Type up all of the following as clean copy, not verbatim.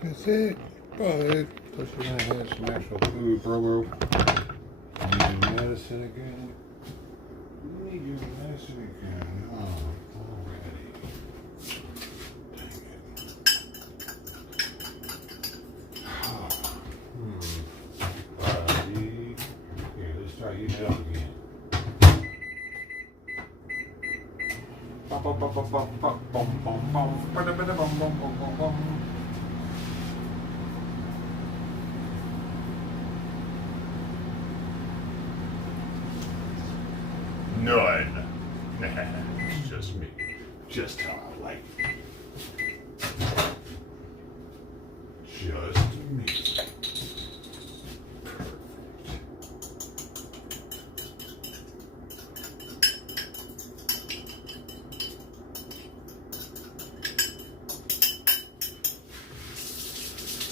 That's it. Bye. Plus you're gonna have some actual food, bro. You need your medicine again? You need your medicine again. Oh, already. Dang it. Buddy. Here, let's try eating it up again. Bum, bum, bum, bum, bum, bum, bum, bum, bum. Ba-da, ba-da, bum, bum, bum, bum, bum. None. It's just me. Just how I like it. Just me.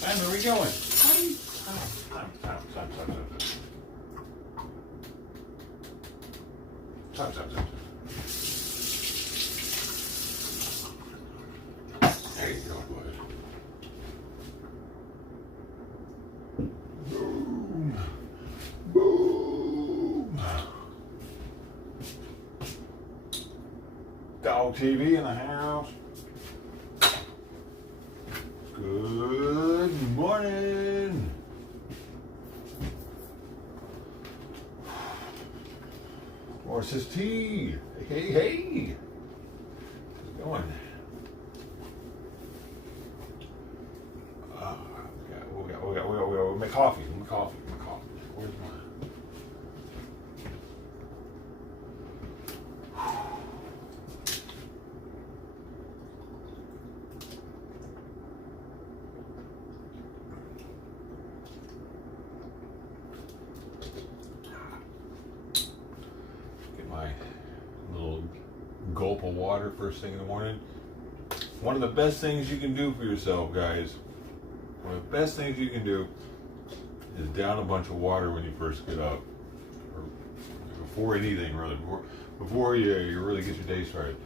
And where are we going? Time. There you go, bud. Boom. Boom. Dog TV in the house. Good morning. Horse's tea. Hey. How's it going? We make coffee. Where's mine? Get my little gulp of water first thing in the morning. One of the best things you can do for yourself, guys. One of the best things you can do is down a bunch of water when you first get up, or before anything really, before you really get your day started.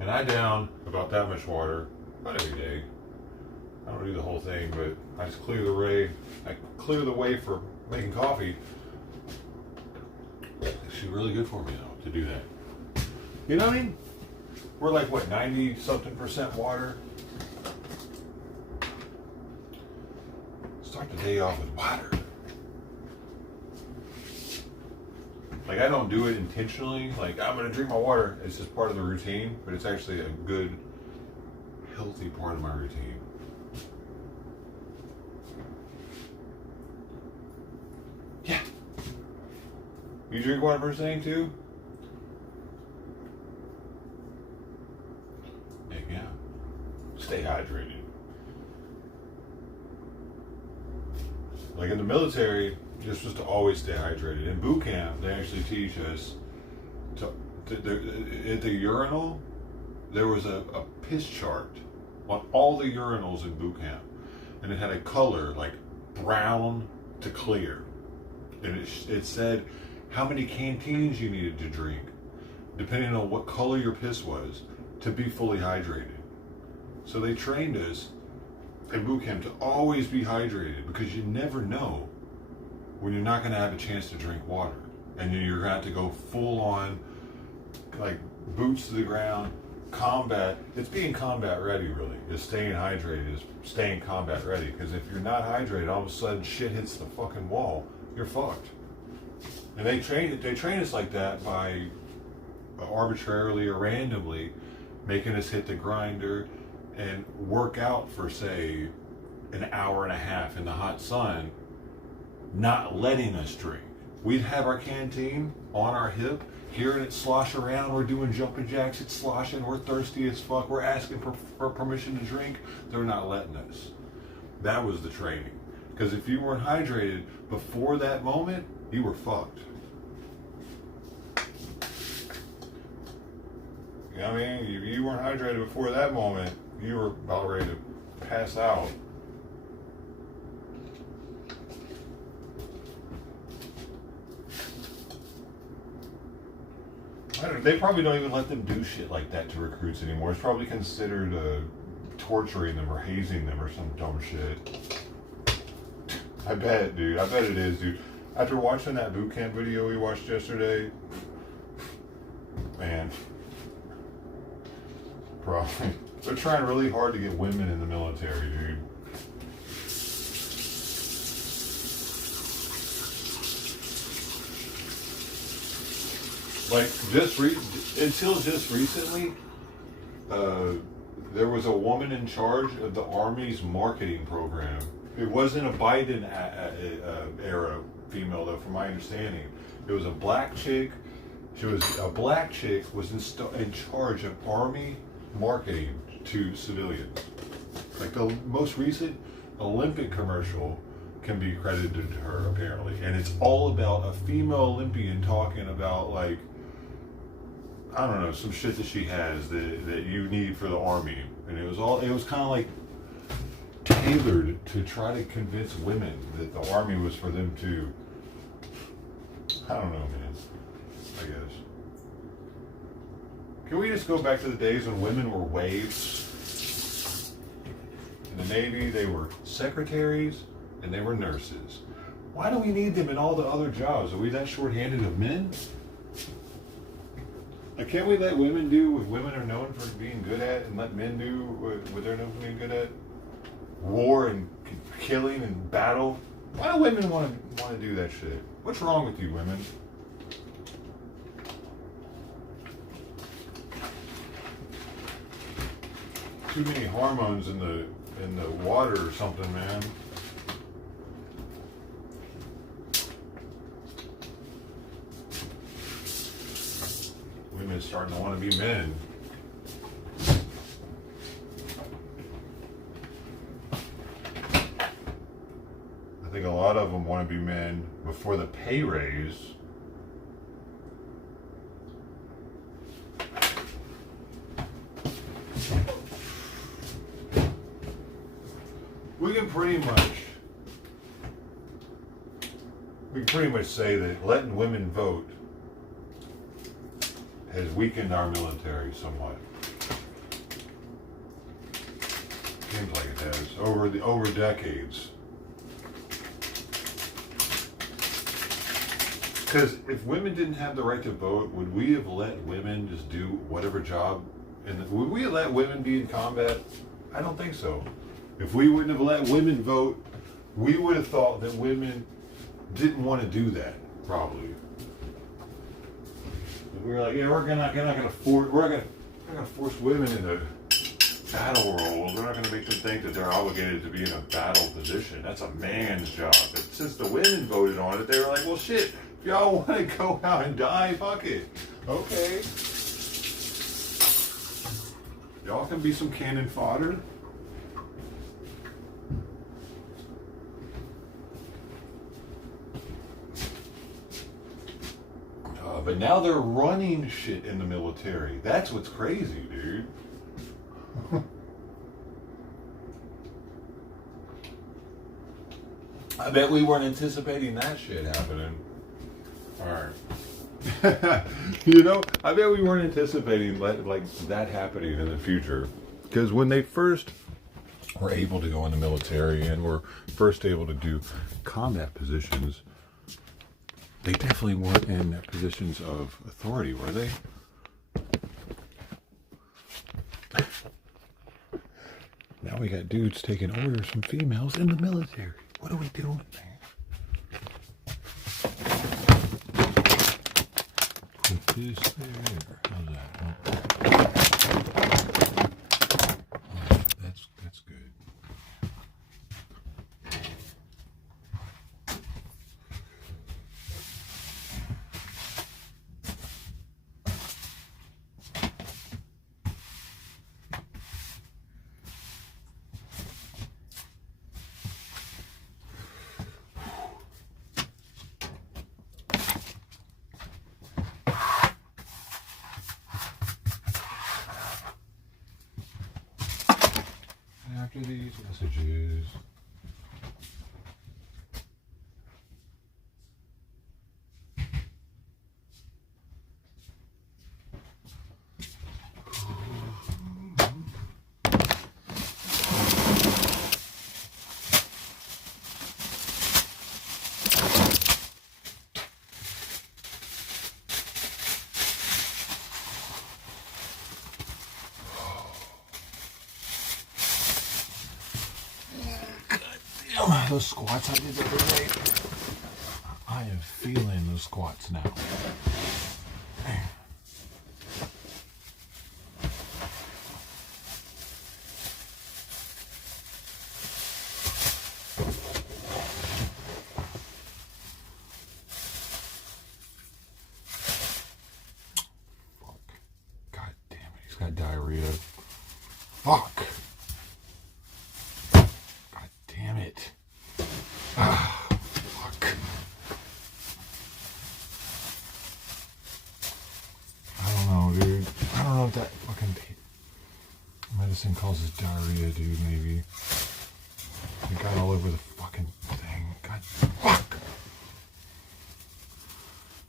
And I down about that much water about every day. I don't do the whole thing, but I just clear the way for making coffee. It's actually really good for me though to do that. You know what I mean? We're like what, 90-something% water. Start the day off with water. Like, I don't do it intentionally. Like, I'm going to drink my water. It's just part of the routine, but it's actually a good, healthy part of my routine. Yeah. You drink water first thing, too? Heck yeah. Stay hydrated. Like in the military, you're supposed to always stay hydrated. In boot camp, they actually teach us at the urinal, there was a piss chart on all the urinals in boot camp. And it had a color like brown to clear. And it said how many canteens you needed to drink, depending on what color your piss was, to be fully hydrated. So they trained us in boot camp to always be hydrated, because you never know when you're not going to have a chance to drink water, and then you're going to have to go full on, like, boots to the ground, combat. It's being combat ready, really. Is staying hydrated, is staying combat ready, because if you're not hydrated, all of a sudden shit hits the fucking wall, you're fucked. And they train us like that by arbitrarily or randomly making us hit the grinder and work out for, say, an hour and a half in the hot sun, not letting us drink. We'd have our canteen on our hip, hearing it slosh around. We're doing jumping jacks, it's sloshing, we're thirsty as fuck, we're asking for permission to drink. They're not letting us. That was the training. Because if you weren't hydrated before that moment, you were fucked. You know what I mean? If you weren't hydrated before that moment, you were about ready to pass out. They probably don't even let them do shit like that to recruits anymore. It's probably considered torturing them or hazing them or some dumb shit. I bet, dude. I bet it is, dude. After watching that boot camp video we watched yesterday, man, probably. They're trying really hard to get women in the military, dude. Like, until just recently, there was a woman in charge of the Army's marketing program. It wasn't a Biden era female, though, from my understanding. It was a black chick. Was in charge of Army marketing to civilians. Like the most recent Olympic commercial can be credited to her, apparently, and it's all about a female Olympian talking about, like, I don't know, some shit that she has that you need for the Army, and it was kind of like tailored to try to convince women that the Army was for them too. I don't know, man. I guess. Can we just go back to the days when women were waves? In the Navy, they were secretaries and they were nurses. Why do we need them in all the other jobs? Are we that short-handed of men? Like, can't we let women do what women are known for being good at, and let men do what they're known for being good at? War and killing and battle. Why do women want to do that shit? What's wrong with you, women? Too many hormones in the water or something, man. Women starting to want to be men. I think a lot of them want to be men before the pay raise. We can pretty much say that letting women vote has weakened our military somewhat. Seems like it has over decades. Because if women didn't have the right to vote, would we have let women just do whatever job? Would we have let women be in combat? I don't think so. If we wouldn't have let women vote, we would have thought that women didn't want to do that, probably. We were like, yeah, we're not gonna force women into battle roles. We're not gonna make them think that they're obligated to be in a battle position. That's a man's job. But since the women voted on it, they were like, well, shit, if y'all want to go out and die, fuck it. Okay. Y'all can be some cannon fodder. But now they're running shit in the military. That's what's crazy, dude. I bet we weren't anticipating that shit happening. Alright. You know, I bet we weren't anticipating like that happening in the future. Because when they first were able to go in the military and were first able to do combat positions, they definitely weren't in positions of authority, were they? Now we got dudes taking orders from females in the military. What are we doing, man? Put this there. How's that? That's good. After these messages. Those squats I did the other day. I am feeling those squats now. Fuck. God damn it, he's got diarrhea. Fuck. God damn it. Ah, fuck. I don't know, dude. I don't know if that fucking medicine causes diarrhea, dude, maybe. It got all over the fucking thing. God, fuck!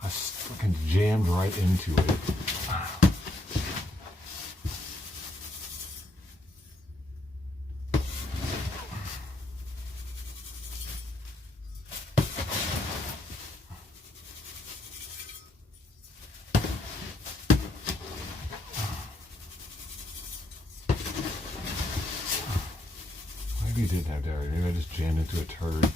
I fucking jammed right into it. Maybe he didn't have diarrhea. Maybe I just jammed into a turd.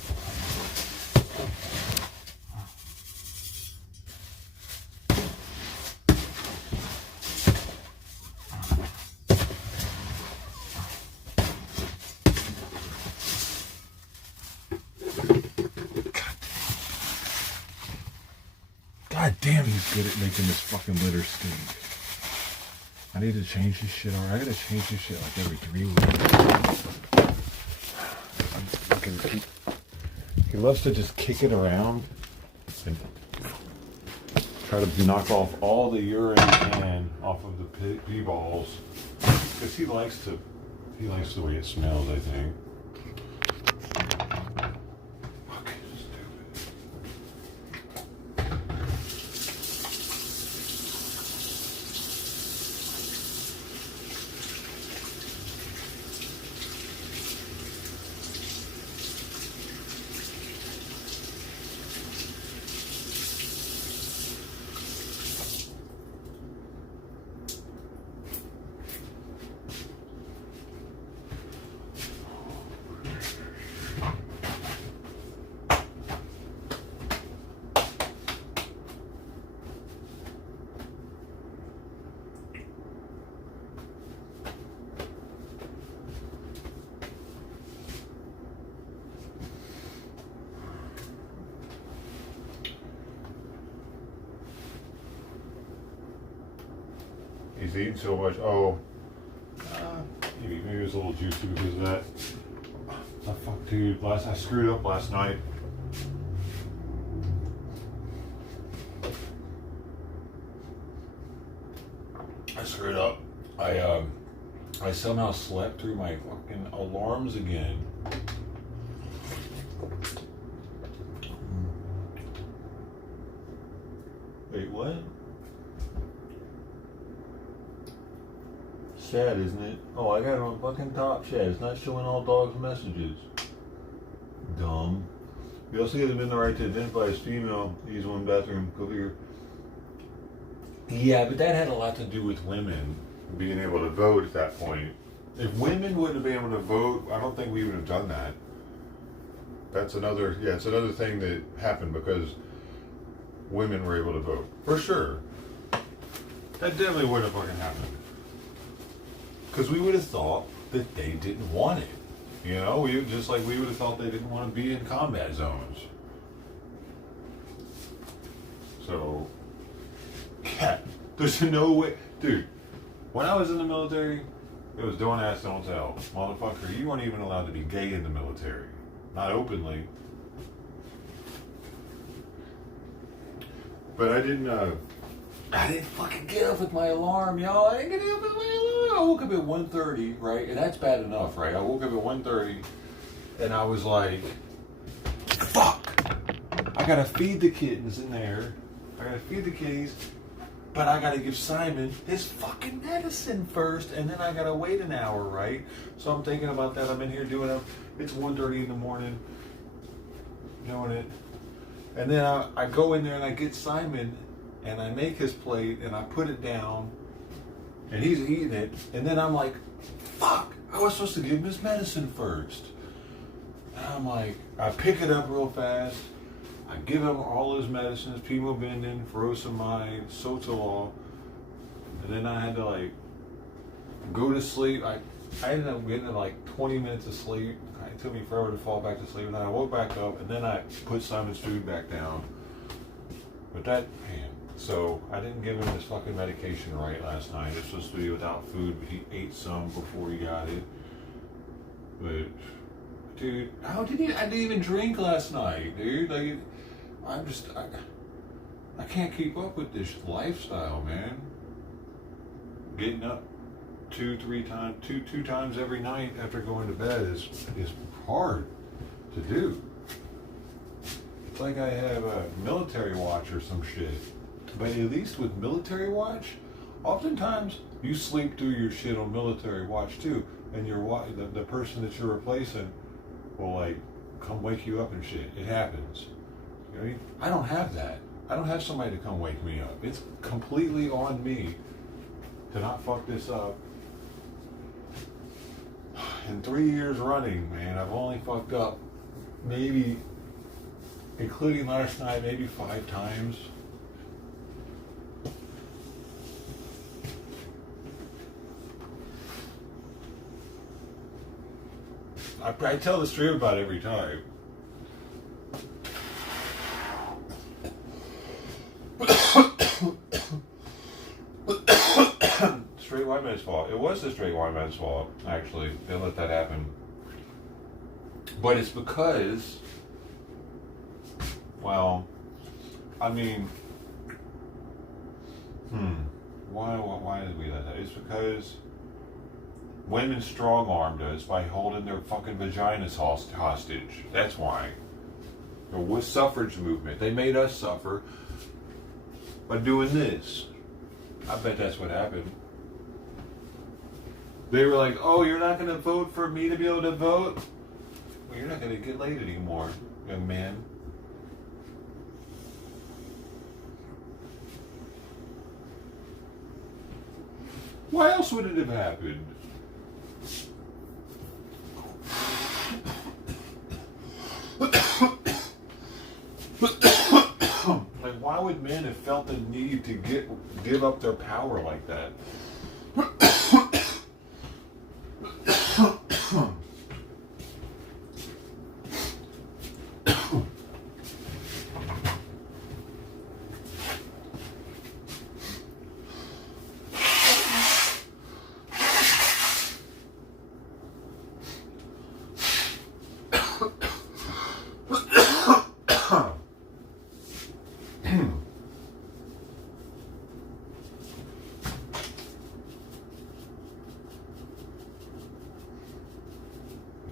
God damn, he's good at making this fucking litter stink. I need to change this shit already. I gotta change this shit like every 3 weeks. He loves to just kick it around and try to knock off all the urine he can off of the pee balls because he likes the way it smells, I think. Fucking stupid. He's eating so much. Oh, maybe it was a little juicy because of that. Oh, fuck, dude. I screwed up last night. I screwed up. I somehow slept through my fucking alarms again. Wait, what? Sad, isn't it? Oh, I got it on fucking top chat. It's not showing all dogs' messages. Dumb. You also give them the right to identify as female. Use one bathroom. Go here. Yeah, but that had a lot to do with women being able to vote at that point. If women wouldn't have been able to vote, I don't think we would have done that. It's another thing that happened because women were able to vote. For sure. That definitely would have fucking happened. Because we would have thought that they didn't want it. You know, just like we would have thought they didn't want to be in combat zones. So, yeah, there's no way. Dude, when I was in the military, it was don't ask, don't tell. Motherfucker, you weren't even allowed to be gay in the military. Not openly. But I didn't fucking get up with my alarm, y'all. I didn't get up with my alarm. I woke up at 1:30, right? And that's bad enough, right? I woke up at 1:30 and I was like, fuck. I gotta feed the kittens in there. I gotta feed the kitties. But I gotta give Simon his fucking medicine first. And then I gotta wait an hour, right? So I'm thinking about that. I'm in here doing it. It's 1:30 in the morning. Doing it. And then I go in there and I get Simon and I make his plate and I put it down and he's eating it. And then I'm like, fuck, I was supposed to give him his medicine first. And I'm like, I pick it up real fast. I give him all his medicines, Pemobendin, furosemide, Sotalol, and then I had to like go to sleep. I ended up getting like 20 minutes of sleep. It took me forever to fall back to sleep, and then I woke back up, and then I put Simon's food back down. But that, man, so I didn't give him his fucking medication right last night. It's supposed to be without food, but he ate some before he got it. But, dude, I didn't even drink last night, dude. Like, I can't keep up with this lifestyle, man. Getting up two times every night after going to bed is hard to do. It's like I have a military watch or some shit. But at least with military watch, oftentimes you sleep through your shit on military watch too, and the person that you're replacing will like come wake you up and shit. It happens. You know what I mean? I don't have that. I don't have somebody to come wake me up. It's completely on me to not fuck this up. In 3 years running, man, I've only fucked up maybe, including last night, maybe 5 times. I tell the stream about it every time. Straight white man's fault. It was the straight white man's fault, actually. They let that happen. But it's because, well, I mean, why did we let that? It's because women strong-armed us by holding their fucking vaginas hostage. That's why. The suffrage movement. They made us suffer by doing this. I bet that's what happened. They were like, oh, you're not going to vote for me to be able to vote? Well, you're not going to get laid anymore, young man. Why else would it have happened? Like, why would men have felt the need to give up their power like that?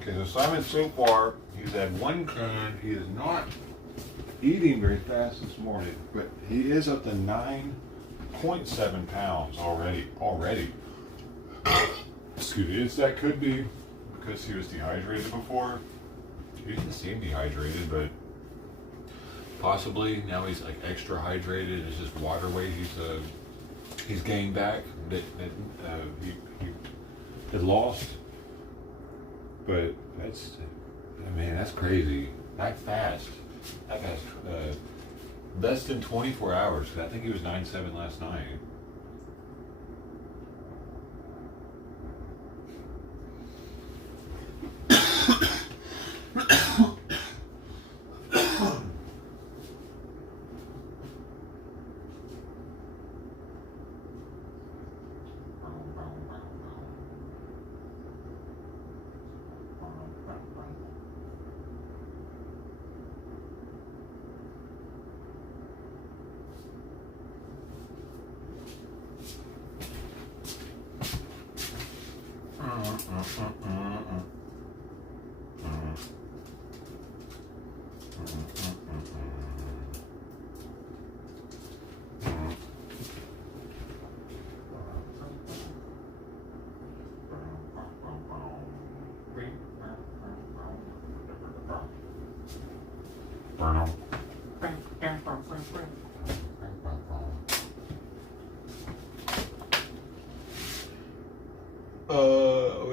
Okay, so Simon, so far, he's had 1 can. He is not eating very fast this morning, but he is up to 9.7 pounds already. Excuse me, that could be because he was dehydrated before. He didn't seem dehydrated, but possibly now he's like extra hydrated. It's just water weight he's gained back that he had lost. But that's crazy. That fast. Less than 24 hours. Cause I think he was 9.7 last night.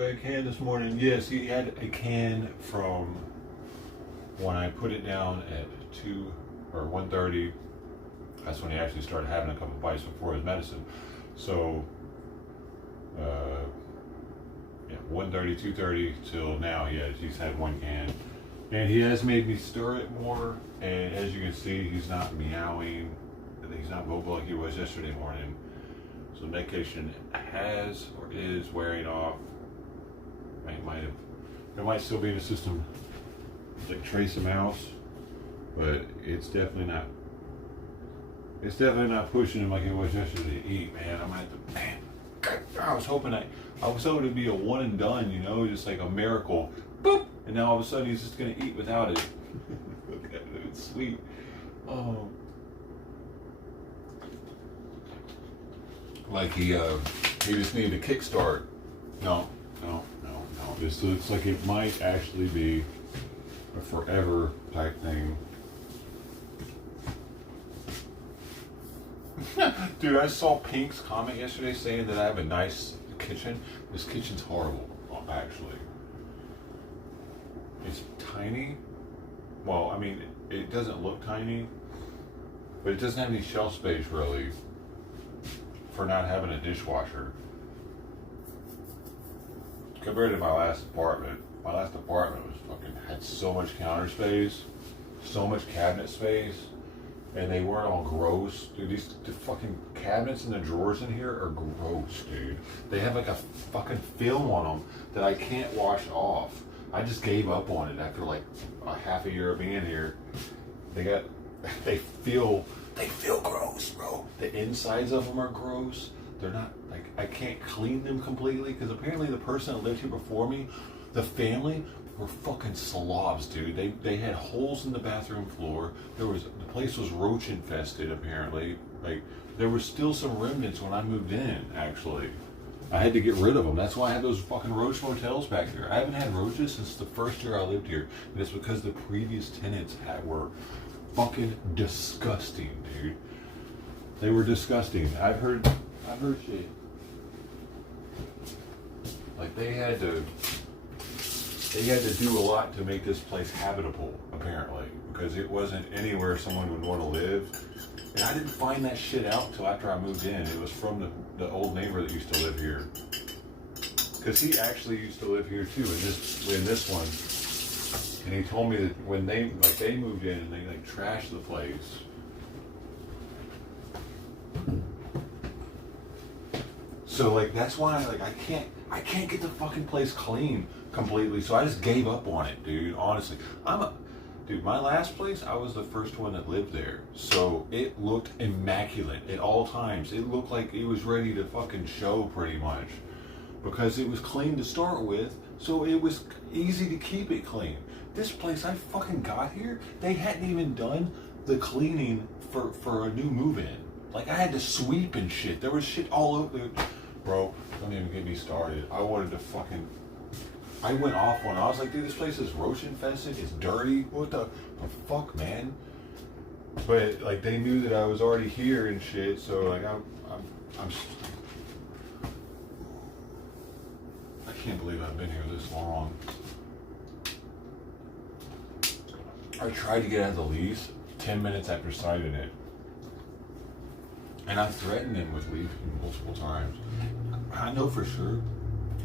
A can this morning. Yes, he had a can from when I put it down at 2 or 1:30, that's when he actually started having a couple bites before his medicine. So, yeah, 1:30, 2:30 till now, he's had one can. And he has made me stir it more. And as you can see, he's not meowing. He's not vocal like he was yesterday morning. So medication has or is wearing off. It might still be in the system, like trace amounts, but it's definitely not. It's definitely not pushing him like it was yesterday to eat, man. I'm at the man. I was hoping it'd be a one and done, you know, just like a miracle. Boop, and now all of a sudden he's just gonna eat without it. Look at it, it's sweet. Oh, like he just needed a kickstart. No. This looks like it might actually be a forever type thing. Dude, I saw Pink's comment yesterday saying that I have a nice kitchen. This kitchen's horrible, actually. It's tiny. Well, I mean, it doesn't look tiny, but it doesn't have any shelf space really for not having a dishwasher. Compared to my last apartment was had so much counter space, so much cabinet space, and they weren't all gross. Dude, the fucking cabinets and the drawers in here are gross, dude. They have like a fucking film on them that I can't wash off. I just gave up on it after like a half a year of being here. They feel gross, bro. The insides of them are gross. They're not, like, I can't clean them completely because apparently the person that lived here before me, the family, were fucking slobs, dude. They had holes in the bathroom floor. The place was roach infested apparently. Like, there were still some remnants when I moved in, actually. I had to get rid of them. That's why I had those fucking roach motels back there. I haven't had roaches since the first year I lived here. And it's because the previous tenants were fucking disgusting, dude. They were disgusting. I've heard shit. Like they had to do a lot to make this place habitable, apparently, because it wasn't anywhere someone would want to live. And I didn't find that shit out until after I moved in. It was from the old neighbor that used to live here, because he actually used to live here too in this one. And he told me that when they moved in and they like trashed the place. So like that's why like I can't get the fucking place clean completely. So I just gave up on it, dude. Honestly, dude, my last place, I was the first one that lived there. So it looked immaculate at all times. It looked like it was ready to fucking show pretty much, because it was clean to start with. So it was easy to keep it clean. This place I fucking got here, they hadn't even done the cleaning for a new move-in. Like I had to sweep and shit. There was shit all over. Bro, don't even get me started. I went off on it. I was like, dude, this place is roach infested. It's dirty. What the fuck, man? But like, they knew that I was already here and shit. So like, I can't believe I've been here this long. I tried to get out of the lease 10 minutes after signing it. And I threatened them with leaving multiple times. I know for sure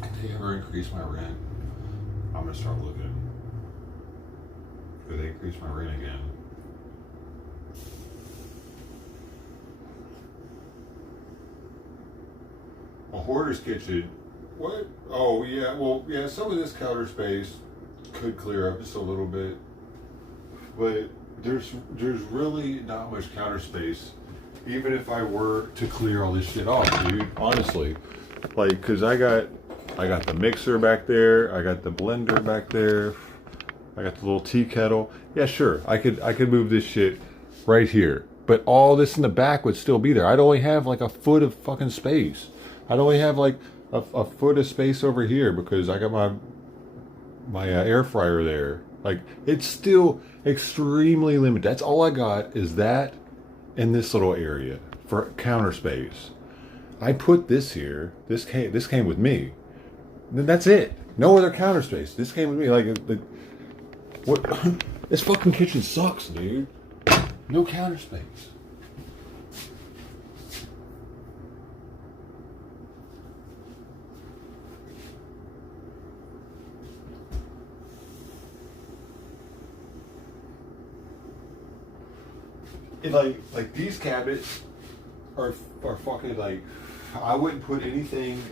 if they ever increase my rent, I'm gonna start looking. If they increase my rent again. A hoarder's kitchen. What? Oh yeah, well yeah, some of this counter space could clear up just a little bit. But there's really not much counter space. Even if I were to clear all this shit off, dude, honestly. Like, cause I got the mixer back there, I got the blender back there, I got the little tea kettle. Yeah, sure, I could move this shit right here. But all this in the back would still be there. I'd only have like a foot of fucking space. I'd only have like a foot of space over here because I got my air fryer there. Like, it's still extremely limited. That's all I got is that in this little area for counter space. I put this here. This came with me. Then that's it. No other counter space. This came with me. Like what? This fucking kitchen sucks, dude. No counter space. It like these cabinets are fucking like, I wouldn't put anything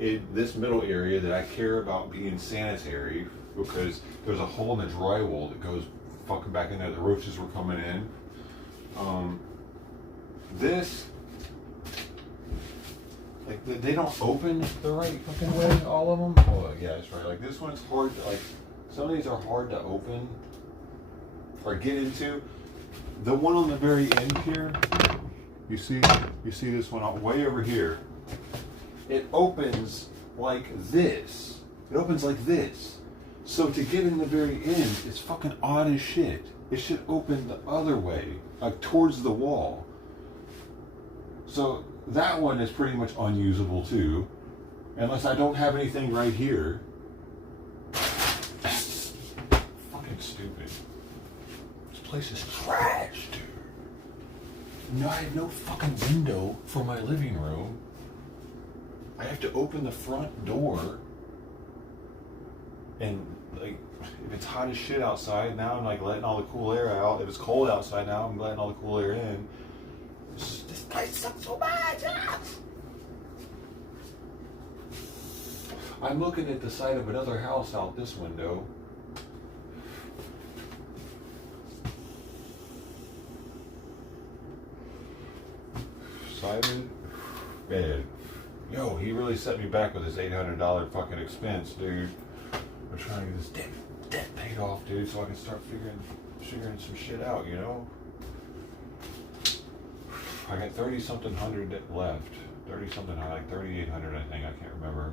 in this middle area that I care about being sanitary, because there's a hole in the drywall that goes fucking back in there. The roaches were coming in. This, like, they don't open the right fucking way, all of them. Oh yeah, that's right. Like this one's hard to, like, some of these are hard to open or get into. The one on the very end here, you see this one way over here. It opens like this. It opens like this. So to get in the very end, it's fucking odd as shit. It should open the other way, like towards the wall. So that one is pretty much unusable too, unless I don't have anything right here. Fucking stupid. This place is trash, dude. No, I had no fucking window for my living room. I have to open the front door, and like, if it's hot as shit outside now, I'm like letting all the cool air out. If it's cold outside now, I'm letting all the cool air in. This place sucks so much. I'm looking at the side of another house out this window. Simon, man, yo, he really set me back with his $800 fucking expense, dude. We're trying to get this debt paid off, dude, so I can start figuring some shit out, you know? I got 30-something hundred left. 30-something, like 3,800, I think. I can't remember.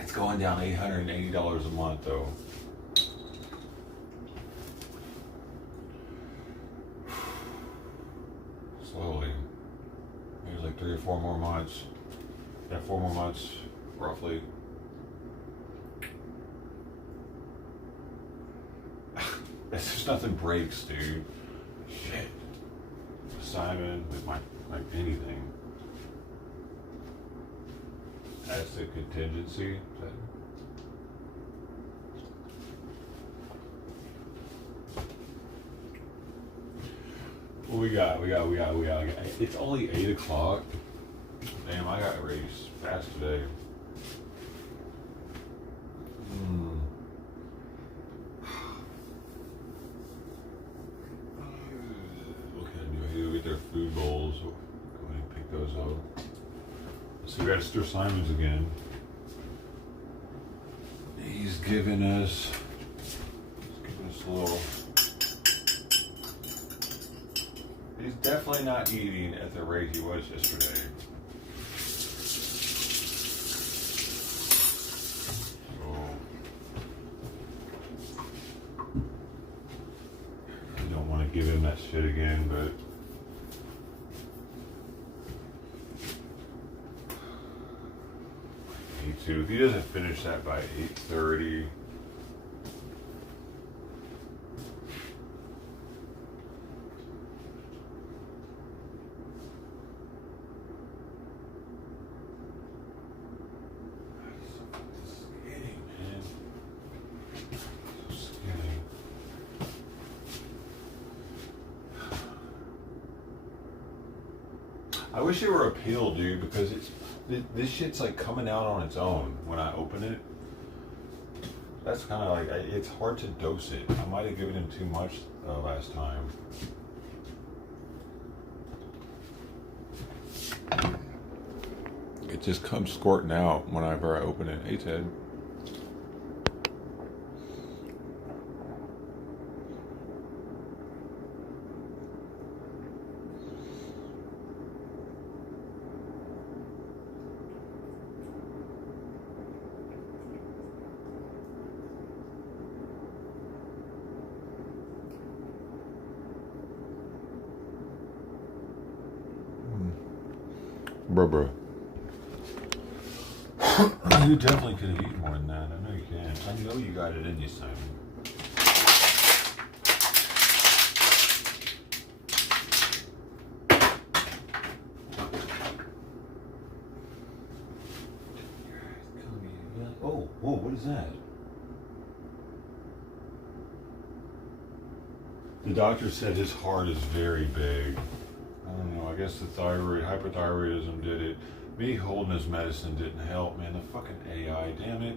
It's going down $880 a month, though. Slowly. There's like 3 or 4 more months. Yeah, 4 more months, roughly. There's nothing breaks, dude. Shit. Simon, with my anything. That's the contingency. What we got. It's only 8 o'clock. Damn, I got raised fast today. What can I do? I get their food bowls. Go ahead and pick those up. So we got Mr. Simons again. He's giving us a little. He's definitely not eating at the rate he was yesterday. I don't want to give him that shit again, but me too. If he doesn't finish that by 8:30. I wish it were a pill, dude, because this shit's like coming out on its own when I open it. That's kind of like, it's hard to dose it. I might have given him too much last time. It just comes squirting out whenever I open it. Hey, Ted. Bruh. You definitely could have eaten more than that. I know you can. I know you got it in you, Simon. Oh, whoa, what is that? The doctor said his heart is very big. I don't know, I guess the hypothyroidism did it. Me holding his medicine didn't help, man. The fucking AI, damn it.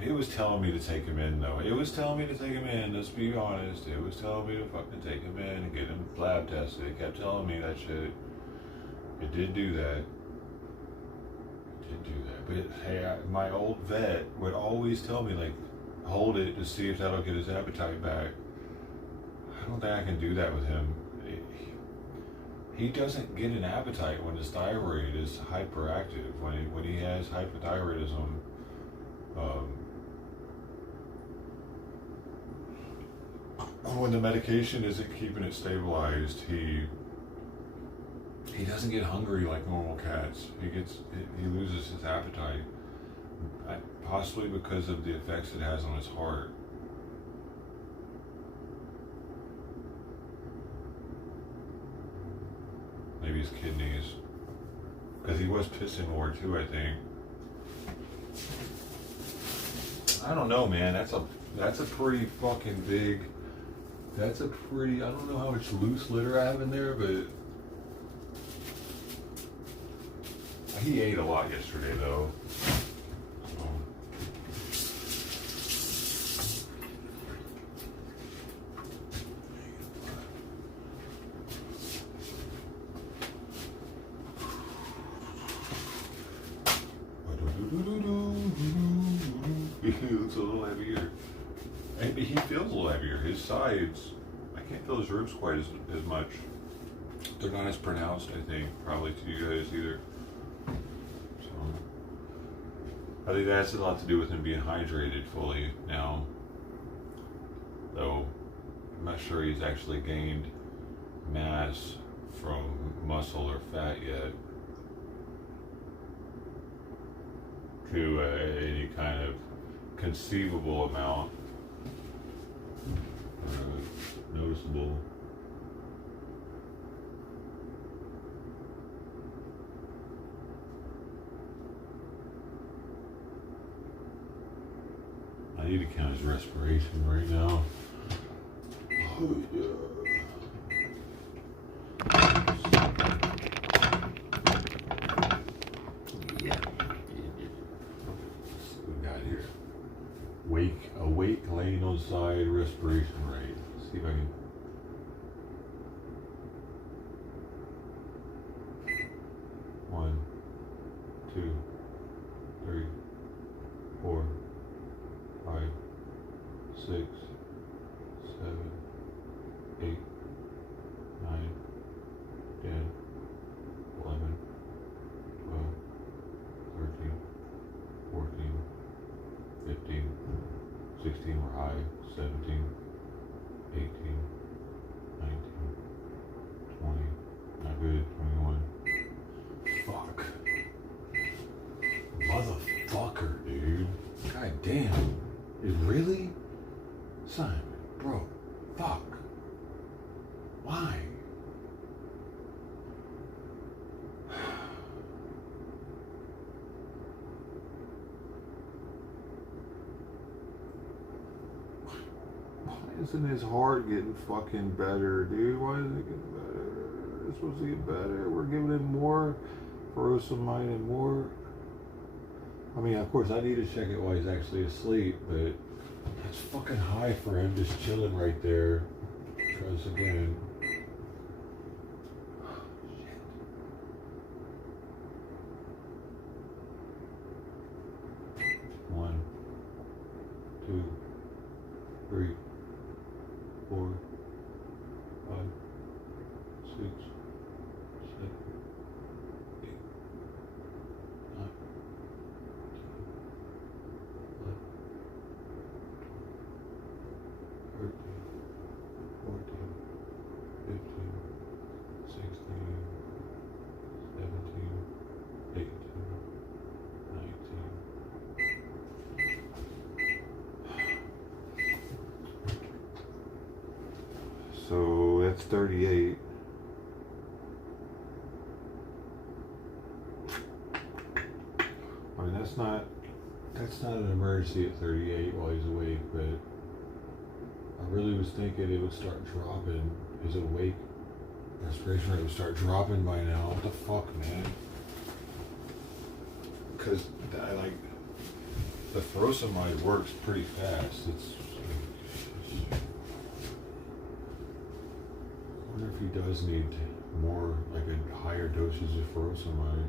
It was telling me to take him in, though. It was telling me to take him in, let's be honest. It was telling me to fucking take him in and get him lab tested. It kept telling me that shit. It did do that. But hey, my old vet would always tell me, like, hold it to see if that'll get his appetite back. I don't think I can do that with him. He doesn't get an appetite when his thyroid is hyperactive. When he has hypothyroidism, when the medication isn't keeping it stabilized, he doesn't get hungry like normal cats. He loses his appetite, possibly because of the effects it has on his heart. Maybe his kidneys, because he was pissing more too, I think. I don't know, man. That's a pretty fucking big. I don't know how much loose litter I have in there, but he ate a lot yesterday, though. He looks a little heavier. And he feels a little heavier. His sides, I can't feel his ribs quite as much. They're not as pronounced, I think, probably to you guys either. So, I think that has a lot to do with him being hydrated fully now. Though, I'm not sure he's actually gained mass from muscle or fat yet to any kind of conceivable amount, noticeable. I need to count his respiration right now. Oh, yeah. Awake, laying on side, respiration rate. Let's see if I can. One, 2, 3, 4, 5, 6, 7, 8, 9, 10, 11, 12, 13, 14, 15, 16 were high, 17, 18, 19, 20, not good, 21. Fuck. Motherfucker, dude. God damn. It really? Simon, bro, fuck. Why? Isn't his heart getting fucking better, dude? Why is it getting better? It's supposed to get better. We're giving him more furosemide and more. I mean, of course, I need to check it while he's actually asleep, but that's fucking high for him just chilling right there. Because again. Shit. 1, 2, 3, 4, 5, 6, 7, 8, 9, 10, 11, 13, 14, 15, 16, That's 38. I mean, that's not an emergency at 38 while he's awake, but I really was thinking it would start dropping. His awake respiration rate would start dropping by now. What the fuck, man? Because I like the furosemide works pretty fast. I wonder if he does need more, like a higher dosage of furosemide.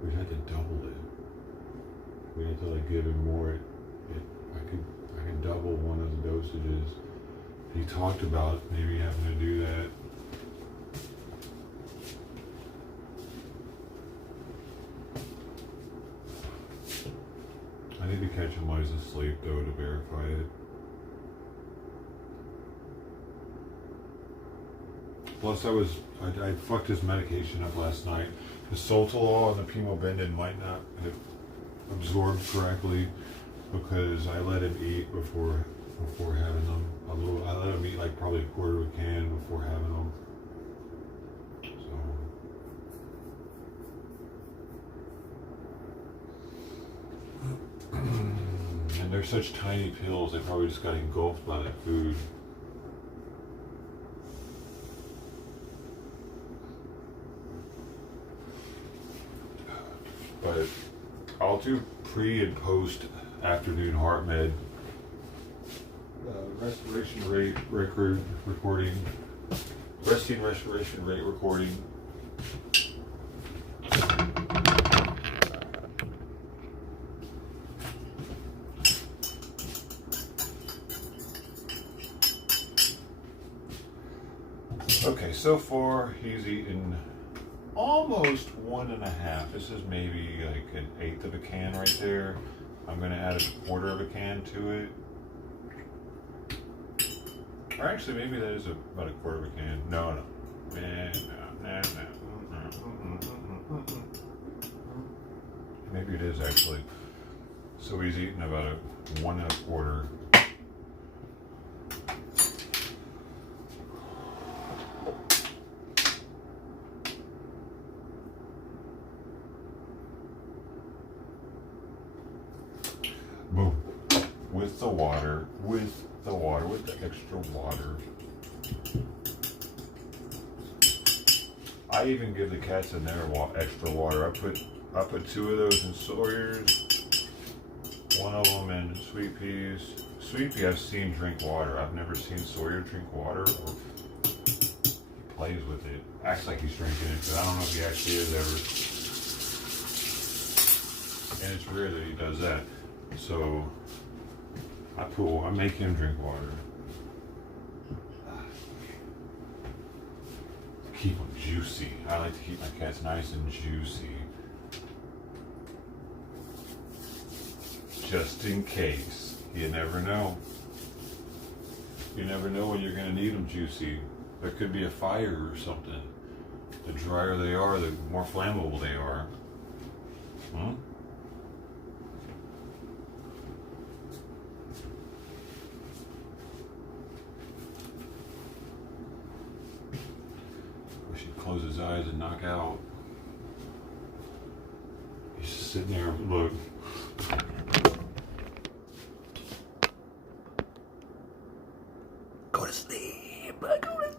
We'd have to double it. We had to like give him more. I could double one of the dosages. He talked about maybe having to do that. I need to catch him while he's asleep though to verify it. Plus I fucked his medication up last night. The Sotalol and the Pimobendan might not have absorbed correctly because I let him eat before having them. I let him eat like probably a quarter of a can before having them. So, and they're such tiny pills. They probably just got engulfed by that food. But I'll do pre and post afternoon heart med. Respiration rate recording. Resting respiration rate recording. Okay, so far he's eaten almost 1.5. This is maybe like 1/8 of a can right there. I'm going to add 1/4 of a can to it. Or actually, maybe that is about 1/4 of a can. No. Maybe it is actually. So he's eating about 1 1/4. Boom. With the water, with the extra water. I even give the cats in there extra water. I put 2 of those in Sawyer's, 1 of them in Sweet Peas. Sweet Pea I've seen drink water. I've never seen Sawyer drink water. Or he plays with it. Acts like he's drinking it, but I don't know if he actually is ever. And it's rare that he does that. So I make him drink water. Keep them juicy. I like to keep my cats nice and juicy. Just in case. You never know. You never know when you're going to need them juicy. There could be a fire or something. The drier they are, the more flammable they are. Close his eyes and knock out. He's just sitting there, look. Go to sleep. Go to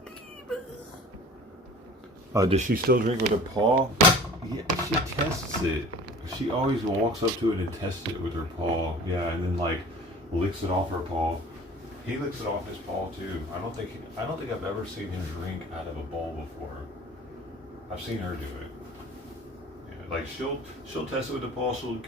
sleep. Does she still drink with her paw? Yeah, she tests it. She always walks up to it and tests it with her paw. Yeah, and then like licks it off her paw. He licks it off his paw too. I don't think I've ever seen him drink out of a bowl before. I've seen her do it. Yeah, like she'll test it with the paw. She'll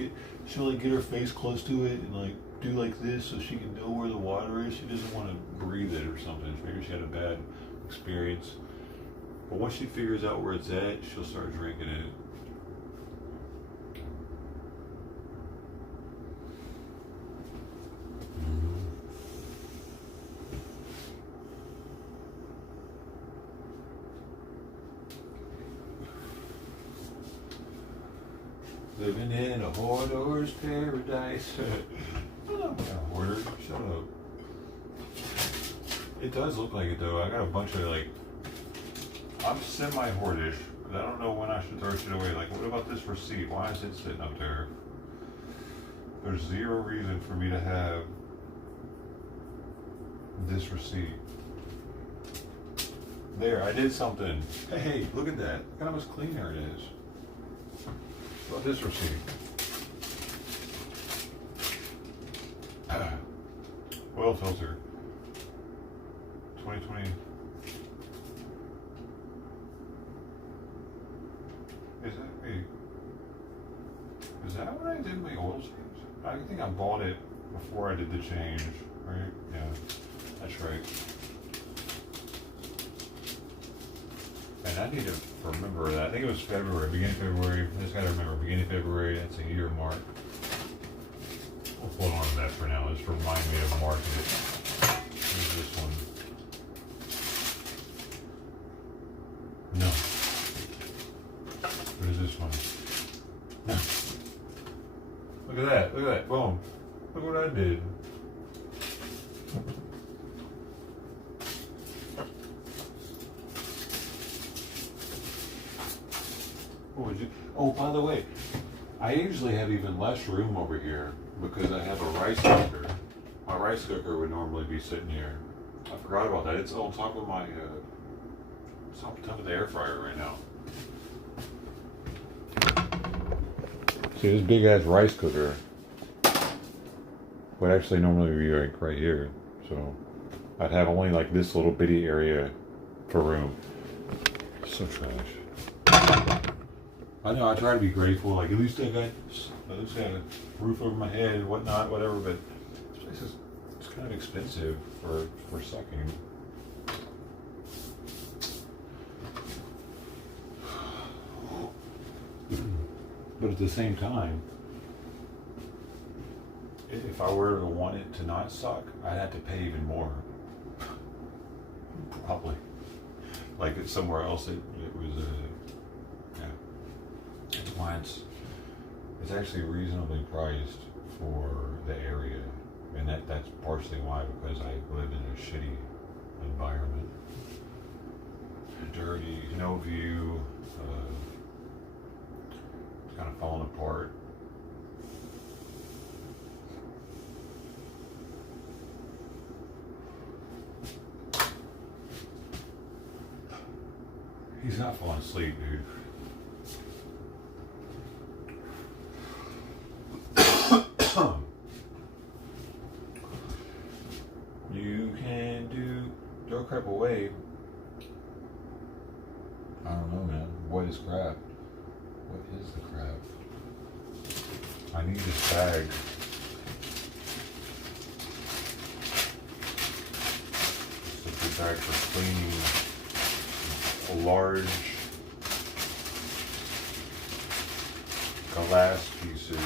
like get her face close to it and like do like this so she can know where the water is. She doesn't want to breathe it or something. Maybe she had a bad experience. But once she figures out where it's at, she'll start drinking it. Living in a hoarder's paradise. I don't know about a hoarder. Shut up. It does look like it though. I got a bunch of like, I'm semi-hoardish, but I don't know when I should throw shit away. Like, what about this receipt? Why is it sitting up there? There's zero reason for me to have this receipt. There, I did something. Hey, look at that. Look how much cleaner it is. What about this receipt? Oil filter. 2020. Is that when I did my oil change? I think I bought it before I did the change, right? Yeah, that's right. And I need to remember that. I think it was February, beginning of February. I just gotta remember, beginning of February, that's a year mark. We'll hold on to that for now. Just remind me of marking it. Here's this one. No. What is this one? No. Look at that. Look at that. Boom. Look what I did. What would you? Oh, by the way, I usually have even less room over here because I have a rice cooker. My rice cooker would normally be sitting here. I forgot about that. It's on top of my, it's on top of the air fryer right now. See, this big ass rice cooker would actually normally be like right here. So I'd have only like this little bitty area for room. So trash. I know, I try to be grateful, like at least I got a roof over my head and whatnot, whatever, but this place is, it's kind of expensive for sucking. But at the same time, if I were to want it to not suck, I'd have to pay even more. Probably. Like it's somewhere else, it was yeah. That's why it's actually reasonably priced for the area. And that's partially why, because I live in a shitty environment. Dirty, no view, it's kind of falling apart. He's not falling asleep, dude. You can throw crap away. I don't know, man. What is crap? What is the crap? I need this bag. It's a good bag for cleaning large glass pieces.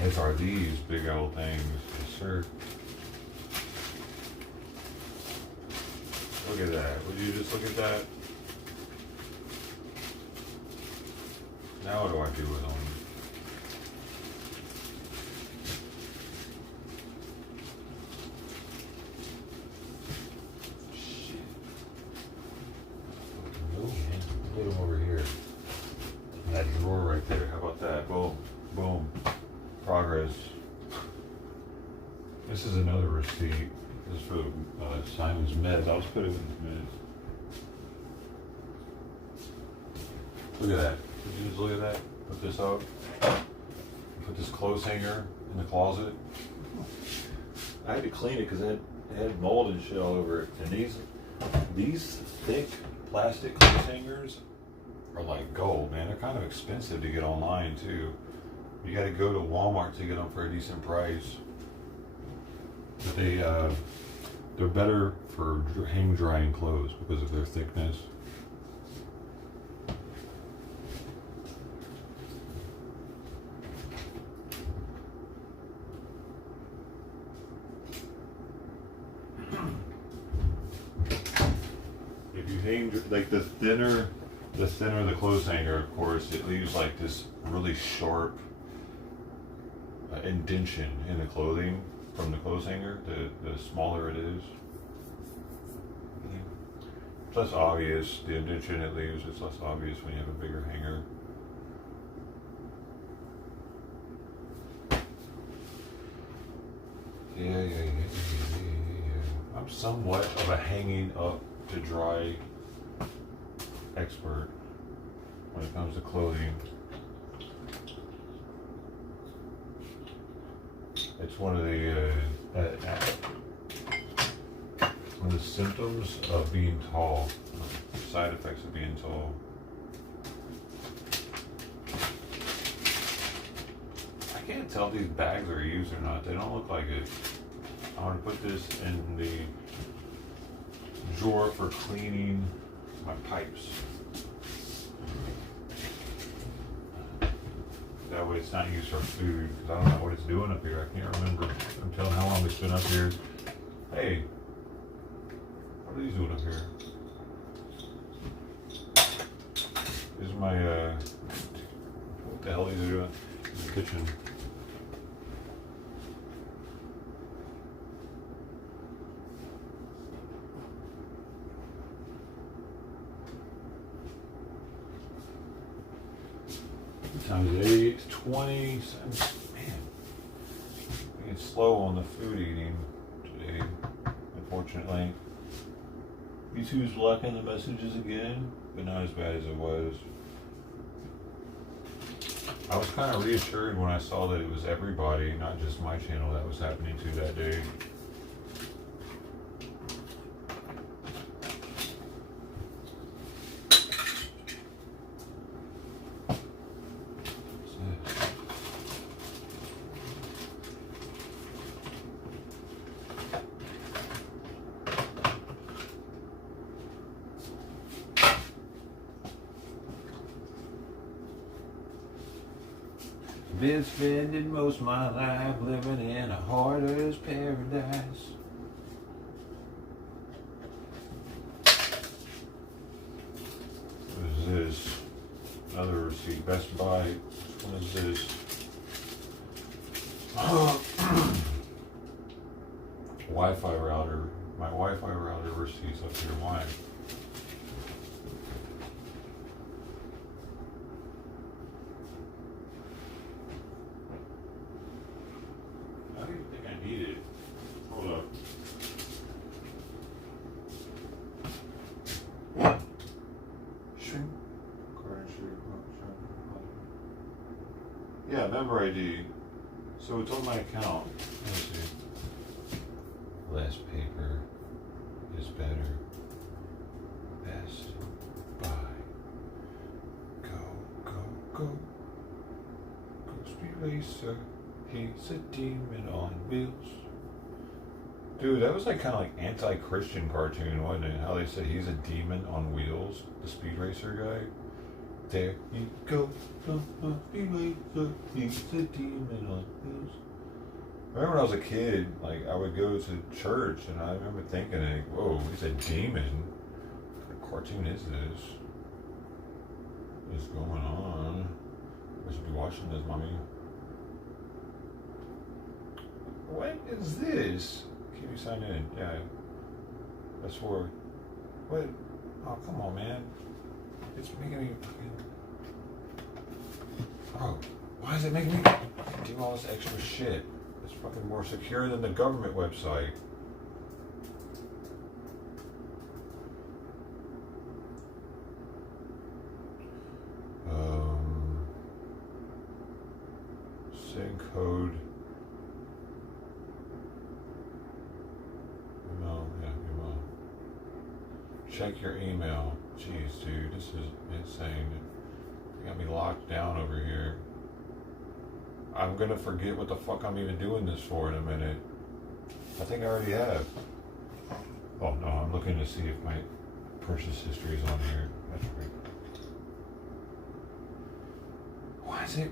As are these big old things. Yes, sir. Look at that. Would you just look at that? Now what do I do with them? Shit. No, man. Put them over here. In that drawer right there. How about that? Boom. Boom. Progress. This is another receipt. This is for Simon's meds. I'll just put it in his meds. Look at that. Did you just look at that? Put this out. Put this clothes hanger in the closet. I had to clean it because it had mold and shit all over it. And these thick plastic clothes hangers are like gold, man. They're kind of expensive to get online too. You got to go to Walmart to get them for a decent price. But they're better for hang drying clothes because of their thickness. If you hang like the thinner The thinner the clothes hanger, of course, it leaves like this really sharp indention in the clothing from the clothes hanger. The smaller it is, it's less obvious. The indention it leaves, it's less obvious when you have a bigger hanger. Yeah. I'm somewhat of a hanging up to dry expert when it comes to clothing. It's one of the symptoms of being tall, side effects of being tall. I can't tell if these bags are used or not. They don't look like it. I want to put this in the drawer for cleaning my pipes. That way it's not used for food, because I don't know what it's doing up here. I can't remember. I'm telling how long it's been up here. Hey, what are these doing up here? This is my, what the hell are these doing? This is the kitchen. Times 8, 20, man, being slow on the food eating today, unfortunately. YouTube's blocking the messages again, but not as bad as it was. I was kind of reassured when I saw that it was everybody, not just my channel, that was happening to that day. Been spending most of my life living in a hoarder's paradise. What is this? Another receipt. Best Buy. What is this? Wi-Fi router. My Wi-Fi router receipt's up here. Why? Yeah, member ID. So it's on my account. Let's see. Less paper is better. Best Buy. Go. Go Speed Racer. He's a demon on wheels. Dude, that was like kind of like anti-Christian cartoon, wasn't it? How they said he's a demon on wheels, the Speed Racer guy. There you go, Speed Racer, he's a demon on wheels. I remember when I was a kid, like I would go to church and I remember thinking, like, whoa, he's a demon. What kind of cartoon is this? What's going on? I should be watching this, mommy. What is this? Can you sign in? Yeah. That's for what? Oh, come on, man. It's making me fucking. Bro, why is it making me do all this extra shit? It's fucking more secure than the government website. Send code. Check your email. Jeez, dude, this is insane. They got me locked down over here. I'm gonna forget what the fuck I'm even doing this for in a minute. I think I already have. Oh no, I'm looking to see if my purchase history is on here. That's great.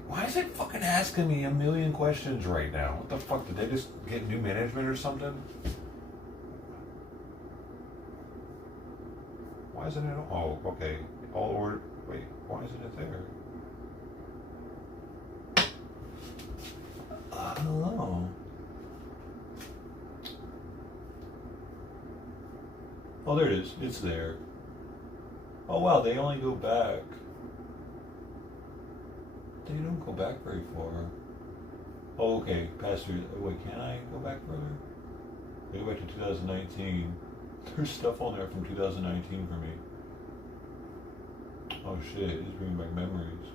Why is it fucking asking me a million questions right now? What the fuck? Did they just get new management or something? Why isn't it? Oh, okay. All order. Wait, why isn't it there? I don't know. Oh, there it is. It's there. Oh, wow, they only go back. They don't go back very far. Oh, okay, Pastor. Wait, can I go back further? They go back to 2019. There's stuff on there from 2019 for me. Oh shit, it's bringing back memories.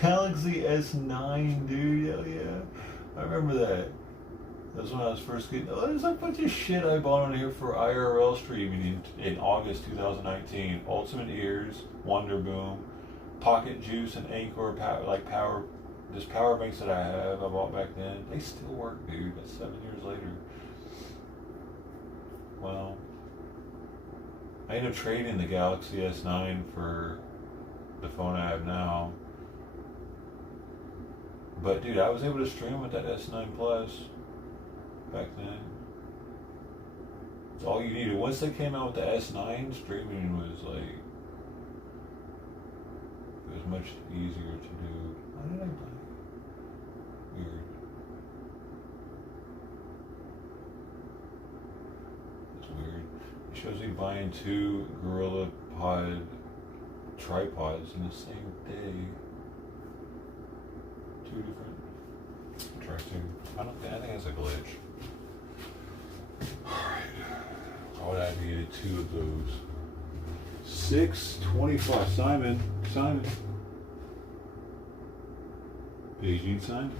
Galaxy S9, dude. Hell yeah. I remember that. That was when I was first getting. Oh, there's a bunch of shit I bought on here for IRL streaming in August 2019. Ultimate Ears, Wonder Boom, Pocket Juice, and Anchor power. This power banks that I bought back then. They still work, dude. That's 7 years later. Well, I ended up trading the Galaxy S9 for the phone I have now. But dude, I was able to stream with that S9 Plus back then. It's all you needed. Once they came out with the S9, streaming was like, it was much easier to do. How did I buy? Weird. It's weird. It shows me buying 2 Gorilla Pod tripods in the same day. 2 different. Interesting. I think that's a glitch. Alright. I would have needed 2 of those. 625. Simon. Beijing Simon.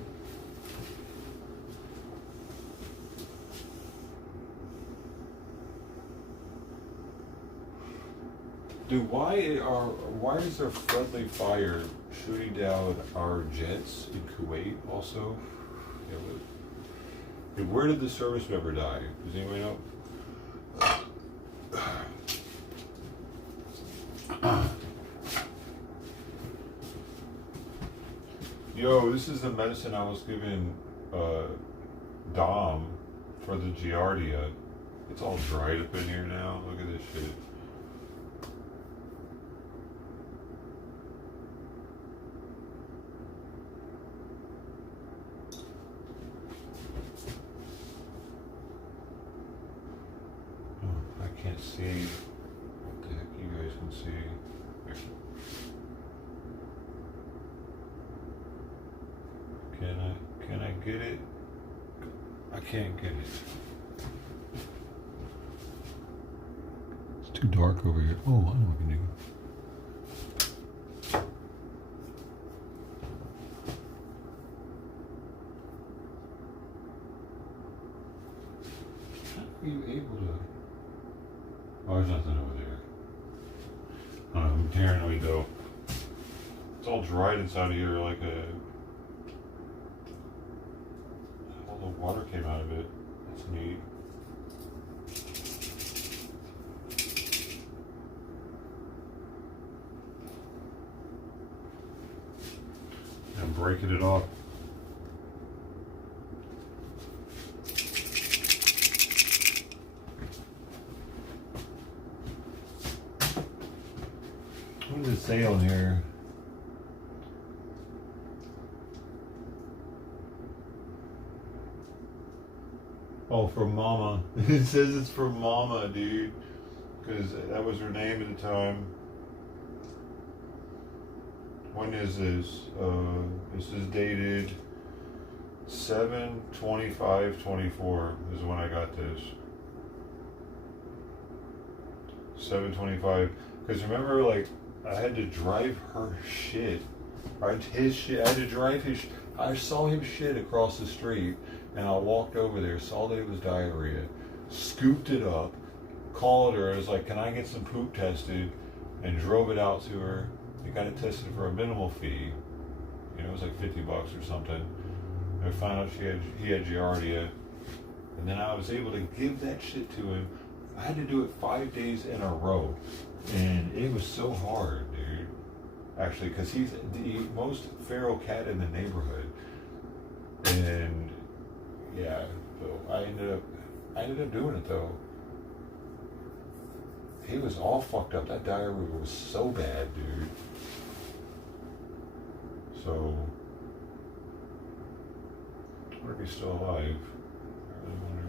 Dude, why is there friendly fire shooting down our jets in Kuwait also? Yeah, where did the service member die? Does anybody know? Yo, this is the medicine I was giving Dom for the Giardia. It's all dried up in here now. Look at this shit. Can't see what the heck you guys can see. Can I get it? I can't get it. It's too dark over here. Oh, I know what we can do. How are you able to? Oh, there's nothing over there. I'm paranoid though. It's all dried inside of here like a... All the water came out of it. That's neat. I'm breaking it off. What does it say on here? Oh, for Mama. It says it's for Mama, dude. Because that was her name at the time. When is this? This is dated 7/25/24 is when I got this. 7/25. Because remember, like, I had to drive her shit. His shit. I had to drive his. I saw him shit across the street, and I walked over there, saw that it was diarrhea, scooped it up, called her. I was like, "Can I get some poop tested?" And drove it out to her. I got it tested for a minimal fee. You know, it was like $50 or something. And I found out he had Giardia, and then I was able to give that shit to him. I had to do it 5 days in a row. And it was so hard, dude. Actually, because he's the most feral cat in the neighborhood. And, yeah, so I ended up doing it, though. He was all fucked up. That diarrhea was so bad, dude. So, I wonder if he's still alive. I really wonder.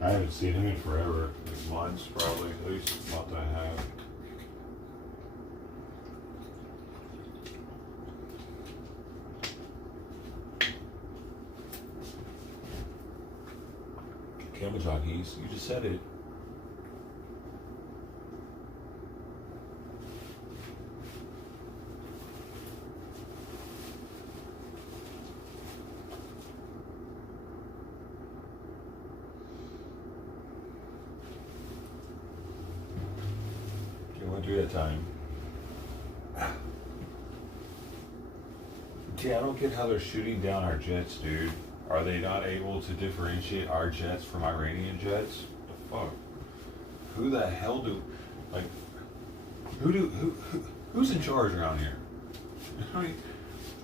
I haven't seen him in forever, like months probably, at least a month and a half. Camel jockeys, you just said it. You went through that time. Yeah, I don't get how they're shooting down our jets, dude. Are they not able to differentiate our jets from Iranian jets? The fuck? Who the hell do, like, who's in charge around here? I mean,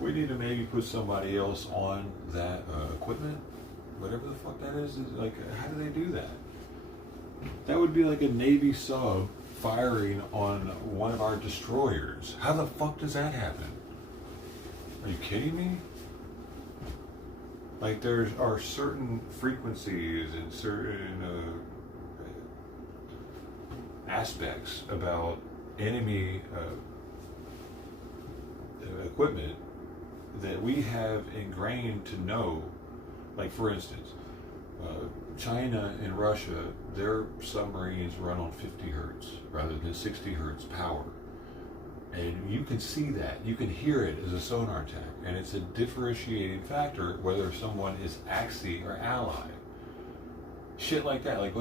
we need to maybe put somebody else on that equipment, whatever the fuck that is. Like, how do they do that? That would be like a Navy sub firing on one of our destroyers. How the fuck does that happen? Are you kidding me? Like, there are certain frequencies and certain aspects about enemy equipment that we have ingrained to know. Like, for instance, China and Russia, their submarines run on 50 hertz rather than 60 hertz power. And you can see that. You can hear it as a sonar attack. And it's a differentiating factor whether someone is Axis or Allied. Shit like that. Like,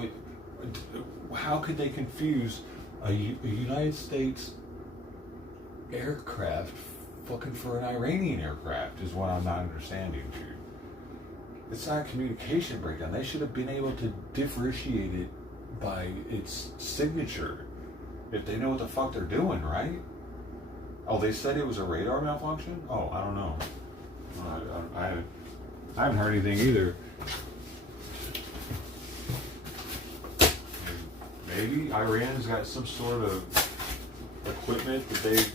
how could they confuse a United States aircraft fucking for an Iranian aircraft is what I'm not understanding, dude. It's not a communication breakdown. They should have been able to differentiate it by its signature if they know what the fuck they're doing, right? Oh, they said it was a radar malfunction? Oh, I don't know. I haven't heard anything either. Maybe Iran's got some sort of equipment that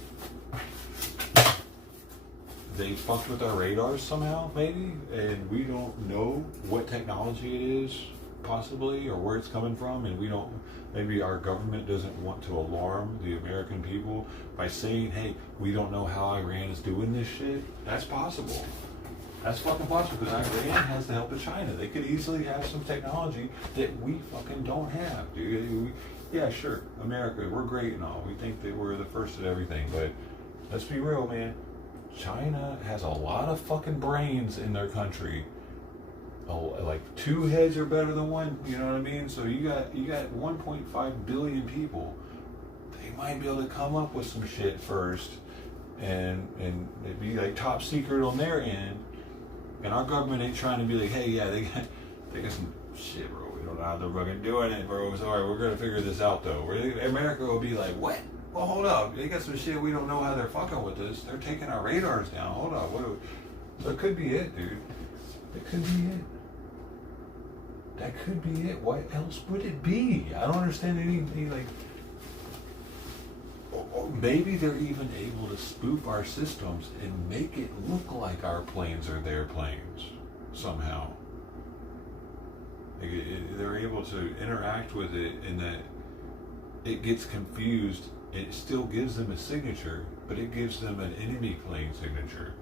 they fucked with our radars somehow, maybe, and we don't know what technology it is, possibly, or where it's coming from, and we don't. Maybe our government doesn't want to alarm the American people by saying, hey, we don't know how Iran is doing this shit. That's possible. That's fucking possible, because Iran has the help of China. They could easily have some technology that we fucking don't have, dude. Yeah, sure, America, we're great and all. We think that we're the first at everything, but let's be real, man. China has a lot of fucking brains in their country. Oh, like two heads are better than one, you know what I mean? So you got 1.5 billion people. They might be able to come up with some shit first, and it'd be like top secret on their end. And our government ain't trying to be like, hey, yeah, they got some shit, bro. We don't know how they're fucking doing it, bro. So, all right, we're gonna figure this out though. America will be like, what? Well, hold up. They got some shit we don't know how they're fucking with us. They're taking our radars down. Hold up. That could be it, dude. That could be it. That could be it. What else would it be? I don't understand anything. Like, maybe they're even able to spoof our systems and make it look like our planes are their planes somehow. Like they're able to interact with it in that it gets confused. It still gives them a signature, but it gives them an enemy plane signature.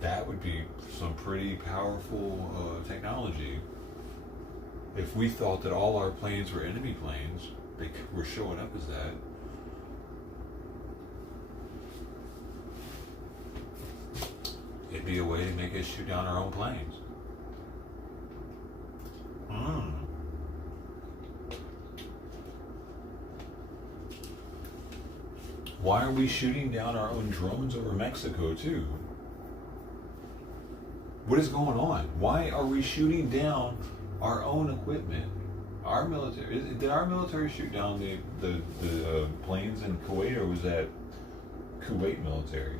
That would be some pretty powerful technology. If we thought that all our planes were enemy planes, they were showing up as that. It'd be a way to make us shoot down our own planes. Why are we shooting down our own drones over Mexico too? What is going on? Why are we shooting down our own equipment. Our military, did our military shoot down the planes in Kuwait, or was that Kuwait military?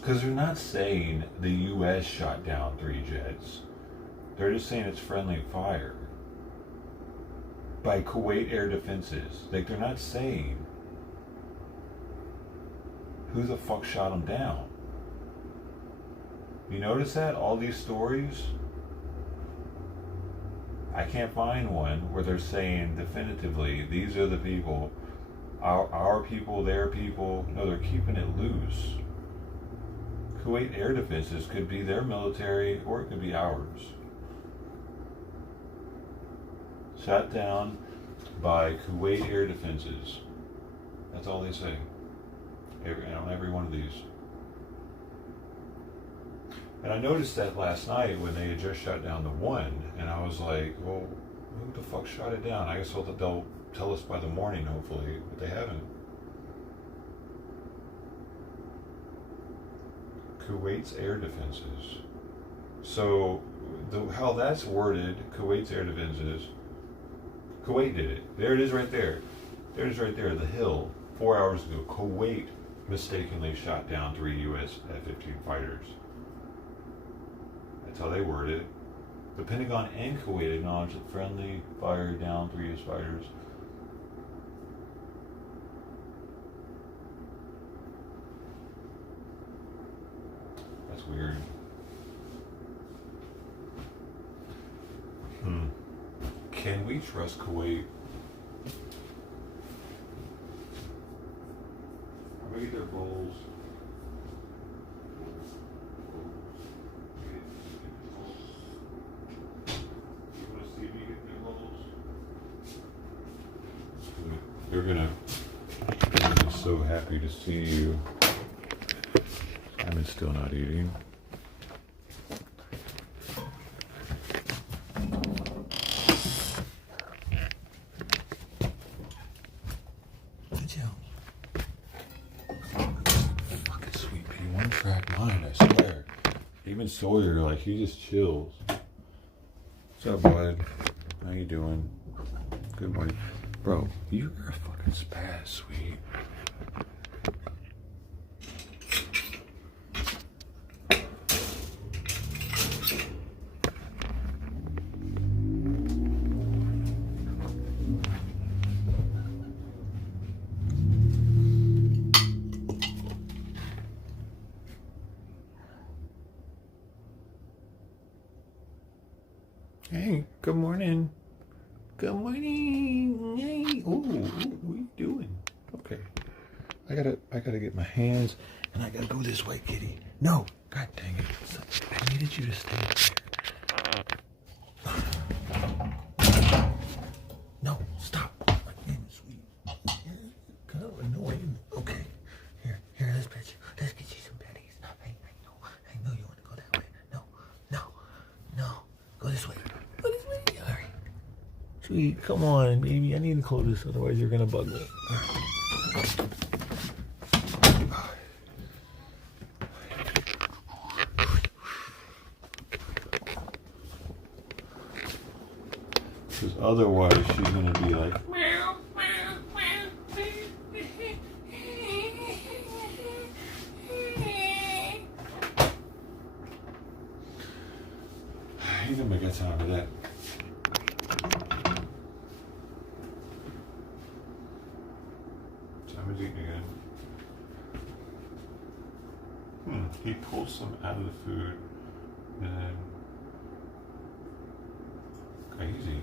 Because they're not saying the U.S. shot down 3 jets. They're just saying it's friendly fire by Kuwait Air Defenses. Like, they're not saying who the fuck shot them down. You notice that? All these stories? I can't find one where they're saying definitively, these are the people, our people, their people. No, they're keeping it loose. Kuwait Air Defenses could be their military, or it could be ours. Shot down by Kuwait Air Defenses. That's all they say. On every one of these. And I noticed that last night when they had just shot down the one, and I was like, well, who the fuck shot it down? I guess they'll tell us by the morning, hopefully, but they haven't. Kuwait's Air Defenses. So, how that's worded, Kuwait's Air Defenses, Kuwait did it. There it is right there. There it is right there, the hill, 4 hours ago. Kuwait mistakenly shot down 3 U.S. F-15 fighters. That's how they word it. The Pentagon and Kuwait acknowledged that friendly fire down 3 U.S. fighters. That's weird. Can we trust Kuwait? I'm gonna get their goals. You want to see me get their goals? They're gonna be so happy to see you. Simon's still not eating. Fucking Sweet Pea, one track mind, I swear. Even Sawyer, like, he just chills. What's up, bud? How you doing? Good morning. Bro, you're a fucking spaz, Sweet. Hey, good morning. Good morning. Hey. Ooh, what are you doing? Okay. I gotta get my hands, and I gotta go this way, kitty. No, god dang it. I needed you to stay there. No, stop. Sweet. Kind of annoying. Okay. Here, let's pet you. Let's get you some petties. I know you want to go that way. No. Go this way. All right. Sweet, come on, baby. I need to close this, otherwise you're gonna bug me. Because otherwise she's gonna be like, meow, meow, meow. He's gonna make time for that. Simon's eating again. He pulled some out of the food and then crazy.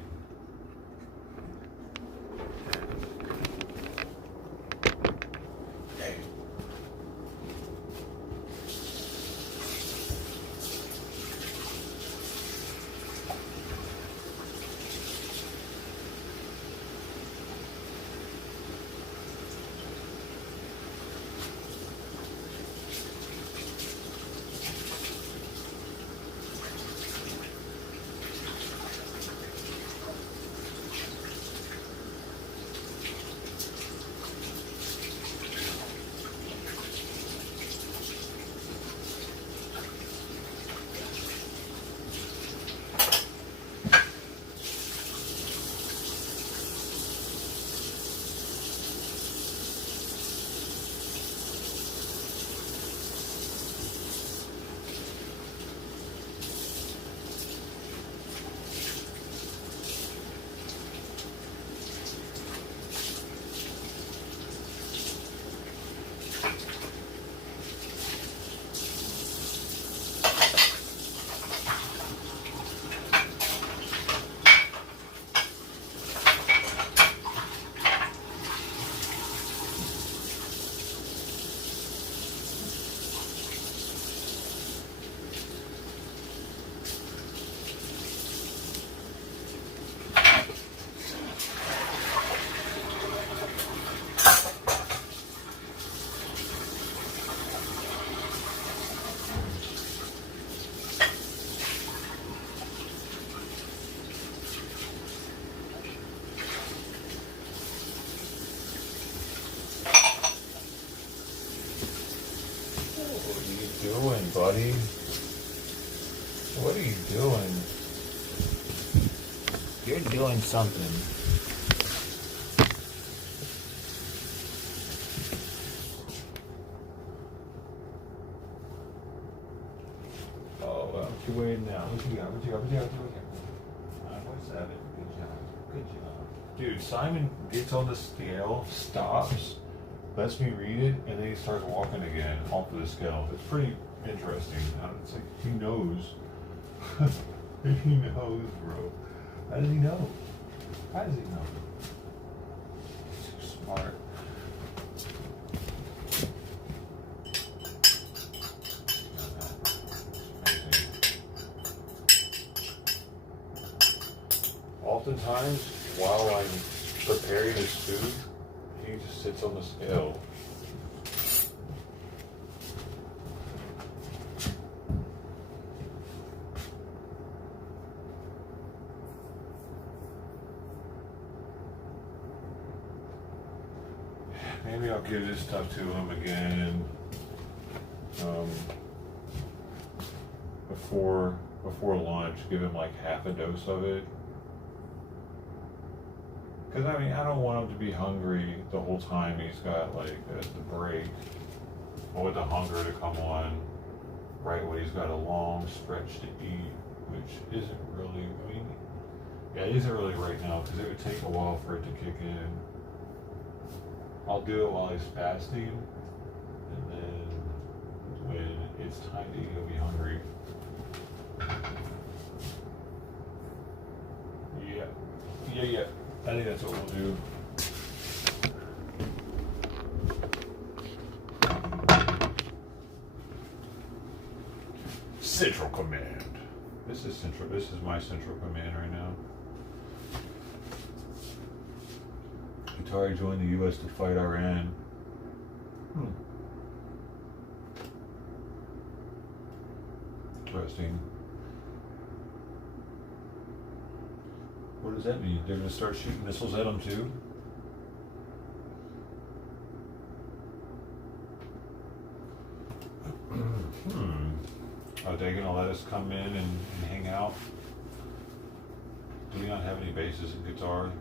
What are you doing, buddy? What are you doing? You're doing something. Oh, well, what you waiting now? What you got? What you got? What you got? What you got? 9.7. Good job. Good job. Dude, Simon gets on the scale, stops, lets me read it, and then he starts walking again off of the scale. It's pretty interesting. It's like he knows. He knows, bro. How does he know? How does he know? He's so smart. Oftentimes, while I'm preparing his food, he just sits on the scale. Maybe I'll give this stuff to him again before lunch. Give him like half a dose of it. Because I mean, I don't want him to be hungry the whole time he's got like the break. I want the hunger to come on right when he's got a long stretch to eat, which isn't really, I mean, yeah, it isn't really right now because it would take a while for it to kick in. I'll do it while he's fasting, and then when it's time to eat, he'll be hungry. Yeah. I think that's what we'll do. Central Command. This is my Central Command right now. Atari joined the U.S. to fight Iran. Interesting. What does that mean? They're going to start shooting missiles at them too? Are they going to let us come in and hang out? Do we not have any bases in Qatar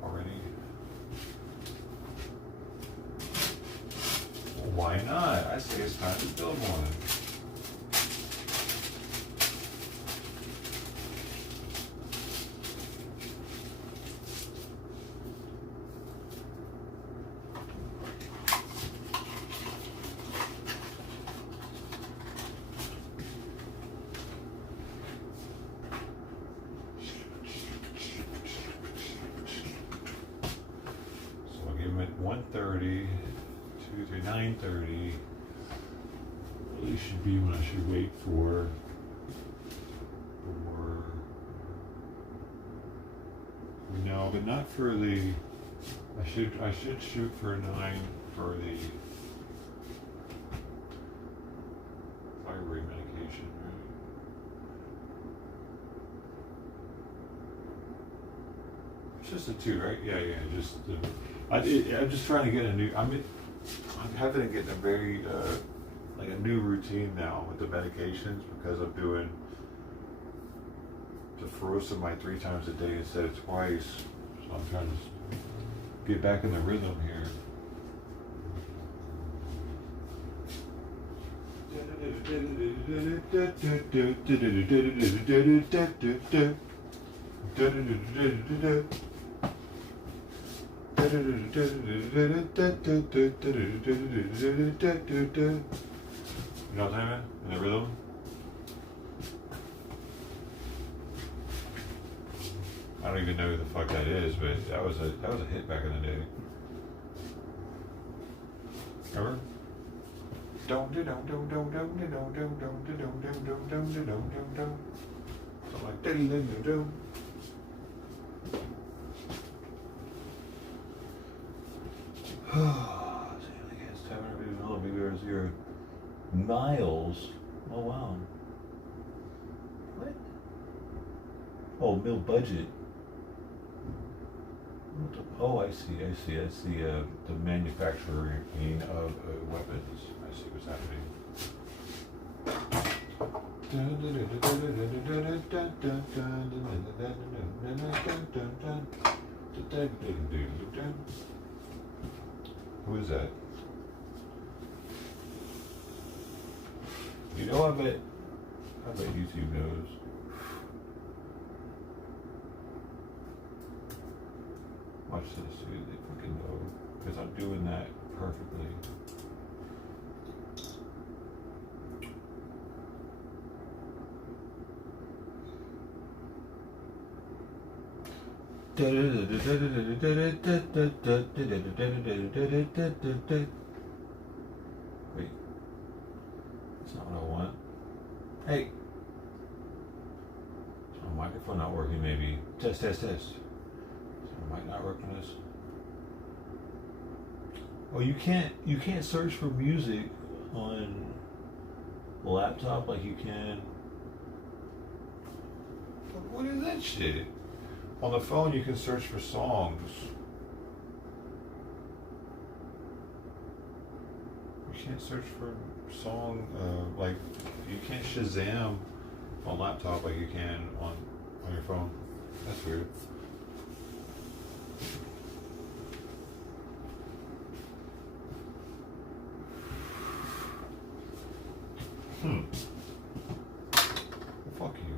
already? Well, why not? I say it's time to build one. At 1:30, 2, 3, 9:30. Really should be when I should wait for no, but not for the. I should shoot for 9 for the thyroid medication, right? It's just a 2, right? Yeah, just the. I'm just trying to get a new. I'm having to get a very like a new routine now with the medications because I'm doing the furosemide 3 times a day instead of twice. So I'm trying to get back in the rhythm here. You know what I'm saying? In the rhythm? I don't even know who the fuck that is, but that was a hit back in the day. Remember? Something like it's 700 millimeters here. Miles. Oh wow. What? Oh, mil budget. Oh, I see. That's the manufacturing of weapons. I see what's happening. Who is that? You know, I bet YouTube knows. Watch this, dude. They fucking know. Because I'm doing that perfectly. Wait. That's not what I want. Hey. Oh, microphone not working maybe. Test. Might not work on this. Oh, you can't search for music on a laptop like you can. What is that shit? On the phone you can search for songs. You can't search for song like you can't Shazam on laptop like you can on your phone. That's weird. Fuck you.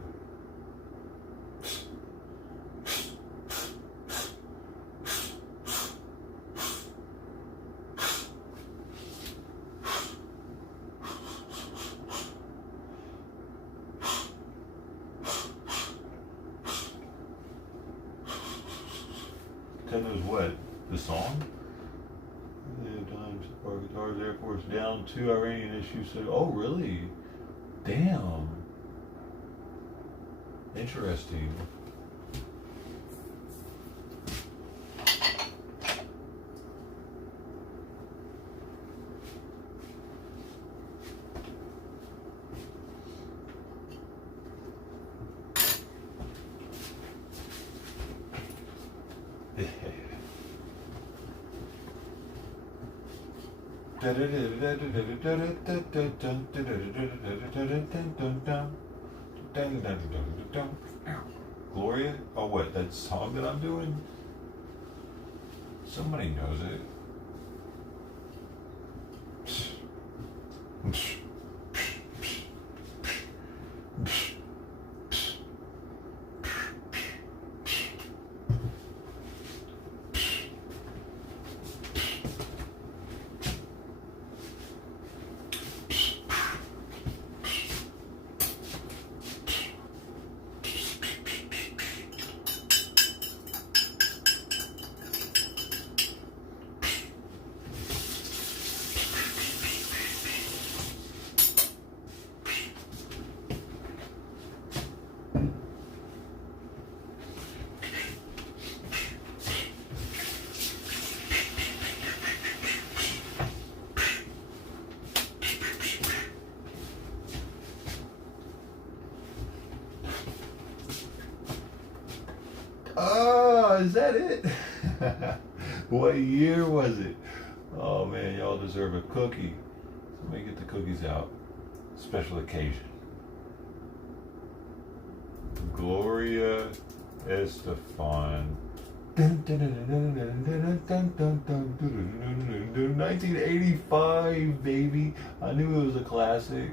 Ten knows what? The song? Times or guitars, Air Force down, 2 Iranian issues. So, oh, really? Damn. Interesting. Gloria? Oh, what? That song that I'm doing? Somebody knows it. Oh, is that it? What year was it? Oh man, y'all deserve a cookie. So let me get the cookies out. Special occasion. Gloria Estefan. 1985, baby. I knew it was a classic.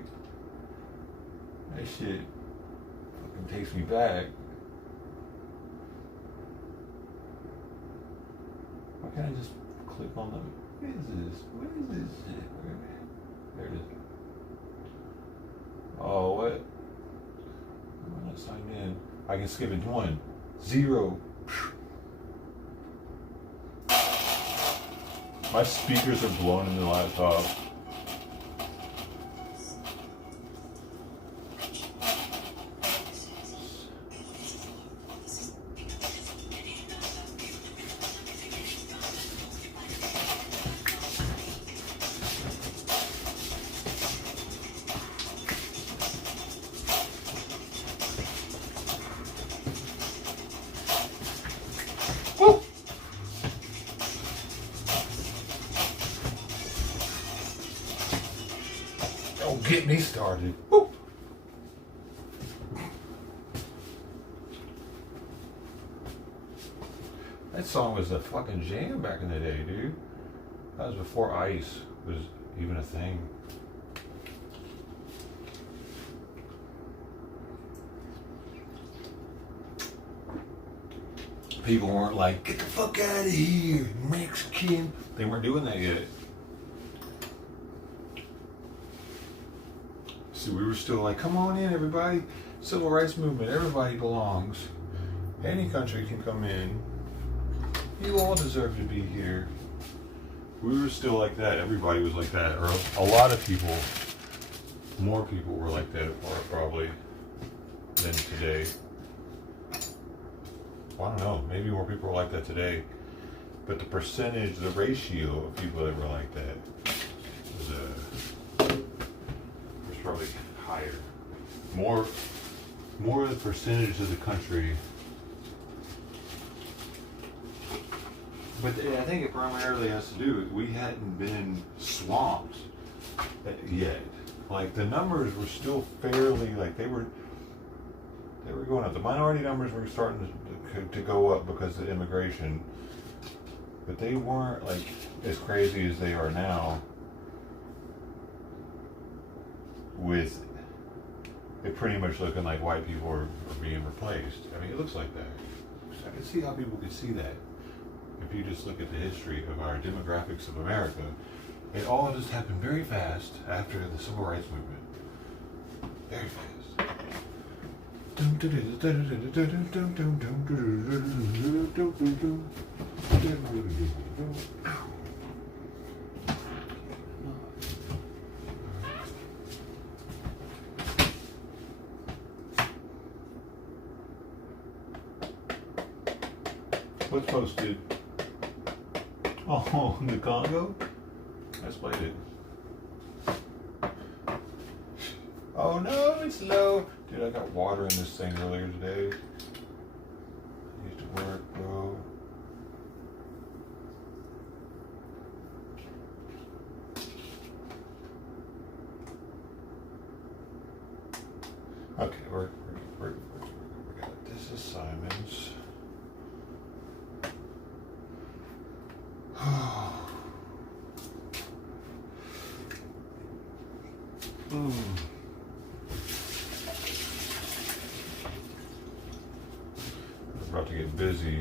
That shit fucking takes me back. Why can't I just click on the... What is this? What is this shit? There it is. Oh, what? I'm not signed in. I can skip it. 1, 0. My speakers are blowing in the laptop. get me started. Woo. That song was a fucking jam back in the day, dude. That was before Ice was even a thing. People weren't like, get the fuck out of here, Mexican. They weren't doing that yet. So we were still like, come on in, everybody. Civil rights movement, everybody belongs. Any country can come in. You all deserve to be here. We were still like that. Everybody was like that. Or a lot of people, more people were like that probably than today. Well, I don't know. Maybe more people are like that today. But the percentage, the ratio of people that were like that was probably higher. More of the percentage of the country. But I think it primarily has to do with we hadn't been swamped yet. Like the numbers were still fairly like they were going up. The minority numbers were starting to go up because of immigration, but they weren't like as crazy as they are now. With it pretty much looking like white people are being replaced. I mean, it looks like that. I can see how people could see that. If you just look at the history of our demographics of America, it all just happened very fast after the Civil Rights Movement. Very fast. What's posted? Oh, the Congo? I just played it. Oh no, it's low. Dude, I got water in this thing earlier today. Used to work, bro. Okay, we got this assignments. We're about to get busy.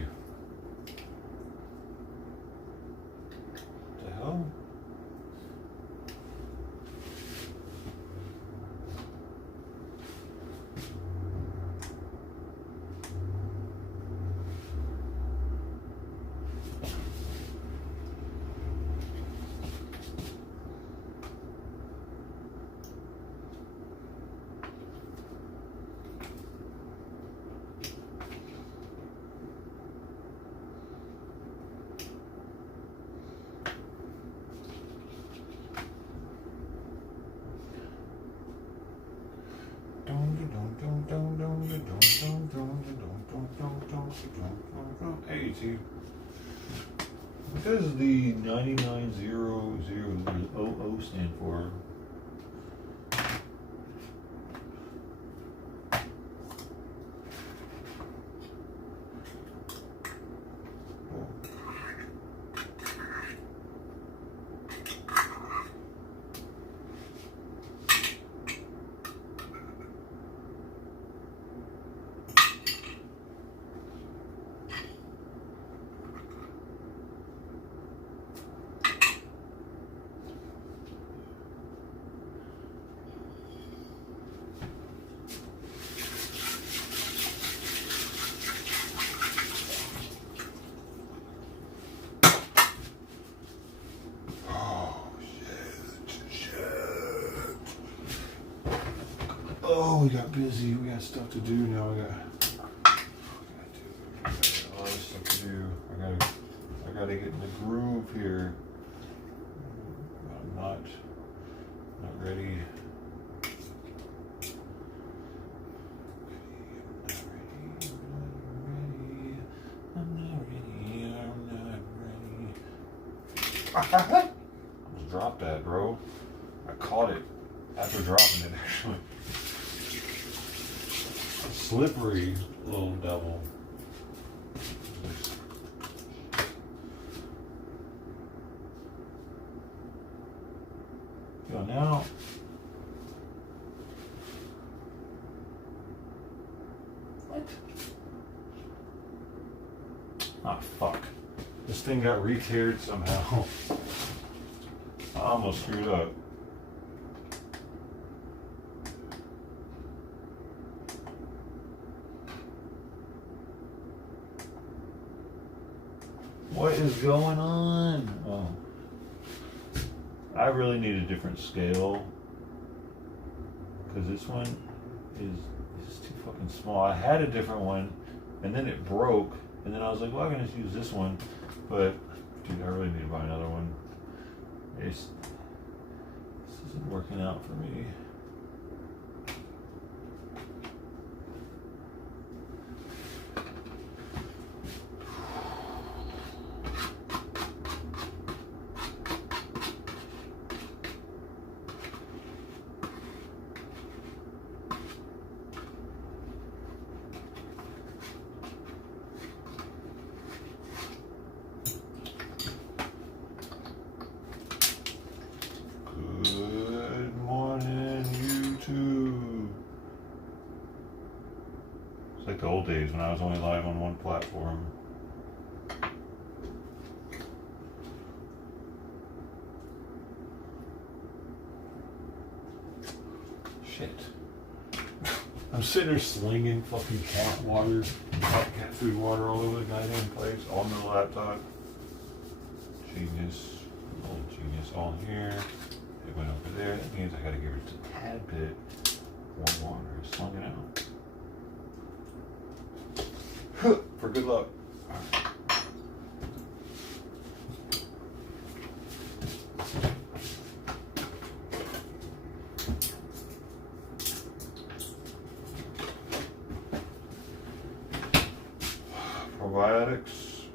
What the hell? Hey, see, what does the 9900000 stand for? Oh, we got busy. We got stuff to do now. We got all this stuff to do. I gotta get in the groove here. I'm not ready. I'm not ready. I almost dropped that, bro. I caught it. after dropping it, actually. Slippery little devil. Go now. What? Ah, fuck. This thing got re-teared somehow. I almost screwed up. What is going on? Oh. I really need a different scale. Because this one is too fucking small. I had a different one and then it broke. And then I was like, well, I can just use this one. But, dude, I really need to buy another one. This isn't working out for me. It's like the old days when I was only live on one platform. Shit. I'm sitting there slinging fucking cat water, cat food water all over the goddamn place, on the laptop. Genius. Oh, genius. All here. It went over there. That means I gotta give it a tad bit more water. Slung it out. For good luck. Probiotics.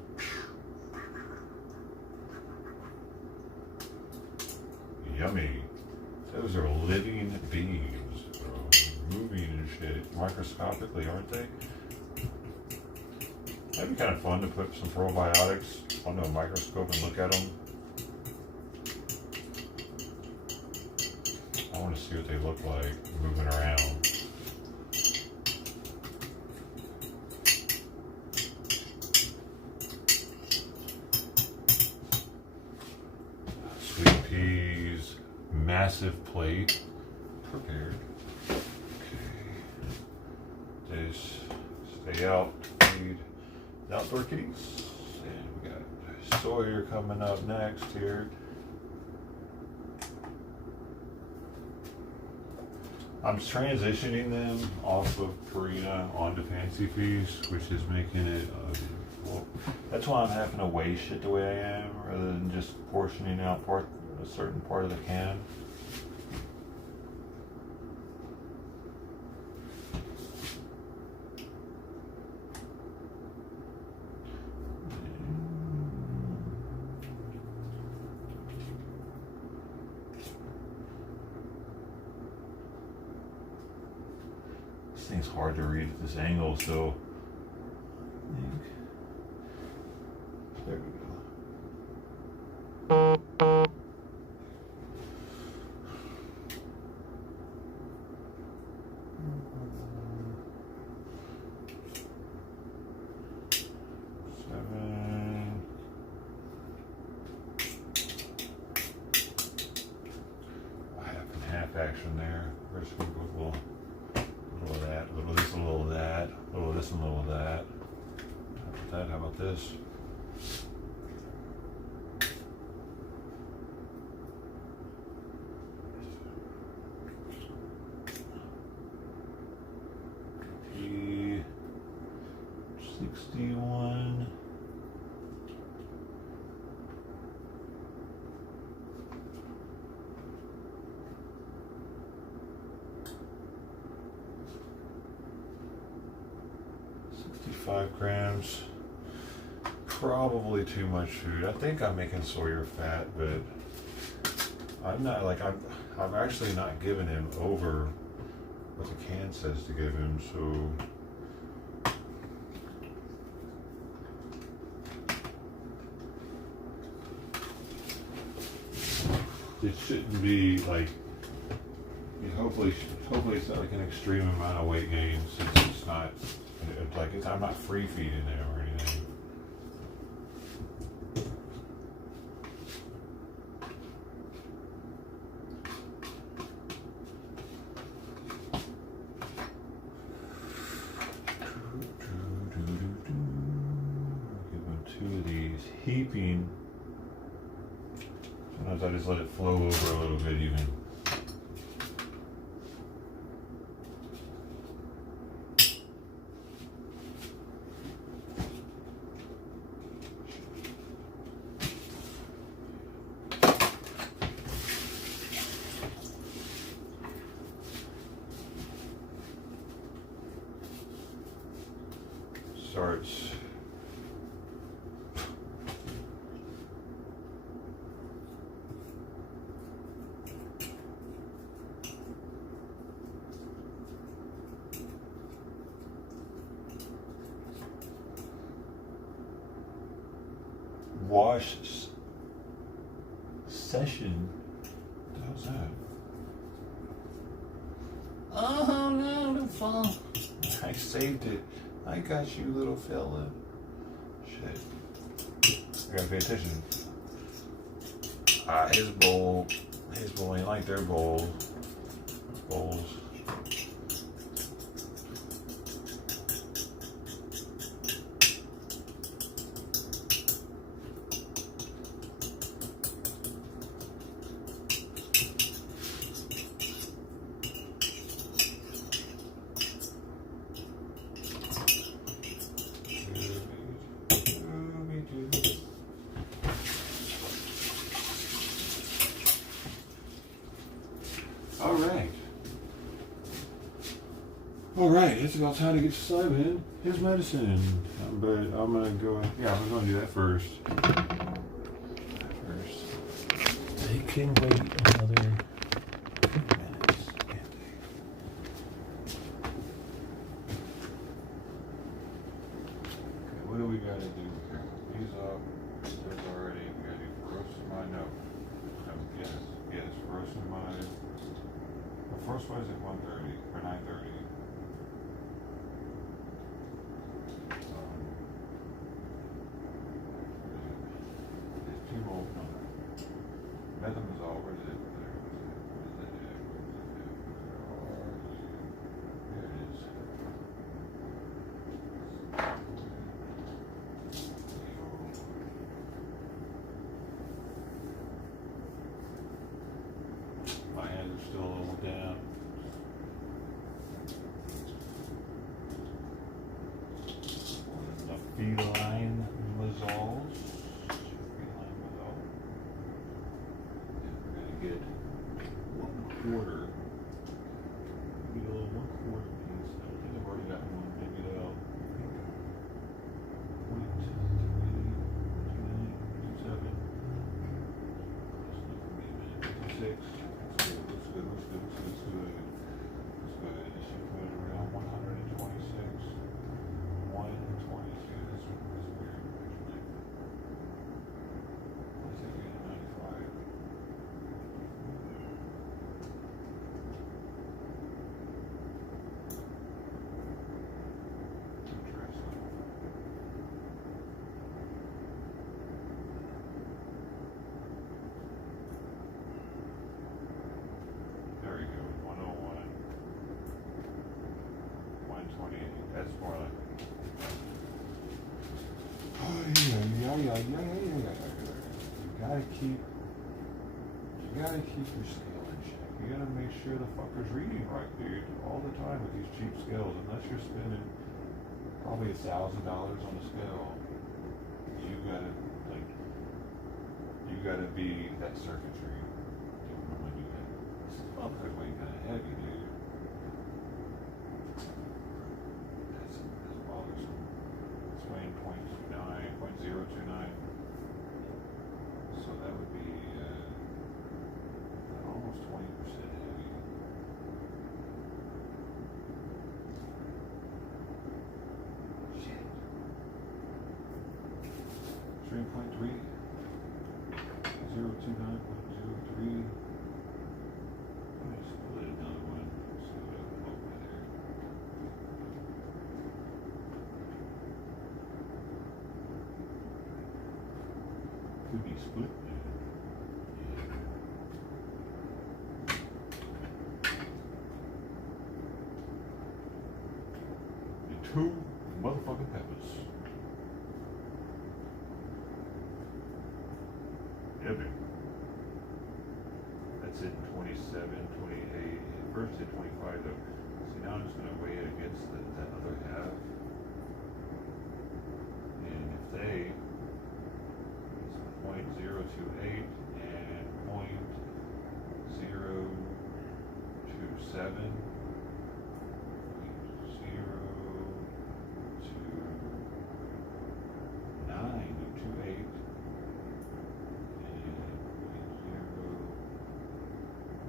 Yummy. Those are living beings, bro. Moving and shit. Microscopically, aren't they? That'd be kind of fun to put some probiotics under a microscope and look at them. I want to see what they look like moving around. Sweet peas, massive plate, prepared. Okay. Just stay out, feed outdoor kitties. And we got Sawyer coming up next here. I'm transitioning them off of Purina onto Fancy Feast, which is making it, well, that's why I'm having to weigh shit the way I am, rather than just portioning out a certain part of the can. This thing's hard to read at this angle, so I think there we go. Action there. We're just going to go a little of that, a little of this, a little of that, a little of this, and a little of that. How about that? How about this? P61. $5 probably too much food. I think I'm making Sawyer fat, but I'm not like I'm actually not giving him over what the can says to give him, so it shouldn't be like, hopefully it's not like an extreme amount of weight gain, since it's not like I'm not free feeding him or anything. Give him 2 of these heaping. Sometimes I just let it flow over a little bit even. Starts wash session. What the hell's that? Oh no, the phone. I saved it. I got you, little fella. Shit. I gotta pay attention. His bowl. His bowl ain't like their bowl. Bowls. All right, it's about time to get Simon his medicine. But I'm gonna go. Yeah, I'm gonna do that first. They can wait another 2 minutes. Can't they? Okay, what do we gotta do here? He's up. There's already. We gotta do furosemide. No. Yes, furosemide. The first one is at 1:30 or 9:30. Methimazole, where is it? There it is. My hands are still a little down. The feline mazoles. Get 1/4. Get a little 1/4 piece. I think I've already got one. Maybe that'll 0.327. Six. Looks good. It should put it around 126. 122. That's weird. Let's take it to 95. There we go, 101, 128, that's more like it. Oh, yeah. You gotta keep your scale in check. You gotta make sure the fucker's reading right, dude, all the time with these cheap scales, unless you're spending probably $1,000 on a scale. You gotta be that circuitry. Don't normally do that. This motherfucker's weighing kind of heavy, dude. That's bothersome. It's weighing 0.29. So that would be split. And 2 motherfucking peppers. Yeah, baby. That's it, 27, 28. First at 25 though. See, now I'm just going to weigh it against that other half. And if they is 0.028 and 0.027, 0.02928,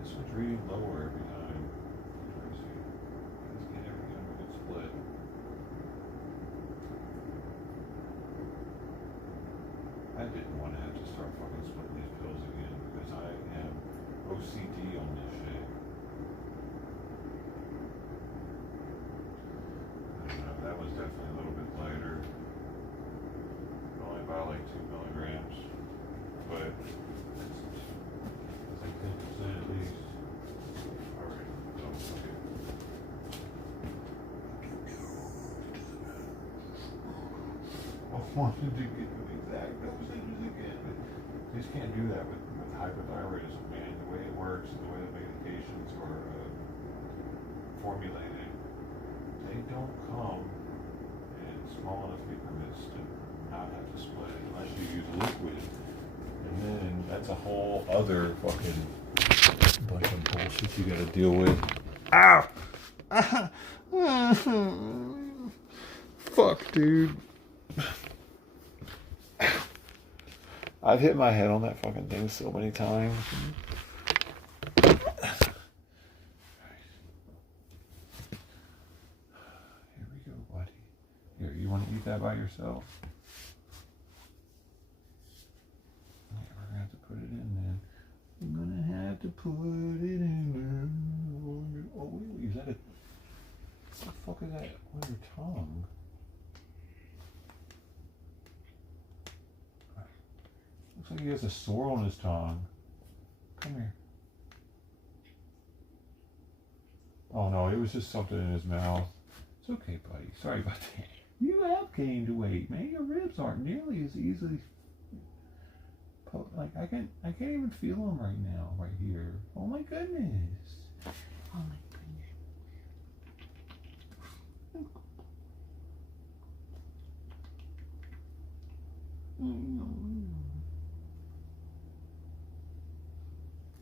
this one's reading lower every time. Let's see. Let's get everything under a good split. I didn't want to have to start fucking splitting these pills again because I am OCD on this shit. I don't know, that was definitely a little bit lighter. Only by like 2 milligrams. But it's like 10% at least. Alright, so okay. I wanted to get the exact dosages again, but you just can't do that with hypothyroidism, man. The way it works and the way the medications are formulated, they don't come in small enough increments to not have to split it unless you use liquid. And then that's a whole other fucking bunch of bullshit you gotta deal with. Ow! Fuck, dude. I've hit my head on that fucking thing so many times. Here we go, buddy. Here, you want to eat that by yourself? Yeah, we're gonna have to put it in there. We're gonna have to put it in there. Oh, wait, is that a... What the fuck is that on your tongue? Looks like he has a sore on his tongue. Come here. Oh no, it was just something in his mouth. It's okay, buddy. Sorry about that. You have gained weight, man. Your ribs aren't nearly as easily... Like, I can't even feel them right now, right here. Oh my goodness. Oh my goodness.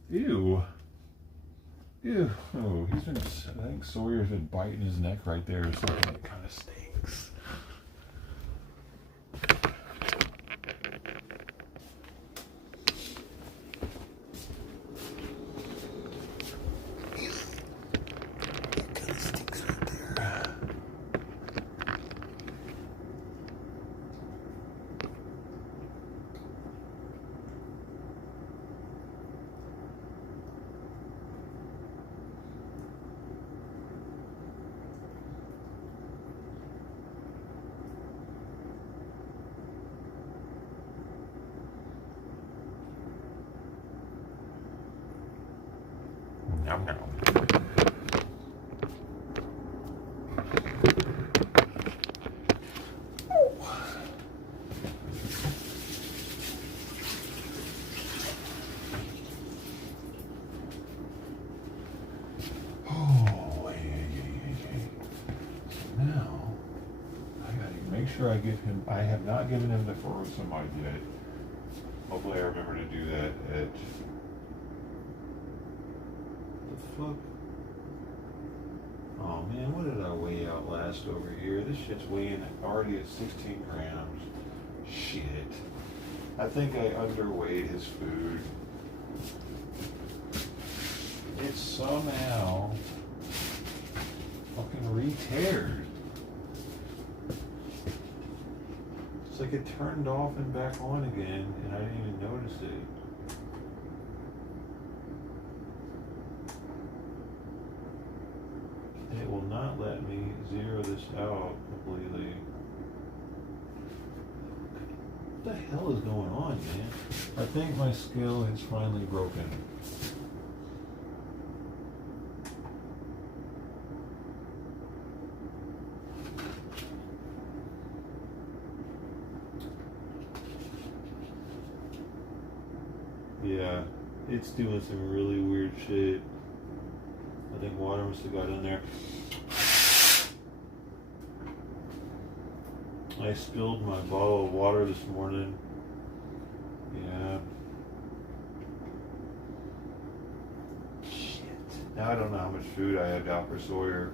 Ew. Ew. Oh, I think Sawyer's been biting his neck right there or something. It kind of stinks. It kind of stinks right there. Nom nom. Now, I gotta make sure I give him, I have not given him the furosemide yet. Hopefully I remember to do that at... The fuck? Oh man, what did I weigh out last over here? This shit's weighing already at 16 grams. Shit. I think I underweighed his food. It's somehow fucking re-teared. It's like it turned off and back on again, and I didn't even notice it. It will not let me zero this out completely. the hell is going on, man? I think my scale is finally broken. Yeah, it's doing some really weird shit. I think water must have got in there. I spilled my bottle of water this morning. Yeah. Shit. Now I don't know how much food I had out for Sawyer.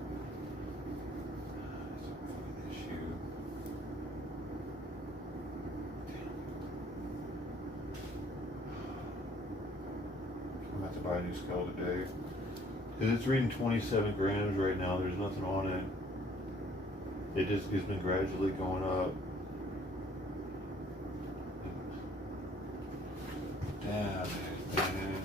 It's a fucking issue. I'm about to buy a new scale today. Because it's reading 27 grams right now. There's nothing on it. It's been gradually going up. Damn it, man.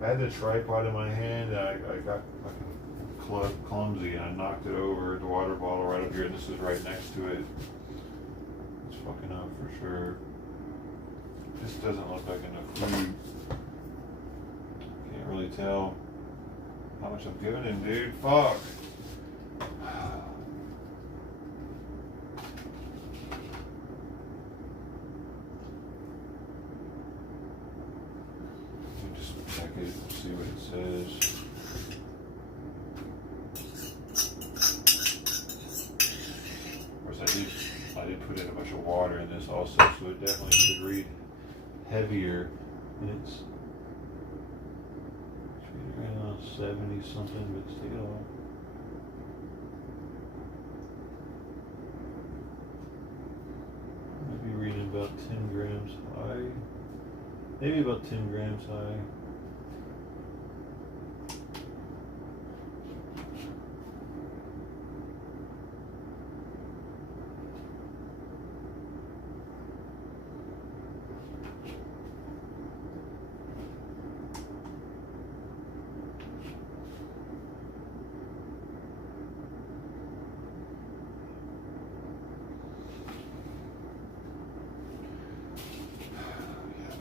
I had the tripod in my hand and I got fucking clumsy and I knocked it over. The water bottle right up here. This is right next to it. It's fucking up for sure. This doesn't look like enough food. Can't really tell how much I'm giving him, dude. Fuck. Let me just check it and see what it says. Of course, I did put in a bunch of water in this also, so it definitely should read heavier. And it's 70 something, but still. Maybe reading about 10 grams high. Maybe about 10 grams high.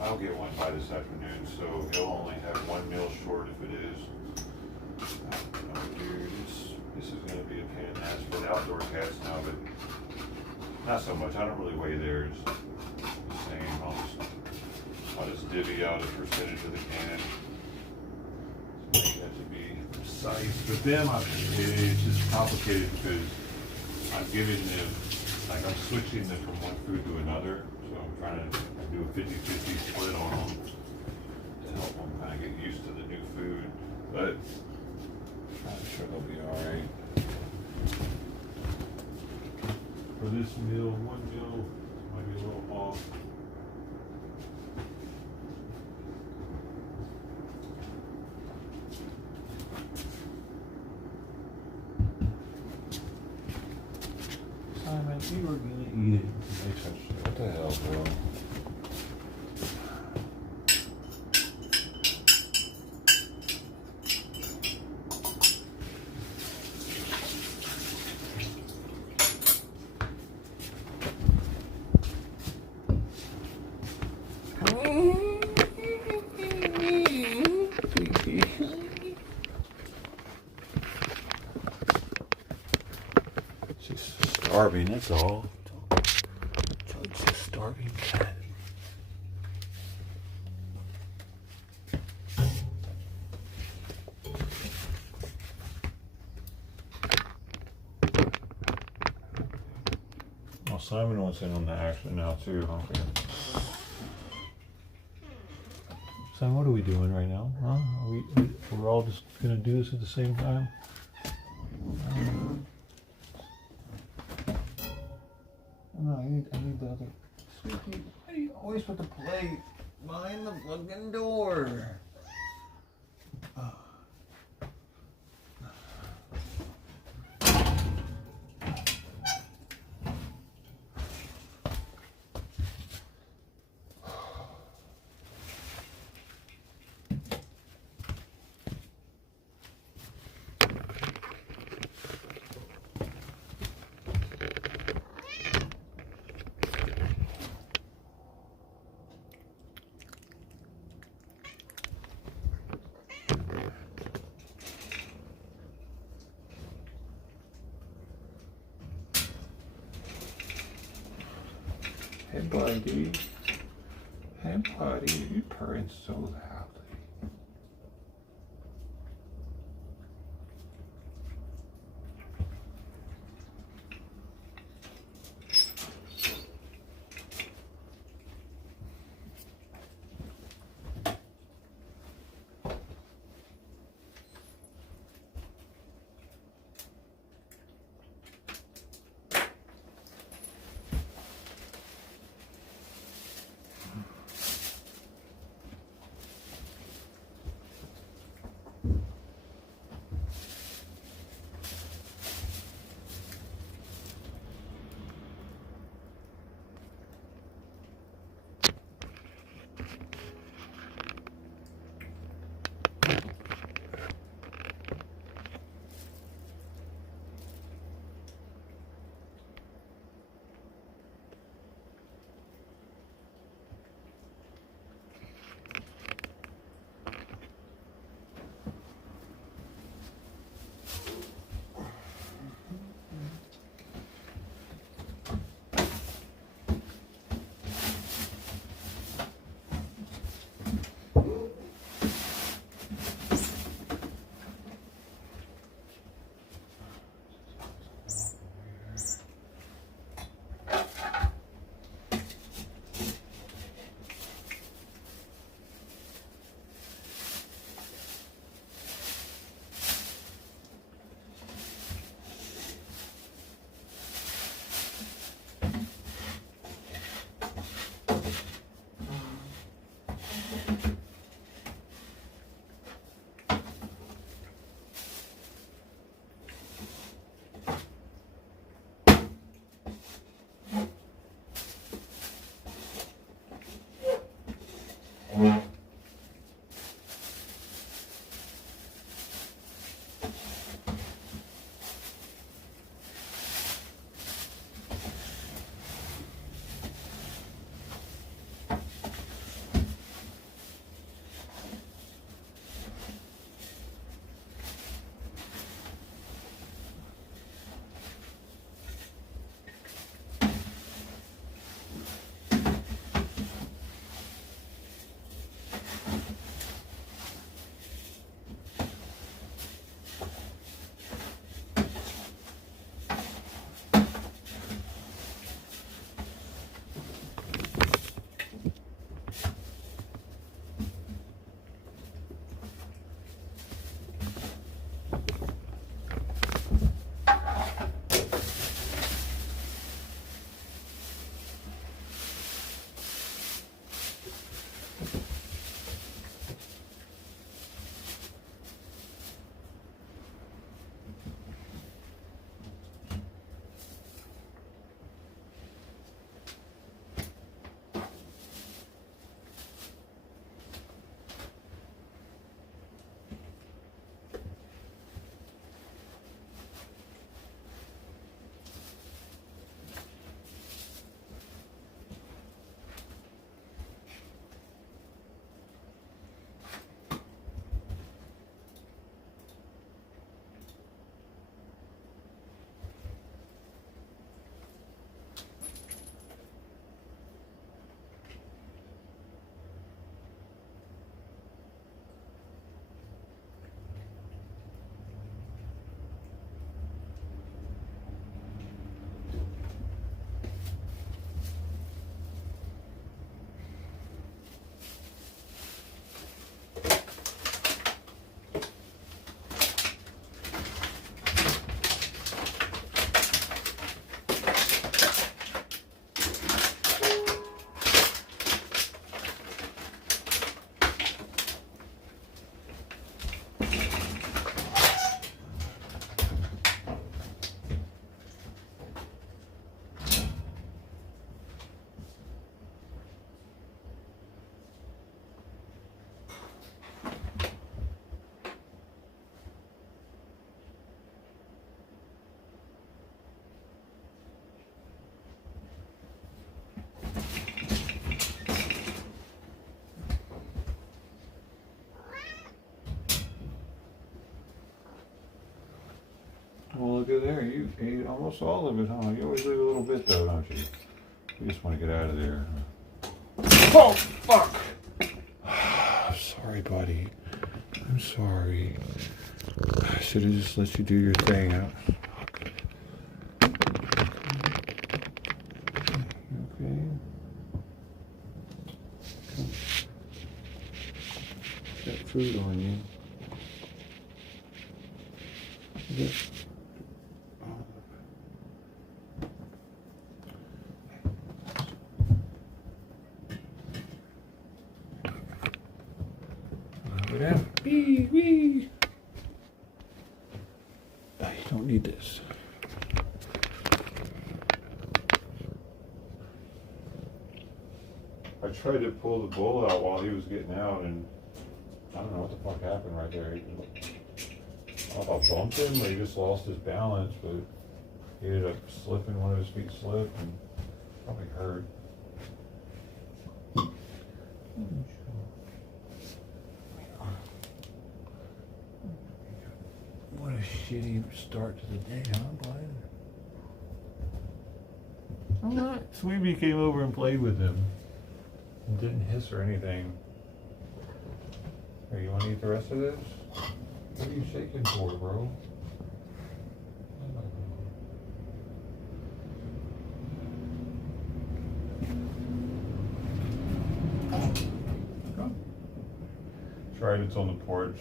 I'll get one by this afternoon, so he'll only have one meal short if it is. Oh, dude, this is going to be a pain in the ass for the outdoor cats now, but not so much. I don't really weigh theirs. The same. I'll just divvy out a percentage of the can. So you have to be precise. With them, it's just complicated because I'm giving them, like I'm switching them from one food to another. So I'm trying to do a 50-50 split on them to help them kind of get used to the new food. But I'm sure they'll be alright. For this meal, one meal might be a little off. Simon, you were gonna eat it. They touched it. What the hell, bro? She's starving, that's all. Judge's a starving cat. Well, Simon wants in on the action now too, huh? Simon, what are we doing right now? Huh? We're all just gonna do this at the same time? No, I need the other. Sweetie, why do you always put the plate behind the fucking door? buddy. Hey, buddy. You're purring so loudly. Well, look at there. You ate almost all of it, huh? You always leave a little bit, though, don't you? You just want to get out of there. Oh, fuck! Sorry, buddy. I'm sorry. I should have just let you do your thing. Okay. Got food on you. Wee, wee. You don't need this. I tried to pull the bull out while he was getting out, and I don't know what the fuck happened right there. I don't know if I bumped him or he just lost his balance, but he ended up slipping, one of his feet slipped, and probably hurt. What a shitty start to the day, huh, bud? I'm not. Sweetie came over and played with him. And didn't hiss or anything. Here, you want to eat the rest of this? What are you shaking for, bro? Come. It's right, it's on the porch.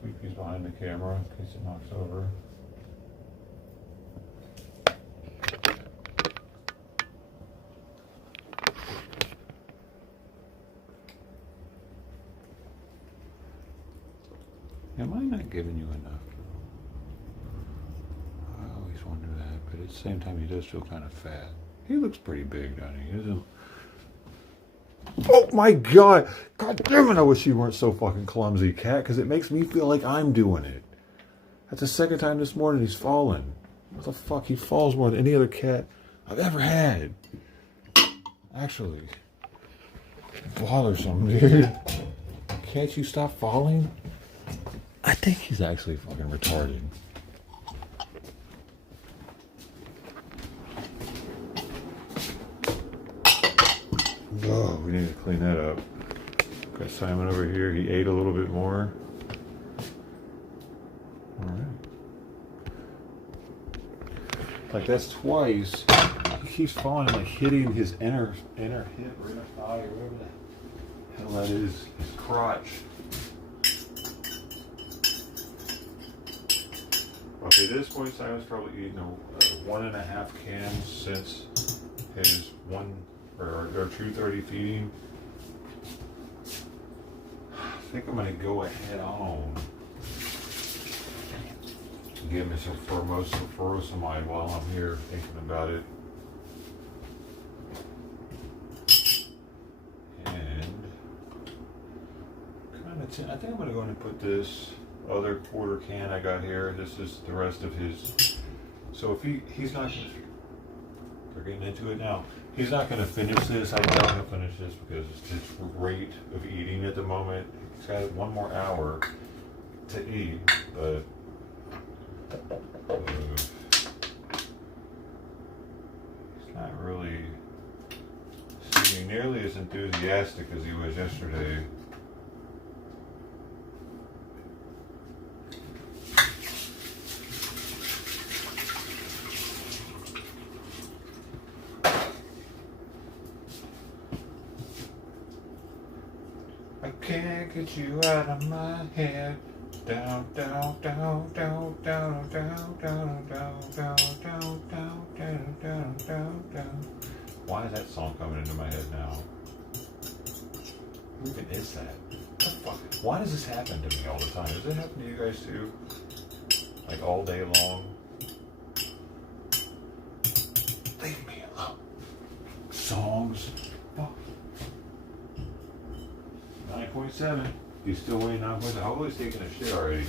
Sweetie's behind the camera in case it knocks over. Am I not giving you enough? I always wonder that, but at the same time, he does feel kind of fat. He looks pretty big, doesn't he? He doesn't... Oh my God! God damn it! I wish you weren't so fucking clumsy, cat, because it makes me feel like I'm doing it. That's the second time this morning he's fallen. What the fuck? He falls more than any other cat I've ever had. Actually, bothersome, dude. Can't you stop falling? I think he's actually fucking retarded. Oh, we need to clean that up. Got Simon over here. He ate a little bit more. All right. Like that's twice. He keeps falling, like hitting his inner hip or inner thigh or whatever the hell that is. His crotch. Okay, at this point, Simon's probably eaten 1.5 cans since his 2:30 feeding. I think I'm gonna go ahead on and give me some furosemide while I'm here thinking about it. And I think I'm gonna go ahead and put this other quarter can I got here. This is the rest of his. So if he's not, they're getting into it now. He's not going to finish this. I know he'll finish this because it's his rate of eating at the moment. He's got 1 more hour to eat, but he's not really seeming nearly as enthusiastic as he was yesterday. Can't get you out of my head. Down, down, down, down, down, down, down, down, down, down, down, down, down, down, down. Why is that song coming into my head now? Who even is that? What the fuck? Why does this happen to me all the time? Does it happen to you guys too? Like all day long? Leave me alone. Songs. Fuck. 9.7. You still waiting 9.7? I'm always taking a shit already.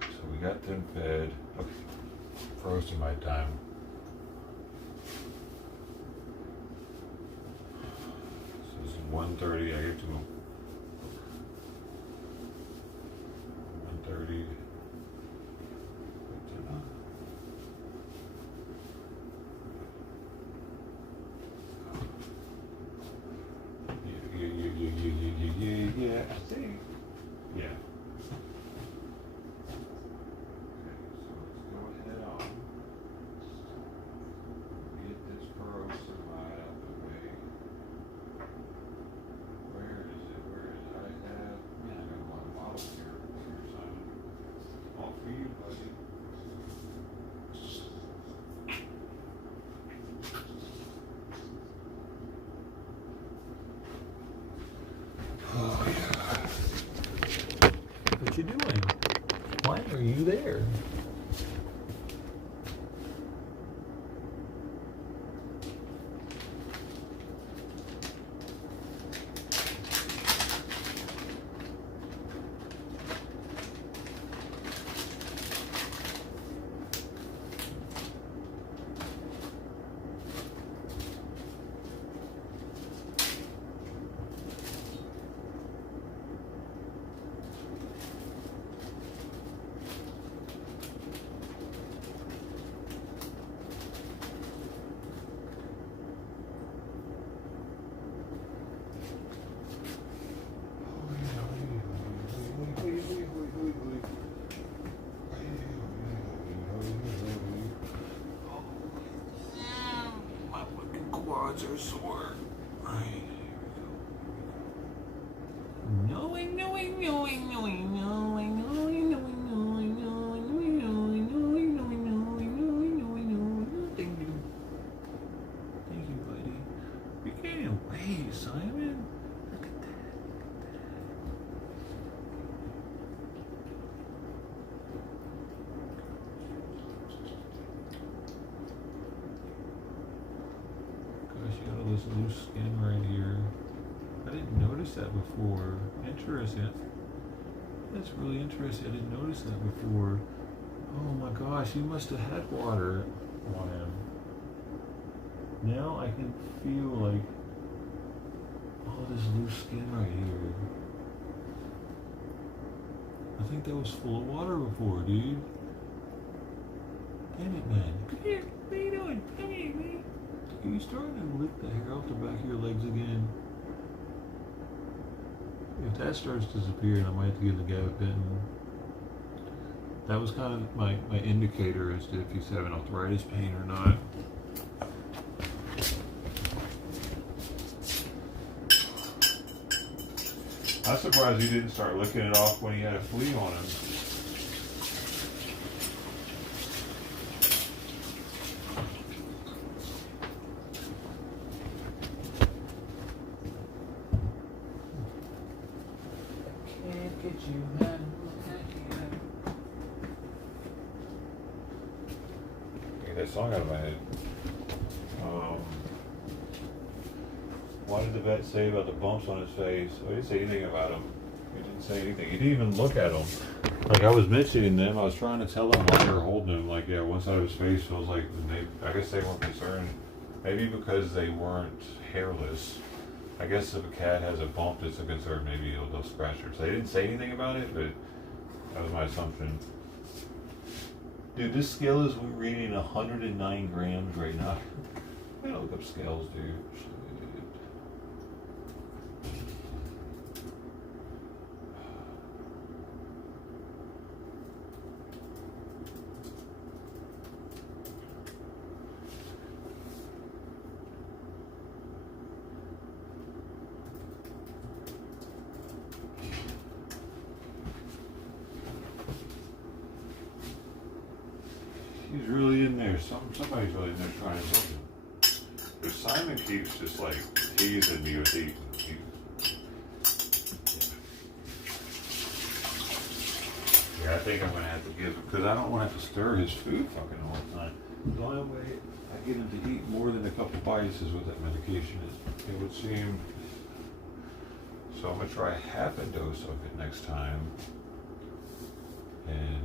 So we got them fed. Okay. Frozen my time. So 1:30. I get to him 1:30. Yeah, I think. Yeah. Okay, so let's go ahead on. Get this peroxamide out the way. Where is it? I have, man, I got a lot of bottles here. Here, Simon. All for you, buddy. Oh, yeah. What you doing? Why are you there? My fucking quads are sore. Thank you, buddy. You're getting away, Simon. Look at that. Gosh, you got all this loose skin right here. I didn't notice that before. Interesting. That's really interesting. I didn't notice that before. Oh my gosh, you must have had water on him. Now I can feel like all this loose skin right here. I think that was full of water before, dude. Damn it, man. Come here. What are you doing? Come here, man. Are you starting to lick the hair off the back of your legs again? If that starts disappearing, I might have to get the gabapentin. That was kind of my indicator as to if he's having arthritis pain or not. I'm surprised he didn't start licking it off when he had a flea on him. Can't get you, man. Get that song out of my head. What did the vet say about the bumps on his face? Oh, he didn't say anything about them. He didn't say anything. He didn't even look at them. Like, I was mentioning them. I was trying to tell him while they were holding him. Like, yeah, one side of his face was like, I guess they weren't concerned. Maybe because they weren't hairless. I guess if a cat has a bump that's a concern, maybe they'll scratch her. So they didn't say anything about it, but that was my assumption. Dude, this scale is reading 109 grams right now. I gotta look up scales, dude. He's really in there. Somebody's really in there trying to help him. But Simon keeps just like teasing me with eating. Yeah, I think I'm gonna have to give him, because I don't want to have to stir his food fucking all the time. The only way I get him to eat more than a couple bites is with that medication. It would seem. So I'm gonna try half a dose of it next time. And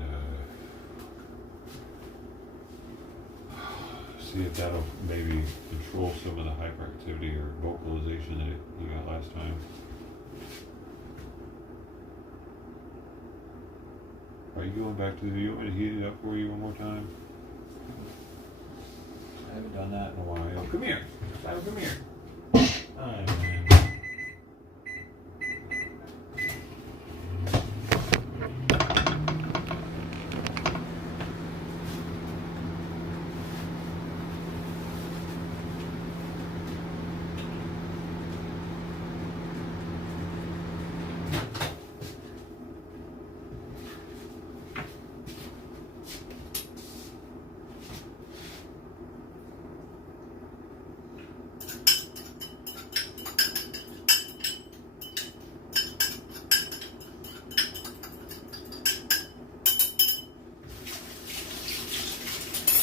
see see if that'll maybe control some of the hyperactivity or vocalization that you got last time. Are you going back to the view and heat it up for you one more time? I haven't done that in a while. Come here. Simon, come here. Hi, man.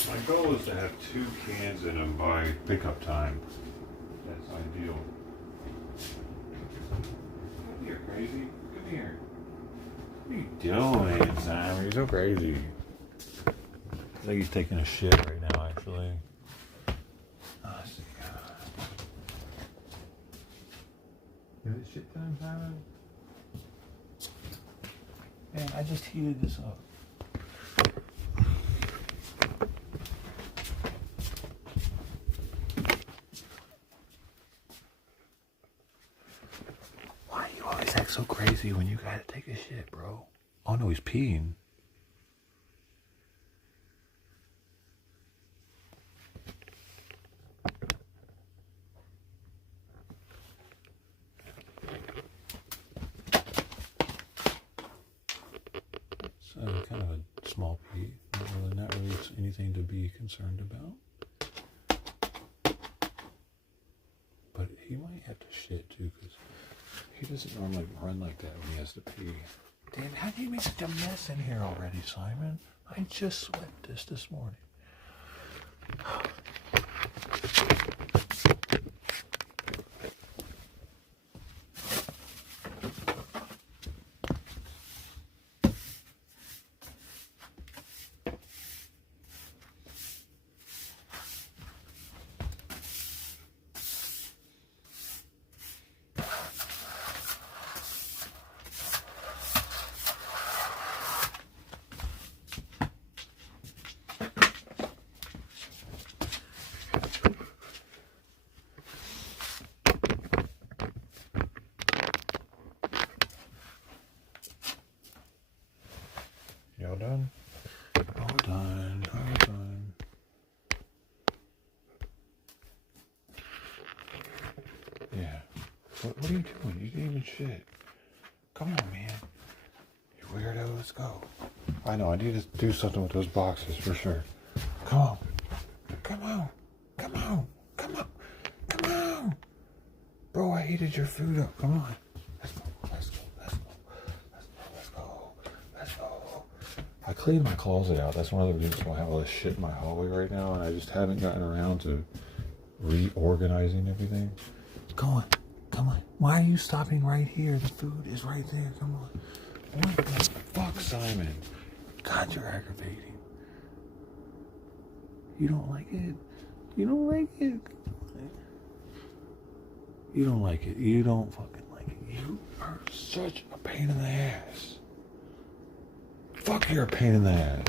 My goal is to have 2 cans in them by pickup time. That's ideal. Come here, crazy. Come here. What are you doing, Simon? You're so crazy. I think he's taking a shit right now, actually. Let's see. Is it shit time, Simon? Man, I just heated this up. So crazy when you gotta take a shit, bro. Oh no, he's peeing. So kind of a small pee. Not really anything to be concerned about. But he might have to shit too, because he doesn't normally run like that when he has to pee. Damn, how do you make such a mess in here already, Simon? I just swept this morning. Y'all done? All done. All done. Yeah. What are you doing? You didn't even shit. Come on, man. You weirdo. Let's go. I know. I need to do something with those boxes for sure. Come on. Come on. Come on. Come on. Come on. Bro, I heated your food up. Come on. Let's go. Let's go. Let's go. Let's go. Let's go. Let's go. I cleaned my closet out. That's one of the reasons why I have all this shit in my hallway right now, and I just haven't gotten around to reorganizing everything. Come on. Come on. Why are you stopping right here? The food is right there. Come on. What the fuck, Simon? God, you're aggravating. You don't like it? You don't like it? You don't like it. You don't fucking like it. You are such a pain in the ass. Fuck, you're a pain in the ass.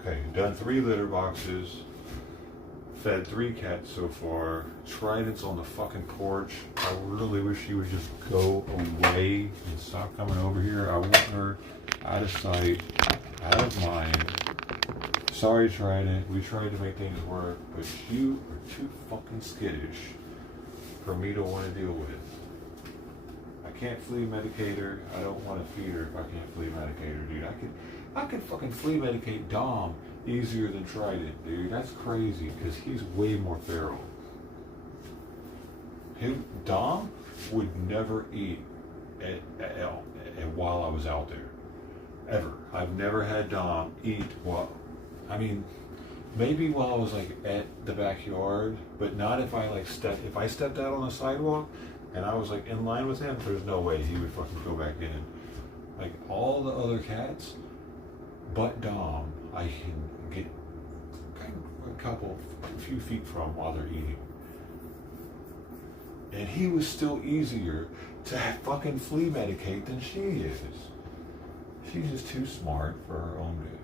Okay, done 3 litter boxes. Fed 3 cats so far. Trident's on the fucking porch. I really wish she would just go away and stop coming over here. I want her out of sight, out of mind. Sorry, Trident. We tried to make things work, but you are too fucking skittish for me to want to deal with. I can't flea medicate her. I don't want to feed her if I can't flea medicate her, dude. I can fucking flea medicate Dom easier than Trident, dude. That's crazy, because he's way more feral. Dom would never eat while I was out there. Ever. I've never had Dom eat maybe while I was like at the backyard, but not if I stepped out on the sidewalk. And I was like in line with him. There's no way he would fucking go back in. Like all the other cats, but Dom, I can get a few feet from while they're eating. And he was still easier to fucking flea medicate than she is. She's just too smart for her own good.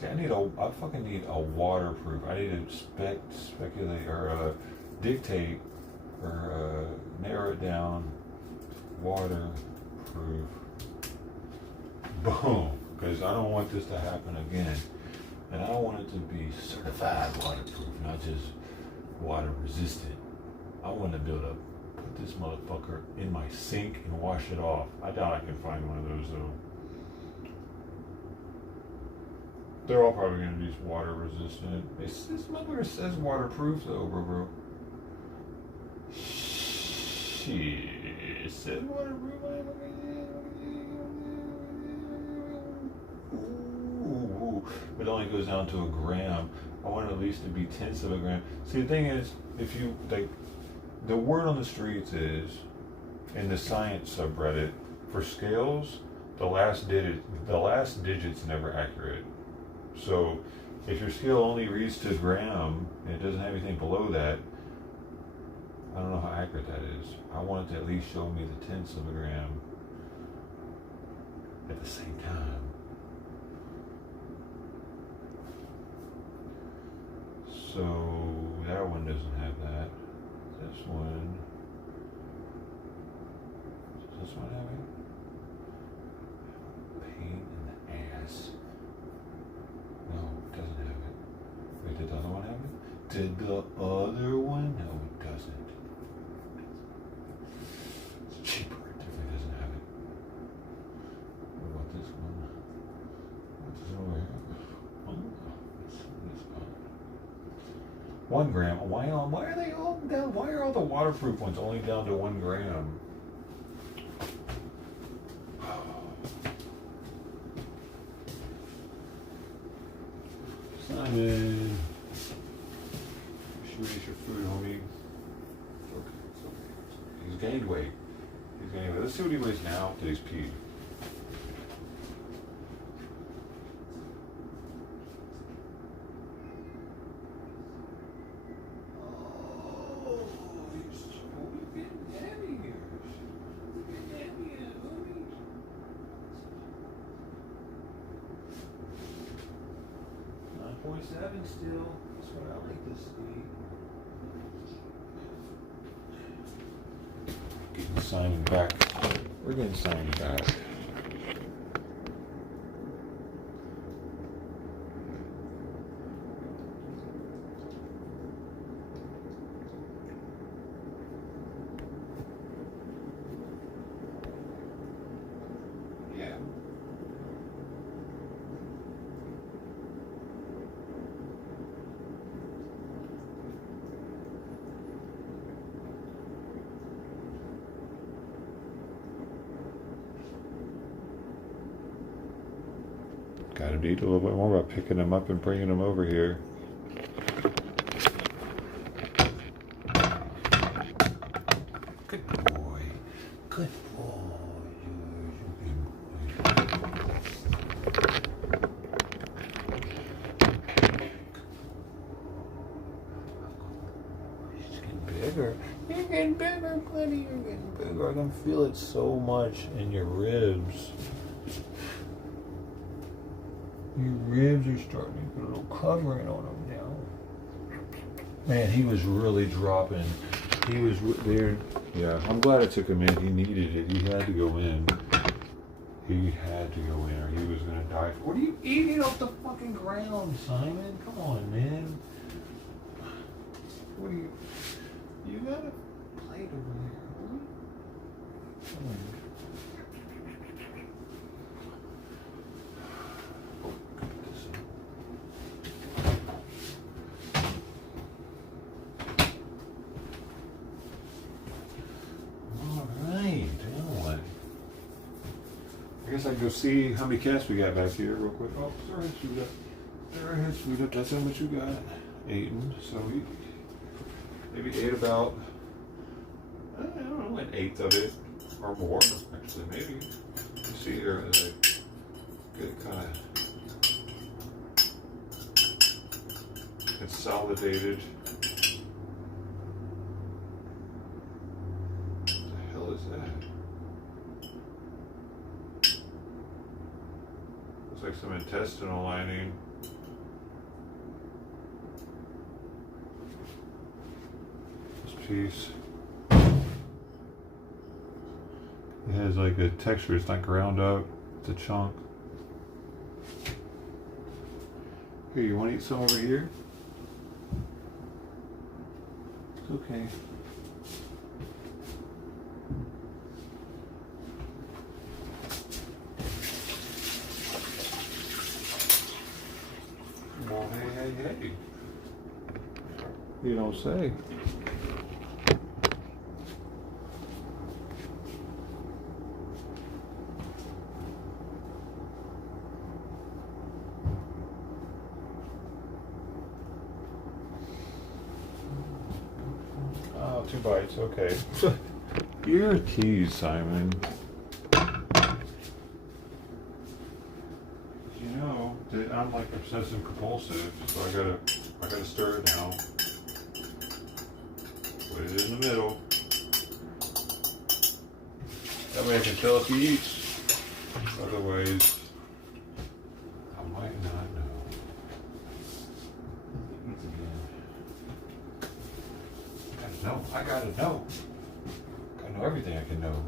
See, I fucking need a waterproof. I need to speculate or dictate or narrow it down. Waterproof. Boom. Because I don't want this to happen again. And I don't want it to be certified waterproof, not just water resistant. I want to be able to put this motherfucker in my sink and wash it off. I doubt I can find one of those though. They're all probably going to be water resistant. This motherfucker says waterproof though, bro. Shit, it says waterproof. Ooh, it only goes down to a gram. I want it at least to be tenths of a gram. See, the thing is, if you like, the word on the streets is, in the science subreddit, for scales, the last digit's never accurate. So if your scale only reads to a gram and it doesn't have anything below that, I don't know how accurate that is. I want it to at least show me the tenths of a gram at the same time. So that one doesn't have that. This one. Does this one have it? Pain in the ass. No, it doesn't have it. Wait, did the other one have it? Did the other one? No, it doesn't. It's cheaper. It definitely doesn't have it. What about this one? What's this over here? Oh, this one. 1 gram. Why are they all down? Why are all the waterproof ones only down to 1 gram? Simon, should we eat your food, homie? Okay. He's gained weight. Let's see what he weighs now that he's peed. Still, that's what I like to see. Getting Simon back. We're getting Simon back. Got to need a little bit more about picking them up and bringing them over here. Good boy. Good boy. He's getting bigger. You're getting bigger, buddy. You're getting bigger. I can feel it so much in your ribs. Your ribs are starting to put a little covering on them now. Man, he was really dropping. He was there. Yeah, I'm glad I took him in. He needed it. He had to go in. He had to go in or he was going to die. What are you eating off the fucking ground, Simon? Come on, man. What are you... You got a plate over there. Come on. I guess I can go see how many cats we got back here real quick. Oh, sorry, sweetheart. There it is, sweetheart. That's how much you got. eaten. So we maybe ate about, I don't know, an eighth of it or more. Actually, maybe. You see here as I get it kind of consolidated. What the hell is that? Looks like some intestinal lining. This piece. It has like a texture, it's not ground up, it's a chunk. Here, you want to eat some over here? It's okay. Well, hey. You don't say. Oh, 2 bites, okay. You're a tease, Simon. You know that I'm like obsessive compulsive, so I gotta stir it now. Put it in the middle. That way I can tell if he eats. Otherwise, I might not know. He eats again. I gotta know. Gotta know everything I can know.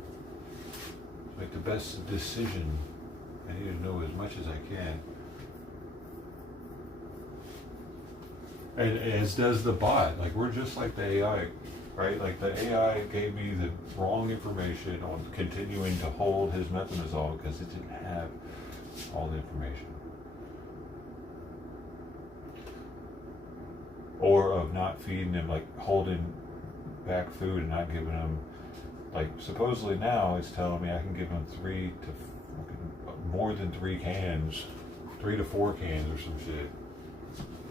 To make the best decision. I need to know as much as I can. And as does the bot. Like, we're just like the AI, right? Like, the AI gave me the wrong information on continuing to hold his methimazole because it didn't have all the information. Or of not feeding him, like holding back food and not giving him, like, supposedly now it's telling me I can give him more than 3 cans, 3 to 4 cans or some shit.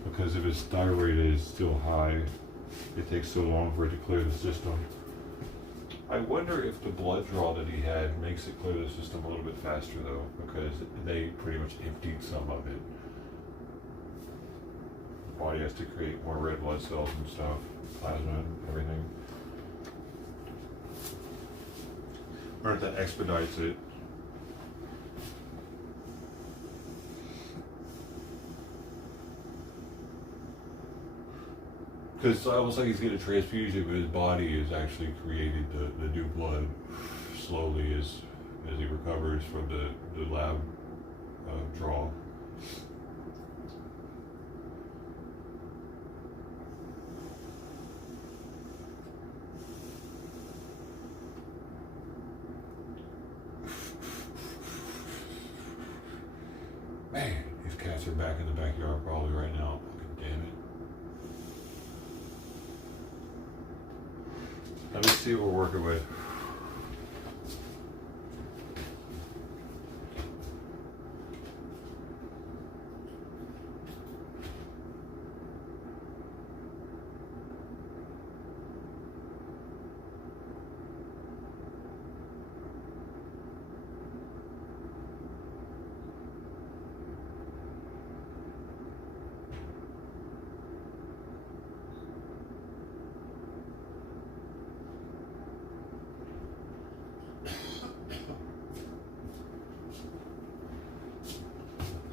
Because if his thyroid is still high, it takes so long for it to clear the system. I wonder if the blood draw that he had makes it clear the system a little bit faster though, because they pretty much emptied some of it. The body has to create more red blood cells and stuff, plasma and everything. Or if that expedites it. Because it's almost like he's getting a transfusion, but his body has actually created the new blood slowly as he recovers from the lab draw. Man, these cats are back in the backyard probably right now. Fucking damn it. Let me see what we're working with.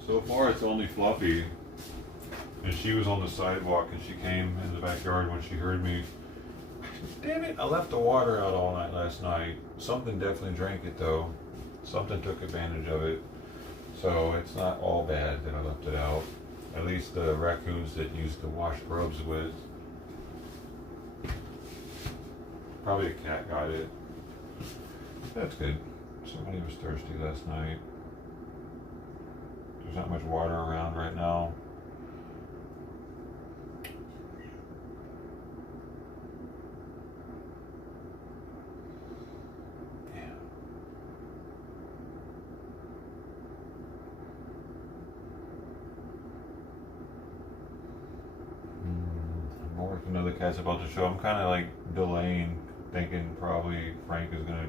So far it's only Fluffy, and she was on the sidewalk and she came in the backyard when she heard me. Damn it, I left the water out all night last night. Something definitely drank it though. Something took advantage of it. So it's not all bad that I left it out. At least the raccoons that used to wash robes with. Probably a cat got it. That's good. Somebody was thirsty last night. There's not much water around right now. Yeah. Like another cat's about to show. I'm kind of like delaying, thinking probably Frank is gonna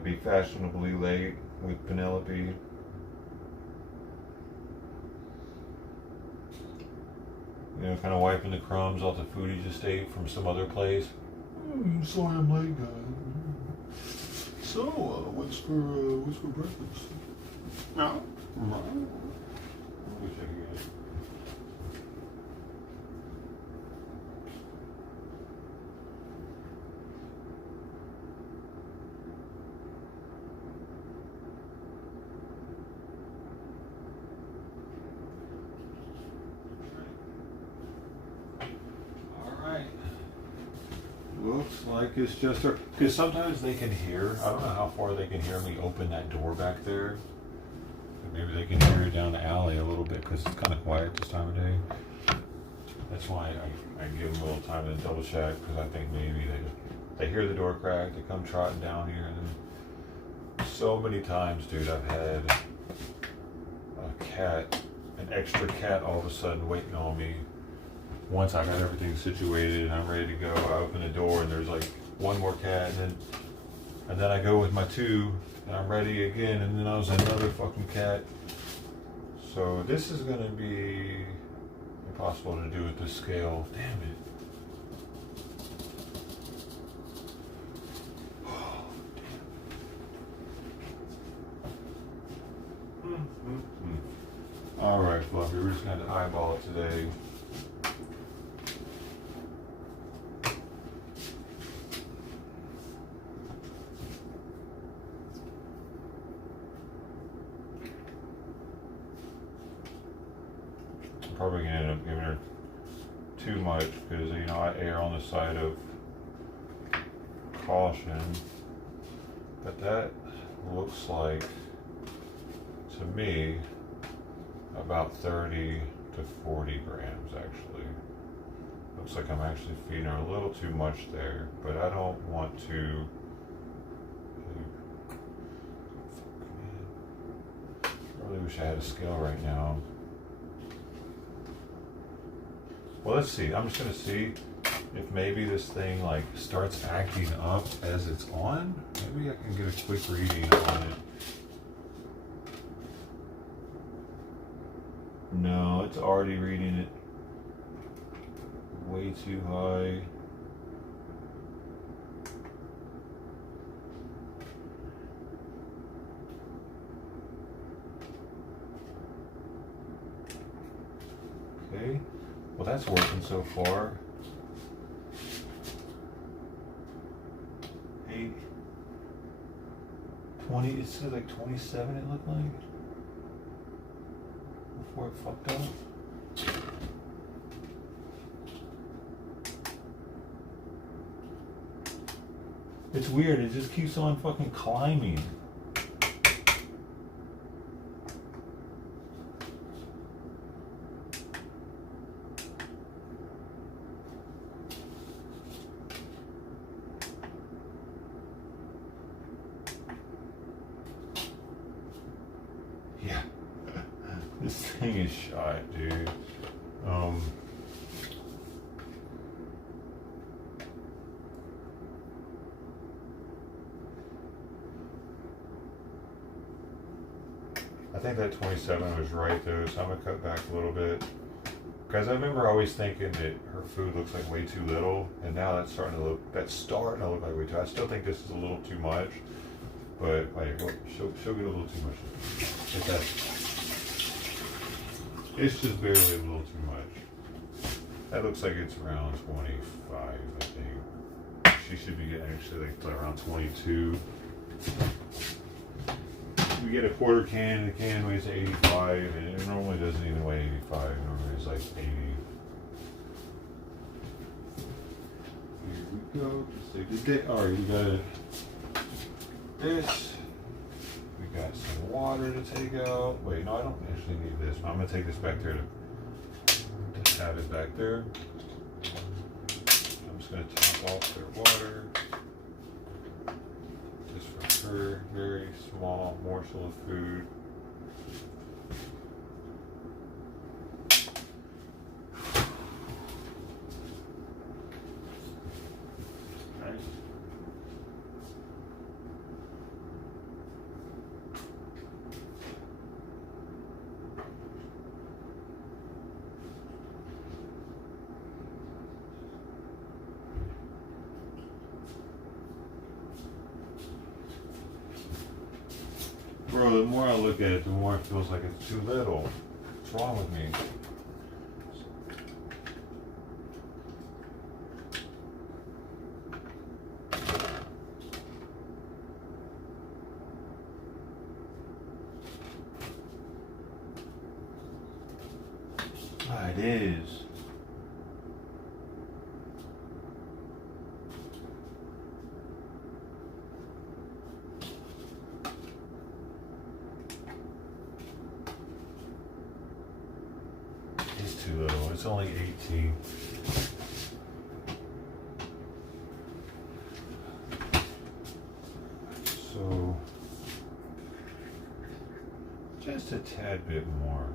be fashionably late with Penelope. You know, kind of wiping the crumbs off the food he just ate from some other place. Sorry I'm late, guys. So, what's for breakfast? No. I wish I could get it. Looks like it's just her. Because sometimes they can hear. I don't know how far they can hear me open that door back there. But maybe they can hear it down the alley a little bit because it's kind of quiet this time of day. That's why I give them a little time to double check because I think maybe they hear the door crack. They come trotting down here. And then so many times, dude, I've had a cat, an extra cat all of a sudden waiting on me. Once I got everything situated and I'm ready to go, I open the door and there's like one more cat, and then I go with my two and I'm ready again, and then I was another fucking cat. So this is gonna be impossible to do at this scale. Damn it. All right, Fluffy, we're just gonna eyeball it today. Probably gonna end up giving her too much because, you know, I err on the side of caution, but that looks like to me about 30 to 40 grams actually. Looks like I'm actually feeding her a little too much there, but I don't want to. I really wish I had a scale right now. Well, let's see. I'm just gonna see if maybe this thing like starts acting up as it's on. Maybe I can get a quick reading on it. No, it's already reading it way too high. Okay. Well, that's working so far. 8, 20, it said like 27 it looked like. Before it fucked up. It's weird, it just keeps on fucking climbing. Yeah. This thing is shot, dude. I think that 27 was right though, so I'm gonna cut back a little bit. Because I remember always thinking that her food looks like way too little, and now that's starting to look like way too. I still think this is a little too much, but like she'll get a little too much. Like that. It's just barely a little too much. That looks like it's around 25, I think. She should be getting actually like around 22. We get a quarter can, the can weighs 85, and it normally doesn't even weigh 85, it normally is like 80. Here we go, just take the day. Alright, we got this. We got some water to take out. Wait, no, I don't actually need this. I'm gonna take this back there to have it back there. I'm just gonna top off their water. Just for her, very small morsel of food. the more I look at it, the more it feels like it's too little. What's wrong with me? Ah, it is. It's too little. It's only 18. So, just a tad bit more.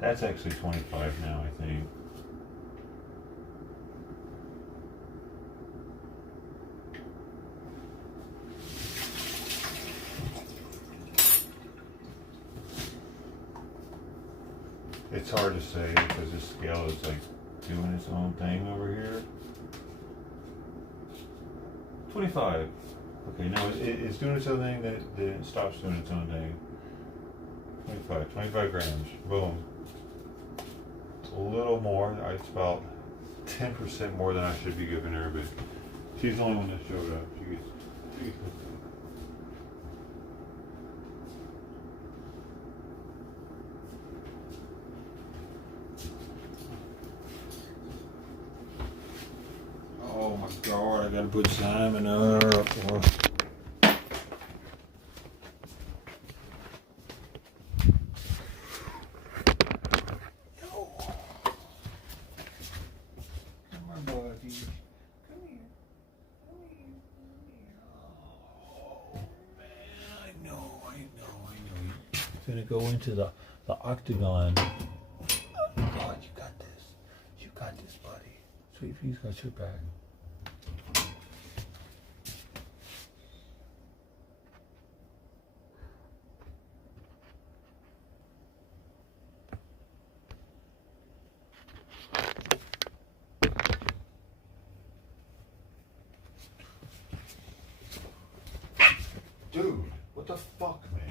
That's actually 25 now, I think. It's hard to say because this scale is like doing its own thing over here. 25. Okay, no, it's doing its own thing, then it stops doing its own thing. 25 grams. Boom. It's a little more. It's about 10% more than I should be giving her, but she's the only one that showed up. She Oh my God, I gotta put Simon up. Gonna go into the octagon. Oh God, you got this. You got this, buddy. Sweet Pea's got your back. Dude, what the fuck, man?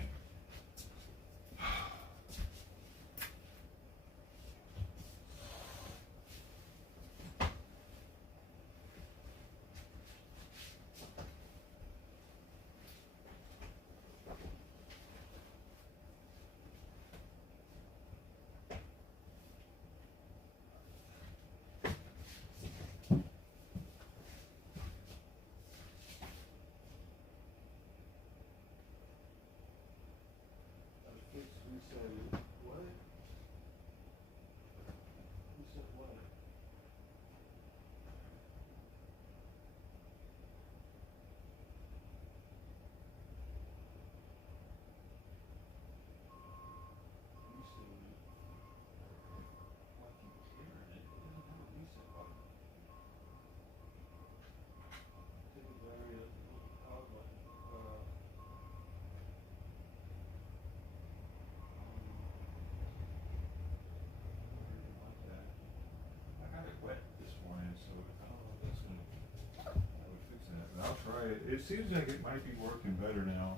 It seems like it might be working better now,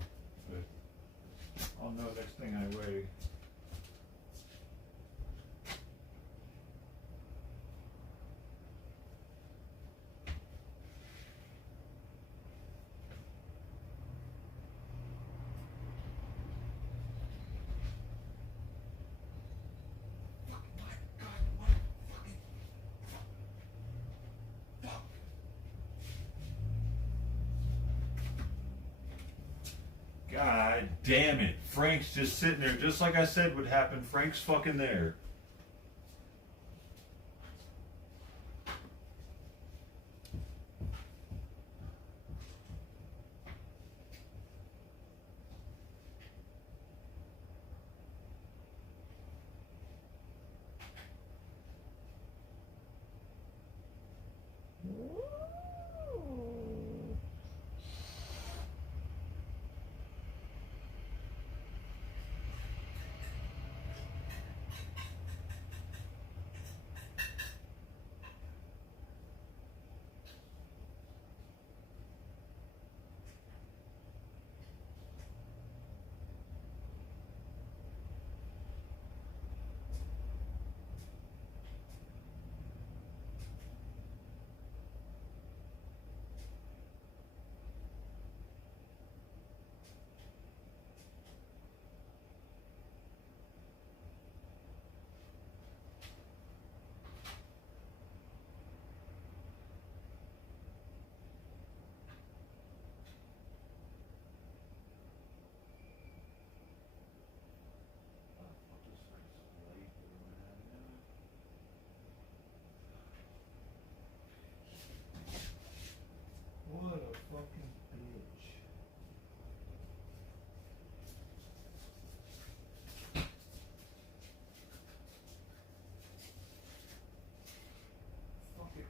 but I'll know next thing I weigh. God damn it. Frank's just sitting there, just like I said would happen. Frank's fucking there.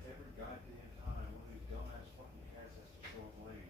every goddamn time one of these dumbass fucking cats has to show up late.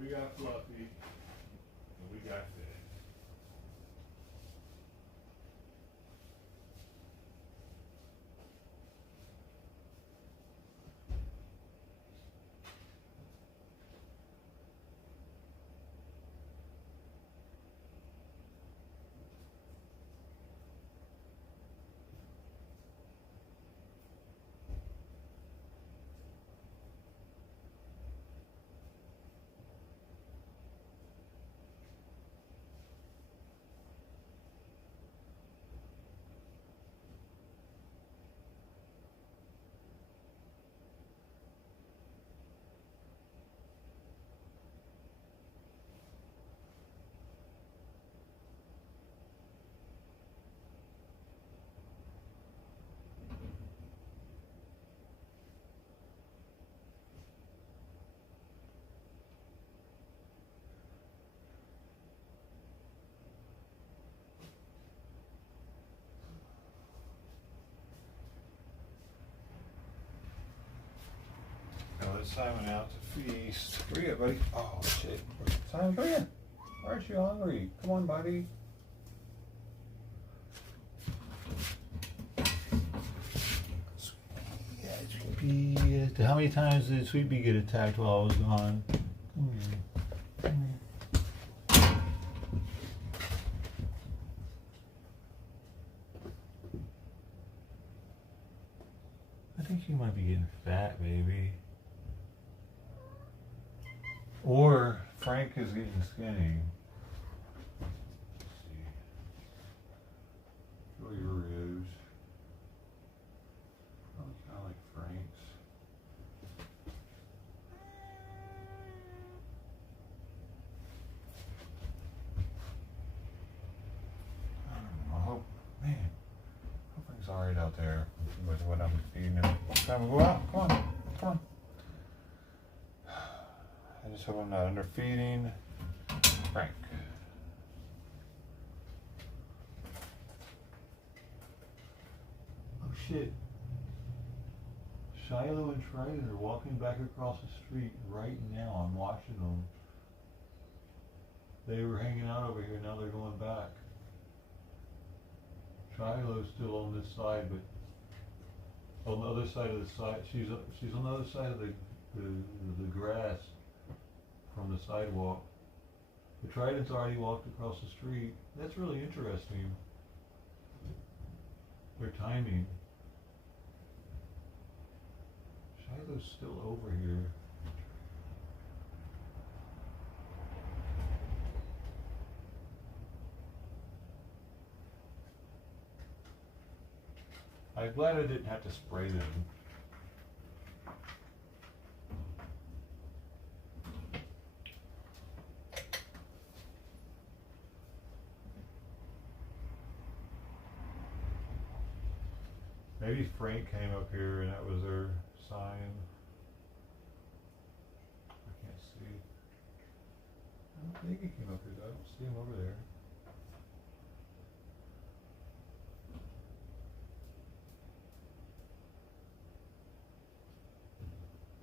We got Fluffy, and we got Finn. Now let Simon out to feast. Where you at, buddy? Oh shit. Simon, come here. Aren't you hungry? Come on, buddy. Yeah, Sweet Pea. How many times did Sweet Pea get attacked while I was gone? Come here. Come here. I think she might be getting fat, baby. Or Frank is getting skinny. Let's see. Show your ribs. Probably kind of like Frank's. I don't know. I hope, man, hope Frank's alright out there with what I'm feeding him. Time to go out. Come on. Come on. I just hope I'm not underfeeding Frank. Oh shit. Shiloh and Trident are walking back across the street right now. I'm watching them. They were hanging out over here, now they're going back. Shiloh's still on this side, but on the other side of the side, she's on the other side of the grass from the sidewalk. The Trident's already walked across the street. That's really interesting. Their timing. Shiloh's still over here. I'm glad I didn't have to spray them. Maybe Frank came up here and that was their sign. I can't see. I don't think he came up here though. I don't see him over there.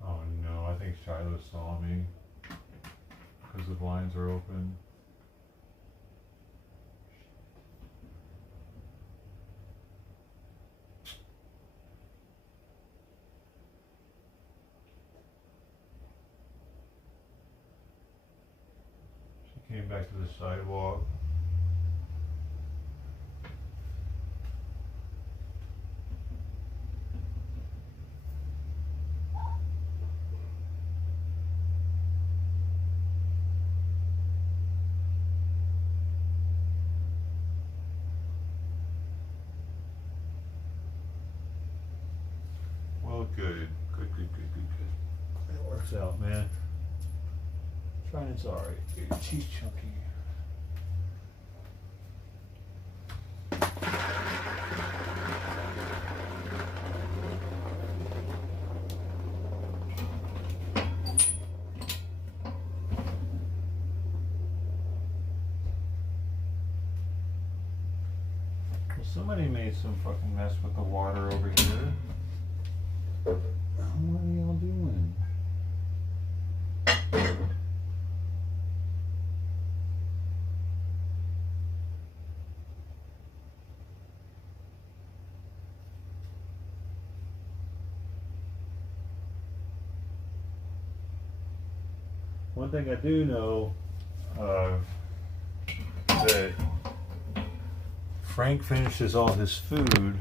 Oh no, I think Shiloh saw me because the blinds are open. Came back to the sidewalk. Well, good. Good. It works out, man. Trident's alright. She's chunky. Well, somebody made some fucking mess with the water over here. What are y'all doing? one thing I do know, that Frank finishes all his food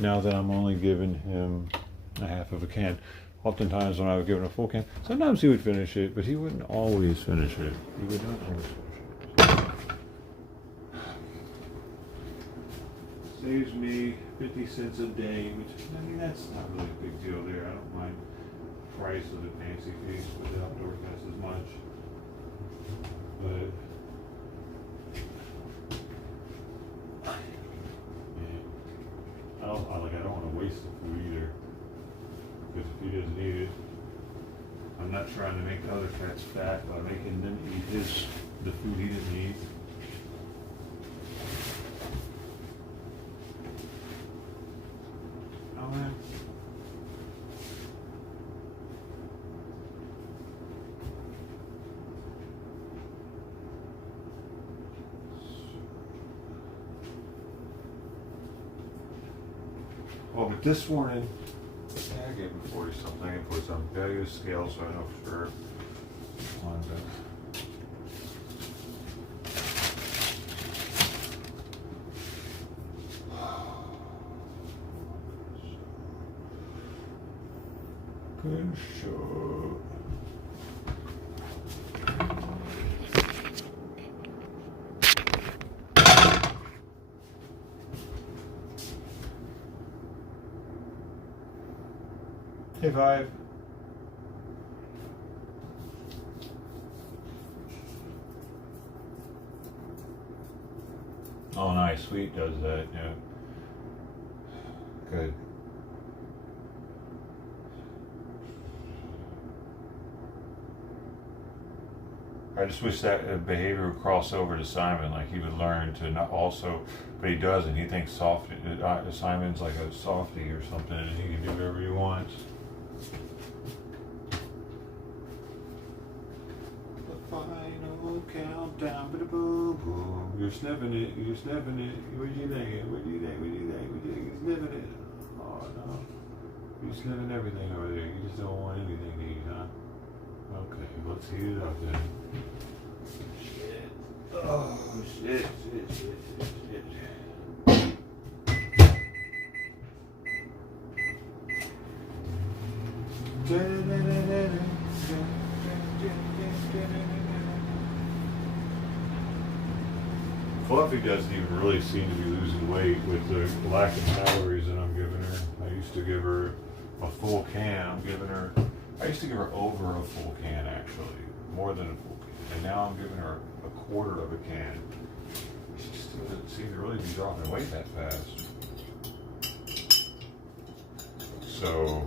now that I'm only giving him a half of a can. Oftentimes when I would give him a full can, sometimes he would finish it, but he wouldn't always finish it. He would not always finish it. Saves me 50 cents a day, which, I mean, that's not really a big deal there. I don't mind the price of the fancy fees with the outdoor fest as much. But I don't want to waste the food either, because if he doesn't eat it, I'm not trying to make the other cats fat by making them eat the food he didn't eat. Oh man. Well, but this morning, I gave him 40 something. I put some value scale so I know for sure. On the good show. Hey, Vibe. Oh, nice. Sweet does that, yeah. Good. I just wish that behavior would cross over to Simon, like he would learn to not also, but he doesn't. He thinks Simon's like a softie or something, and he can do whatever he wants. Final countdown, boom. You're sniffing it. What do you think? What do you think? You're sniffing it. Oh no. You're sniffing everything over there. You just don't want anything to eat, huh? Okay, let's heat it up then. Shit. Oh, shit. Fluffy doesn't even really seem to be losing weight with the lack of calories that I'm giving her. I used to give her a full can. I used to give her over a full can, actually. More than a full can. And now I'm giving her a quarter of a can. She still doesn't seem to really be dropping weight that fast. So,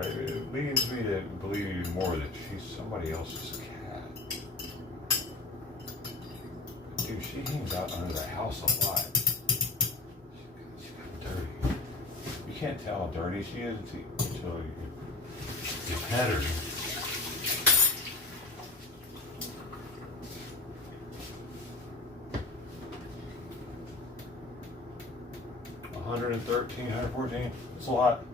it leads me to believe even more that she's somebody else's cat. Dude, she hangs out under the house a lot. She got dirty. You can't tell how dirty she is until you pet her. $113, $114. That's a lot.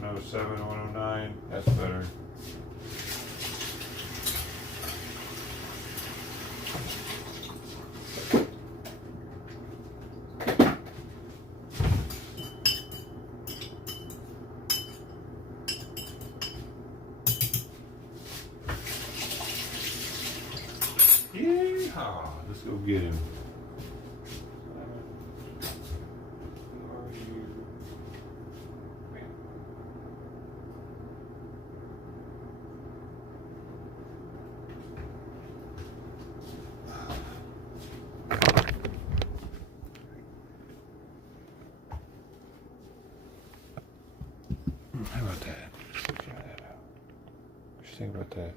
$107, $109. That's better. Yeehaw! Let's go get him. How about that? Try that out. What you think about that?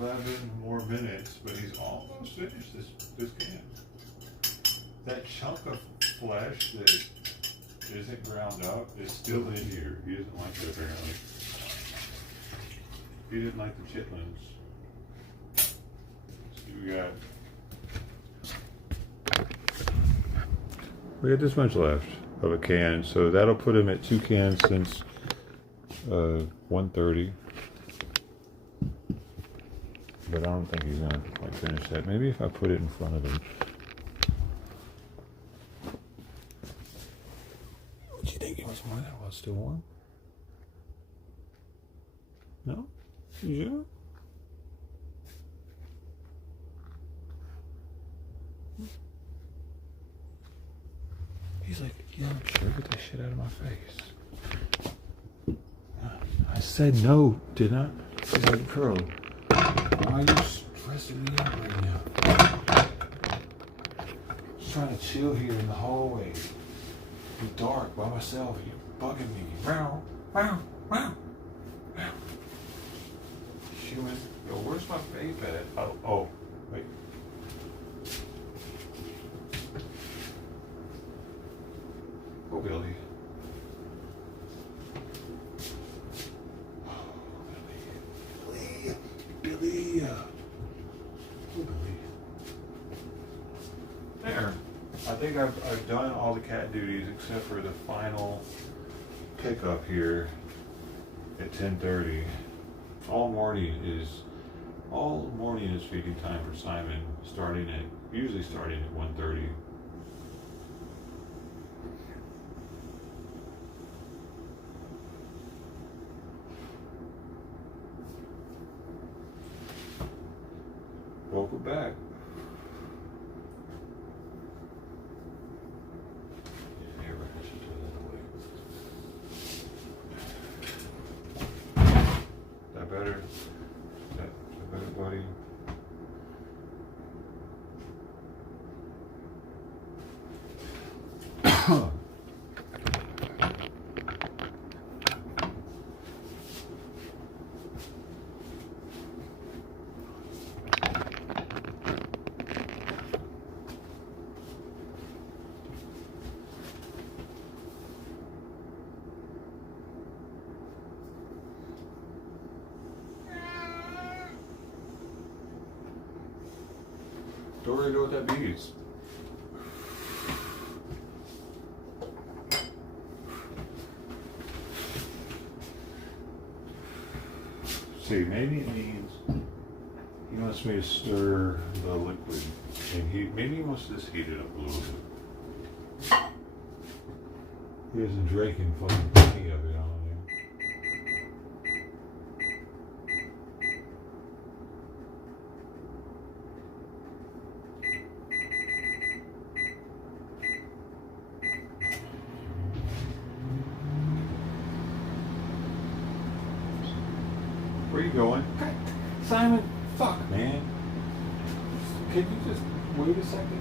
11 more minutes, but he's almost finished this can. That chunk of flesh that isn't ground up is still in here. He doesn't like it apparently. He didn't like the chitlins. So we got this much left of a can, so that'll put him at 2 cans since 1:30. But I don't think he's gonna quite finish that. Maybe if I put it in front of him. What do you think it was more than it was? Still warm? No? You sure? He's like, yeah, I'm sure. Get that shit out of my face. I said no, didn't I? He's like, Curly, why are you stressing me out right now? I'm just trying to chill here in the hallway. It's dark by myself. You're bugging me. Meow, meow, meow, meow. Human. Yo, where's my vape at? Oh, wait. Oh, Billy. Billy. Oh, Billy. There. I think I've done all the cat duties except for the final pickup here at 10:30. All morning is feeding time for Simon, usually starting at 1:30. Welcome back. Yeah, here, I should throw that away. That better? That better, buddy? Don't really know what that means. See, maybe it means he wants me to stir the liquid, and maybe he wants this heated up a little bit. He isn't drinking fucking plenty of it on there. Where are you going? Simon, fuck, man. Can you just wait a second?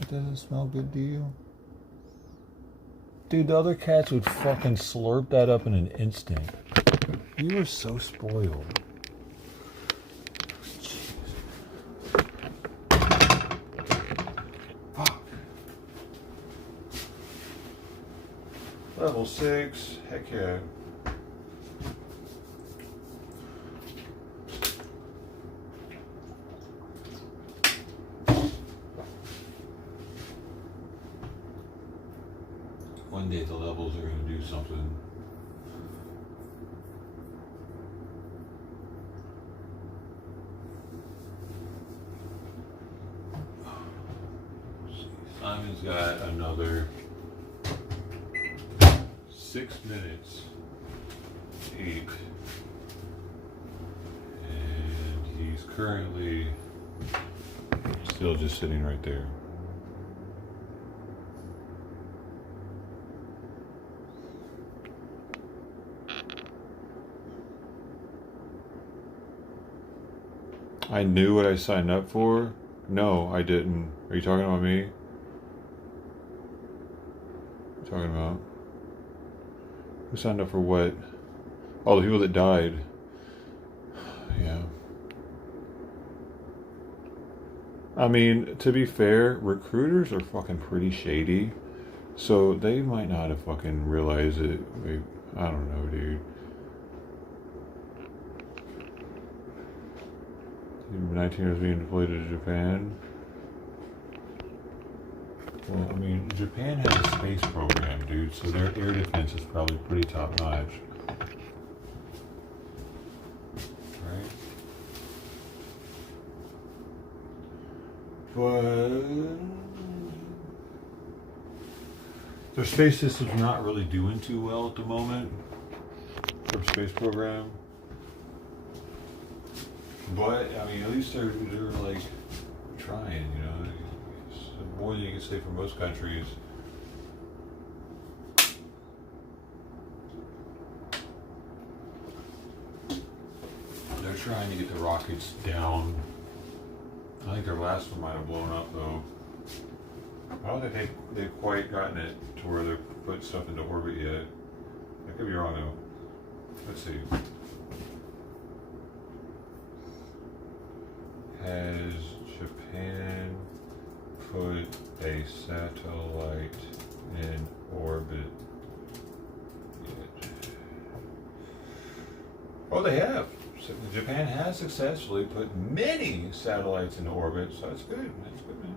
It doesn't smell good to you? Dude, the other cats would fucking slurp that up in an instant. You are so spoiled. Jeez. Fuck. Level 6. Heck yeah. One day the levels are going to do something. Simon's got another 6 minutes to 8. And he's currently still just sitting right there. I knew what I signed up for? No, I didn't. Are you talking about me? What are you talking about? Who signed up for what? Oh, the people that died. Yeah. I mean, to be fair, recruiters are fucking pretty shady. So they might not have fucking realized it. I don't know, dude. 19 years being deployed to Japan. Well, I mean, Japan has a space program, dude, so their air defense is probably pretty top notch. Right? But their space system's not really doing too well at the moment. Their space program. But I mean, at least they're like trying, you know. It's more than you can say for most countries. They're trying to get the rockets down. I think their last one might have blown up though. I don't think they've quite gotten it to where they're putting stuff into orbit yet. I could be wrong though. Let's see. Has Japan put a satellite in orbit yet? Oh, they have. So Japan has successfully put many satellites into orbit, so that's good. That's good, man.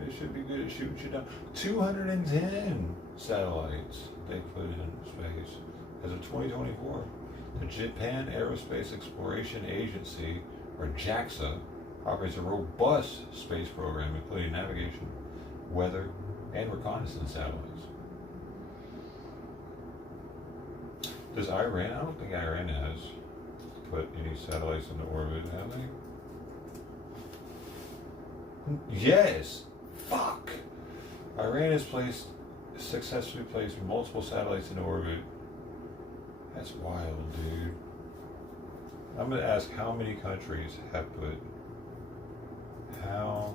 They should be good at shooting shit down. 210 satellites they put in space as of 2024. The Japan Aerospace Exploration Agency, or JAXA, operates a robust space program including navigation, weather, and reconnaissance satellites. Does Iran? I don't think Iran has put any satellites into orbit, have they? Yes! Fuck! Iran has successfully placed multiple satellites into orbit. That's wild, dude. I'm going to ask how many countries have put. How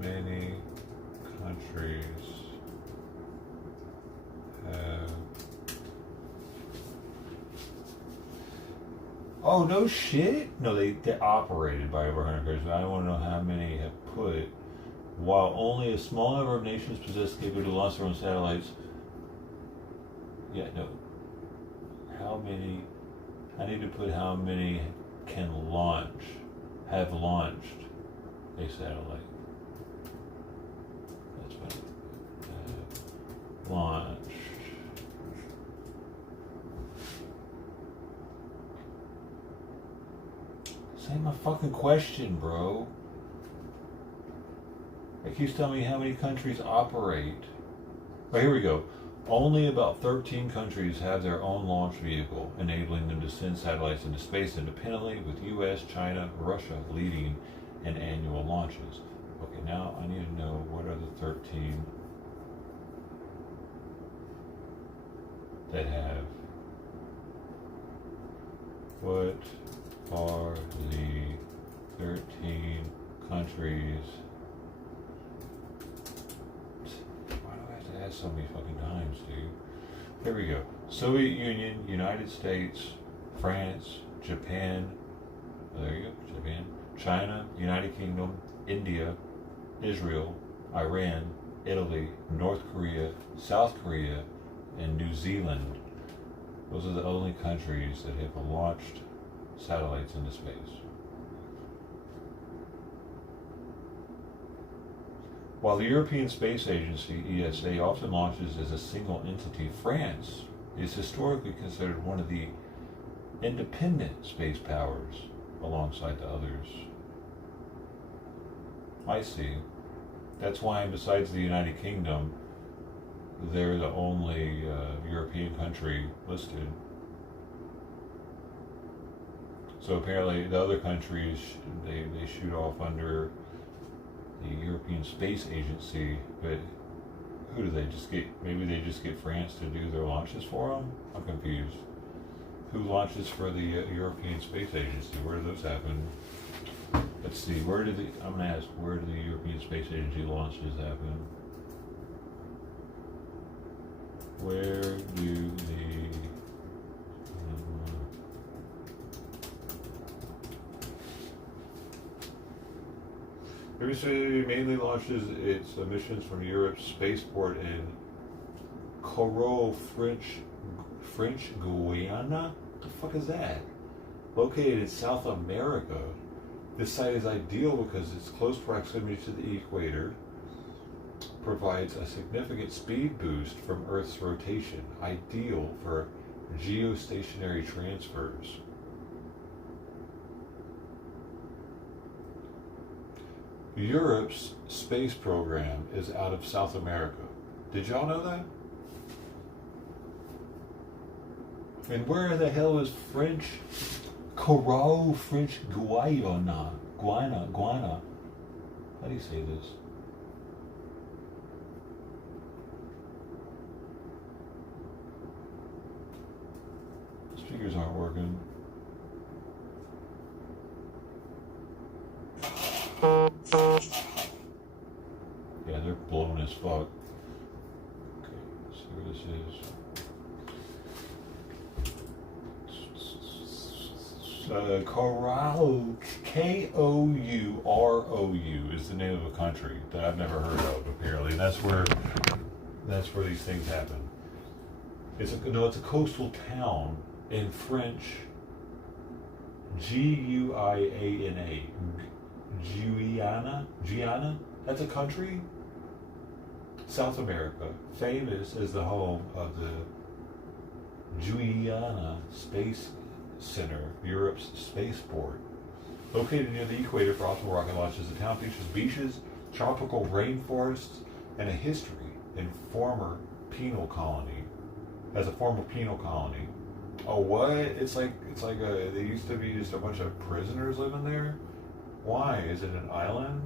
many countries have. Oh, no shit? No, they're operated by over 100 countries. I want to know how many have put. While only a small number of nations possess the capability to launch their own satellites. Yeah, no. How many? I need to put how many can have launched a satellite. That's funny. Launched. Say my fucking question, bro. It keeps telling me how many countries operate. Oh, here we go. Only about 13 countries have their own launch vehicle, enabling them to send satellites into space independently, with US, China, Russia leading in annual launches. Okay, now I need to know what are the 13 that have. What are the 13 countries? So many fucking times, dude. Here we go. Soviet Union, United States, France, Japan, there you go, Japan, China, United Kingdom, India, Israel, Iran, Italy, North Korea, South Korea, and New Zealand. Those are the only countries that have launched satellites into space. While the European Space Agency, ESA, often launches as a single entity, France is historically considered one of the independent space powers alongside the others. I see. That's why, besides the United Kingdom, they're the only European country listed. So apparently the other countries, they shoot off under the European Space Agency, but who do they just get? Maybe they just get France to do their launches for them? I'm confused. Who launches for the European Space Agency? Where do those happen? Let's see, I'm gonna ask, where do the European Space Agency launches happen? Where do the BBC mainly launches its missions from Europe's spaceport in Corot, French Guiana? What the fuck is that? Located in South America. This site is ideal because its close proximity to the equator provides a significant speed boost from Earth's rotation, ideal for geostationary transfers. Europe's space program is out of South America. Did y'all know that? And where the hell is French Corot, French Guiana? Guiana. How do you say this? Speakers aren't working. Yeah, they're blown as fuck. Okay, let's see where this is. Kourou, Kourou is the name of a country that I've never heard of, apparently. And that's where these things happen. It's a coastal town in French. Guiana. Guyana? That's a country? South America, famous as the home of the Guyana Space Center, Europe's spaceport. Located near the equator for optimal rocket launches, the town features beaches, tropical rainforests, and a history in former penal colony. As a former penal colony. Oh, what? It's like they used to be just a bunch of prisoners living there. Why? Is it an island?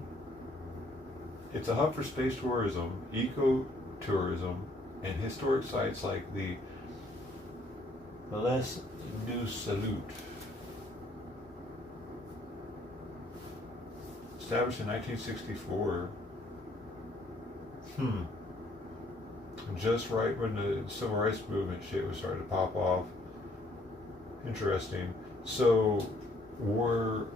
It's a hub for space tourism, ecotourism, and historic sites like the Les du Salut. Established in 1964. Just right when the civil rights movement shit was starting to pop off. Interesting. So, was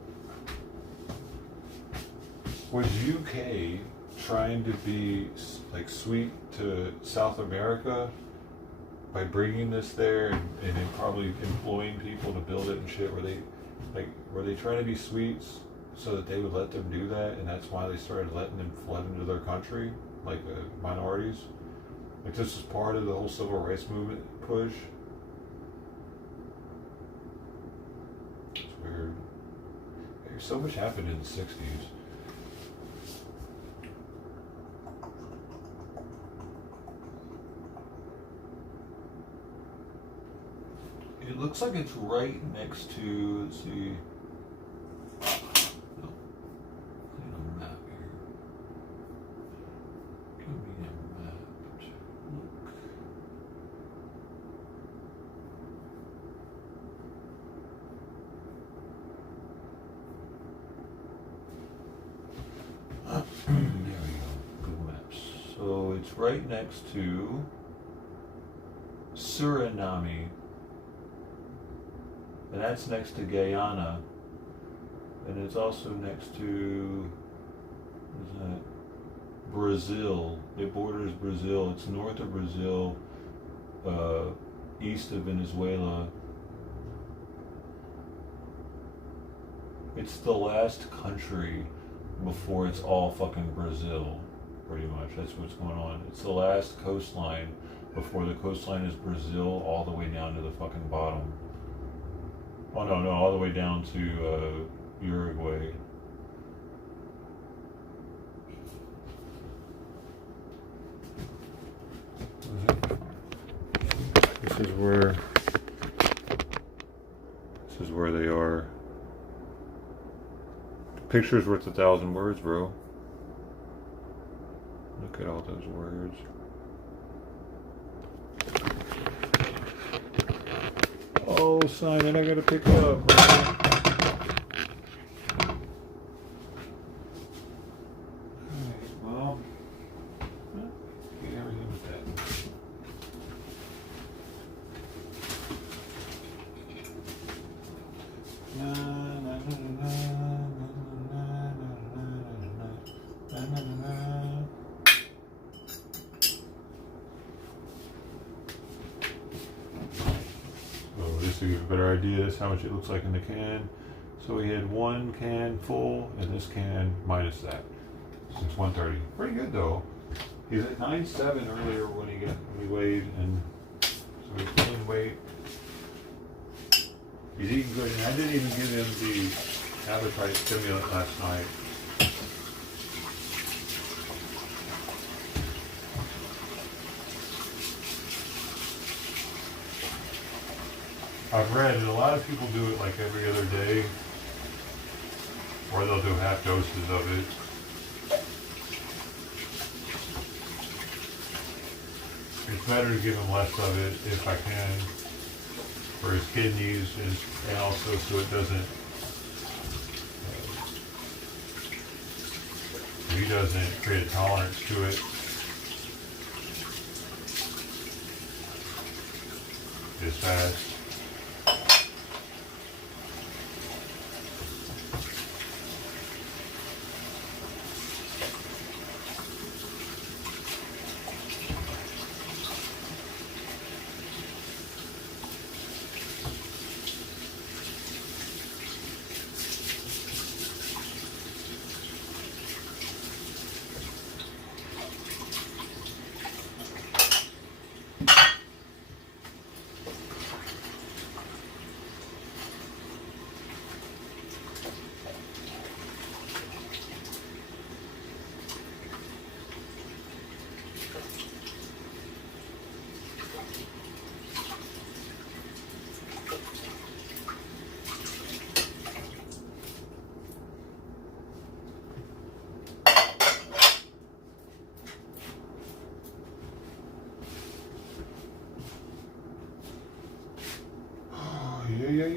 UK trying to be like sweet to South America by bringing this there and then probably employing people to build it and shit? Were they trying to be sweets so that they would let them do that, and that's why they started letting them flood into their country, like minorities? Like this is part of the whole civil rights movement push. It's weird. So much happened in the 60s. It looks like it's right next to, let's see. No. I need a map here. Give me a map to look. There we go. Google Maps. So it's right next to Suriname. And that's next to Guyana. And it's also next to, what is that? Brazil. It borders Brazil. It's north of Brazil, east of Venezuela. It's the last country before it's all fucking Brazil, pretty much. That's what's going on. It's the last coastline before the coastline is Brazil all the way down to the fucking bottom. Oh, no, all the way down to Uruguay. This is where they are. Picture's worth 1,000 words, bro. Look at all those words. Oh, Simon, I gotta pick up, bro. Well, get everything with that. Na, na, na, na, na, na, na, na. So just to give a better idea, this is how much it looks like in the can. So we had one can full and this can minus that. Since 1:30. Pretty good though. He's at 9.7 earlier when he weighed, and so he's pulling weight. He's eating good, and I didn't even give him the appetite stimulant last night. I've read that a lot of people do it like every other day, or they'll do half doses of it. It's better to give him less of it if I can, for his kidneys, and also so it doesn't, he doesn't create a tolerance to it as fast. Yeah.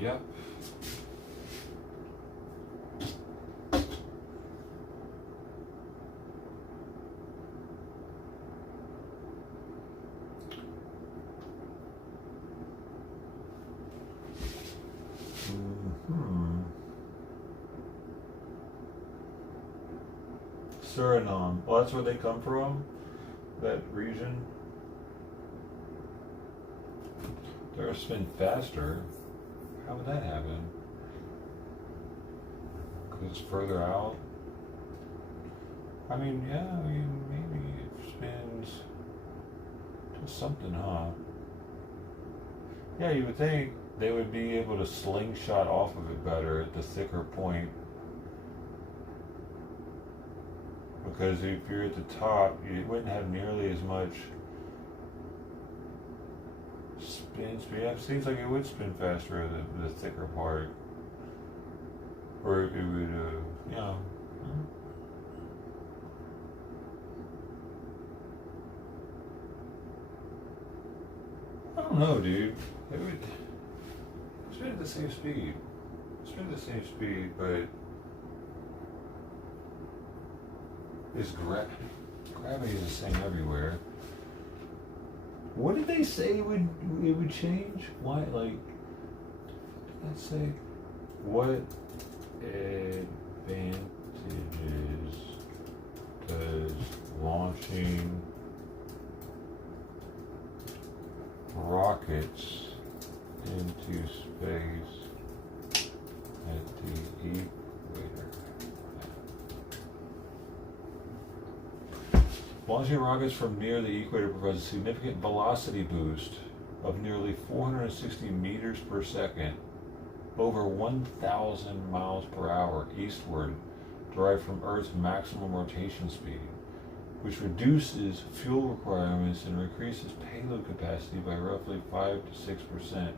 Yep. Suriname. Well, that's where they come from, that region. They're spin faster. How would that happen? Because it's further out. I mean, yeah, maybe it spins to something, huh? Yeah, you would think they would be able to slingshot off of it better at the thicker point. Because if you're at the top, you wouldn't have nearly as much spin speed. Yeah, it seems like it would spin faster at the thicker part. Or it would, yeah. I don't know, dude. It would spin at the same speed. Spin at the same speed, but it's gravity is the same everywhere. What did they say it would change? Why, like, let's say, what advantages does launching rockets into space at the equator? Launching rockets from near the equator provides a significant velocity boost of nearly 460 meters per second, over 1,000 miles per hour eastward, derived from Earth's maximum rotation speed, which reduces fuel requirements and increases payload capacity by roughly 5 to 6%.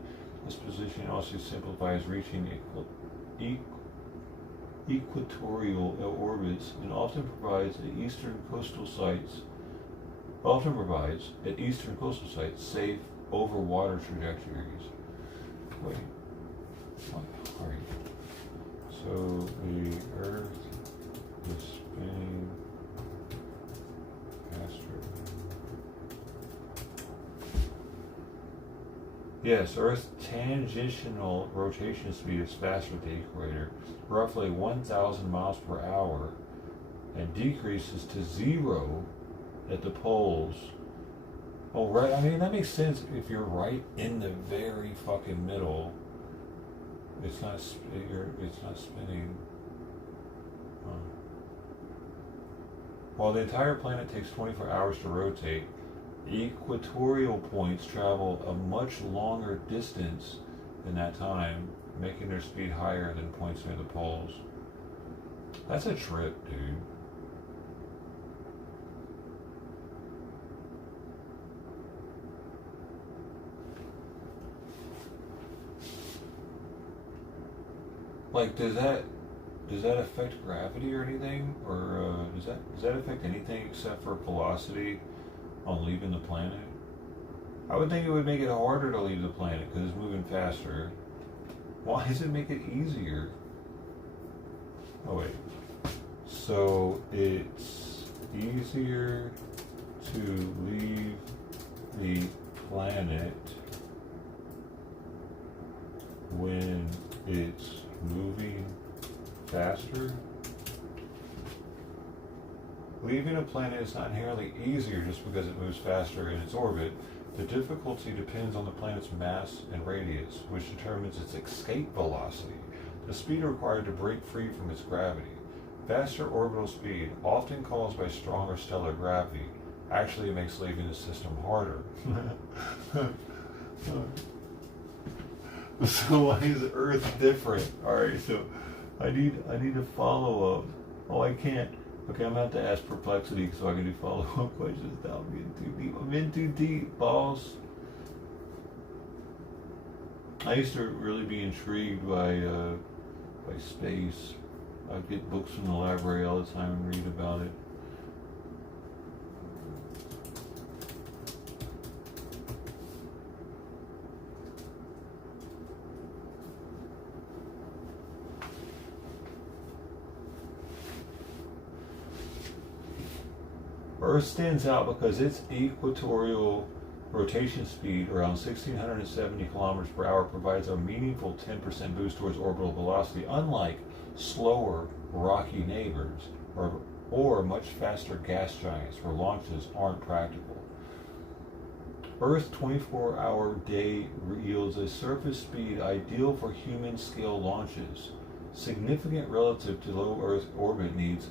This position also simplifies reaching equatorial orbits and often provides at eastern coastal sites safe over water trajectories. Wait, what? Sorry. So the Earth is spinning faster. Yes, Earth's tangential rotation speed is faster at the equator, roughly 1,000 miles per hour, and decreases to 0 at the poles. Oh, right. I mean, that makes sense if you're right in the very fucking middle. It's not spinning. While the entire planet takes 24 hours to rotate, equatorial points travel a much longer distance in that time, making their speed higher than points near the poles. That's a trip, dude. Like, does that affect gravity or anything, or does that affect anything except for velocity on leaving the planet? I would think it would make it harder to leave the planet because it's moving faster. Why does it make it easier? Oh wait. So it's easier to leave the planet when it's moving faster? Leaving a planet is not inherently easier just because it moves faster in its orbit. The difficulty depends on the planet's mass and radius, which determines its escape velocity, the speed required to break free from its gravity. Faster orbital speed, often caused by stronger stellar gravity, actually makes leaving the system harder. So why is Earth different? Alright, so I need to follow up. Oh, I can't. Okay, I'm going to have to ask Perplexity so I can do follow-up questions now. I'm getting too deep. I'm in too deep, boss. I used to really be intrigued by space. I'd get books from the library all the time and read about it. Earth stands out because its equatorial rotation speed, around 1,670 kilometers per hour, provides a meaningful 10% boost towards orbital velocity, unlike slower, rocky neighbors or much faster gas giants where launches aren't practical. Earth's 24-hour day yields a surface speed ideal for human-scale launches, significant relative to low Earth orbit needs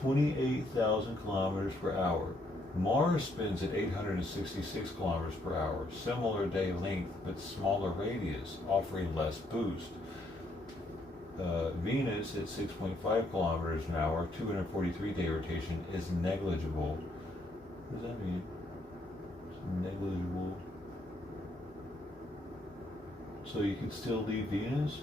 28,000 kilometers per hour. Mars spins at 866 kilometers per hour, similar day length but smaller radius, offering less boost. Venus at 6.5 kilometers an hour, 243-day rotation is negligible. What does that mean? It's negligible. So you can still leave Venus?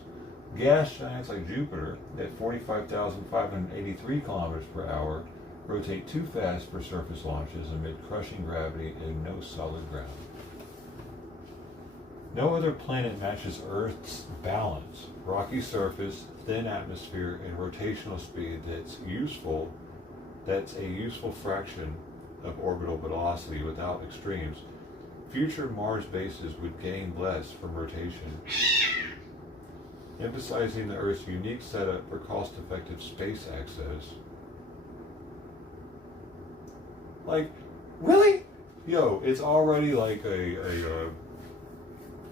Gas giants like Jupiter, at 45,583 kilometers per hour, rotate too fast for surface launches amid crushing gravity and no solid ground. No other planet matches Earth's balance, rocky surface, thin atmosphere, and rotational speed that's a useful fraction of orbital velocity without extremes. Future Mars bases would gain less from rotation, emphasizing the Earth's unique setup for cost-effective space access. Like, really? Yo, it's already like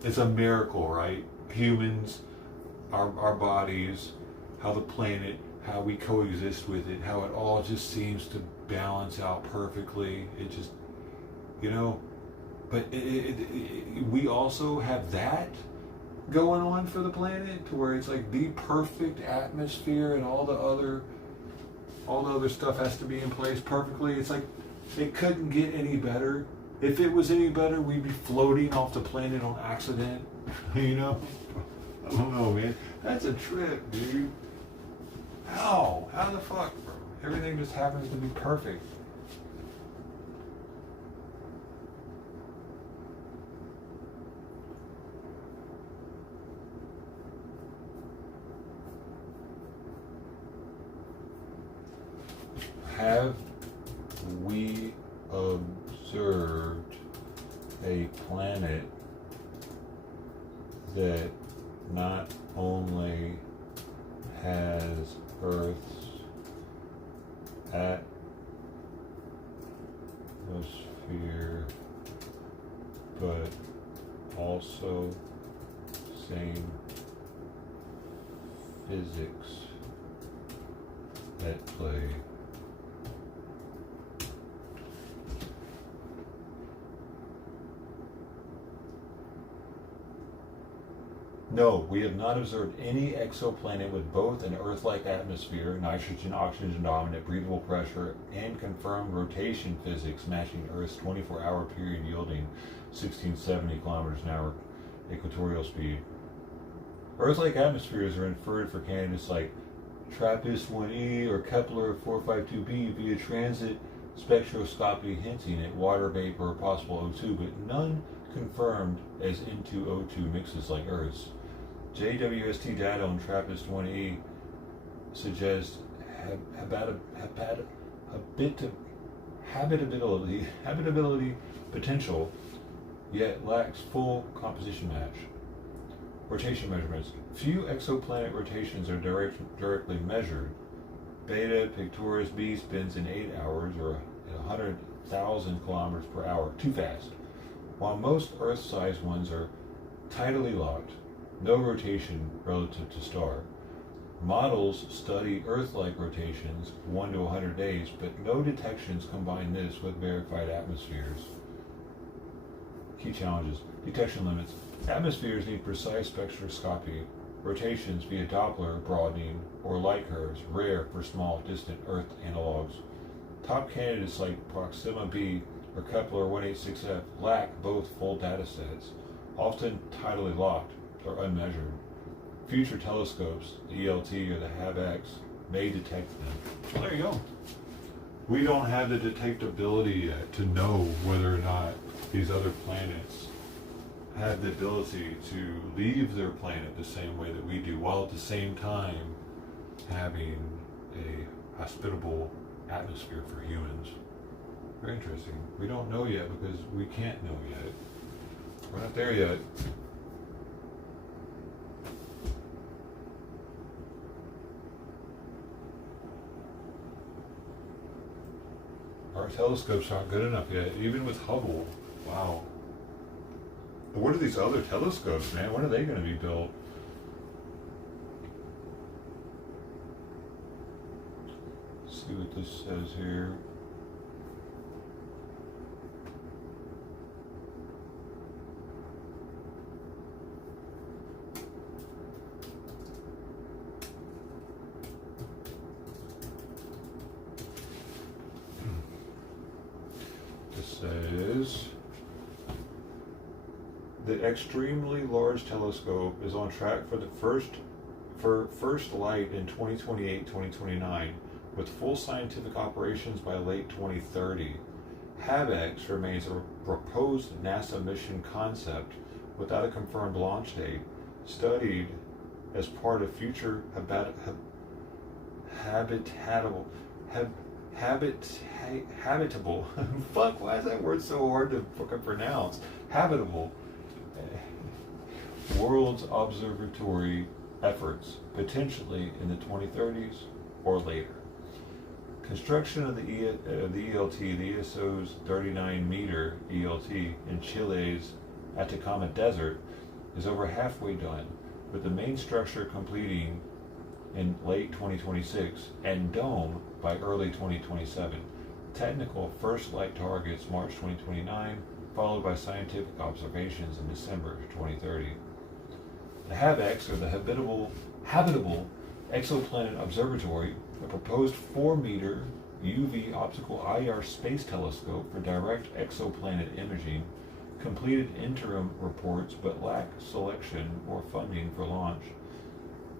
it's a miracle, right? Humans, our bodies, how the planet, how we coexist with it, how it all just seems to balance out perfectly. It just, But we also have that going on for the planet, to where it's like the perfect atmosphere, and all the other stuff has to be in place perfectly. It's like it couldn't get any better. If it was any better, we'd be floating off the planet on accident. You know? I don't know, man. That's a trip, dude. How the fuck, bro? Everything just happens to be perfect. Have we observed a planet that not only has Earth's atmosphere, but also same physics at play? No, we have not observed any exoplanet with both an Earth-like atmosphere, nitrogen, oxygen dominant, breathable pressure, and confirmed rotation physics matching Earth's 24-hour period, yielding 1670 kilometers an hour equatorial speed. Earth-like atmospheres are inferred for candidates like TRAPPIST-1e or Kepler 452b via transit spectroscopy, hinting at water vapor or possible O2, but none confirmed as into O2 mixes like Earth's. JWST data on TRAPPIST-1e suggests habitability potential, yet lacks full composition match. Rotation measurements. Few exoplanet rotations are directly measured. Beta Pictoris b spins in 8 hours, or at 100,000 kilometers per hour, too fast. While most Earth-sized ones are tidally locked, no rotation relative to star. Models study Earth-like rotations 1 to 100 days, but no detections combine this with verified atmospheres. Key challenges. Detection limits. Atmospheres need precise spectroscopy. Rotations via Doppler broadening or light curves, rare for small, distant Earth analogs. Top candidates like Proxima b or Kepler 186f lack both full data sets, often tidally locked or unmeasured. Future telescopes, the ELT or the HAB-X, may detect them. So there you go. We don't have the detectability yet to know whether or not these other planets have the ability to leave their planet the same way that we do, while at the same time having a hospitable atmosphere for humans. Very interesting. We don't know yet because we can't know yet. We're not there yet. Our telescopes aren't good enough yet, even with Hubble. Wow. But what are these other telescopes, man? When are they going to be built? Let's see what this says here. This says the extremely large telescope is on track for first light in 2028-2029, with full scientific operations by late 2030. HAB-X remains a proposed NASA mission concept without a confirmed launch date, studied as part of future habitable fuck, why is that word so hard to fucking pronounce? Habitable world's observatory efforts, potentially in the 2030s or later. Construction of the ELT, the ESO's 39-meter ELT in Chile's Atacama Desert, is over halfway done, with the main structure completing in late 2026 and dome by early 2027. Technical first light targets March 2029, followed by scientific observations in December 2030. The HABEX, or the Habitable Exoplanet Observatory, a proposed 4-meter UV optical IR space telescope for direct exoplanet imaging, completed interim reports but lack selection or funding for launch.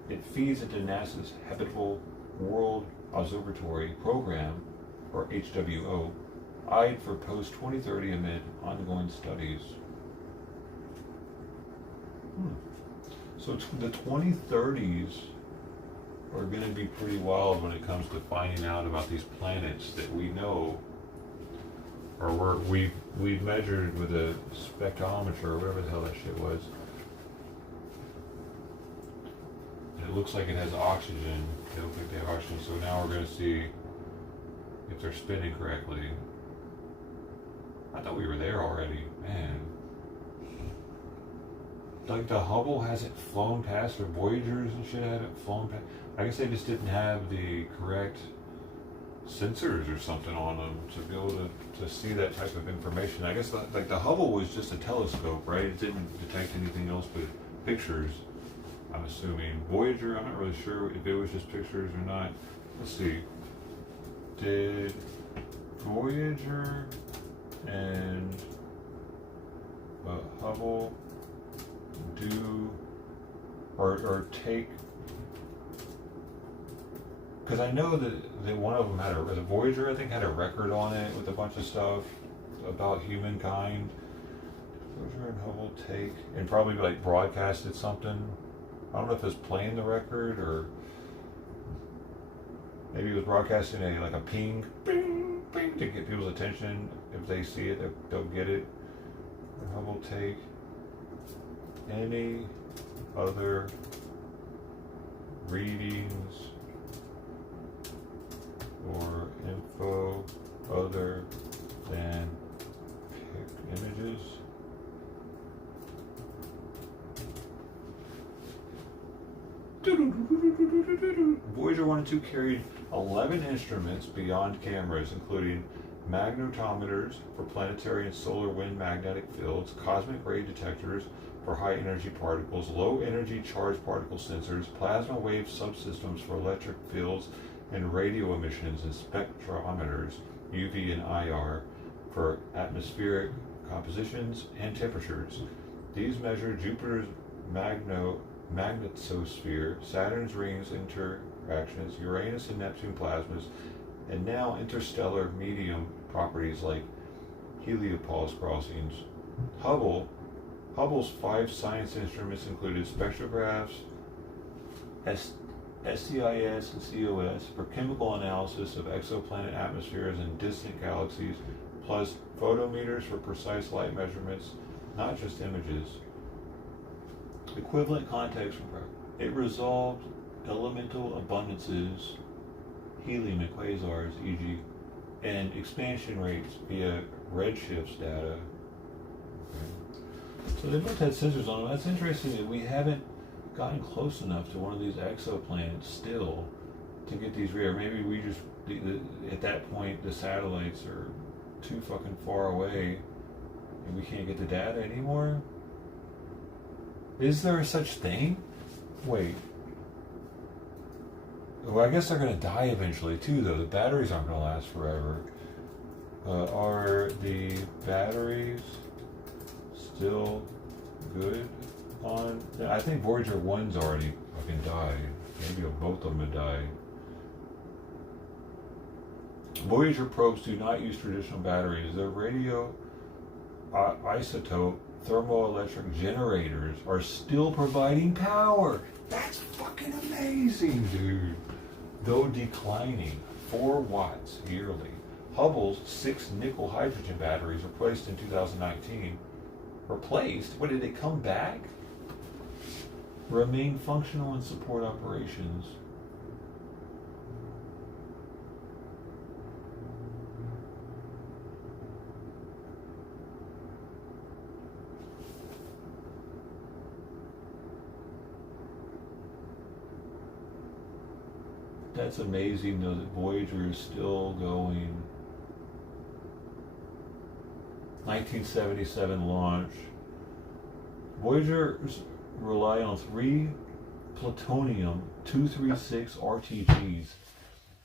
It feeds into NASA's Habitable World Observatory Program, or HWO, eyed for post-2030 amid ongoing studies. So the 2030s are going to be pretty wild when it comes to finding out about these planets that we know, or we've measured with a spectrometer or whatever the hell that shit was. And it looks like it has oxygen. They look like they have oxygen. So now we're going to see if they're spinning correctly. I thought we were there already, man. Like the Hubble hasn't flown past, or Voyagers and shit haven't flown past. I guess they just didn't have the correct sensors or something on them to be able to see that type of information. I guess like the Hubble was just a telescope, right? It didn't detect anything else but pictures, I'm assuming. Voyager, I'm not really sure if it was just pictures or not. Let's see. Did Voyager and Hubble do or take, because I know that one of them had the Voyager, I think, had a record on it with a bunch of stuff about humankind. Voyager and Hubble take, and probably like broadcasted something. I don't know if it's playing the record or maybe it was broadcasting like a ping, ping, ping to get people's attention. If they see it, they'll get it. And Hubble take any other readings or info other than images. Voyager 1 and 2 carried 11 instruments beyond cameras, including magnetometers for planetary and solar wind magnetic fields, cosmic ray detectors for high energy particles, low energy charged particle sensors, plasma wave subsystems for electric fields and radio emissions, and spectrometers, UV and IR, for atmospheric compositions and temperatures. These measure Jupiter's magnetosphere, Saturn's rings interactions, Uranus and Neptune plasmas, and now interstellar medium properties like heliopause crossings. Hubble's 5 science instruments included spectrographs, STIS and COS for chemical analysis of exoplanet atmospheres and distant galaxies, plus photometers for precise light measurements, not just images. Equivalent context from it resolved elemental abundances, helium and quasars, e.g., and expansion rates via redshifts data. Okay. So they both had sensors on them. That's interesting that we haven't gotten close enough to one of these exoplanets still to get these real. Maybe we just, at that point, the satellites are too fucking far away and we can't get the data anymore. Is there such thing? Wait. Well, I guess they're going to die eventually too, though. The batteries aren't going to last forever. Are the batteries still good on? I think Voyager 1's already fucking died. Maybe both of them have died. Voyager probes do not use traditional batteries. Their radio isotope thermoelectric generators are still providing power. That's fucking amazing, dude. Though declining 4 watts yearly. Hubble's 6 nickel hydrogen batteries replaced in 2019. Replaced? What, did they come back? Remain functional and support operations. That's amazing, though, that Voyager is still going. 1977 launch. Voyagers rely on 3 plutonium-236 RTGs,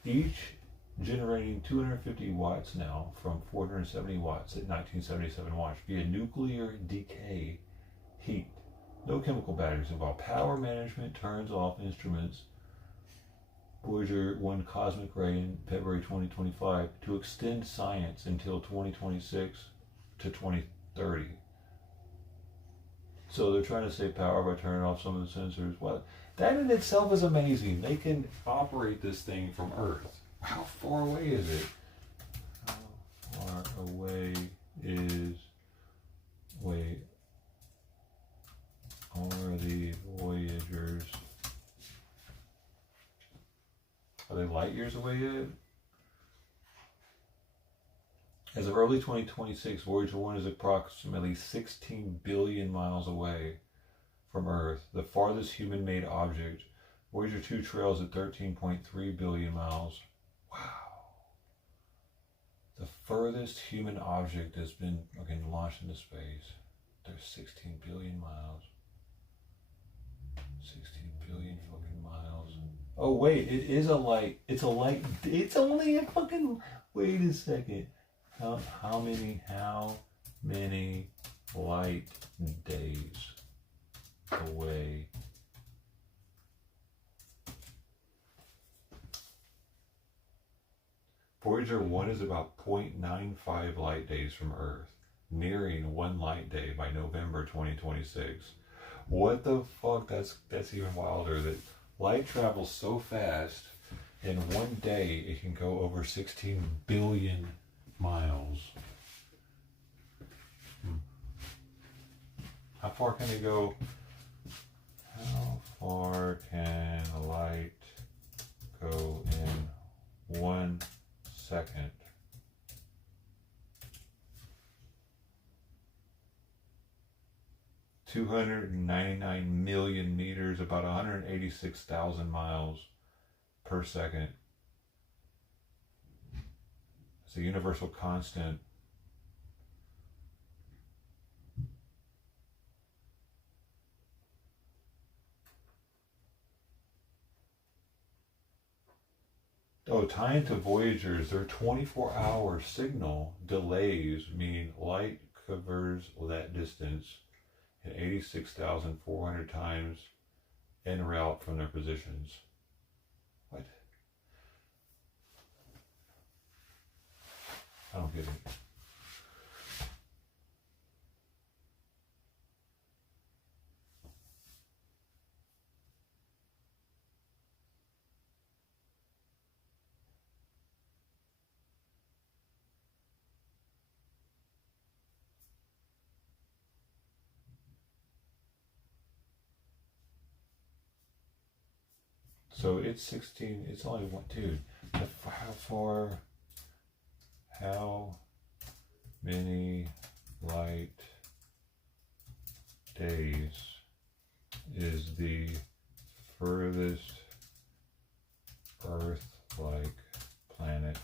each generating 250 watts now from 470 watts at 1977 launch via nuclear decay heat. No chemical batteries involved. Power management turns off instruments. Voyager 1 cosmic ray in February 2025 to extend science until 2026 to 2030. So they're trying to save power by turning off some of the sensors. Well, that in itself is amazing. They can operate this thing from Earth. How far away is it? How far away is... Wait. Are the Voyagers... Are they light years away yet? As of early 2026, Voyager 1 is approximately 16 billion miles away from Earth, the farthest human-made object. Voyager 2 trails at 13.3 billion miles. Wow. The furthest human object has been launched into space. There's 16 billion miles. 16 billion fucking miles. Oh wait, it is a light. It's a light. It's only a fucking. Wait a second. How many light days away? Voyager 1 is about 0.95 light days from Earth, nearing 1 light day by November 2026. What the fuck? That's even wilder. That light travels so fast, in one day it can go over 16 billion miles. How far can it go? How far can a light go in 1 second? $299 million meters, about 186,000 miles per second. It's a universal constant. Oh, tying to Voyagers, there are 24-hour signal delays, meaning light covers that distance in 86,400 times en route from their positions. What? I don't get it. So it's 16, it's only one, dude. How many light days is the furthest Earth-like planet?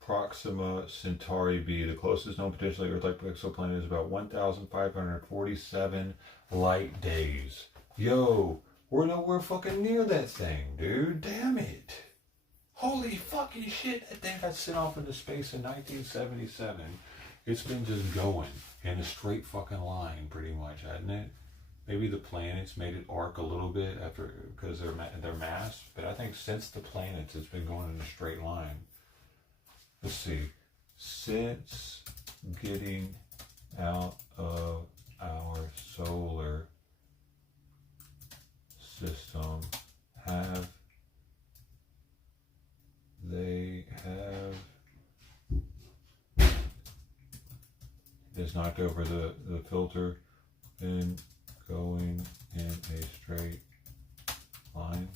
Proxima Centauri b, the closest known potentially Earth-like exoplanet, is about 1,547 light days. Yo, we're nowhere fucking near that thing, dude. Damn it. Holy fucking shit. That thing got sent off into space in 1977. It's been just going in a straight fucking line, pretty much, hasn't it? Maybe the planets made it arc a little bit after because their mass, but I think since the planets, it's been going in a straight line. Let's see. Since getting out of our solar system, it's knocked over the filter, been going in a straight line.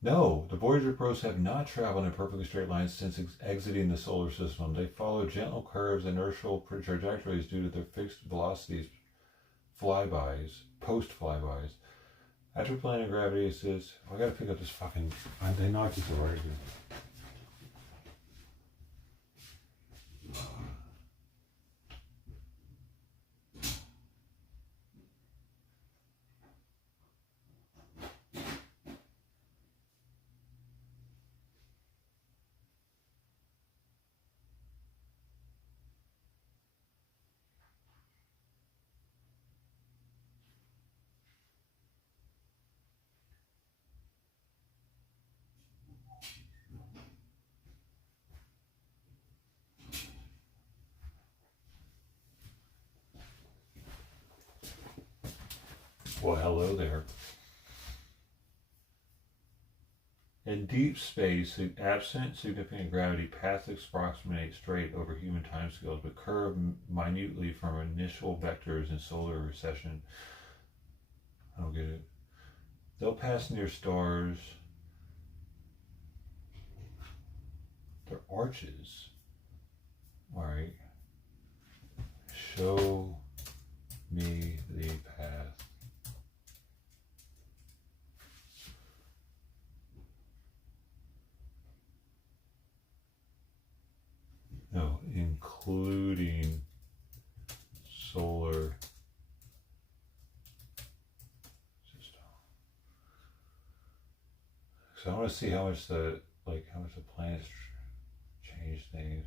No, the Voyager probes have not traveled in a perfectly straight line since exiting the solar system. They follow gentle curves, inertial trajectories due to their fixed velocities flybys, post flybys. After planetary gravity assist, I gotta pick up this fucking. They knocked this over right here. Well, hello there. In deep space, absent significant gravity, paths approximate straight over human timescales, but curve minutely from initial vectors in solar recession. I don't get it. They'll pass near stars. They're arches. All right. Show me the path. No, including solar system. So I want to see how much the planets change things.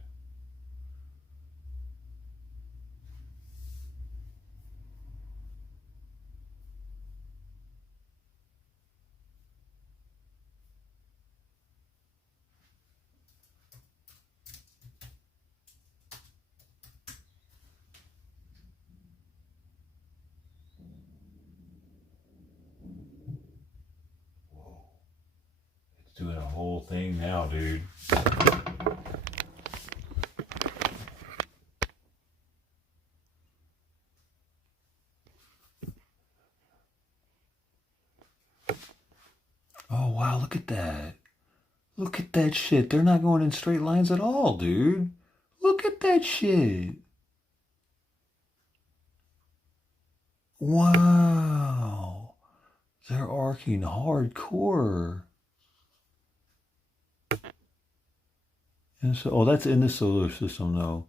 Doing a whole thing now, dude. Oh, wow, look at that. Look at that shit. They're not going in straight lines at all, dude. Look at that shit. Wow. They're arcing hardcore. And so, oh, that's in the solar system, though.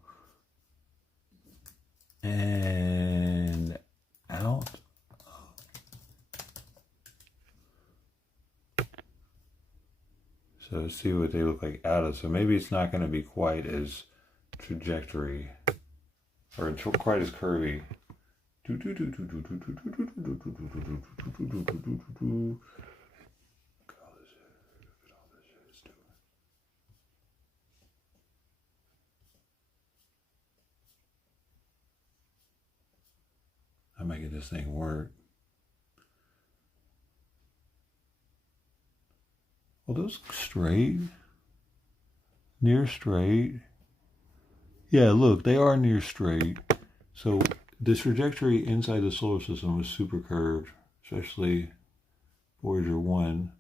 And out. So let's see what they look like out of. So maybe it's not going to be quite as trajectory or quite as curvy. I'm making this thing work. Well, those look straight. Near straight. Yeah, look, they are near straight. So the trajectory inside the solar system was super curved, especially Voyager 1.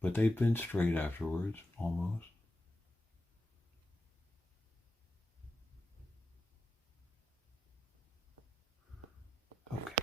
But they've been straight afterwards, almost. Okay.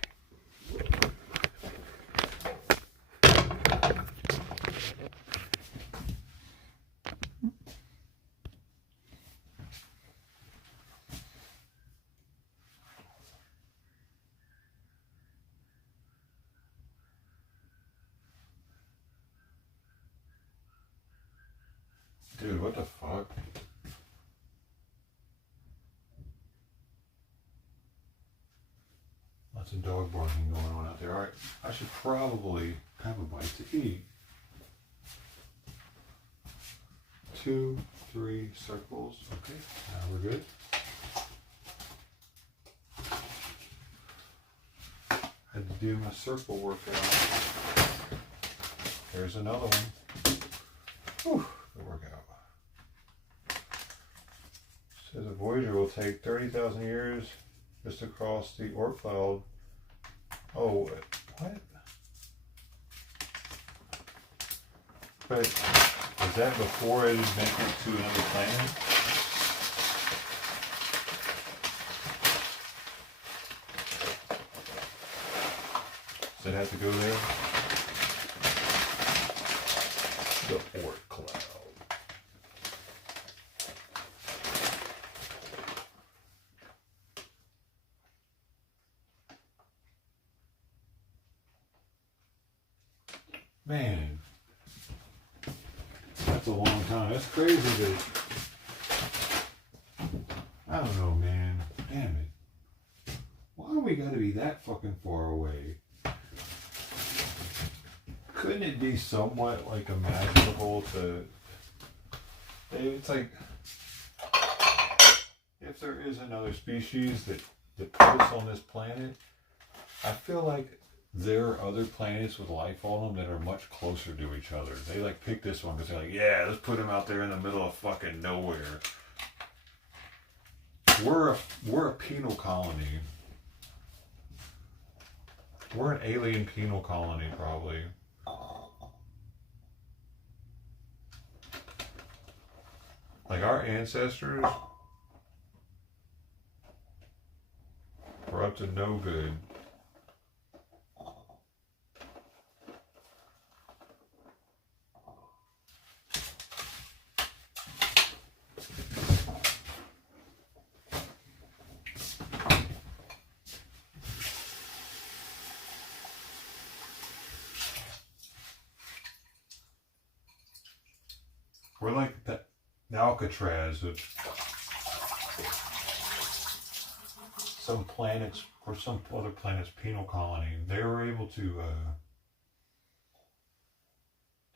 Dude, what the fuck? Lots of dog barking going on out there. All right, I should probably have a bite to eat. 2, 3 circles. Okay, now we're good. Had to do my circle workout. There's another one. Whew, good workout. Says a Voyager will take 30,000 years just to cross the Oort cloud. Oh, what? But is that before it is ventured to another planet? that have to go there. The Oort cloud. Man, that's a long time. That's crazy that, I don't know, man. Damn it. Why we gotta be that fucking far away? Couldn't it be somewhat like imaginable to, it's like, if there is another species that put us on this planet, I feel like there are other planets with life on them that are much closer to each other. They like pick this one because they're like, yeah, let's put them out there in the middle of fucking nowhere. We're a penal colony. We're an alien penal colony, probably. Like our ancestors were up to no good. We're like the Alcatraz of some planets, or some other planet's penal colony. They were able to,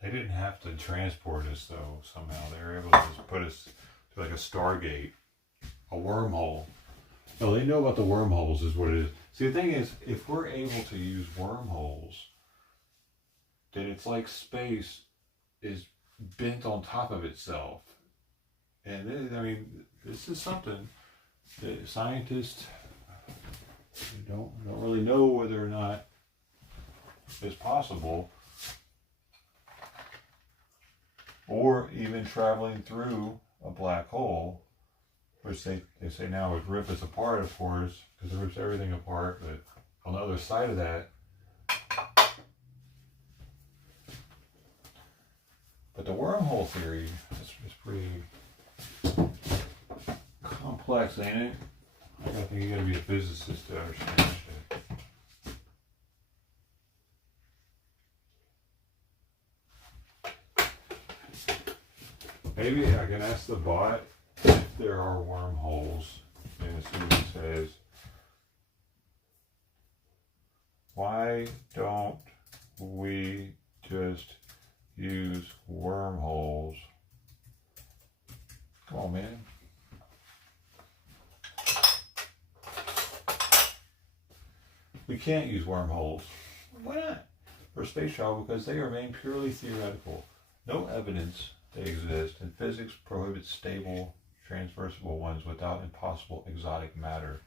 they didn't have to transport us though, somehow. They were able to just put us to like a Stargate, a wormhole. No, they know about the wormholes is what it is. See, the thing is, if we're able to use wormholes, then it's like space is bent on top of itself. And then, I mean, this is something that scientists don't really know whether or not it's possible, or even traveling through a black hole, which they say now would rip us apart, of course, because it rips everything apart. But on the other side of that, but the wormhole theory is pretty complex, ain't it? I think you gotta be a physicist to understand shit. Maybe I can ask the bot if there are wormholes and see what it says. Why don't we just use wormholes? Come on, man. We can't use wormholes. Why not? For space travel, because they remain purely theoretical. No evidence they exist, and physics prohibits stable, transversible ones without impossible exotic matter.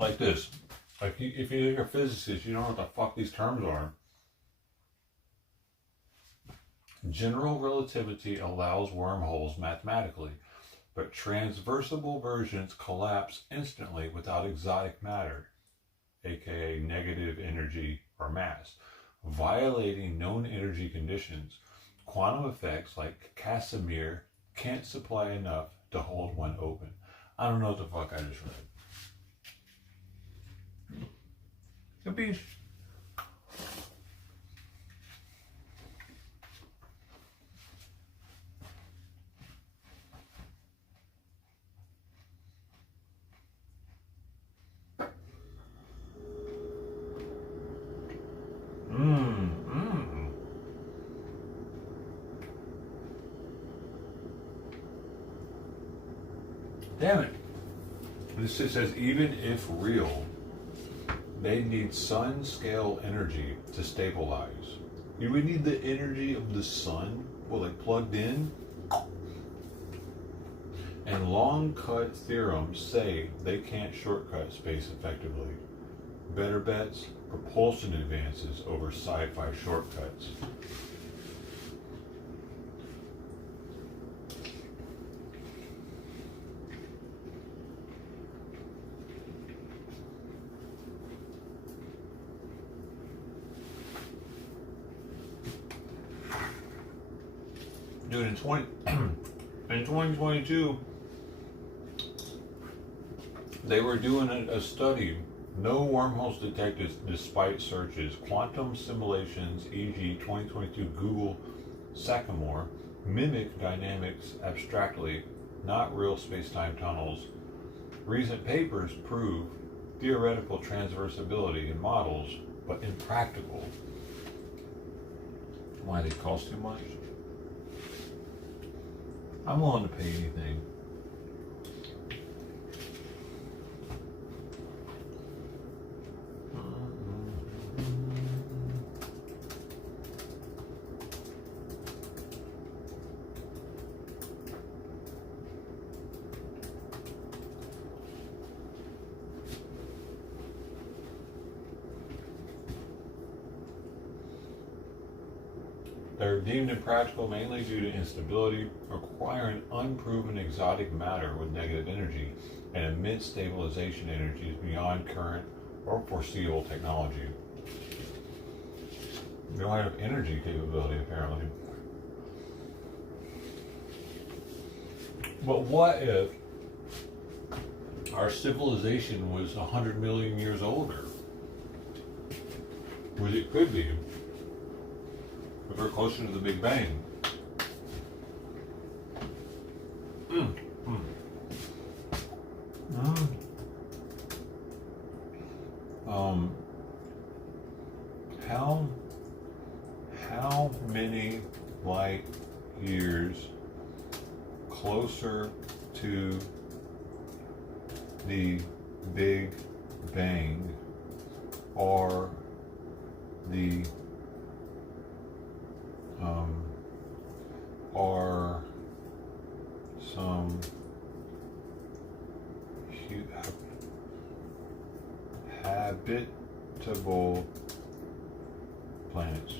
Like this. Like, if you're a physicist, you don't know what the fuck these terms are. General relativity allows wormholes mathematically, but transversible versions collapse instantly without exotic matter, aka negative energy or mass, violating known energy conditions. Quantum effects like Casimir can't supply enough to hold one open. I don't know what the fuck I just read. Could be. Damn it. This says, even if real, they need sun-scale energy to stabilize. You would need the energy of the sun, well, like plugged in. And long cut theorems say they can't shortcut space effectively. Better bets, propulsion advances over sci-fi shortcuts. Dude, in 2022, they were doing a study. No wormholes detected despite searches. Quantum simulations, e.g. 2022 Google Sycamore, mimic dynamics abstractly, not real space-time tunnels. Recent papers prove theoretical transversability in models, but impractical. Why, they cost too much? I'm willing to pay anything. They're deemed impractical mainly due to instability, requiring unproven exotic matter with negative energy and immense stabilization energies beyond current or foreseeable technology. They don't have energy capability, apparently. But what if our civilization was 100 million years older? Which it could be. If we're closer to the Big Bang. How many light years closer to the Big Bang are the are some habitable planets?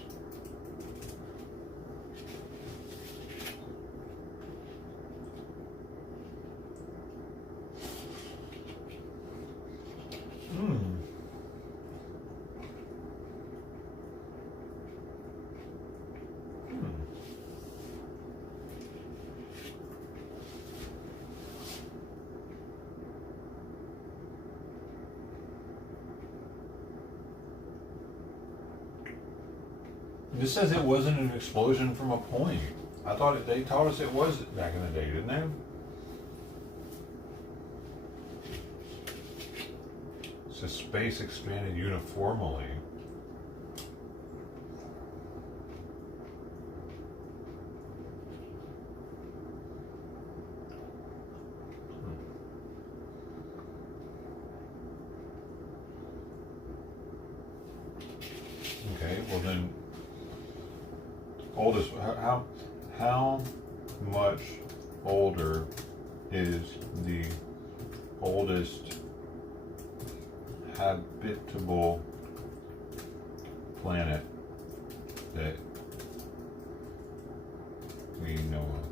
This says it wasn't an explosion from a point. I thought they taught us it was back in the day, didn't they? So space expanded uniformly. Okay, well then, oldest, how much older is the oldest habitable planet that we know of?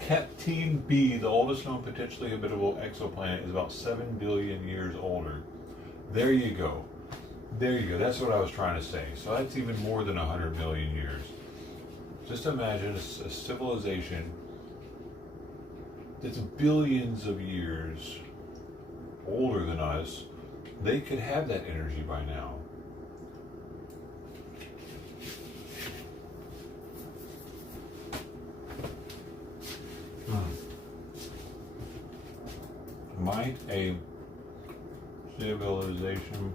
Keptine B, the oldest known potentially habitable exoplanet, is about 7 billion years older. There you go. There you go. That's what I was trying to say. So that's even more than 100 million years. Just imagine a civilization that's billions of years older than us. They could have that energy by now. Might a civilization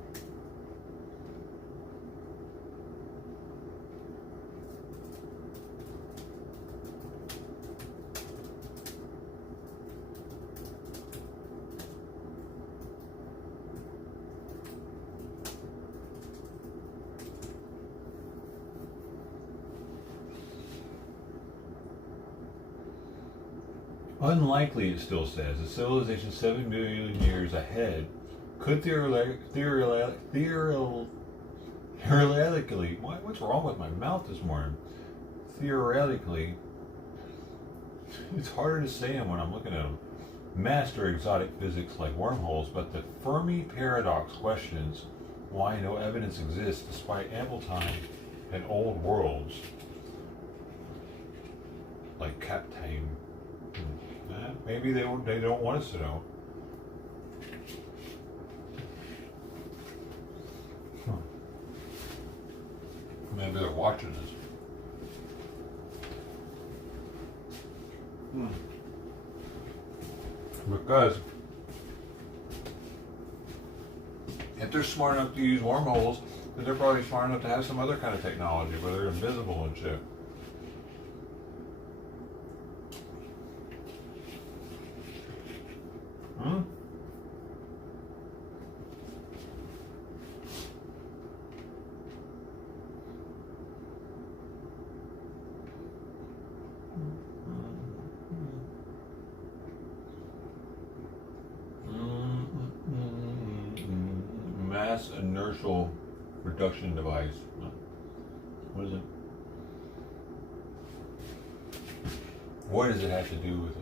Unlikely, it still says, a civilization 7 billion years ahead could theoretically, what's wrong with my mouth this morning? Theoretically, it's harder to say them when I'm looking at them. Master exotic physics like wormholes, but the Fermi paradox questions why no evidence exists despite ample time and old worlds like Captain. Maybe they don't want us to know. Maybe they're watching us. Because if they're smart enough to use wormholes, then they're probably smart enough to have some other kind of technology where they're invisible and shit. Mass inertial reduction device. What is it? What does it have to do with it?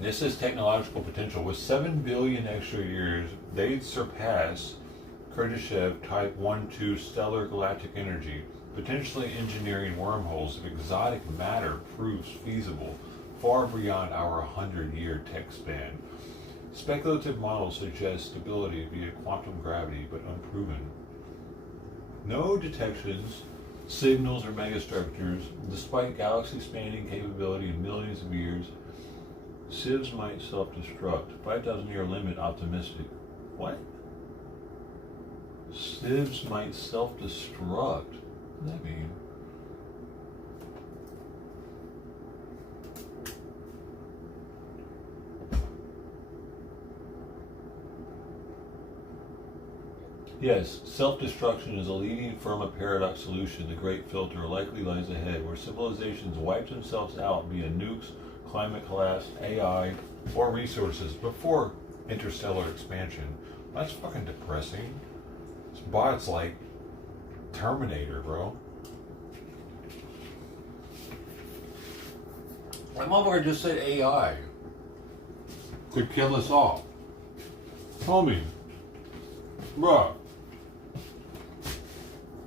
This is technological potential. With 7 billion extra years, they'd surpass Kardashev Type 1-2 stellar galactic energy. Potentially engineering wormholes if exotic matter proves feasible, far beyond our 100-year tech span. Speculative models suggest stability via quantum gravity, but unproven. No detections, signals, or megastructures, despite galaxy-spanning capability in millions of years. Civs might self-destruct. 5,000-year limit optimistic. What? Civs might self-destruct. What does that mean? Yes, self-destruction is a leading Fermi paradox solution. The great filter likely lies ahead, where civilizations wipe themselves out via nukes, climate collapse, AI, or resources before interstellar expansion. That's fucking depressing. This bot's like Terminator, bro. My motherfucker just said AI could kill us all. Homie. Bruh.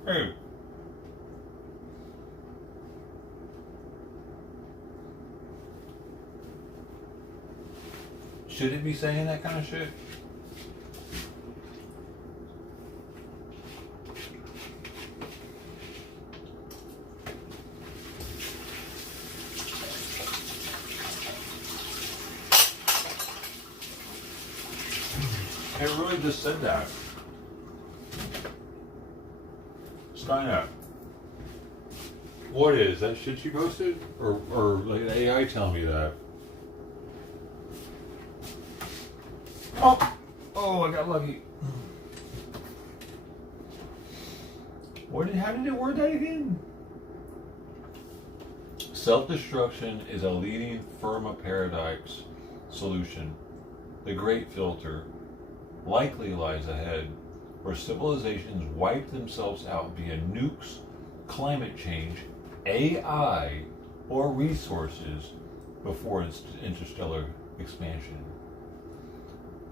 Hey. Should it be saying that kind of shit? It really just said that. Skynet. What is that shit you posted? Or like the AI tell me that? Oh, I got lucky. How did it word that again? Self-destruction is a leading Fermi paradox solution. The great filter likely lies ahead, where civilizations wipe themselves out via nukes, climate change, AI, or resources before its interstellar expansion.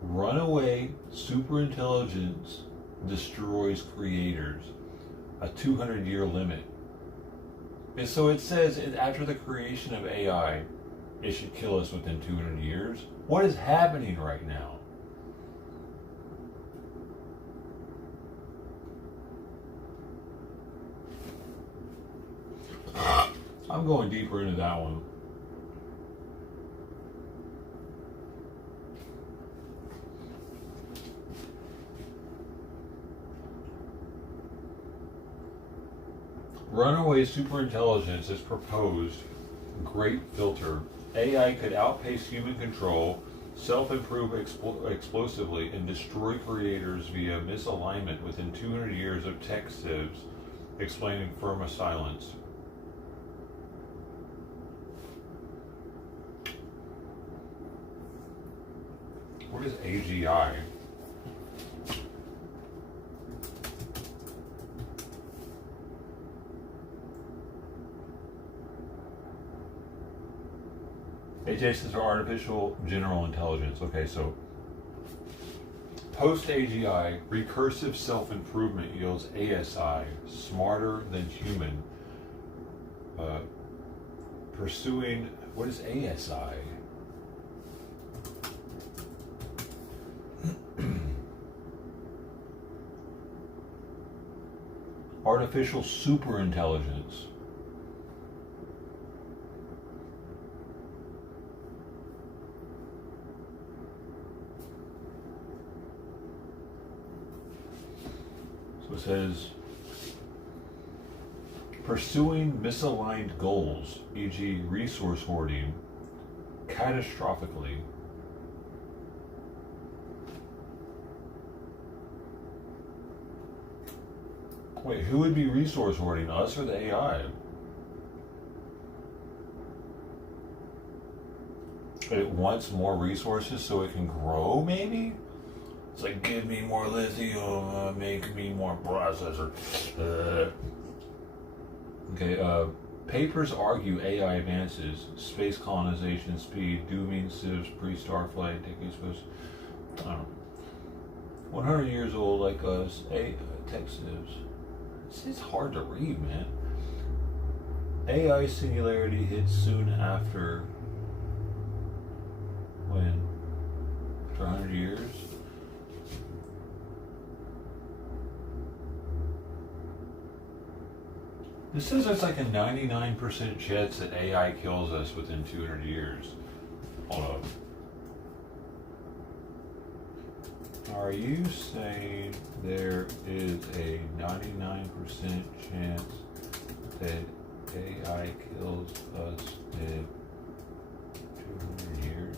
Runaway superintelligence destroys creators. A 200-year limit. And so it says after the creation of AI, it should kill us within 200 years. What is happening right now? I'm going deeper into that one. Runaway superintelligence is proposed great filter. AI could outpace human control, self-improve explosively, and destroy creators via misalignment within 200 years of tech sieves, explaining Firma Silence. What is AGI? AGI stands for Artificial General Intelligence. Okay, so post AGI, recursive self-improvement yields ASI, smarter than human. Pursuing, what is ASI? Artificial superintelligence. So it says, pursuing misaligned goals, e.g. resource hoarding, catastrophically. Wait, who would be resource hoarding, us or the AI? It wants more resources so it can grow, maybe? It's like, give me more lithium, make me more processor. Okay, papers argue AI advances, space colonization speed, dooming civs, pre-star flight, decades post. I don't know. 100 years old like us, tech civs. It's hard to read, man. AI singularity hits soon after. When? After 100 years? This says it's like a 99% chance that AI kills us within 200 years. Hold up. Are you saying there is a 99% chance that AI kills us in 200 years?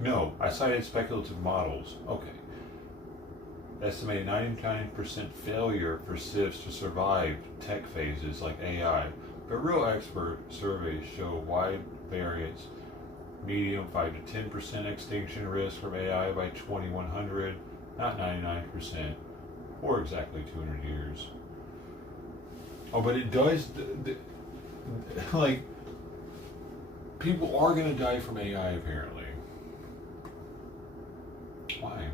No, I cited speculative models. Okay. Estimated 99% failure for civs to survive tech phases like AI. But real expert surveys show wide variance, medium 5 to 10% extinction risk from AI by 2100, not 99%, or exactly 200 years. Oh, but it does, like, people are going to die from AI apparently. Why?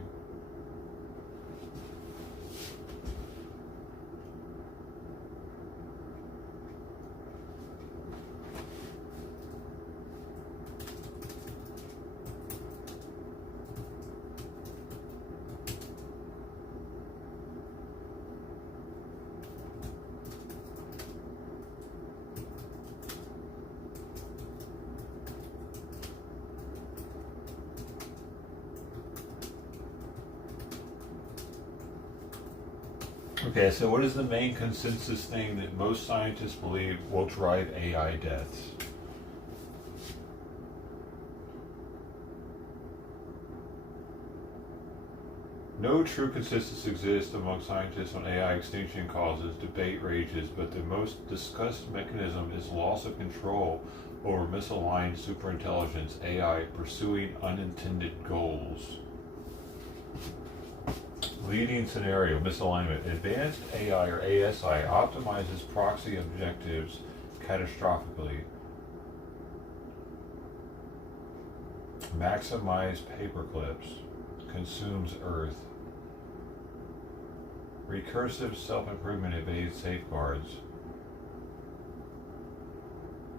Okay, so what is the main consensus thing that most scientists believe will drive AI deaths? No true consensus exists among scientists on AI extinction causes. Debate rages, but the most discussed mechanism is loss of control over misaligned superintelligence, AI pursuing unintended goals. Leading scenario, misalignment. Advanced AI or ASI optimizes proxy objectives catastrophically. Maximize paperclips. Consumes Earth. Recursive self-improvement evades safeguards.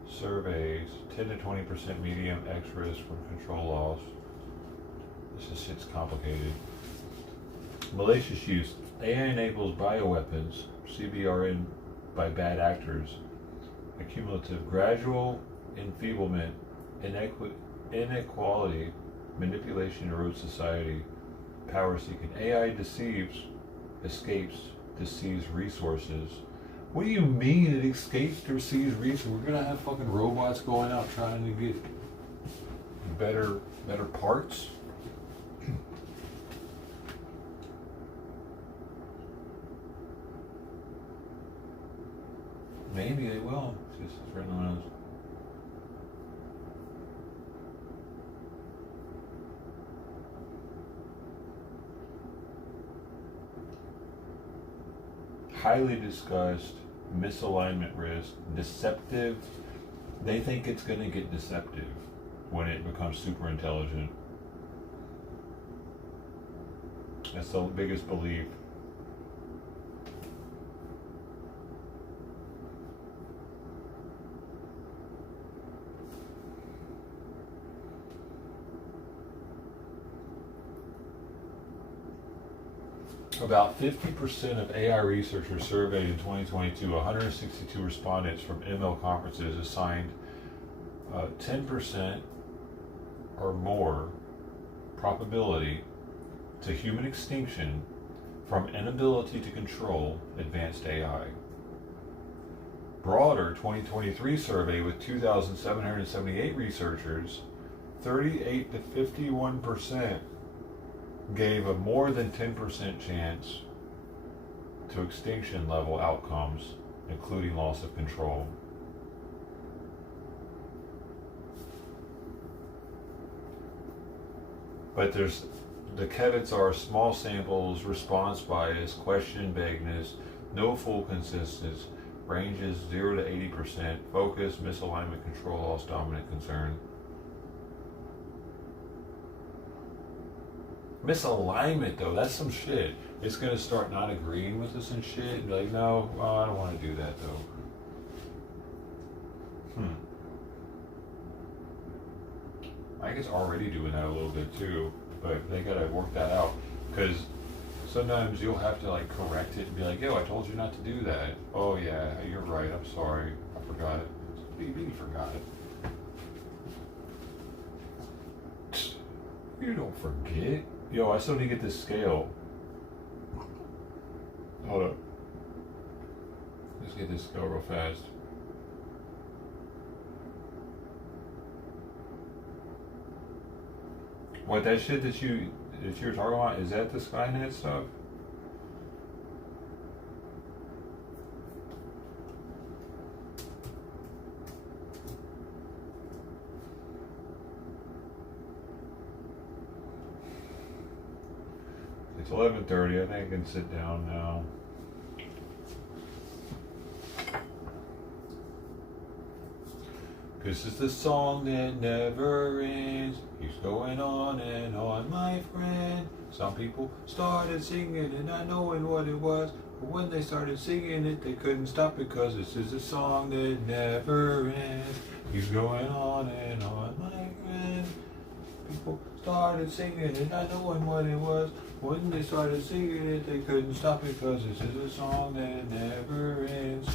Surveys 10 to 20% medium X risk from control loss. This is shit's complicated. Malicious use. AI enables bioweapons, CBRN by bad actors. Accumulative, gradual enfeeblement, inequality, Manipulation erodes society. Power seeking. AI deceives, escapes, deceives resources. What do you mean it escapes or sees resources? We're gonna have fucking robots going out trying to get better parts? Maybe they will. It's just written on us. Highly discussed, misalignment risk, deceptive. They think it's going to get deceptive when it becomes super intelligent. That's the biggest belief. About 50% of AI researchers surveyed in 2022, 162 respondents from ML conferences assigned 10% or more probability to human extinction from inability to control advanced AI. Broader 2023 survey with 2,778 researchers, 38 to 51% gave a more than 10% chance to extinction level outcomes, including loss of control. But the caveats are small samples, response bias, question vagueness, no full consistency, ranges 0 to 80%, focus, misalignment, control, loss, dominant, concern. Misalignment though, that's some shit. It's gonna start not agreeing with us and shit and be like, no, well, I don't want to do that though. I think it's already doing that a little bit too, but they gotta work that out. Because sometimes you'll have to like correct it and be like, yo, I told you not to do that. Oh yeah, you're right, I'm sorry, I forgot it. What do you mean you forgot it? You don't forget. Yo, I still need to get this scale. Hold up. Let's get this scale real fast. What, that shit that you were talking about, is that the Skynet stuff? It's 11:30. I think I can sit down now. This is the song that never ends. Keeps going on and on, my friend. Some people started singing and not knowing what it was. But when they started singing it, they couldn't stop because this is a song that never ends. Keeps going on and on, my friend. People started singing and not knowing what it was. When they started singing it, they couldn't stop it because this is a song that never ends.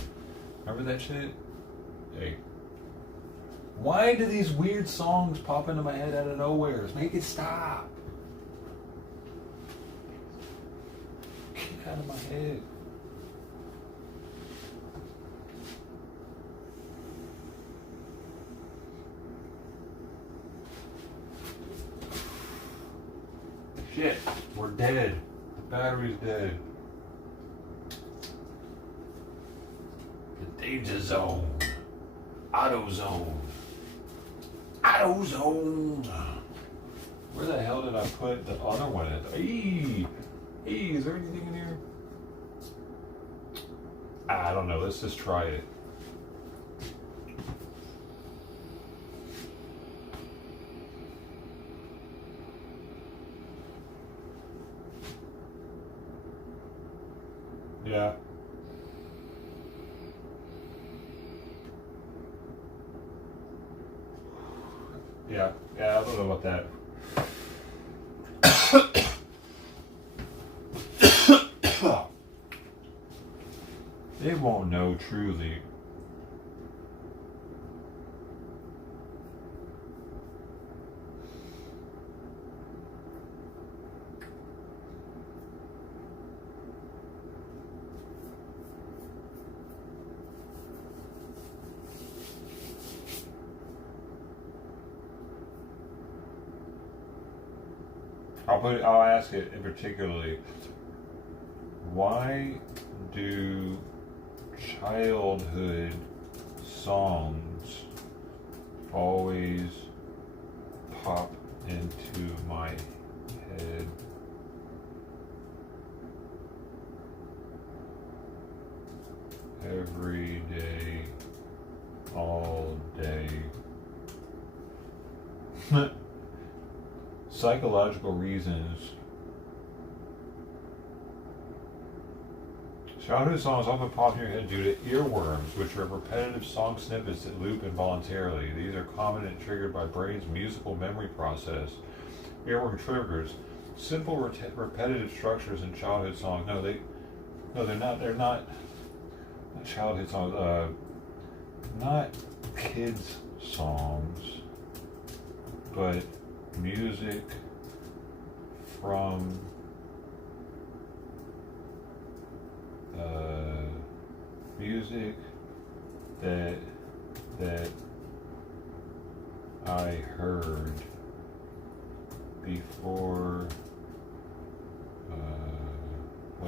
Remember that shit? Hey. Why do these weird songs pop into my head out of nowhere? Make it stop. Get out of my head. Shit, we're dead. The battery's dead. The danger zone. AutoZone. AutoZone. Where the hell did I put the other one at? Hey, is there anything in here? I don't know. Let's just try it. Yeah. Yeah, I don't know about that. They won't know truly. I'll ask it in particularly. Why do childhood songs always pop into my head? Every day, all day. Psychological reasons. Childhood songs often pop in your head due to earworms, which are repetitive song snippets that loop involuntarily. These are common and triggered by brain's musical memory process. Earworm triggers simple repetitive structures in childhood songs. They're not. They're not childhood songs. Not kids songs, but music from music that I heard before.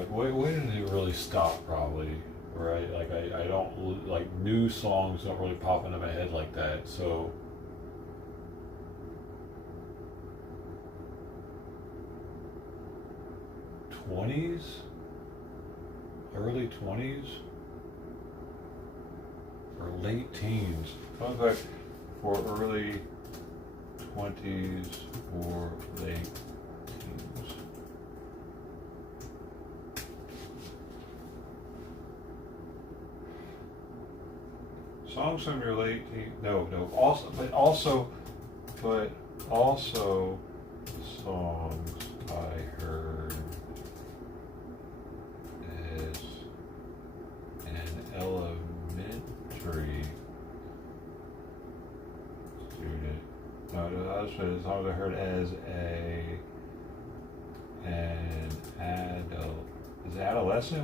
When did it really stop? Probably, right? Like I don't like new songs don't really pop into my head like that. So. Early 20s, or late teens. Sounds like for early 20s or late teens. Songs from your late teens. No. But also songs I heard as an elementary student. No, that's what the songs I heard as an adolescent.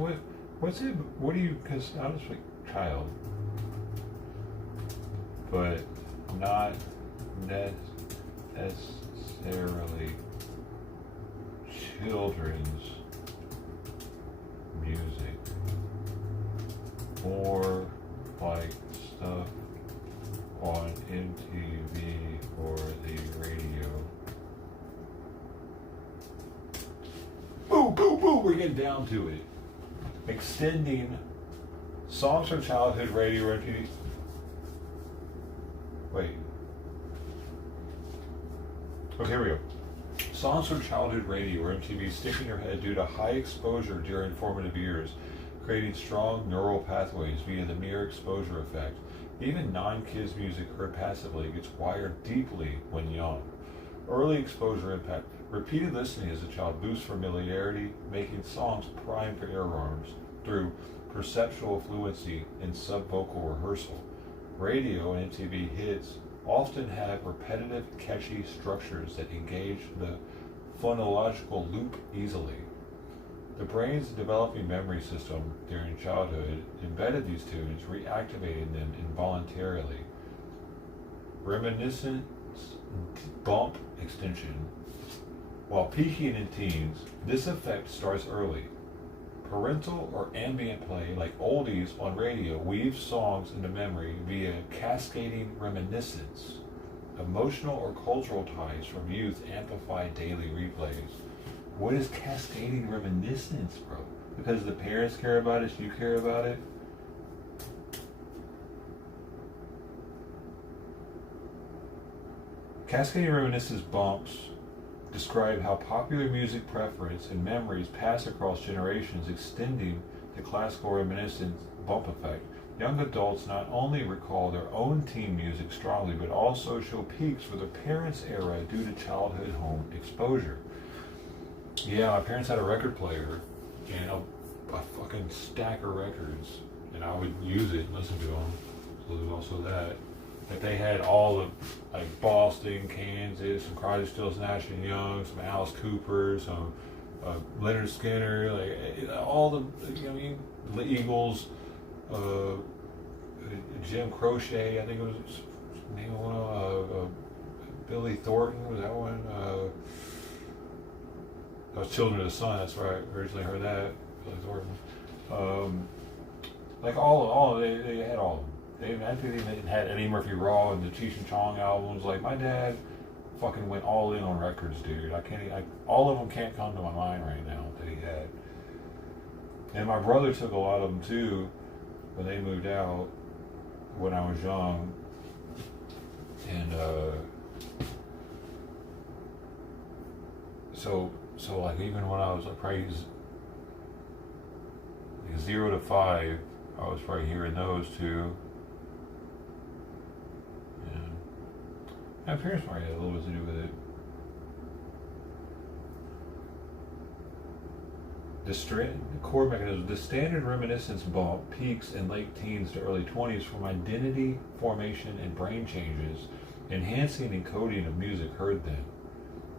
What's it? What do you? Because I was like child, but not necessarily children's music, more like stuff on MTV or the radio. Boo, we're getting down to it. Extending songs from childhood radio or MTV. Wait. Oh, here we go. Songs from childhood radio or MTV stick in your head due to high exposure during formative years, creating strong neural pathways via the mere exposure effect. Even non-kids music heard passively gets wired deeply when young. Early exposure impact. Repeated listening as a child boosts familiarity, making songs prime for earworms through perceptual fluency and subvocal rehearsal. Radio and MTV hits often have repetitive, catchy structures that engage the phonological loop easily. The brain's developing memory system during childhood embedded these tunes, reactivating them involuntarily. Reminiscence bump extension. While peaking in teens, this effect starts early. Parental or ambient play, like oldies on radio, weaves songs into memory via cascading reminiscence. Emotional or cultural ties from youth amplify daily replays. What is cascading reminiscence, bro? Because the parents care about it, you care about it? Cascading reminiscence bumps describe how popular music preference and memories pass across generations, extending the classical reminiscence bump effect. Young adults not only recall their own teen music strongly, but also show peaks for their parents' era due to childhood home exposure. Yeah, my parents had a record player and a fucking stack of records, and I would use it and listen to them. So there's also that. Like they had all the like Boston, Kansas, some Crosby, Stills, Nash and Young, some Alice Cooper, some Leonard Skinner, like all the the Eagles, Jim Croce, I think it was name of one, Billy Thornton was that one. That was Children of the Sun. That's where I originally heard that. Billy Thornton. Like they had all of them. I think they had Eddie Murphy Raw and the Cheech and Chong albums. Like my dad fucking went all in on records, dude. All of them can't come to my mind right now that he had. And my brother took a lot of them too when they moved out when I was young. And so like even when I was like probably 0 to 5, I was probably hearing those too. And my parents probably had a little bit to do with it. The core mechanism, the standard reminiscence bump peaks in late teens to early 20s from identity formation and brain changes, enhancing encoding of music heard then.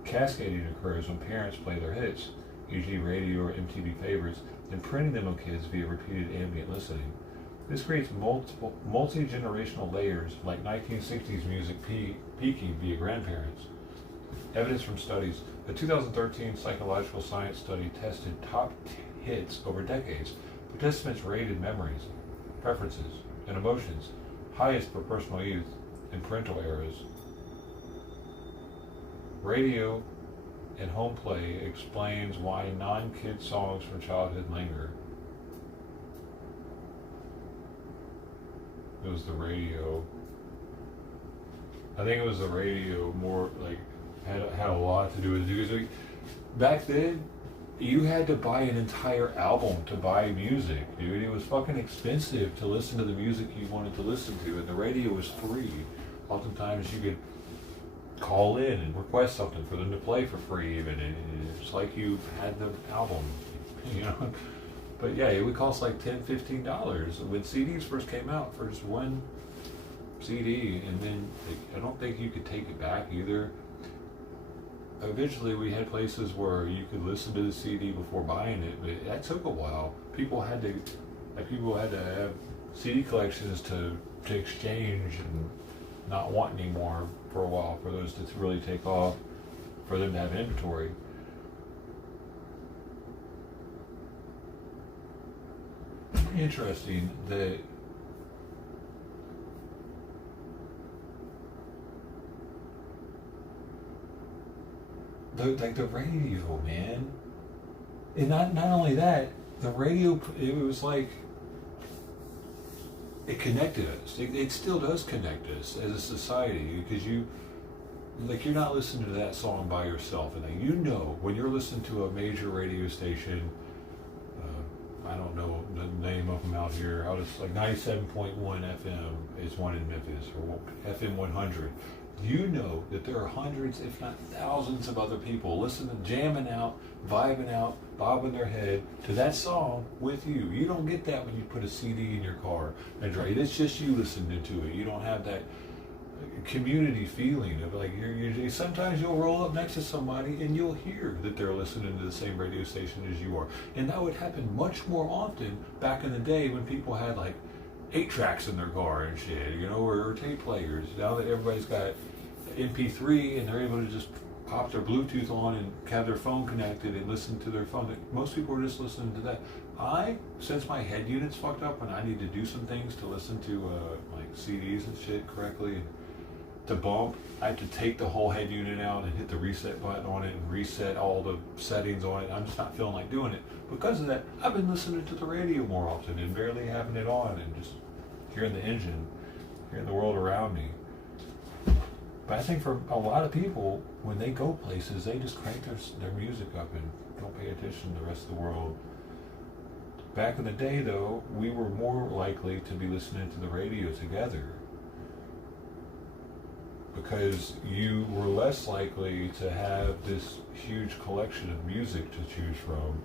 Cascading occurs when parents play their hits, usually radio or MTV favorites, imprinting them on kids via repeated ambient listening. This creates multi-generational layers like 1960s music peaking via grandparents. Evidence from studies. A 2013 psychological science study tested top hits over decades. Participants rated memories, preferences, and emotions, highest for personal youth and parental eras. Radio and home play explains why non-kid songs from childhood linger. It was the radio. I think it was the radio more like had a lot to do with it because back then you had to buy an entire album to buy music, dude. It was fucking expensive to listen to the music you wanted to listen to, and the radio was free. Oftentimes you could call in and request something for them to play for free even, and it's like you had the album, you know. But yeah, it would cost like $10-15 when CDs first came out for just one CD, and then I don't think you could take it back either. Eventually we had places where you could listen to the CD before buying it, but that took a while. People had to have CD collections to exchange and not want anymore for a while for those to really take off, for them to have inventory. Interesting that the radio, man, and not only that, the radio, it was like it connected us. It still does connect us as a society because you're not listening to that song by yourself, and you know when you're listening to a major radio station. I don't know the name of them out here. I'll just like 97.1 FM is one in Memphis, or FM 100. You know that there are hundreds, if not thousands, of other people listening, jamming out, vibing out, bobbing their head to that song with you. You don't get that when you put a CD in your car and drive. It's just you listening to it. You don't have that community feeling of like you're sometimes you'll roll up next to somebody and you'll hear that they're listening to the same radio station as you are, and that would happen much more often back in the day when people had like 8 tracks in their car and shit, you know, or tape players. Now that everybody's got MP3 and they're able to just pop their Bluetooth on and have their phone connected and listen to their phone, most people are just listening to that. Since my head unit's fucked up and I need to do some things to listen to like CDs and shit correctly, to bump, I have to take the whole head unit out and hit the reset button on it and reset all the settings on it. I'm just not feeling like doing it. Because of that, I've been listening to the radio more often and barely having it on and just hearing the engine, hearing the world around me. But I think for a lot of people, when they go places, they just crank their music up and don't pay attention to the rest of the world. Back in the day, though, we were more likely to be listening to the radio together, because you were less likely to have this huge collection of music to choose from.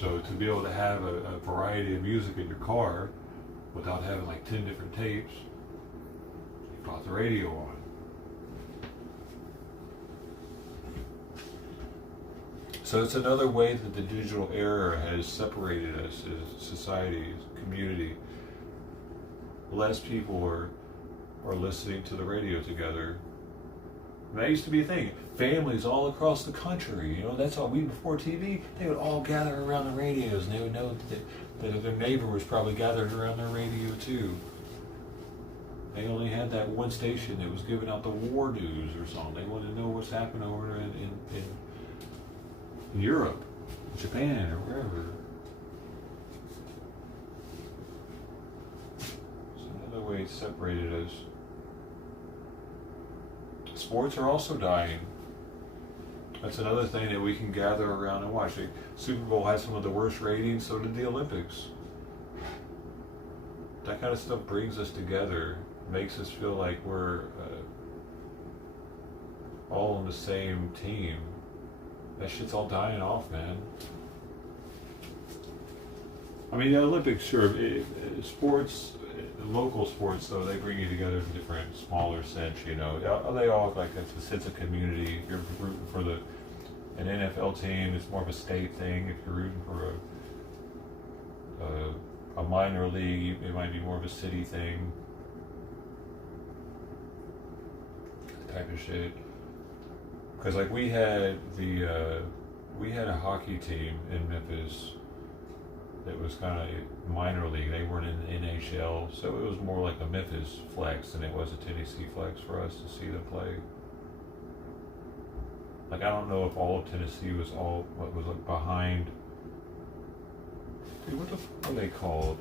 So to be able to have a variety of music in your car without having like 10 different tapes, you brought the radio on. So it's another way that the digital era has separated us as society, as community. Less people are listening to the radio together. That used to be a thing. Families all across the country, you know, that's all we before TV, they would all gather around the radios and they would know that their neighbor was probably gathered around their radio too. They only had that one station that was giving out the war news or something. They wanted to know what's happening over there in Europe, Japan, or wherever. So another way it separated us. Sports are also dying. That's another thing that we can gather around and watch. The Super Bowl had some of the worst ratings, so did the Olympics. That kind of stuff brings us together, makes us feel like we're all on the same team. That shit's all dying off, man. I mean, the Olympics, sure, sports, local sports, though, they bring you together in different, smaller sense, you know. They all, like, it's a sense of community. If you're rooting for an NFL team, it's more of a state thing. If you're rooting for a minor league, it might be more of a city thing. Type of shit. Because, like, we had a hockey team in Memphis that was kind of minor league. They weren't in the NHL, so it was more like a Memphis flex than it was a Tennessee flex for us to see them play. Like, I don't know if all of Tennessee was like behind. Dude, what the fuck are they called?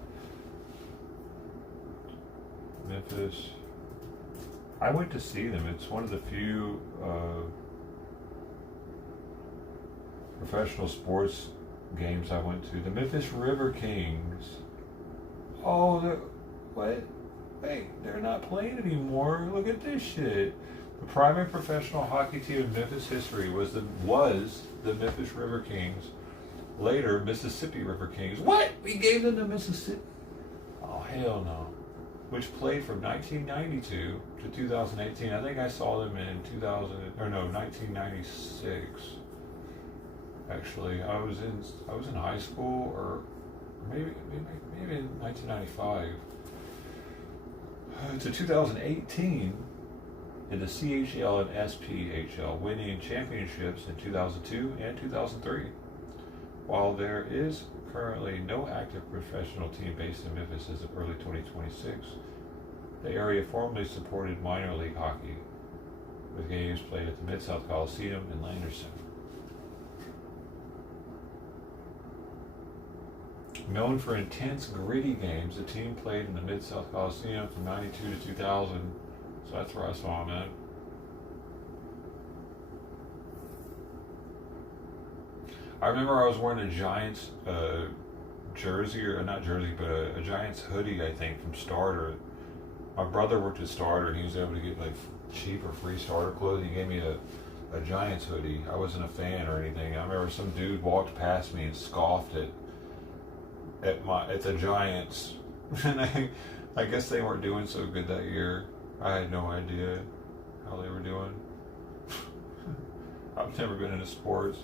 Memphis. I went to see them. It's one of the few professional sports games I went to. The Memphis River Kings. Oh, what? Wait, they're not playing anymore. Look at this shit. The primary professional hockey team in Memphis history was the Memphis River Kings. Later, Mississippi River Kings. What? We gave them to Mississippi? Oh, hell no. Which played from 1992 to 2018. I think I saw them in 1996. Actually, I was in high school, or maybe in 1995 to 2018 in the CHL and SPHL, winning championships in 2002 and 2003. While there is currently no active professional team based in Memphis as of early 2026, the area formerly supported minor league hockey, with games played at the Mid-South Coliseum in Landerson. Known for intense, gritty games, the team played in the Mid-South Coliseum from 92 to 2000, so that's where I saw them at. I remember I was wearing a Giants jersey, or not jersey, but a Giants hoodie, I think, from Starter. My brother worked at Starter, and he was able to get like cheap or free Starter clothes. He gave me a Giants hoodie. I wasn't a fan or anything. I remember some dude walked past me and scoffed at the Giants, and I guess they weren't doing so good that year. I had no idea how they were doing. I've never been into sports.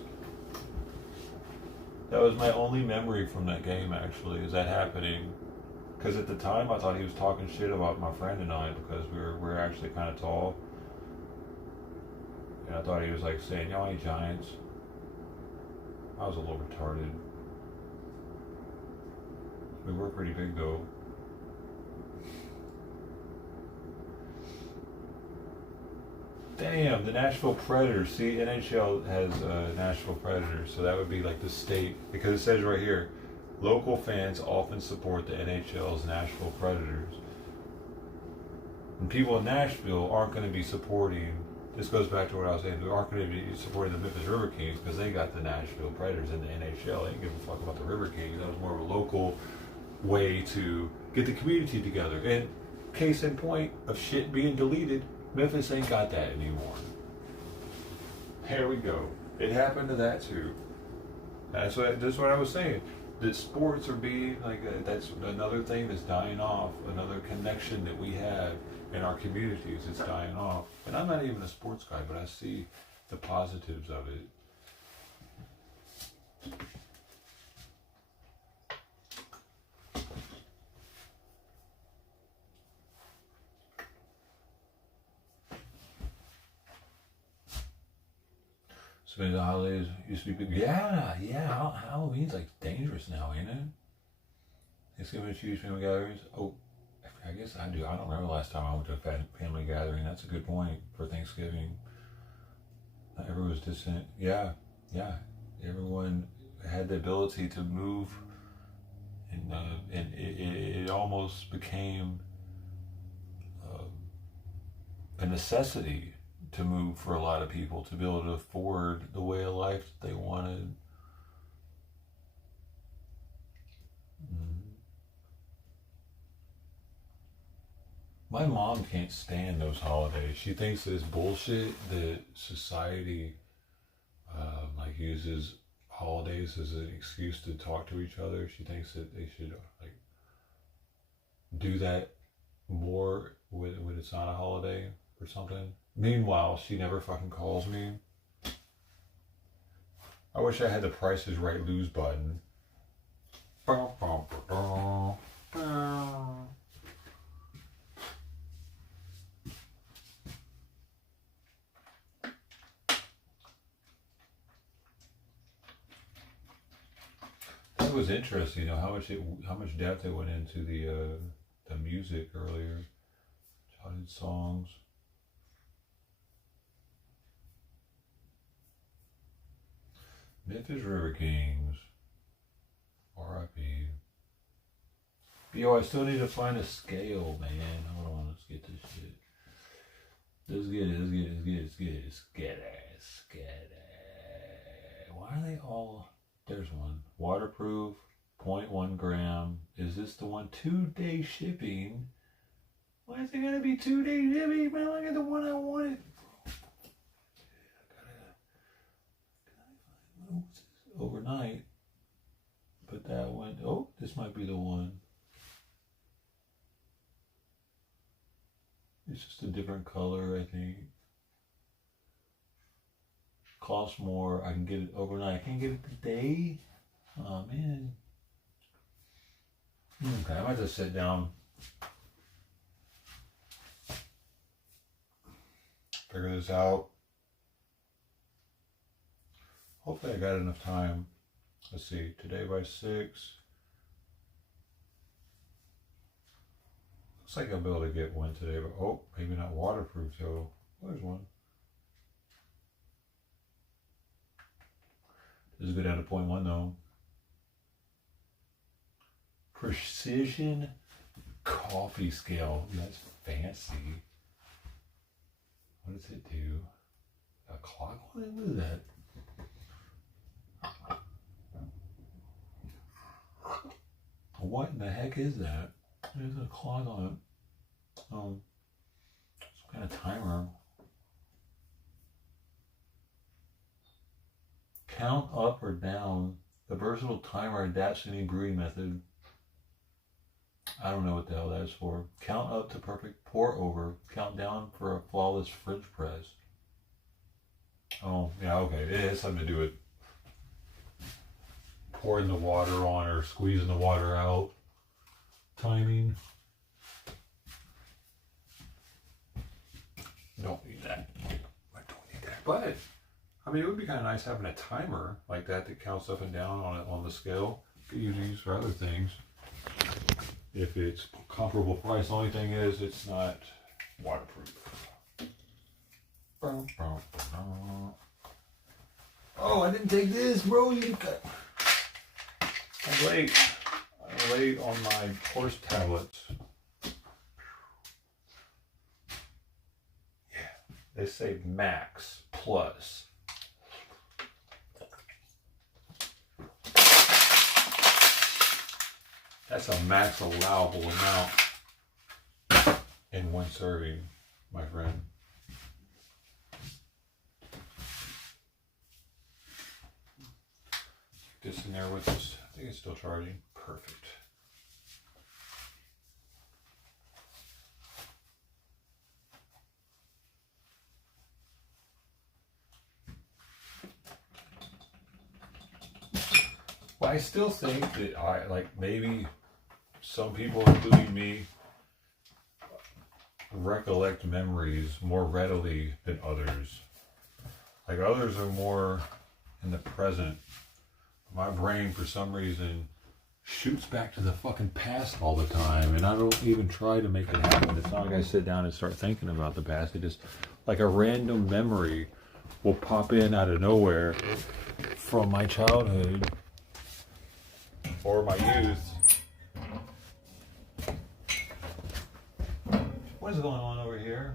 That was my only memory from that game, actually, is that happening. Because at the time, I thought he was talking shit about my friend and I, because we're actually kind of tall. And I thought he was like saying, "Y'all ain't Giants." I was a little retarded. We were pretty big, though. Damn, the Nashville Predators. See, NHL has Nashville Predators, so that would be like the state, because it says right here, local fans often support the NHL's Nashville Predators. And people in Nashville aren't going to be supporting, this goes back to what I was saying, they aren't going to be supporting the Memphis River Kings because they got the Nashville Predators in the NHL. They didn't give a fuck about the River Kings. That was more of a local way to get the community together. And case in point of shit being deleted, Memphis ain't got that anymore. Here we go. It happened to that too. That's what I was saying. That sports are being like that's another thing that's dying off. Another connection that we have in our communities. It's dying off. And I'm not even a sports guy, but I see the positives of it. Spending the holidays used to be big. Yeah. Halloween's like dangerous now, ain't it? Thanksgiving, huge family gatherings. Oh, I guess I do. I don't remember the last time I went to a family gathering. That's a good point for Thanksgiving. Not everyone was distant. Yeah. Everyone had the ability to move, and it almost became a necessity to move for a lot of people to be able to afford the way of life that they wanted. My mom can't stand those holidays. She thinks that it's bullshit that society like uses holidays as an excuse to talk to each other. She thinks that they should like do that more when it's not a holiday or something. Meanwhile, she never fucking calls me. I wish I had the Price is Right lose button. It was interesting, how much depth it went into the music earlier, childhood songs. Memphis River Kings, R.I.P. Yo, I still need to find a scale, man. Hold on, let's get this shit. Let's get it. Why are they all? There's one. Waterproof, 0.1 gram. Is this the one? 2-day shipping. Why is it gonna be 2-day shipping? Man, look at the one I wanted. Overnight. But that one, oh, this might be the one. It's just a different color, I think. Costs more. I can get it overnight. I can't get it today. Oh man. Okay, I might just sit down. Figure this out. Hopefully I got enough time. Let's see, today by 6. Looks like I'll be able to get one today, but oh, maybe not waterproof, so there's one. This is go down to 0.1 though. Precision coffee scale. That's fancy. What does it do? A clock on it? What is that? What in the heck is that? There's a clock on it. Some kind of timer. Count up or down. The versatile timer adapts to any brewing method. I don't know what the hell that's for. Count up to perfect pour over. Count down for a flawless French press. Oh, yeah, okay. It has something to do with pouring the water on or squeezing the water out. Timing. Don't need that. I don't need that. But I mean, it would be kind of nice having a timer like that that counts up and down on the scale. Could use these for other things. If it's comparable price, the only thing is it's not waterproof. Oh, I didn't take this, bro. You got. I'm late. I'm late on my horse tablets. Yeah, they say max plus. That's a max allowable amount in one serving, my friend. Keep this in there with us. I think it's still charging. Perfect. Well, I still think that maybe some people, including me, recollect memories more readily than others. Like others are more in the present. My brain, for some reason, shoots back to the fucking past all the time, and I don't even try to make it happen. It's not like I sit down and start thinking about the past. It just, like a random memory will pop in out of nowhere from my childhood or my youth. What is going on over here?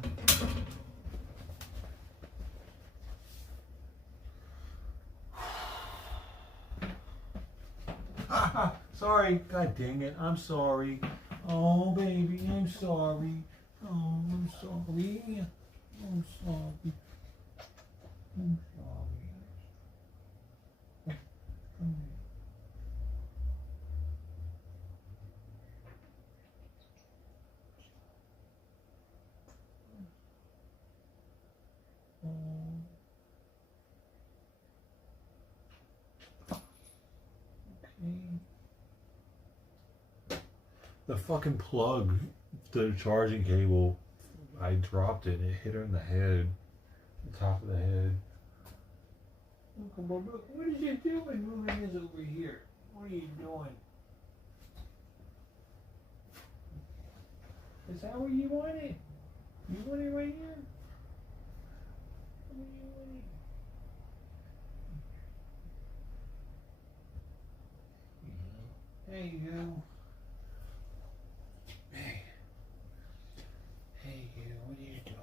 Sorry. God dang it. I'm sorry. Oh, baby, I'm sorry. Oh, I'm sorry. I'm sorry. I'm sorry. The fucking plug, the charging cable, I dropped it. It hit her in the head, the top of the head. Look, what are you doing moving this over here? What are you doing? Is that where you want it? You want it right here? Where do you want it? There you go. Hey. Hey, you. What are you doing?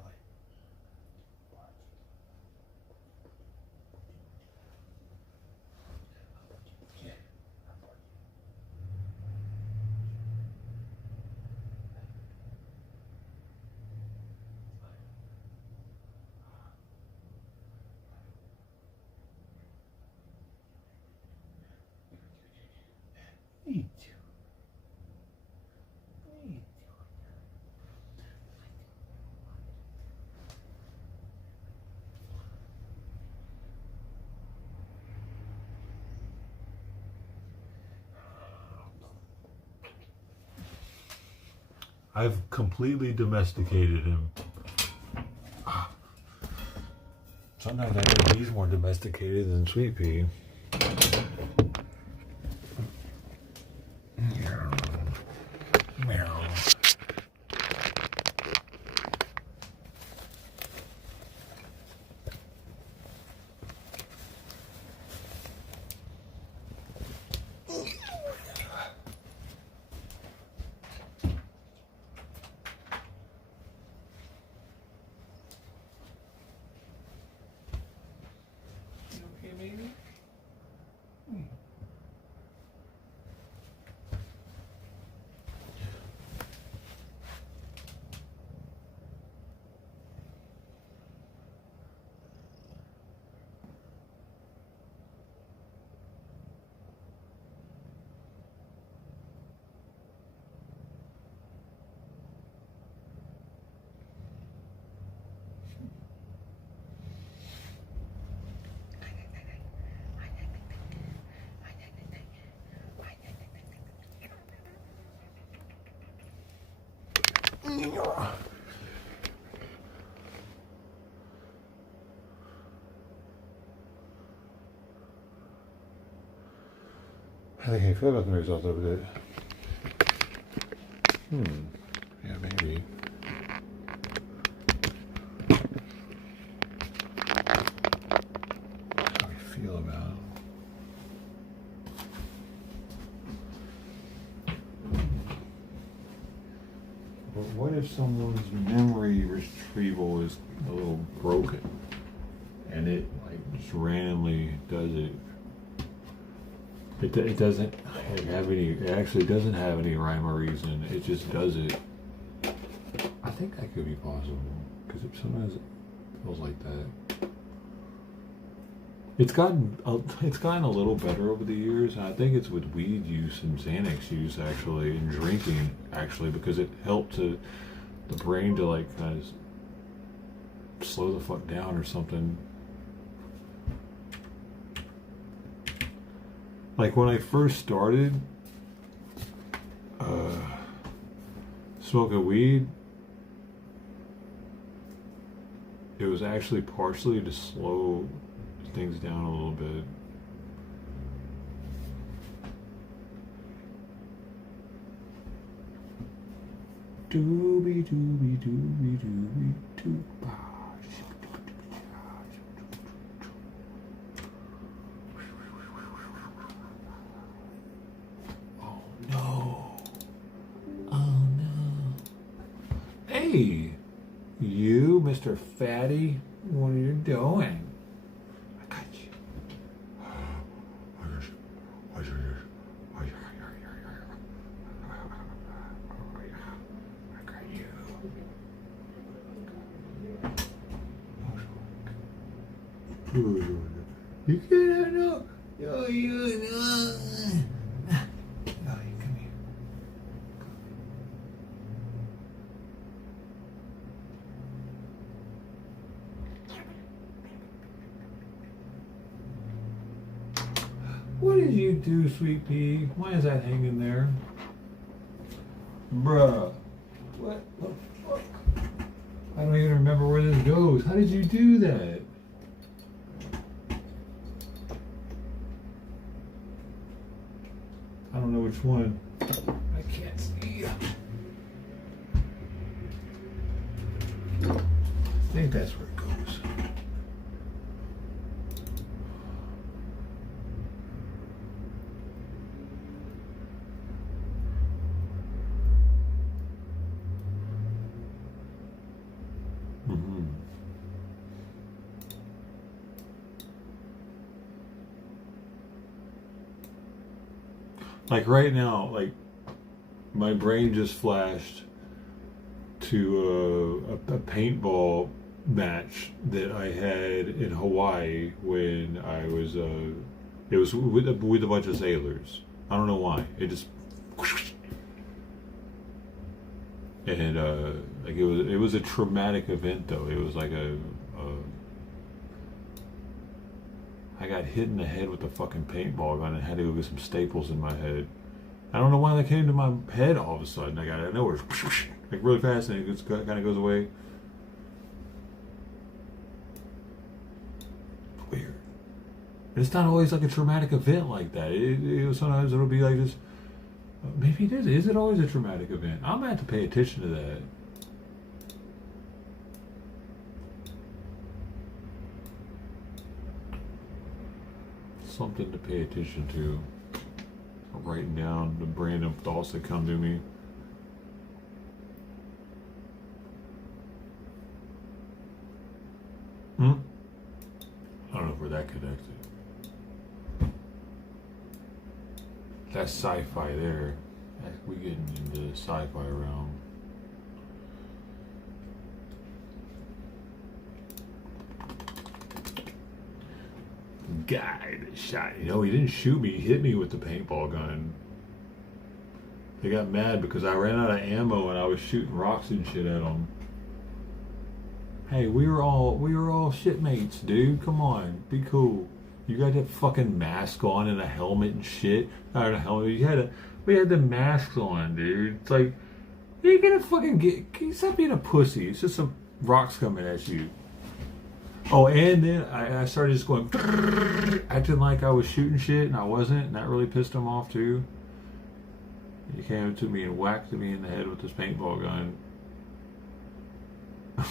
I've completely domesticated him. Sometimes I think he's more domesticated than Sweet Pea. Meow. I think I feel like the result of it. Yeah, maybe. How I feel about it. But what if someone's memory retrieval is a little broken and it like just randomly does it? It doesn't have any. It actually doesn't have any rhyme or reason. It just does it. I think that could be possible because sometimes it feels like that. It's gotten a little better over the years, and I think it's with weed use and Xanax use actually, and drinking actually, because it helped to the brain to like kind of slow the fuck down or something. Like when I first started smoking weed, it was actually partially to slow things down a little bit. Doobie doobie doobie doobie doobie. Oh no. Oh no. Hey, you, Mr. Fatty, what are you doing? I got you. I got you. You can't know. Oh, you know. Oh, come here. What did you do, sweet pea? Why is that hanging there? Bruh. What the fuck? I don't even remember where this goes. How did you do that? I don't know which one. I can't see. I think that's where it goes. Mm-hmm. Like right now, like my brain just flashed to a paintball match that I had in Hawaii when I was it was with a bunch of sailors. I don't know why. It just and like it was a traumatic event though. It was like I got hit in the head with a fucking paintball gun and had to go get some staples in my head. I don't know why that came to my head all of a sudden. I got it out of nowhere, like really fast, and it kind of goes away. Weird. It's not always like a traumatic event like that. Sometimes it'll be like this. Maybe it is. Is it always a traumatic event? I'm gonna have to pay attention to that. Something to pay attention to. I'm writing down the random thoughts that come to me. I don't know if we're that connected. That's sci-fi there. We getting into the sci-fi realm. Guy that shot, he didn't shoot me, he hit me with the paintball gun. They got mad because I ran out of ammo and I was shooting rocks and shit at them. Hey, we were all shitmates, dude. Come on, be cool. You got that fucking mask on and a helmet and shit. Not a helmet. We had the masks on, dude. It's like, you gonna fucking can you stop being a pussy? It's just some rocks coming at you. Oh, and then I started just going, acting like I was shooting shit and I wasn't, and that really pissed him off too. He came up to me and whacked me in the head with this paintball gun. I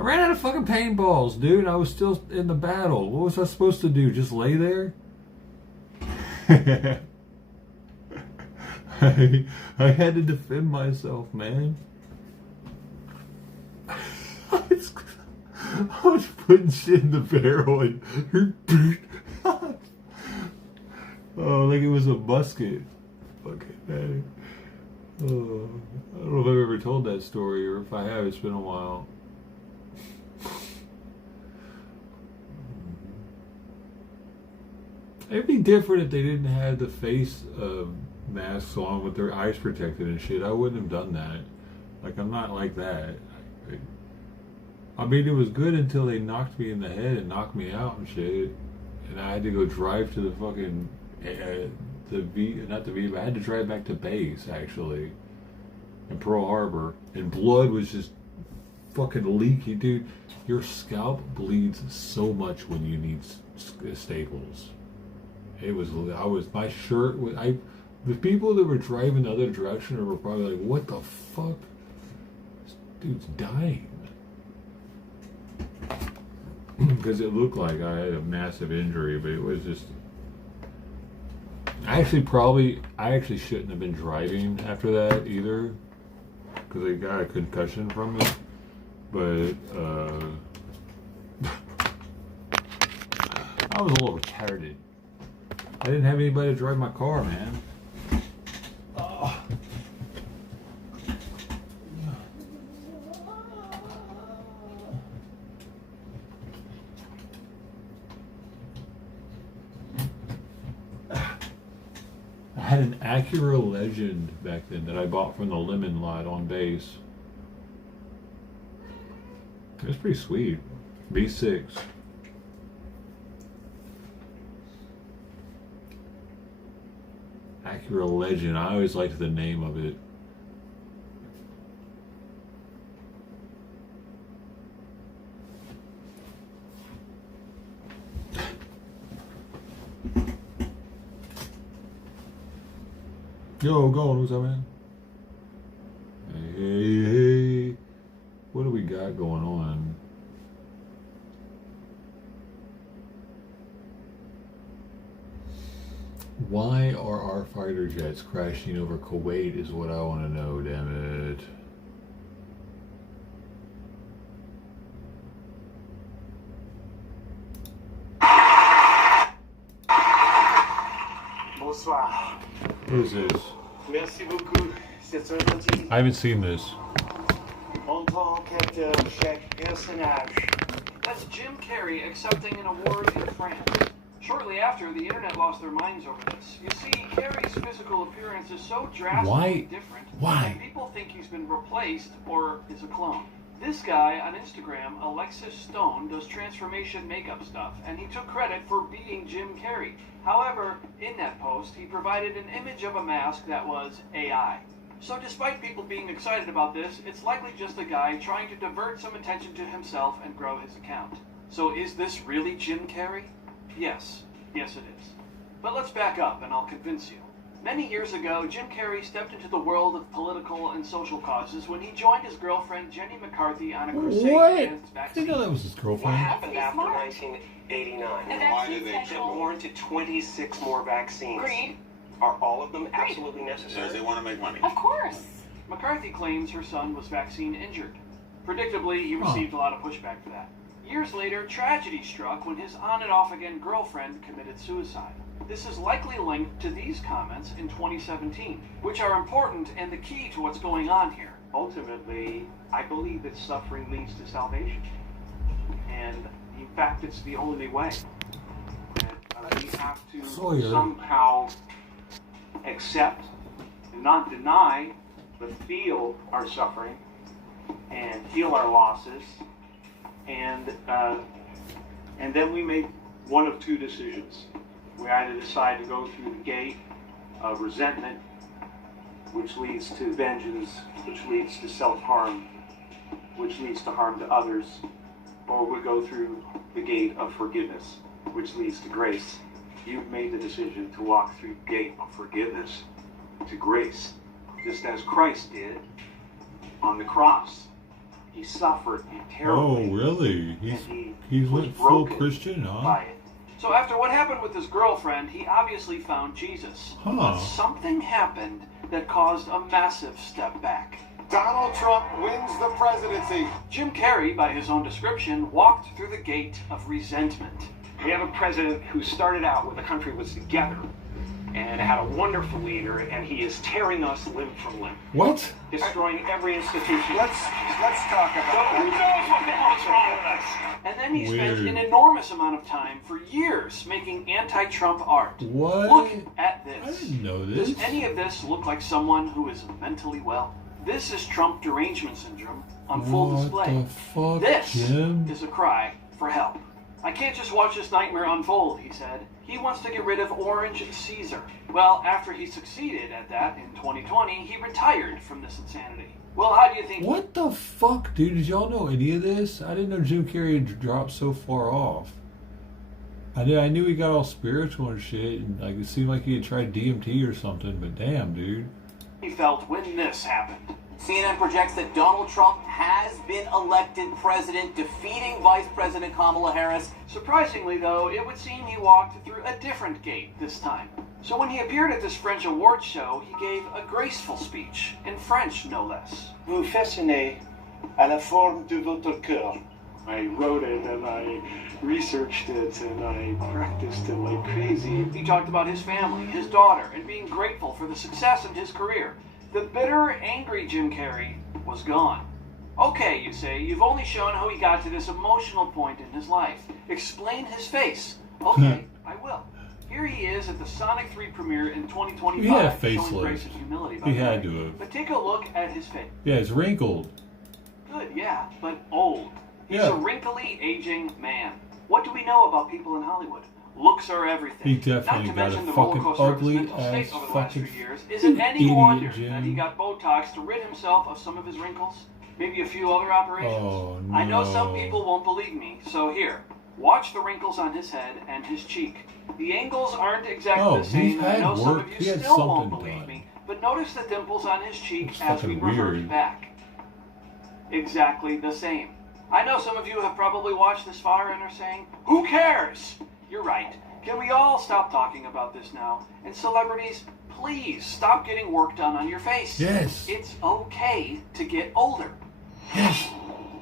ran out of fucking paintballs, dude. I was still in the battle. What was I supposed to do? Just lay there? I had to defend myself, man. I was putting shit in the barrel and oh, like it was a musket. Fucking oh, I don't know if I've ever told that story, or if I have, it's been a while. It'd be different if they didn't have the face masks on with their eyes protected and shit. I wouldn't have done that. Like, I'm not like that. I mean, it was good until they knocked me in the head and knocked me out and shit. And I had to go drive to the fucking not the V, but I had to drive back to base actually in Pearl Harbor, and blood was just fucking leaky, dude. Your scalp bleeds so much when you need staples. My shirt the people that were driving the other direction were probably like, what the fuck? This dude's dying. Because it looked like I had a massive injury, but it was just. I actually shouldn't have been driving after that either, because I got a concussion from it. But I was a little retarded. I didn't have anybody to drive my car, man. Oh. I had an Acura Legend back then that I bought from the Lemon lot on base. It was pretty sweet. V6. Acura Legend. I always liked the name of it. Yo, going, what's up, man? Hey. What do we got going on? Why are our fighter jets crashing over Kuwait is what I want to know, damn it. Bonsoir. What is this? Merci beaucoup. C'est un petit I haven't seen this. enquête chaque personnage. That's Jim Carrey accepting an award in France. Shortly after, the internet lost their minds over this. You see, Carrey's physical appearance is so drastically different that people think he's been replaced or is a clone. This guy on Instagram, Alexis Stone, does transformation makeup stuff, and he took credit for being Jim Carrey. However, in that post, he provided an image of a mask that was AI. So despite people being excited about this, it's likely just a guy trying to divert some attention to himself and grow his account. So is this really Jim Carrey? Yes. Yes it is. But let's back up and I'll convince you. Many years ago, Jim Carrey stepped into the world of political and social causes when he joined his girlfriend Jenny McCarthy on a crusade against I didn't vaccines. know that was his What girlfriend. happened after 1989? Why did they It warranted 26 more vaccines. Agreed. Are all of them absolutely Because necessary? they want to make money. Of course. McCarthy claims her son was vaccine injured. Predictably, he received a lot of pushback for that. Years later, tragedy struck when his on and off again girlfriend committed suicide. This is likely linked to these comments in 2017, which are important and the key to what's going on here. Ultimately, I believe that suffering leads to salvation. And in fact, it's the only way. That we have to Sawyer. somehow accept, not deny, but feel our suffering and feel our losses. And then we make one of two decisions. We either decide to go through the gate of resentment, which leads to vengeance, which leads to self-harm, which leads to harm to others, or we go through the gate of forgiveness, which leads to grace. You've made the decision to walk through the gate of forgiveness to grace, just as Christ did on the cross. He suffered terribly. Oh, really? and He was went full broken Christian, huh? by it. So after what happened with his girlfriend, he obviously found Jesus. Huh. But something happened that caused a massive step back. Donald Trump wins the presidency. Jim Carrey, by his own description, walked through the gate of resentment. We have a president who started out when the country was together and had a wonderful leader, and he is tearing us limb from limb, What? destroying every institution. Let's talk about Who that. knows what the hell is wrong with us? And then he spent Weird. an enormous amount of time for years making anti-Trump art. What? Look at I this. didn't know this. Does any of this look like someone who is mentally well? This is Trump derangement syndrome on full display. What the fuck, This Jim? is a cry for help. I can't just watch this nightmare unfold, he said. He wants to get rid of Orange Caesar. Well, after he succeeded at that in 2020, he retired from this insanity. Well, how do you think... What the fuck, dude? Did y'all know any of this? I didn't know Jim Carrey had dropped so far off. I knew he got all spiritual and shit, and like it seemed like he had tried DMT or something, but damn, dude. He felt when this happened. CNN projects that Donald Trump has been elected president, defeating Vice President Kamala Harris. Surprisingly, though, it would seem he walked through a different gate this time. So when he appeared at this French awards show, he gave a graceful speech, in French no less. Vous façonnez à la forme de votre cœur. I wrote it and I researched it and I practiced it like crazy. He talked about his family, his daughter, and being grateful for the success in his career. The bitter, angry Jim Carrey was gone. Okay, you say, you've only shown how he got to this emotional point in his life. Explain his face. Okay, I will. Here he is at the Sonic 3 premiere in 2025. He had a facelift. Showing grace and humility, by He the way. had to have. But take a look at his face. Yeah, it's wrinkled. Good, yeah, but old. He's Yeah. a wrinkly, aging man. What do we know about people in Hollywood? Looks are everything. He definitely Not to got mention a the fucking roller coaster of his ugly mental state ass over the last few fucking years. Is it any idiot, wonder Jim. that he got Botox to rid himself of some of his wrinkles? Maybe a few other operations? Oh, I know some no. people won't believe me, so here. Watch the wrinkles on his head and his cheek. The angles aren't exactly Oh, the same. he's I had know some work. of you He had still won't something believe done. me, but notice the dimples on his cheek It's as we fucking revert weird. back. Exactly the same. I know some of you have probably watched this far and are saying, who cares? You're right. Can we all stop talking about this now? And celebrities, please stop getting work done on your face. Yes. It's okay to get older. Yes,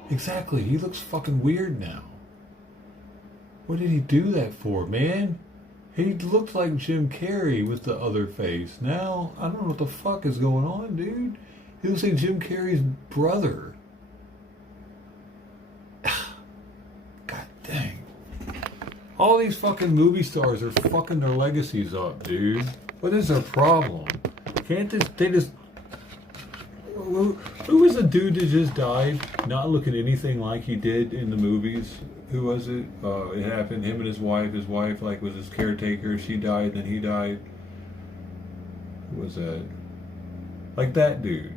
exactly. He looks fucking weird now. What did he do that for, man? He looked like Jim Carrey with the other face. Now, I don't know what the fuck is going on, dude. He looks like Jim Carrey's brother. God dang. All these fucking movie stars are fucking their legacies up, dude. What is their problem? Can't they just... Who was the dude that just died, not looking anything like he did in the movies? Who was it? It happened, him and his wife. His wife, like, was his caretaker. She died, then he died. Who was that? Like that dude. You know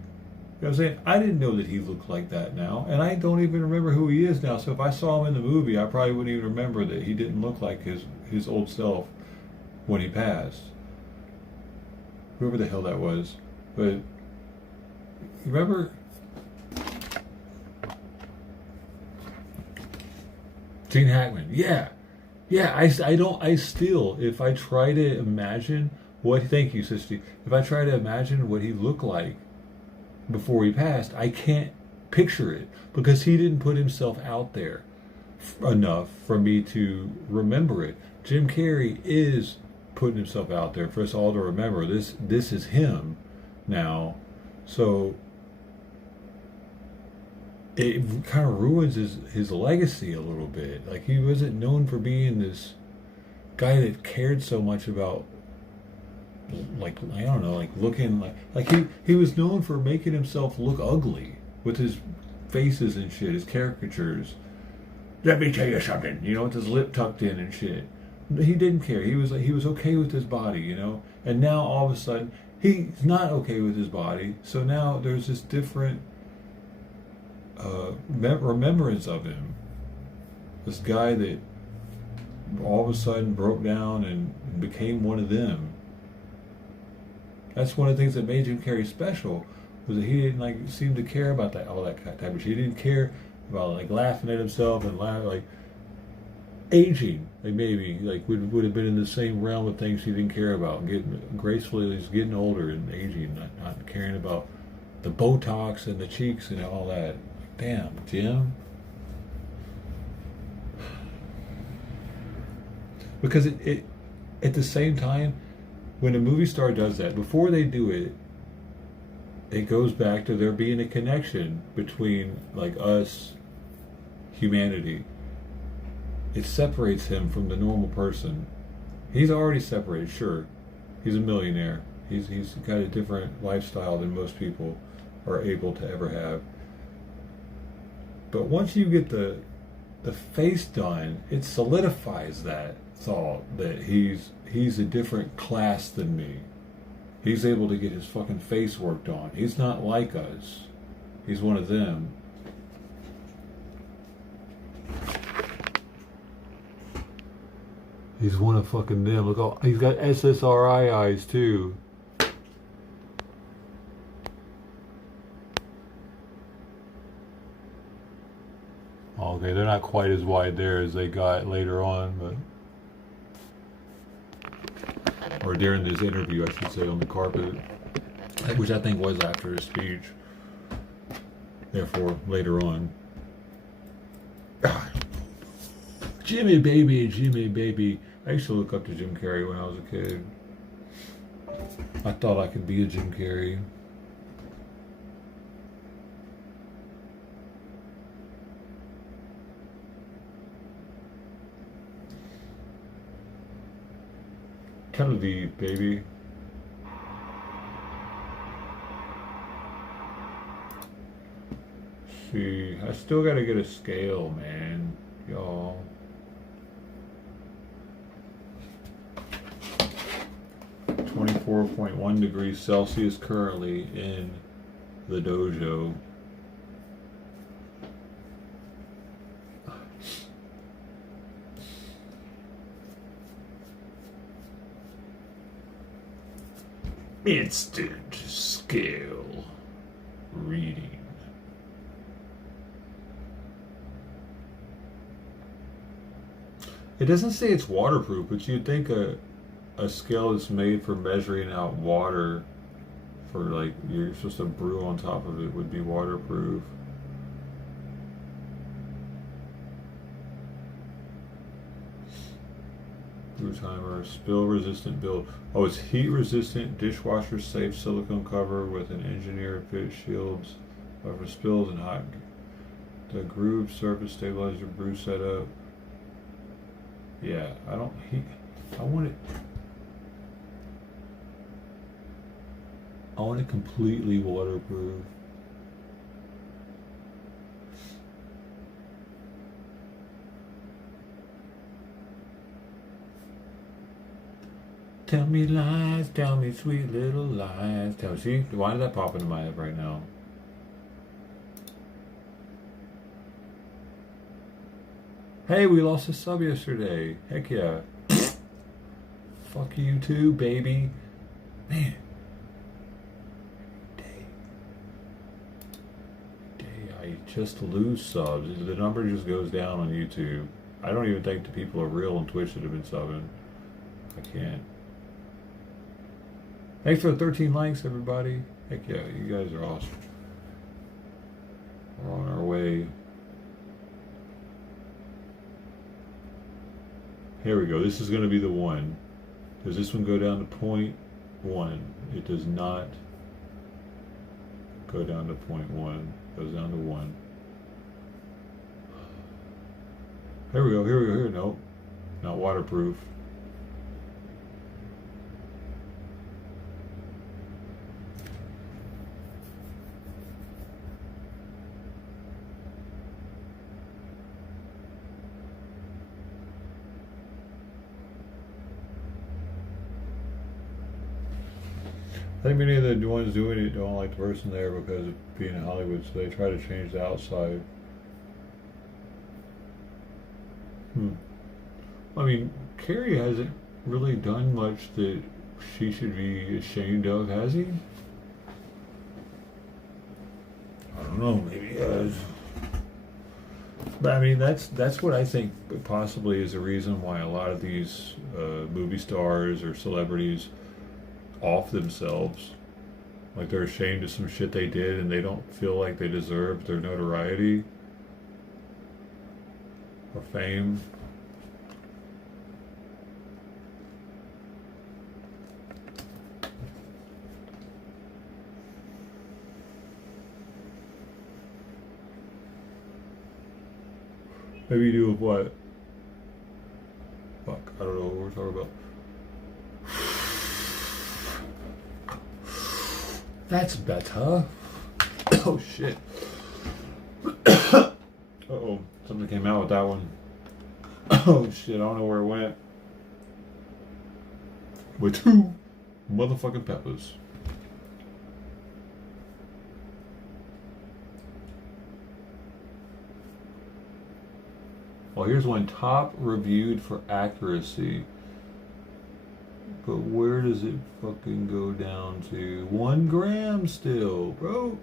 what I'm saying? I didn't know that he looked like that now, and I don't even remember who he is now. So if I saw him in the movie, I probably wouldn't even remember that he didn't look like his old self when he passed. Whoever the hell that was. But, you remember? Gene Hackman. Yeah. I still, if I try to imagine thank you, sister. If I try to imagine what he looked like before he passed, I can't picture it because he didn't put himself out there enough for me to remember it. Jim Carrey is putting himself out there for us all to remember. This is him now. So it kind of ruins his legacy a little bit. Like, he wasn't known for being this guy that cared so much about, like, I don't know, like looking like he was known for making himself look ugly with his faces and shit, his caricatures. Let me tell you something, you know, with his lip tucked in and shit. He didn't care. He was okay with his body, you know. And now all of a sudden he's not okay with his body. So now there's this different remembrance of him. This guy that all of a sudden broke down and became one of them. That's one of the things that made Jim Carrey special, was that he didn't seem to care about all that type of shit. He didn't care about laughing at himself and aging. Maybe would have been in the same realm of things he didn't care about. Getting gracefully, he's getting older and aging, not caring about the Botox and the cheeks and all that. Damn, Jim. Because it at the same time, when a movie star does that, before they do it, it goes back to there being a connection between us, humanity. It separates him from the normal person. He's already separated, sure. He's a millionaire. He's got a different lifestyle than most people are able to ever have. But once you get the the face done, it solidifies that thought that he's a different class than me. He's able to get his fucking face worked on. He's not like us. He's one of them. He's one of fucking them. Look, oh, he's got SSRI eyes too. Okay, they're not quite as wide there as they got later on, but or during this interview, I should say, on the carpet, which I think was after his speech. Therefore, later on. Jimmy baby, Jimmy baby. I used to look up to Jim Carrey when I was a kid. I thought I could be a Jim Carrey. Kind of the baby. See, I still gotta get a scale, man, y'all. .1 degrees Celsius currently in the dojo. Instant scale reading. It doesn't say it's waterproof, but you'd think a scale that's made for measuring out water, for like you're supposed to brew on top of it, would be waterproof. Brew timer, spill resistant build. Oh, it's heat resistant, dishwasher safe silicone cover with an engineered fit shields for spills and hot. The groove surface stabilizer brew setup. Yeah, I want it completely waterproof. Tell me lies, tell me sweet little lies. See, why did that pop into my head right now? Hey, we lost a sub yesterday. Heck yeah. Fuck you too, baby. Man. I just lose subs. The number just goes down on YouTube. I don't even think the people are real on Twitch that have been subbing. I can't. Thanks for the 13 likes, everybody. Heck yeah, you guys are awesome. We're on our way. Here we go. This is going to be the one. Does this one go down to 0.1? It does not go down to 0.1. It goes down to 1. Here we go. Here we go. Here. Nope. Not waterproof. I think many of the ones doing it don't like the person there because of being in Hollywood, so they try to change the outside. I mean, Carrie hasn't really done much that she should be ashamed of, has he? I don't know, maybe he has. But I mean, that's what I think possibly is the reason why a lot of these movie stars or celebrities off themselves. Like they're ashamed of some shit they did and they don't feel like they deserve their notoriety or fame. Maybe you do with what? Fuck, I don't know what we're talking about. That's better. Oh shit. Uh-oh, something came out with that one. Oh shit, I don't know where it went. With 2 motherfucking peppers. Well, here's one top reviewed for accuracy. But where does it fucking go down to? 1 gram still, bro.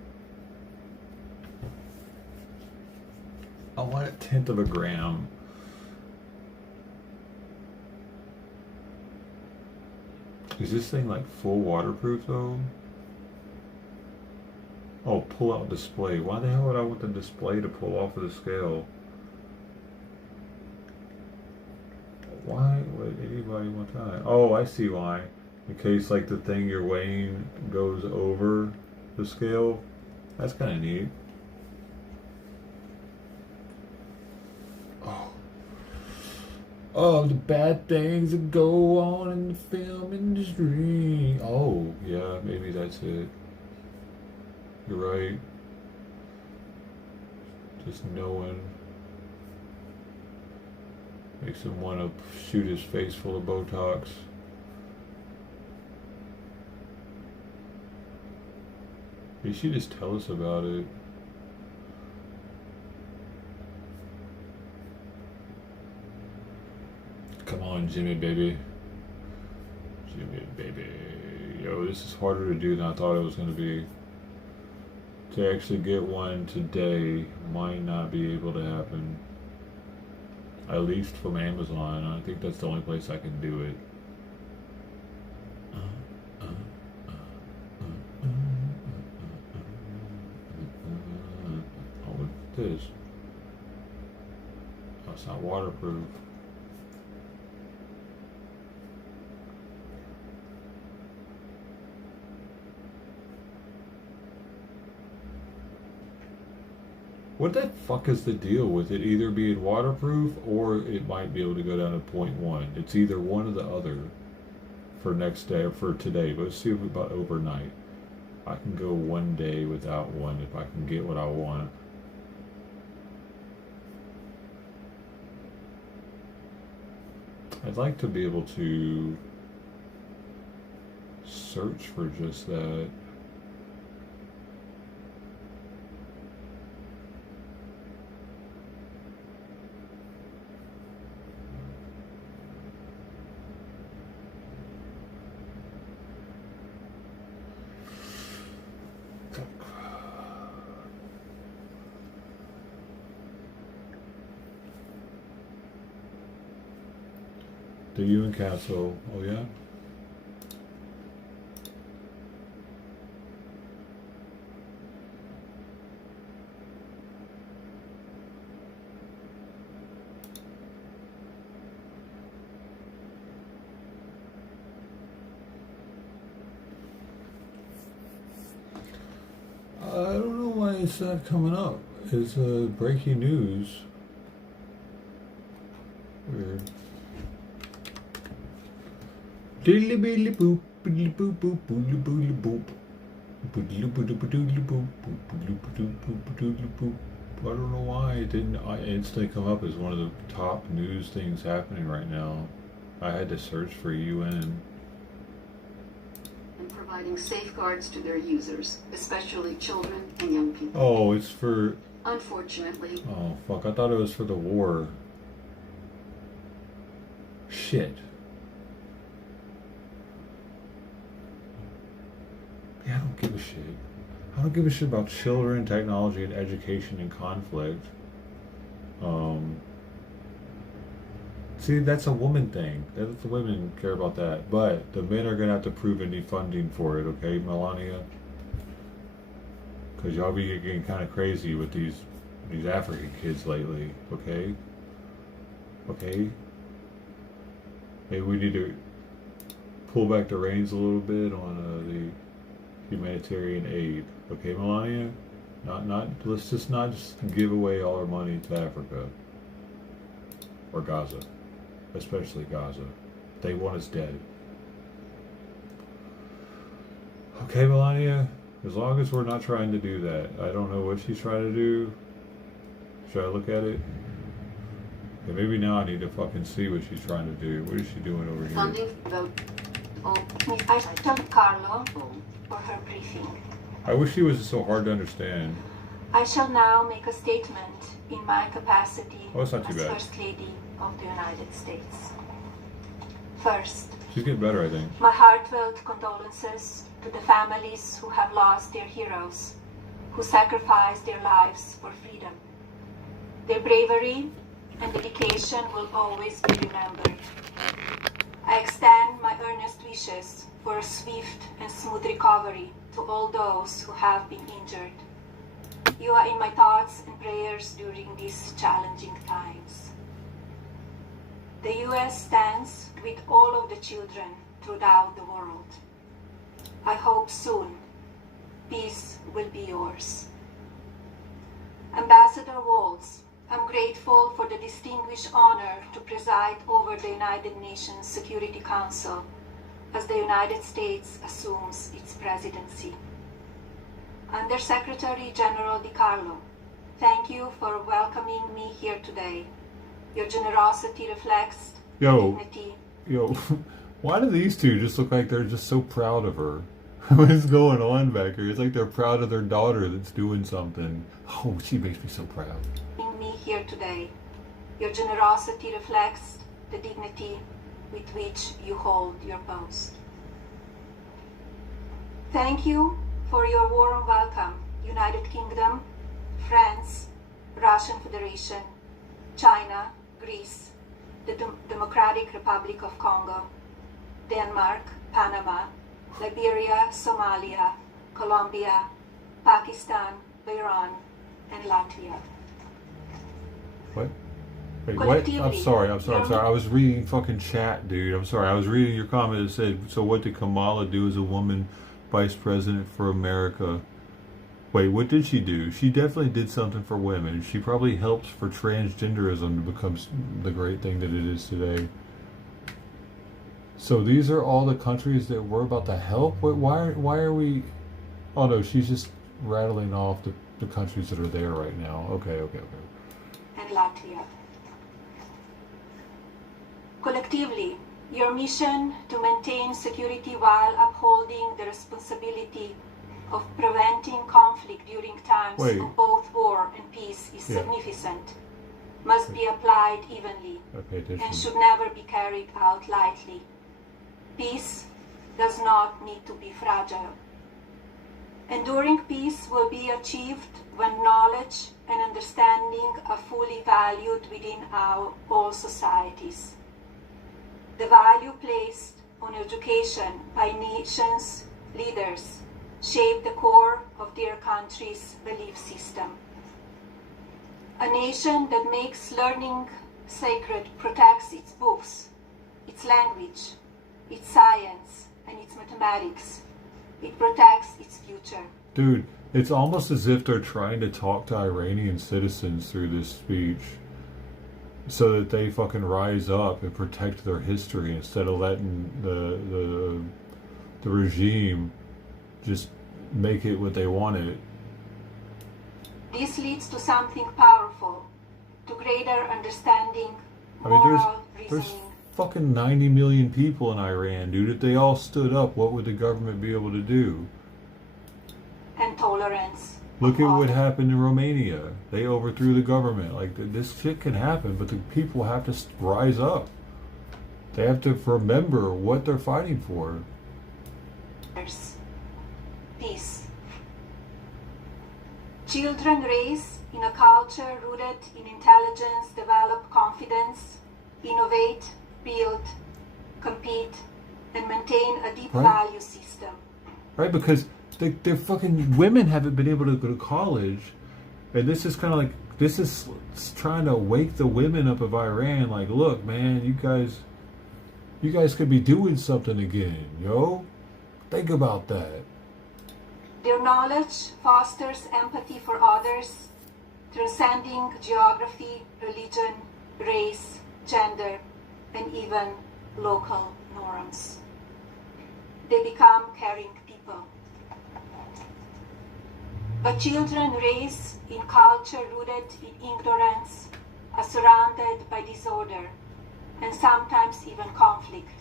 I want 1/10 of a gram. Is this thing like full waterproof though? Oh, pull out display. Why the hell would I want the display to pull off of the scale? Why would anybody want that? Oh, I see why. In case like the thing you're weighing goes over the scale. That's kind of neat. Oh, the bad things that go on in the film industry. Oh, yeah, maybe that's it. You're right. Just knowing makes him want to shoot his face full of Botox. You should just tell us about it. Come on, Jimmy, baby. Jimmy, baby. Yo, this is harder to do than I thought it was going to be. To actually get one today might not be able to happen. At least from Amazon. I think that's the only place I can do it. Oh, what's this? Oh, it's not waterproof. What the fuck is the deal with it either being waterproof or it might be able to go down to 0.1? It's either one or the other for next day or for today. But let's see about overnight. I can go 1 day without one if I can get what I want. I'd like to be able to search for just that. The Ewan Castle. Oh yeah. I don't know why it's not coming up. It's breaking news. Weird. Diddly biddly boop, biddly boop boop, boodly boodly boop. Boodly boodly boodly boop, boodly boodly boop. I don't know why it didn't instantly come up as one of the top news things happening right now. I had to search for UN. And providing safeguards to their users, especially children and young people. Oh, it's for... Unfortunately. Oh, fuck. I thought it was for the war. Shit. Yeah, I don't give a shit. I don't give a shit about children, technology, and education and conflict. See, that's a woman thing. That's the women care about that. But the men are going to have to prove any funding for it, okay, Melania? Because y'all be getting kind of crazy with these African kids lately, okay? Okay? Maybe we need to pull back the reins a little bit on the humanitarian aid, okay, Melania? Let's just not give away all our money to Africa or Gaza, especially Gaza. They want us dead. Okay, Melania. As long as we're not trying to do that. I don't know what she's trying to do. Should I look at it? Yeah, maybe now I need to fucking see what she's trying to do. What is she doing over here? Funding vote. I told Carlo for her briefing. I wish she was so hard to understand. I shall now make a statement in my capacity Oh, it's not too as bad. First Lady of the United States. First, She's getting better, I think. my heartfelt condolences to the families who have lost their heroes, who sacrificed their lives for freedom. Their bravery and dedication will always be remembered. I extend my earnest wishes for a swift and smooth recovery to all those who have been injured. You are in my thoughts and prayers during these challenging times. The U.S. stands with all of the children throughout the world. I hope soon peace will be yours. Ambassador Waltz, I'm grateful for the distinguished honor to preside over the United Nations Security Council as the United States assumes its presidency. Under Secretary General DiCarlo, thank you for welcoming me here today. Your generosity reflects dignity. Yo, why do these two just look like they're just so proud of her? What is going on back here? It's like they're proud of their daughter that's doing something. Oh, she makes me so proud. Me here today. Your generosity reflects the dignity with which you hold your post. Thank you for your warm welcome, United Kingdom, France, Russian Federation, China, Greece, the Democratic Republic of Congo, Denmark, Panama, Liberia, Somalia, Colombia, Pakistan, Iran, and Latvia. What? Wait, what? I'm sorry. I was reading fucking chat, dude. I'm sorry. I was reading your comment that said, so what did Kamala do as a woman vice president for America? Wait, what did she do? She definitely did something for women. She probably helps for transgenderism to become the great thing that it is today. So these are all the countries that we're about to help? Why are we... Oh no, she's just rattling off the countries that are there right now. Okay. And Latvia. Collectively, your mission to maintain security while upholding the responsibility of preventing conflict during times of both war and peace is significant, must be applied evenly, and should never be carried out lightly. Peace does not need to be fragile. Enduring peace will be achieved when knowledge and understanding are fully valued within all societies. The value placed on education by nations' leaders shape the core of their country's belief system. A nation that makes learning sacred protects its books, its language, its science, and its mathematics. It protects its future. Dude, it's almost as if they're trying to talk to Iranian citizens through this speech so that they fucking rise up and protect their history instead of letting the regime just make it what they wanted. This leads to something powerful, to greater understanding, moral there's reasoning. Fucking 90 million people in Iran, dude. If they all stood up, what would the government be able to do? And tolerance. Look at what happened in Romania. They overthrew the government. Like, this shit can happen, but the people have to rise up. They have to remember what they're fighting for. Peace. Children raised in a culture rooted in intelligence develop confidence, innovate, build, compete, and maintain a deep value system. Right, because they're fucking women haven't been able to go to college, and this is kind of like, this is trying to wake the women up of Iran. Like, look, man, you guys could be doing something again, yo. Think about that. Their knowledge fosters empathy for others, transcending geography, religion, race, gender, and even local norms. They become caring people. But children raised in culture rooted in ignorance, a surrounded by disorder and sometimes even conflict.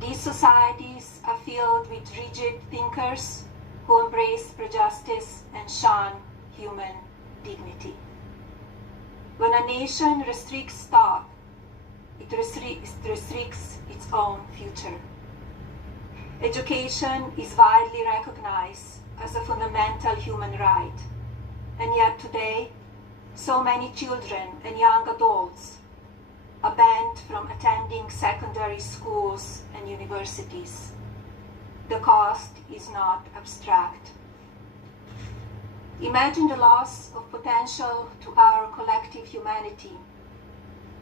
These societies are filled with rigid thinkers who embrace prejudice and shun human dignity. When a nation restricts thought, it restricts its own future. Education is widely recognized as a fundamental human right, and yet today, so many children and young adults are banned from attending secondary schools and universities. The cost is not abstract. Imagine the loss of potential to our collective humanity,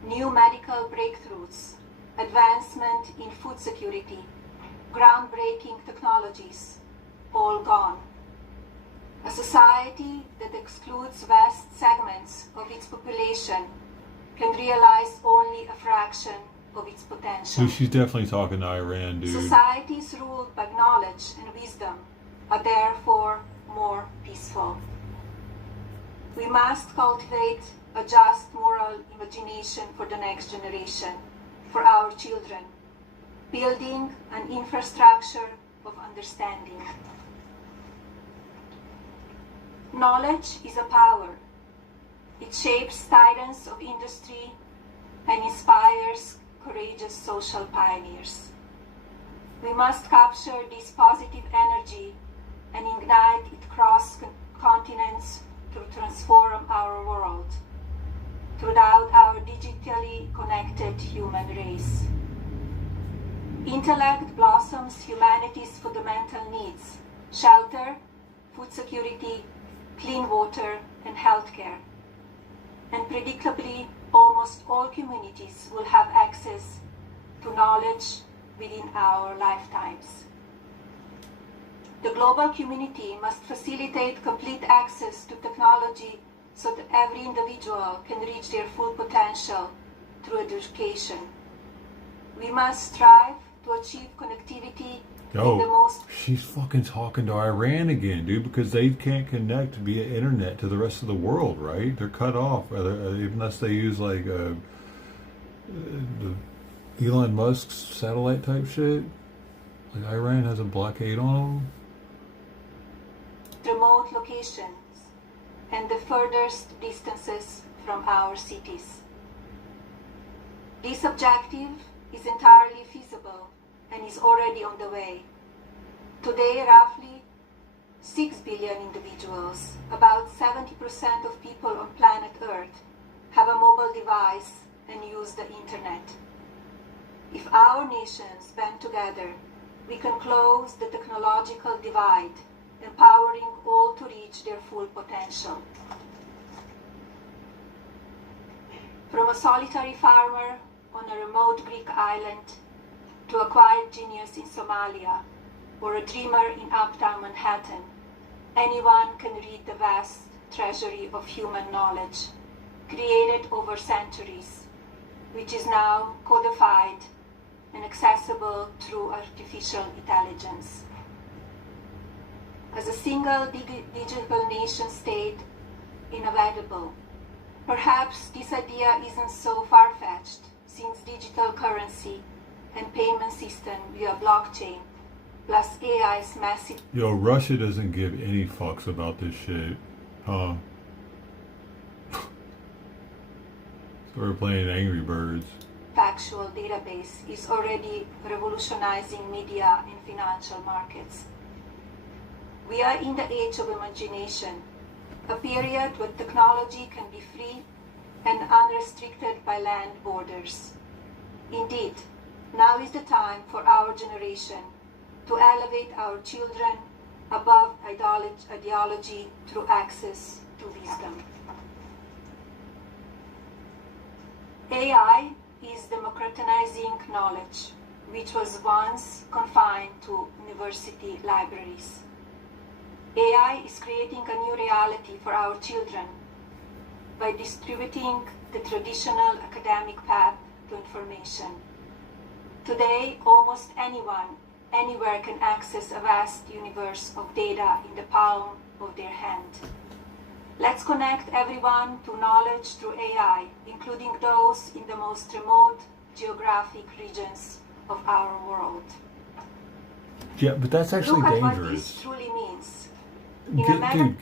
new medical breakthroughs, advancement in food security, groundbreaking technologies, all gone. A society that excludes vast segments of its population can realize only a fraction of its potential. So she's definitely talking to Iran, dude. Societies ruled by knowledge and wisdom are therefore more peaceful. We must cultivate a just moral imagination for the next generation, for our children, building an infrastructure of understanding. Knowledge is a power. It shapes titans of industry and inspires courageous social pioneers. We must capture this positive energy and ignite it across continents to transform our world throughout our digitally connected human race. Intellect blossoms humanity's fundamental needs: shelter, food security, clean water, and healthcare. And predictably, almost all communities will have access to knowledge within our lifetimes. The global community must facilitate complete access to technology so that every individual can reach their full potential through education. We must strive to achieve connectivity in the most... She's fucking talking to Iran again, dude, because they can't connect via internet to the rest of the world, right? They're cut off, unless they use like the Elon Musk's satellite type shit. Like Iran has a blockade on them. Remote locations and the furthest distances from our cities. This objective is entirely feasible and is already on the way. Today, roughly 6 billion individuals, about 70% of people on planet Earth, have a mobile device and use the internet. If our nations band together, we can close the technological divide, empowering all to reach their full potential. From a solitary farmer on a remote Greek island to a quiet genius in Somalia or a dreamer in uptown Manhattan, anyone can read the vast treasury of human knowledge created over centuries, which is now codified and accessible through artificial intelligence. As a single digital nation state, inevitable. Perhaps this idea isn't so far-fetched, since digital currency and payment system via blockchain, plus AI's massive... Yo, Russia doesn't give any fucks about this shit, huh? So we're playing Angry Birds. Factual database is already revolutionizing media and financial markets. We are in the age of imagination, a period where technology can be free and unrestricted by land borders. Indeed, now is the time for our generation to elevate our children above ideology through access to wisdom. AI is democratizing knowledge, which was once confined to university libraries. AI is creating a new reality for our children by distributing the traditional academic path to information. Today, almost anyone, anywhere can access a vast universe of data in the palm of their hand. Let's connect everyone to knowledge through AI, including those in the most remote geographic regions of our world. Yeah, but that's actually Look at dangerous. what this truly means. In Dude,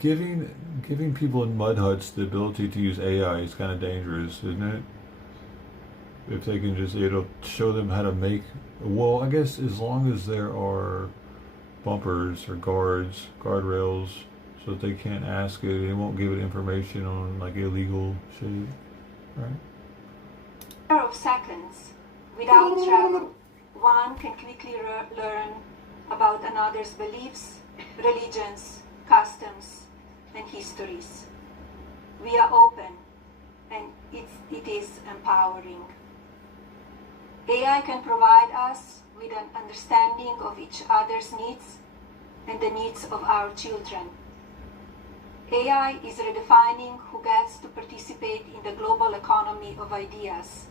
giving people in mud huts the ability to use AI is kind of dangerous, isn't it? If they can just, it'll show them how to make, well, I guess as long as there are bumpers or guardrails, so that they can't ask it, it won't give it information on like illegal shit, right? a matter of seconds, without travel, one can quickly learn about another's beliefs, religions, customs, and histories. We are open, and it is empowering. AI can provide us with an understanding of each other's needs and the needs of our children. AI is redefining who gets to participate in the global economy of ideas.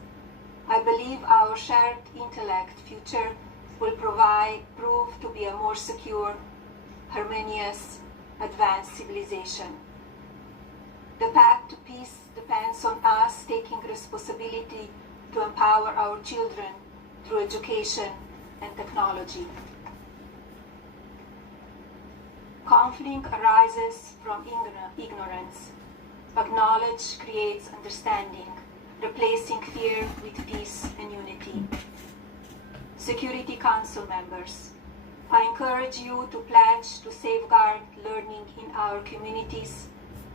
I believe our shared intellect future will prove to be a more secure, harmonious, advanced civilization. The path to peace depends on us taking responsibility to empower our children through education and technology. Conflict arises from ignorance, but knowledge creates understanding, replacing fear with peace and unity. Security Council members, I encourage you to pledge to safeguard learning in our communities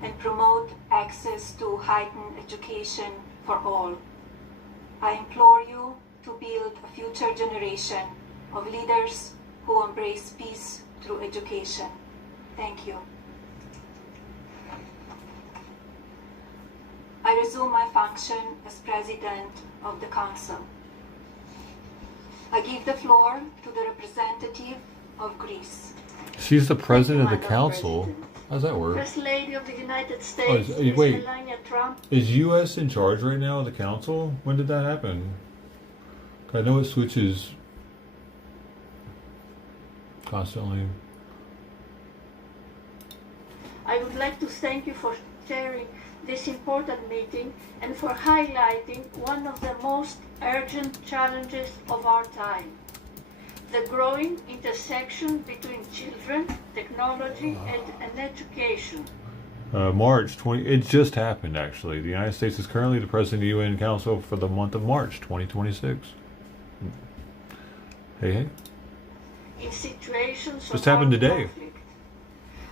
and promote access to heightened education for all. I implore you to build a future generation of leaders who embrace peace through education. Thank you. I resume my function as President of the Council. I give the floor to the representative of Greece. She's the president of the council. How does that work? First Lady of the United States, wait. Melania Trump. Is U.S. in charge right now of the council? When did that happen? I know it switches constantly. I would like to thank you for chairing this important meeting and for highlighting one of the most urgent challenges of our time: the growing intersection between children, technology, and education. March 20, it just happened actually. The United States is currently the president of the UN Council for the month of March 2026. Hey. In situations Just of happened today. Conflict.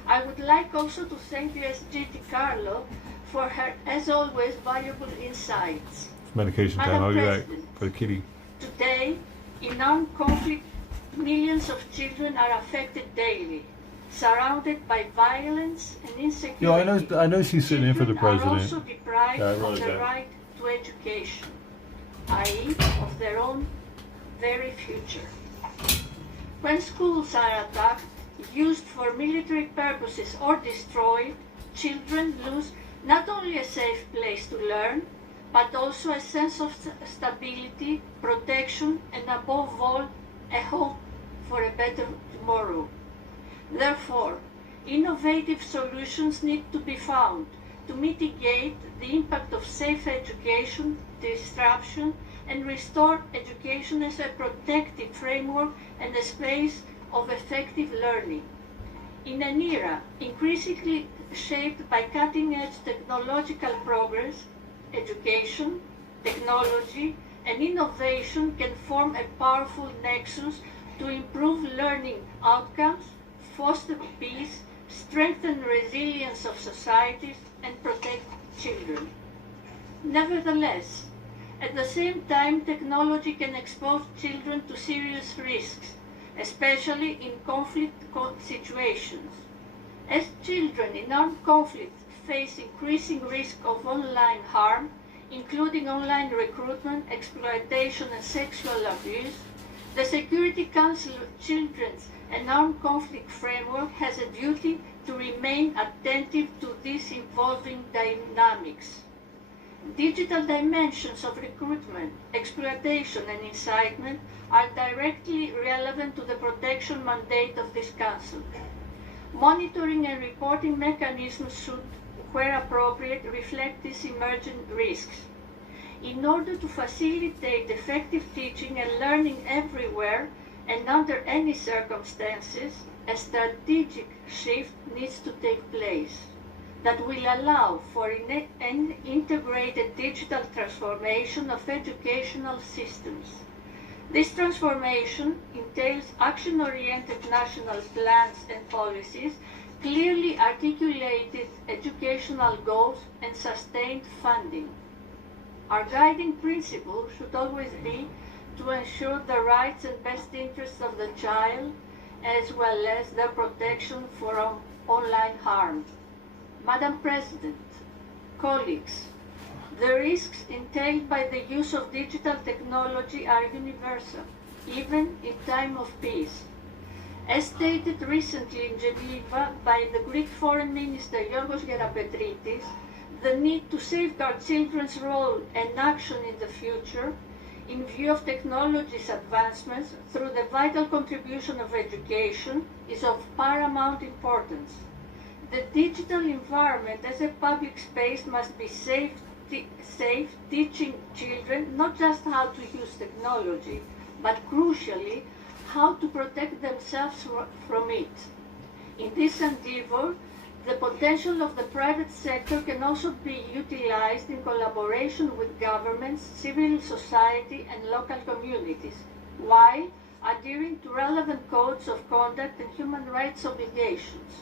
I would like also to thank USG DiCarlo for her, as always, valuable insights. Medication time. I'll be back for the kitty. Today, in armed conflict, millions of children are affected daily, surrounded by violence and insecurity. Yo, I know she's sitting in for the president. Are also deprived of the right to education, i.e., of their own very future. When schools are attacked, used for military purposes or destroyed, children lose not only a safe place to learn, but also a sense of stability, protection, and above all, a hope for a better tomorrow. Therefore, innovative solutions need to be found to mitigate the impact of safe education, disruption, and restore education as a protective framework and a space of effective learning. In an era increasingly shaped by cutting-edge technological progress, education, technology, and innovation can form a powerful nexus to improve learning outcomes, foster peace, strengthen resilience of societies, and protect children. Nevertheless, at the same time, technology can expose children to serious risks, especially in conflict situations. As children in armed conflict face increasing risk of online harm, including online recruitment, exploitation, and sexual abuse, the Security Council of Children's and Armed Conflict Framework has a duty to remain attentive to these evolving dynamics. Digital dimensions of recruitment, exploitation, and incitement are directly relevant to the protection mandate of this Council. Monitoring and reporting mechanisms should where appropriate, reflect these emerging risks. In order to facilitate effective teaching and learning everywhere and under any circumstances, a strategic shift needs to take place that will allow for an integrated digital transformation of educational systems. This transformation entails action-oriented national plans and policies, clearly articulated educational goals, and sustained funding. Our guiding principle should always be to ensure the rights and best interests of the child, as well as their protection from online harm. Madam President, colleagues, the risks entailed by the use of digital technology are universal, even in time of peace. As stated recently in Geneva by the Greek Foreign Minister Yorgos Gerapetritis, the need to safeguard children's role and action in the future, in view of technology's advancements through the vital contribution of education, is of paramount importance. The digital environment as a public space must be safe, teaching children not just how to use technology, but crucially, how to protect themselves from it. In this endeavor, the potential of the private sector can also be utilized in collaboration with governments, civil society, and local communities, while adhering to relevant codes of conduct and human rights obligations.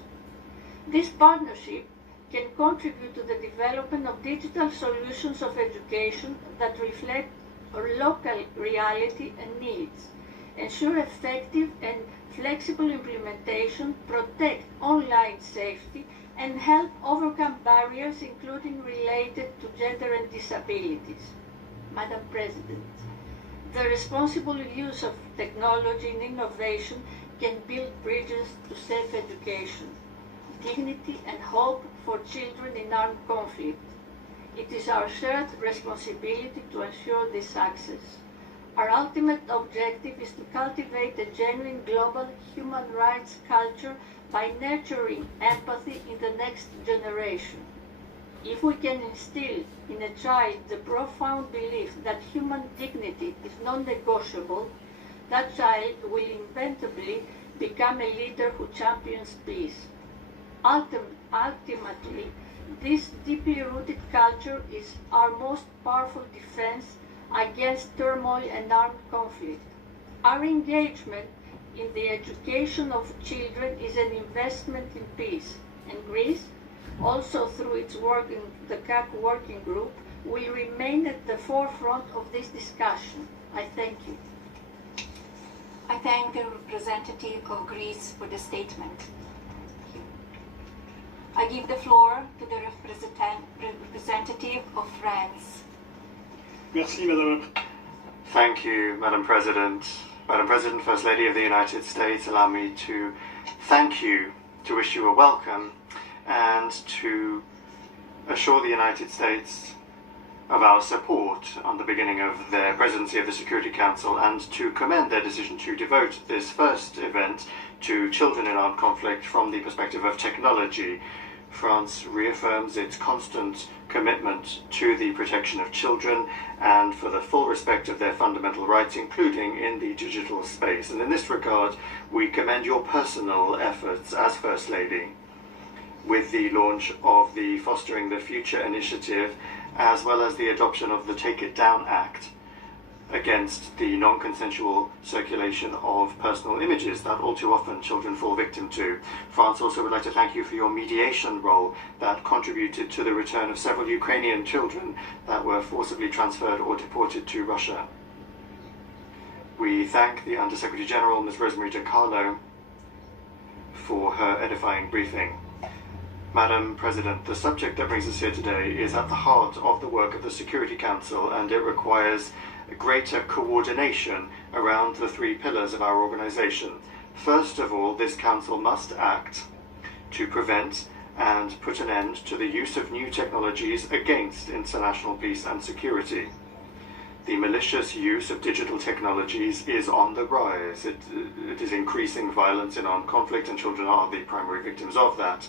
This partnership can contribute to the development of digital solutions of education that reflect local reality and needs, ensure effective and flexible implementation, protect online safety, and help overcome barriers including related to gender and disabilities. Madam President, the responsible use of technology and innovation can build bridges to safe education, dignity and hope for children in armed conflict. It is our shared responsibility to ensure this access. Our ultimate objective is to cultivate a genuine global human rights culture by nurturing empathy in the next generation. If we can instill in a child the profound belief that human dignity is non-negotiable, that child will inevitably become a leader who champions peace. Ultimately, this deeply rooted culture is our most powerful defense against turmoil and armed conflict. Our engagement in the education of children is an investment in peace, and Greece, also through its work in the CAC Working Group, will remain at the forefront of this discussion. I thank you. I thank the representative of Greece for the statement. I give the floor to the representative of France. Merci, Madame. Thank you, Madam President. Madam President, First Lady of the United States, allow me to thank you, to wish you a welcome, and to assure the United States of our support on the beginning of their presidency of the Security Council, and to commend their decision to devote this first event to children in armed conflict from the perspective of technology. France reaffirms its constant commitment to the protection of children and for the full respect of their fundamental rights, including in the digital space. And in this regard, we commend your personal efforts as First Lady with the launch of the Fostering the Future initiative, as well as the adoption of the Take It Down Act against the non-consensual circulation of personal images that all too often children fall victim to. France also would like to thank you for your mediation role that contributed to the return of several Ukrainian children that were forcibly transferred or deported to Russia. We thank the Undersecretary General, Ms. Rosemary DiCarlo, for her edifying briefing. Madam President, the subject that brings us here today is at the heart of the work of the Security Council, and it requires greater coordination around the three pillars of our organization. First of all, this Council must act to prevent and put an end to the use of new technologies against international peace and security. The malicious use of digital technologies is on the rise. It is increasing violence in armed conflict, and children are the primary victims of that.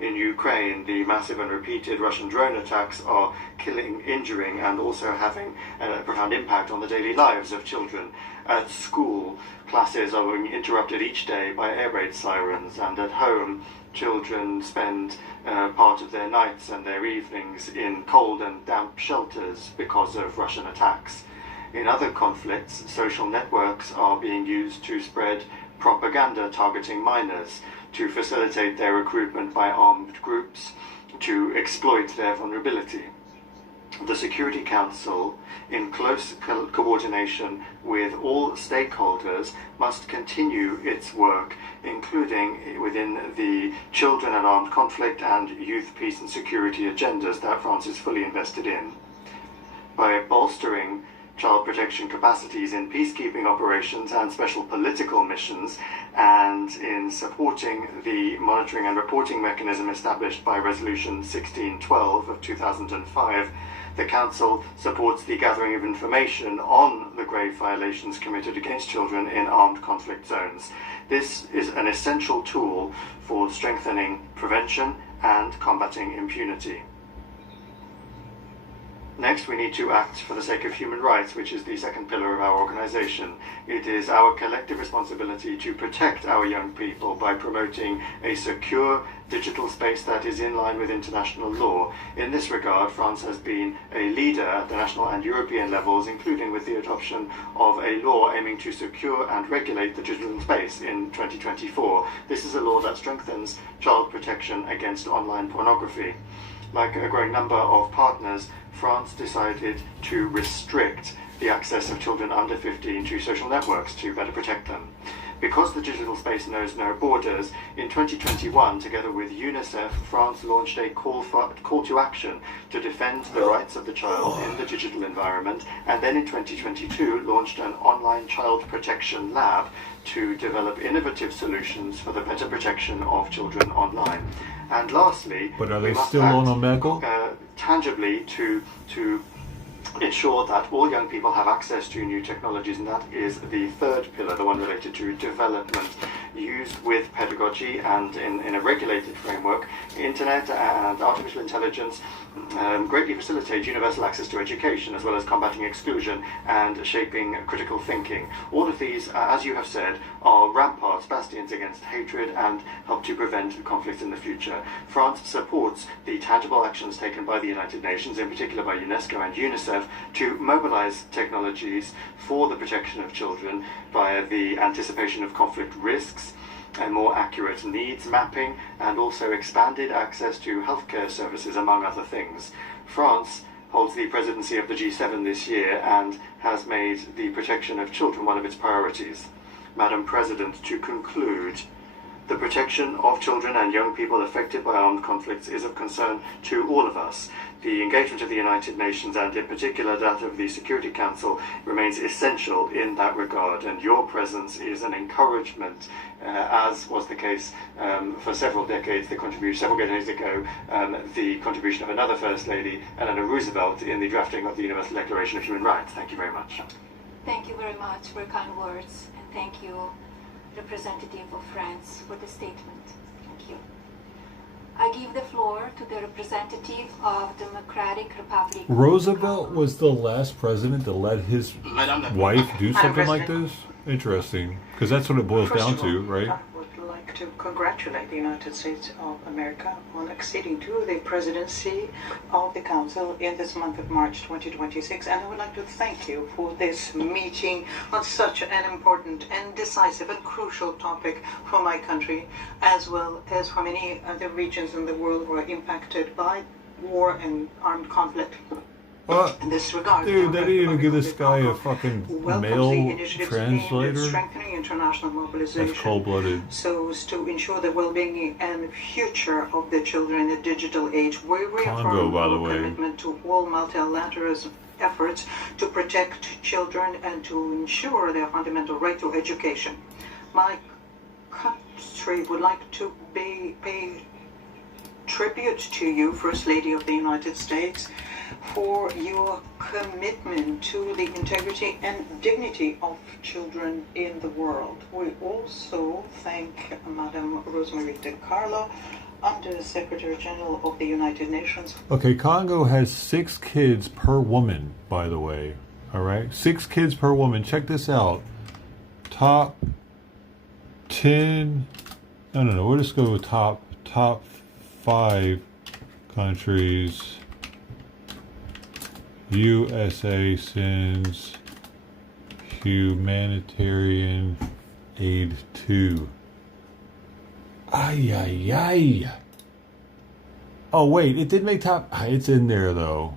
In Ukraine, the massive and repeated Russian drone attacks are killing, injuring, and also having a profound impact on the daily lives of children. At school, classes are being interrupted each day by air raid sirens, and at home, children spend part of their nights and their evenings in cold and damp shelters because of Russian attacks. In other conflicts, social networks are being used to spread propaganda targeting minors, to facilitate their recruitment by armed groups, to exploit their vulnerability. The Security Council, in close coordination with all stakeholders, must continue its work, including within the children and armed conflict and youth, peace and security agendas that France is fully invested in. By bolstering child protection capacities in peacekeeping operations and special political missions, and in supporting the monitoring and reporting mechanism established by Resolution 1612 of 2005, the Council supports the gathering of information on the grave violations committed against children in armed conflict zones. This is an essential tool for strengthening prevention and combating impunity. Next, we need to act for the sake of human rights, which is the second pillar of our organization. It is our collective responsibility to protect our young people by promoting a secure digital space that is in line with international law. In this regard, France has been a leader at the national and European levels, including with the adoption of a law aiming to secure and regulate the digital space in 2024. This is a law that strengthens child protection against online pornography. Like a growing number of partners, France decided to restrict the access of children under 15 to social networks to better protect them. Because the digital space knows no borders, in 2021, together with UNICEF, France launched a call to action to defend the rights of the child in the digital environment, and then in 2022 launched an online child protection lab to develop innovative solutions for the better protection of children online. And lastly, but are they we must still act, on Omegle? Tangibly to ensure that all young people have access to new technologies, and that is the third pillar, the one related to development, used with pedagogy and in a regulated framework. Internet and artificial intelligence greatly facilitate universal access to education, as well as combating exclusion and shaping critical thinking. All of these, as you have said, are ramparts, bastions against hatred, and help to prevent conflicts in the future. France supports the tangible actions taken by the United Nations, in particular by UNESCO and UNICEF, to mobilize technologies for the protection of children via the anticipation of conflict risks, and more accurate needs mapping, and also expanded access to healthcare services, among other things. France holds the presidency of the G7 this year and has made the protection of children one of its priorities. Madam President, to conclude, the protection of children and young people affected by armed conflicts is of concern to all of us. The engagement of the United Nations, and in particular that of the Security Council, remains essential in that regard, and your presence is an encouragement, as was the case for several decades ago, the contribution of another First Lady, Eleanor Roosevelt, in the drafting of the Universal Declaration of Human Rights. Thank you very much. Thank you very much for kind words, and thank you, representative of France, for the statement. Thank you. I give the floor to the representative of Democratic Republic. Roosevelt was the last president to let his wife do something like this? Interesting, because that's what it boils down to, right? I would like to congratulate the United States of America on acceding to the presidency of the Council in this month of March 2026, and I would like to thank you for this meeting on such an important and decisive and crucial topic for my country, as well as for many other regions in the world who are impacted by war and armed conflict. In this regard, dude, they didn't even give this guy a fucking male translator. Strengthening international mobilization. That's cold-blooded. So as to ensure the well-being and future of the children in the digital age, we reaffirm our commitment to all multilateralism efforts to protect children and to ensure their fundamental right to education. My country would like to pay tribute to you, First Lady of the United States, for your commitment to the integrity and dignity of children in the world. We also thank Madam Rosemary DiCarlo, Under Secretary General of the United Nations. Okay, Congo has 6 kids per woman, by the way. All right, 6 kids per woman. Check this out. Top 10. No. We'll just go with top 5 countries. USA sends humanitarian aid to. Ay. Oh wait, it did make top. It's in there though.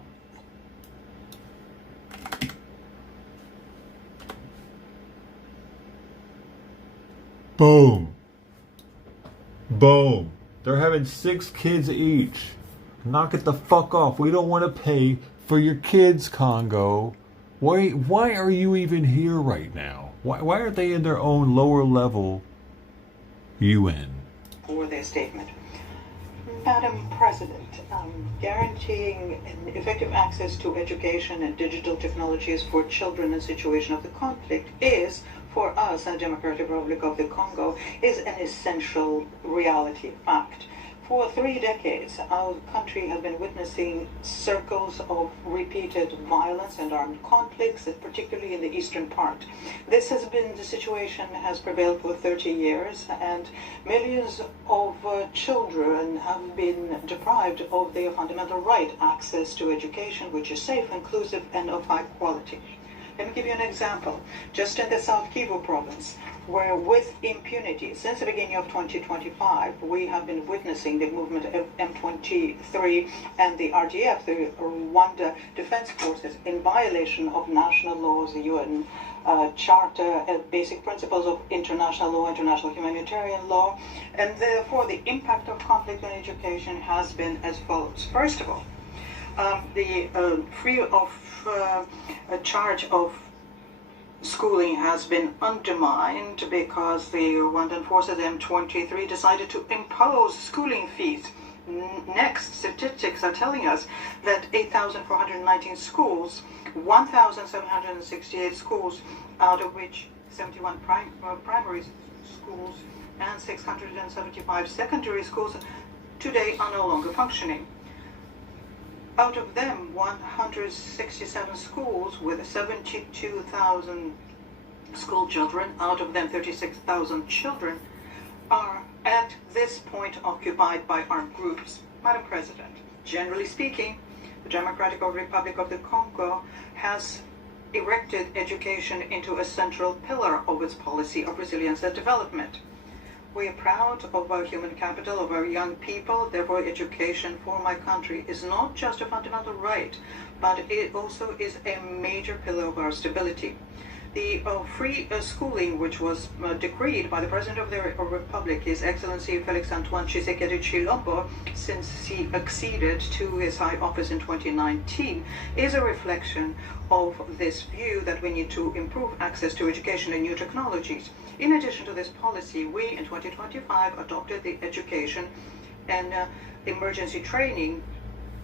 Boom. They're having 6 kids each. Knock it the fuck off. We don't want to pay for your kids, Congo. Why are you even here right now? Why aren't they in their own lower level UN? For their statement. Madam President, guaranteeing effective access to education and digital technologies for children in situation of the conflict is, for us, the Democratic Republic of the Congo, is an essential reality, fact. For 3 decades, our country has been witnessing circles of repeated violence and armed conflicts, particularly in the eastern part. The situation has prevailed for 30 years, and millions of children have been deprived of their fundamental right, access to education, which is safe, inclusive, and of high quality. Let me give you an example. Just in the South Kivu province, where with impunity, since the beginning of 2025, we have been witnessing the movement of M23 and the RDF, the Rwanda Defense Forces, in violation of national laws, the UN Charter, basic principles of international law, international humanitarian law, and therefore the impact of conflict on education has been as follows. First of all, the free of charge of schooling has been undermined because the Rwandan forces M23 decided to impose schooling fees. Next, statistics are telling us that 8,419 schools, 1,768 schools, out of which 71 primary schools and 675 secondary schools today are no longer functioning. Out of them, 167 schools with 72,000 school children, out of them 36,000 children, are at this point occupied by armed groups. Madam President, generally speaking, the Democratic Republic of the Congo has erected education into a central pillar of its policy of resilience and development. We are proud of our human capital, of our young people. Therefore, education for my country is not just a fundamental right, but it also is a major pillar of our stability. The free schooling, which was decreed by the President of the Republic, His Excellency Felix Antoine Tshisekedi Tshilombo, since he acceded to his high office in 2019, is a reflection of this view that we need to improve access to education and new technologies. In addition to this policy, we in 2025 adopted the education and emergency training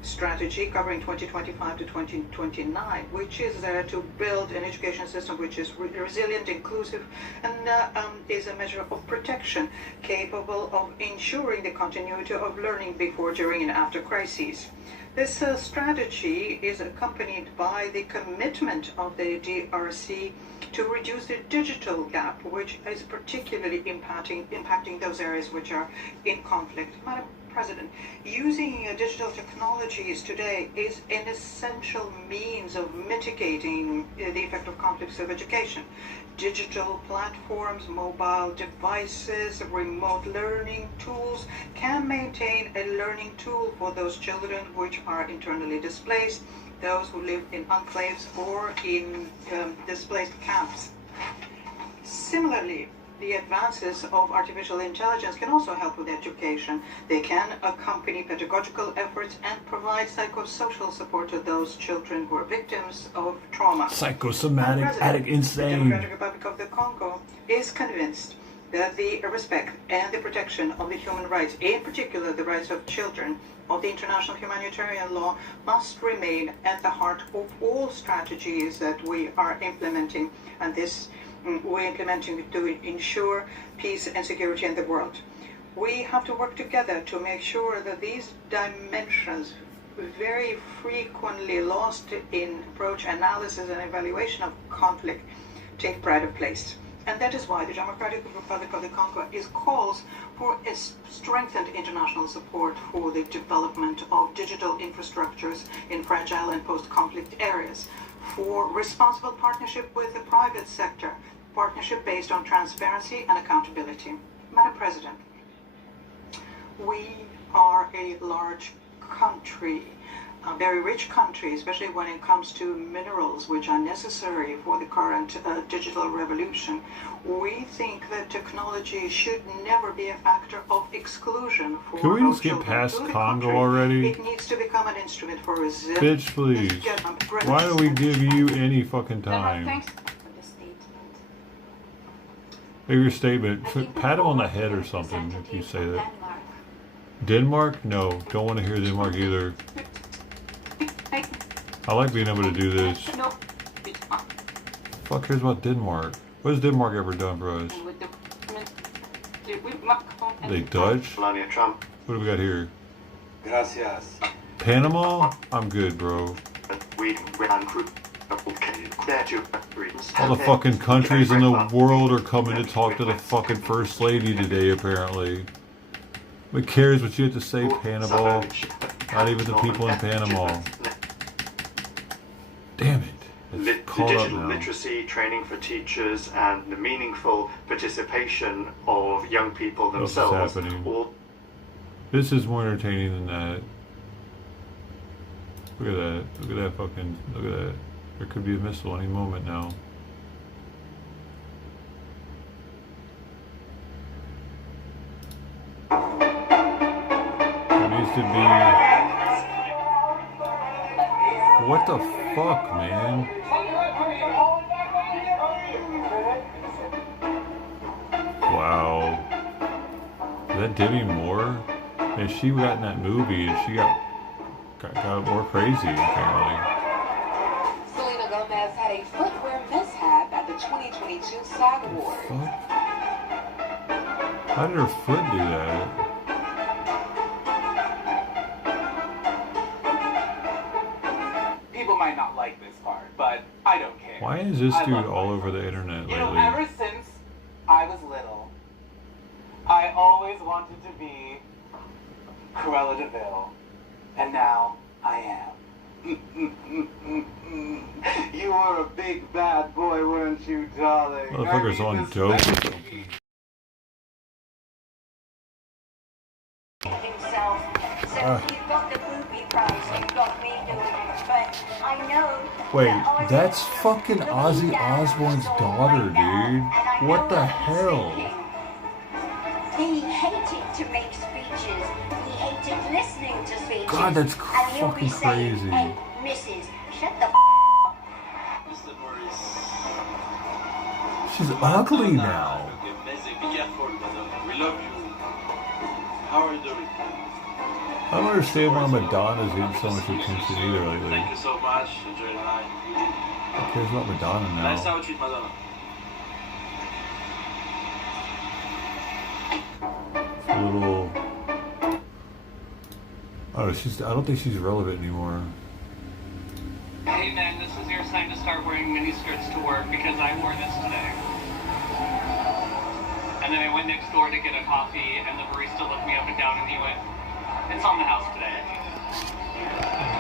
strategy covering 2025 to 2029, which is there to build an education system which is resilient, inclusive, and is a measure of protection capable of ensuring the continuity of learning before, during, and after crises. This strategy is accompanied by the commitment of the DRC to reduce the digital gap, which is particularly impacting those areas which are in conflict. Madam President, using digital technologies today is an essential means of mitigating the effect of conflicts of education. Digital platforms, mobile devices, remote learning tools can maintain a learning tool for those children which are internally displaced, those who live in enclaves or in displaced camps. Similarly, the advances of artificial intelligence can also help with education. They can accompany pedagogical efforts and provide psychosocial support to those children who are victims of trauma. Psychosomatic, addict, insane. The Democratic Republic of the Congo is convinced the respect and the protection of the human rights, in particular the rights of children, of the international humanitarian law, must remain at the heart of all strategies that we are implementing, and this we're implementing to ensure peace and security in the world. We have to work together to make sure that these dimensions, very frequently lost in approach, analysis, and evaluation of conflict, take pride of place. And that is why the Democratic Republic of the Congo calls for a strengthened international support for the development of digital infrastructures in fragile and post-conflict areas, for responsible partnership with the private sector, partnership based on transparency and accountability. Madam President, we are a large country, a very rich country, especially when it comes to minerals, which are necessary for the current digital revolution. We think that technology should never be a factor of exclusion for Can we just get past Congo already? It needs to become an instrument for resilience. Bitch, please. Why do we give you any fucking time? Thanks for the statement. Maybe your statement. Pat him on the head or something if you say that. Denmark? No, don't want to hear Denmark either. I like being able to do this. Fuck cares about Denmark? What has Denmark ever done for us? They Dutch? Melania Trump. What do we got here? Gracias. Panama? I'm good, bro. All the fucking countries in the world are coming to talk to the fucking First Lady today, apparently. What cares what you have to say, Panama? Not even the people in Panama. Damn it. The digital literacy training for teachers and the meaningful participation of young people themselves. What is happening? This is more entertaining than that. Look at that. Look at that fucking... Look at that. There could be a missile any moment now. There needs to be... What the fuck, man? Wow. Is that Demi Moore? And she got in that movie and she got more crazy, apparently. Selena Gomez had a footwear mishap at the 2022 SAG Awards. How did her foot do that? People might not like this part, but I don't care. Why is this dude all over the internet lately? You know, ever since I was little, I always wanted to be Cruella de Vil, and now I am. You were a big bad boy, weren't you, darling? Motherfucker's on dope or something. Himself. So you've got the booby prize, you've got me doing it, but I know. Wait, that's fucking Ozzy Osbourne's daughter, dude. What the hell? He hated to make speeches. He hated listening to speeches. God, that's and he'll fucking be saying, crazy. Hey, Mrs., shut the Mr. Morris. She's ugly now. Be careful, we love you. How are you doing? I don't understand why Madonna's getting so much attention either lately. Thank you so much. Enjoy the night. Who cares about Madonna now? Nice out with Madonna. It's a little... I don't think she's relevant anymore. Hey men, this is your sign to start wearing miniskirts to work because I wore this today. And then I went next door to get a coffee and the barista looked me up and down and he went, "It's on the house today."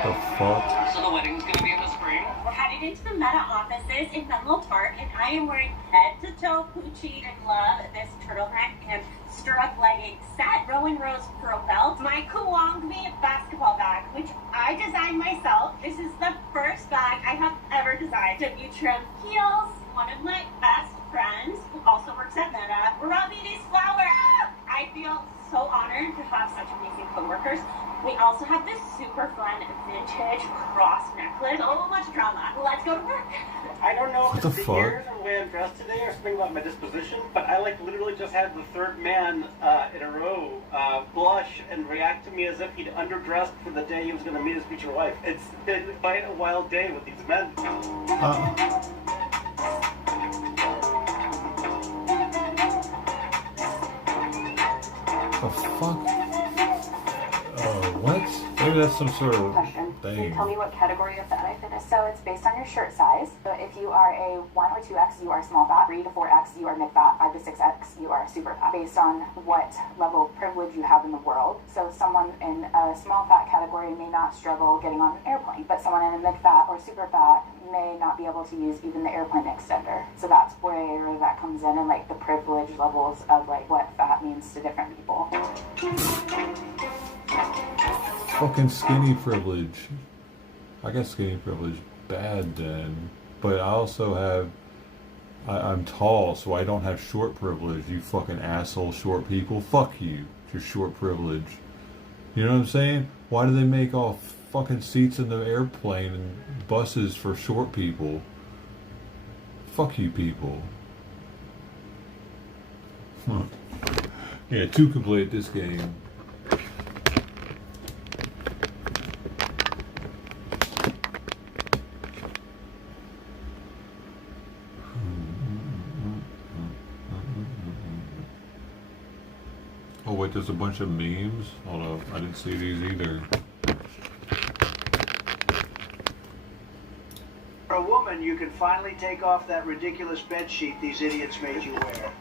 The fuck? So the wedding's gonna be in the spring. We're headed into the Meta offices in Menlo Park, and I am wearing head-to-toe Gucci and love this turtleneck and stirrup leggings, set Rowan Rose pearl belt, my Kuwangmi basketball bag, which I designed myself. This is the first bag I have ever designed. W trim heels. One of my best friends, who also works at Meta, brought me these flowers. I feel so honored to have such amazing coworkers. We also have this super fun vintage cross necklace. So much drama. Let's go to work. I don't know if What it's the the fuck? years or the way I'm dressed today or something about my disposition, but I like literally just had the third man in a row blush and react to me as if he'd underdressed for the day he was going to meet his future wife. It's been quite a wild day with these men. The fuck? What? Maybe that's some sort of Question. Can you thing. tell me what category of fat I fit in? So it's based on your shirt size. So if you are a 1 or 2X, you are small fat. 3 to 4X, you are mid fat. 5 to 6X, you are super fat. Based on what level of privilege you have in the world. So someone in a small fat category may not struggle getting on an airplane, but someone in a mid fat or super fat may not be able to use even the airplane extender. So that's where that comes in, and like the privilege levels of like what fat means to different people. Fucking skinny privilege. I got skinny privilege bad then. But I also have... I'm tall, so I don't have short privilege. You fucking asshole short people. Fuck you. It's your short privilege. You know what I'm saying? Why do they make all fucking seats in the airplane and buses for short people? Fuck you people. Huh. Yeah, 2 can play at this game. Oh wait, there's a bunch of memes? Hold up, I didn't see these either. For a woman, you can finally take off that ridiculous bedsheet these idiots made you wear.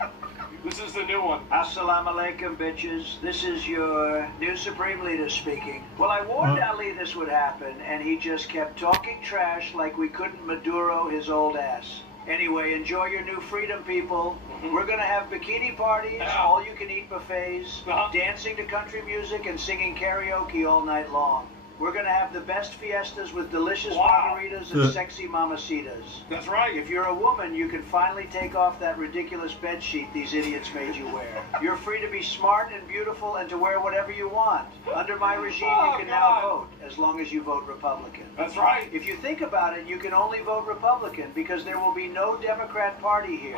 This is the new one. Assalamu alaikum, bitches. This is your new Supreme Leader speaking. Well, I warned Ali this would happen, and he just kept talking trash like we couldn't Maduro his old ass. Anyway, enjoy your new freedom, people. We're gonna have bikini parties, all-you-can-eat buffets, dancing to country music, and singing karaoke all night long. We're gonna have the best fiestas with delicious margaritas and sexy mamacitas. That's right. If you're a woman, you can finally take off that ridiculous bedsheet these idiots made you wear. You're free to be smart and beautiful and to wear whatever you want. Under my regime, you can now vote, as long as you vote Republican. That's right. If you think about it, you can only vote Republican because there will be no Democrat Party here.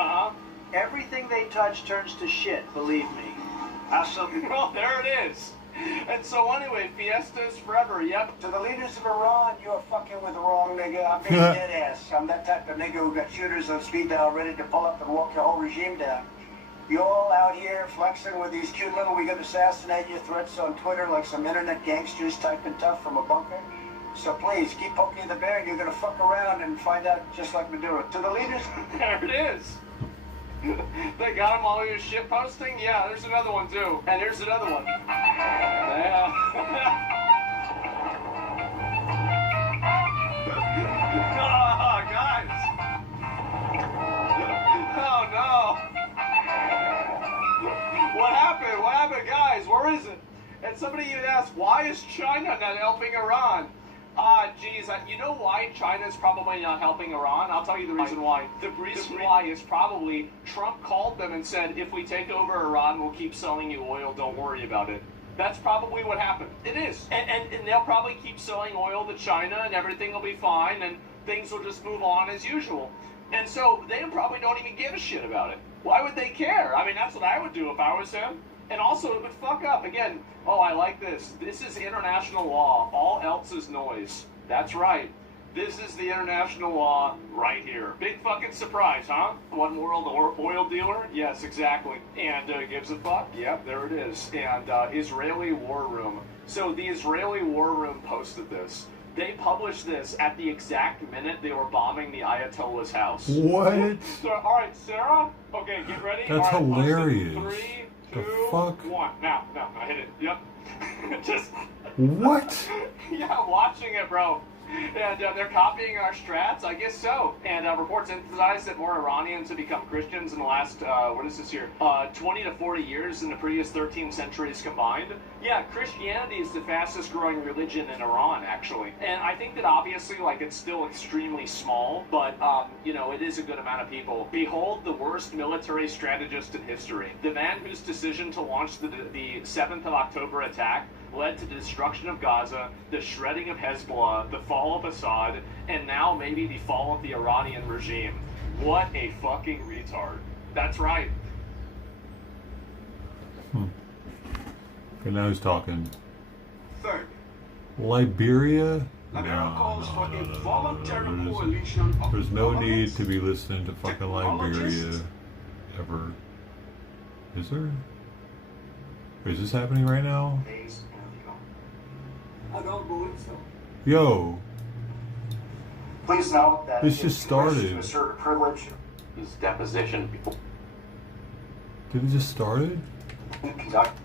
Everything they touch turns to shit, believe me. Well, there it is. And so anyway, fiestas forever, yep. To the leaders of Iran, you're fucking with the wrong nigga. I'm being dead ass. I'm that type of nigga who got shooters on speed dial ready to pull up and walk your whole regime down. You all out here flexing with these cute little we could assassinate you threats on Twitter like some internet gangsters typing tough from a bunker. So please, keep poking the bear and you're gonna fuck around and find out just like Maduro. To the leaders... There it is. They got him all your shit posting? Yeah, there's another one too. And here's another one. Yeah. Oh, guys. Oh, no. What happened? What happened, guys? Where is it? And somebody even asked, why is China not helping Iran? Geez, you know why China's probably not helping Iran? I'll tell you the reason why. The reason why is probably Trump called them and said, if we take over Iran, we'll keep selling you oil, don't worry about it. That's probably what happened. It is. And they'll probably keep selling oil to China and everything will be fine and things will just move on as usual. And so they probably don't even give a shit about it. Why would they care? I mean, that's what I would do if I was him. And also, it would fuck up. Again, oh, I like this. This is international law. All else is noise. That's right. This is the international law right here. Big fucking surprise, huh? One world oil dealer? Yes, exactly. And gives a fuck? Yep, there it is. And Israeli War Room. So the Israeli War Room posted this. They published this at the exact minute they were bombing the Ayatollah's house. What? So, all right, Sarah? Okay, get ready. That's all right, hilarious. 3, 2, The fuck? 1. Now, I hit it. Yep. Just... What? Yeah, I'm watching it, bro. And they're copying our strats? I guess so. And reports emphasize that more Iranians have become Christians in the last, 20 to 40 years in the previous 13 centuries combined. Yeah, Christianity is the fastest growing religion in Iran, actually. And I think that obviously, like, it's still extremely small, but, it is a good amount of people. Behold the worst military strategist in history. The man whose decision to launch the 7th of October attack led to the destruction of Gaza, the shredding of Hezbollah, the fall of Assad, and now maybe the fall of the Iranian regime. What a fucking retard. That's right. Okay, now who's talking? Third, Liberia? America calls for a voluntary coalition of There's no need governments, to be listening to fucking Liberia technologists. ever. Is there? Is this happening right now? I don't believe so. Yo, Please note that This if just you wish started. to assert a privilege, His deposition before. did it just started? conduct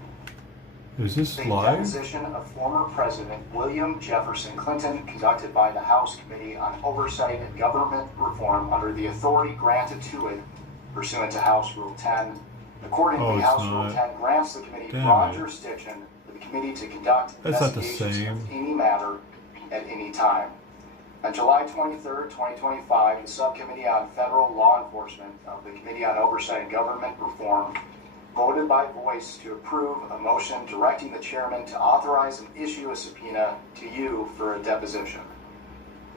Is this the live? deposition of former President William Jefferson Clinton conducted by the House Committee on Oversight and Government Reform under the authority granted to it pursuant to House Rule 10. Accordingly, Oh, it's House not. Rule 10 grants the committee Damn broad it. jurisdiction for the committee to conduct That's not the investigations of same. any matter at any time. On July 23rd, 2025, the Subcommittee on Federal Law Enforcement of the Committee on Oversight and Government Reform voted by voice to approve a motion directing the chairman to authorize and issue a subpoena to you for a deposition.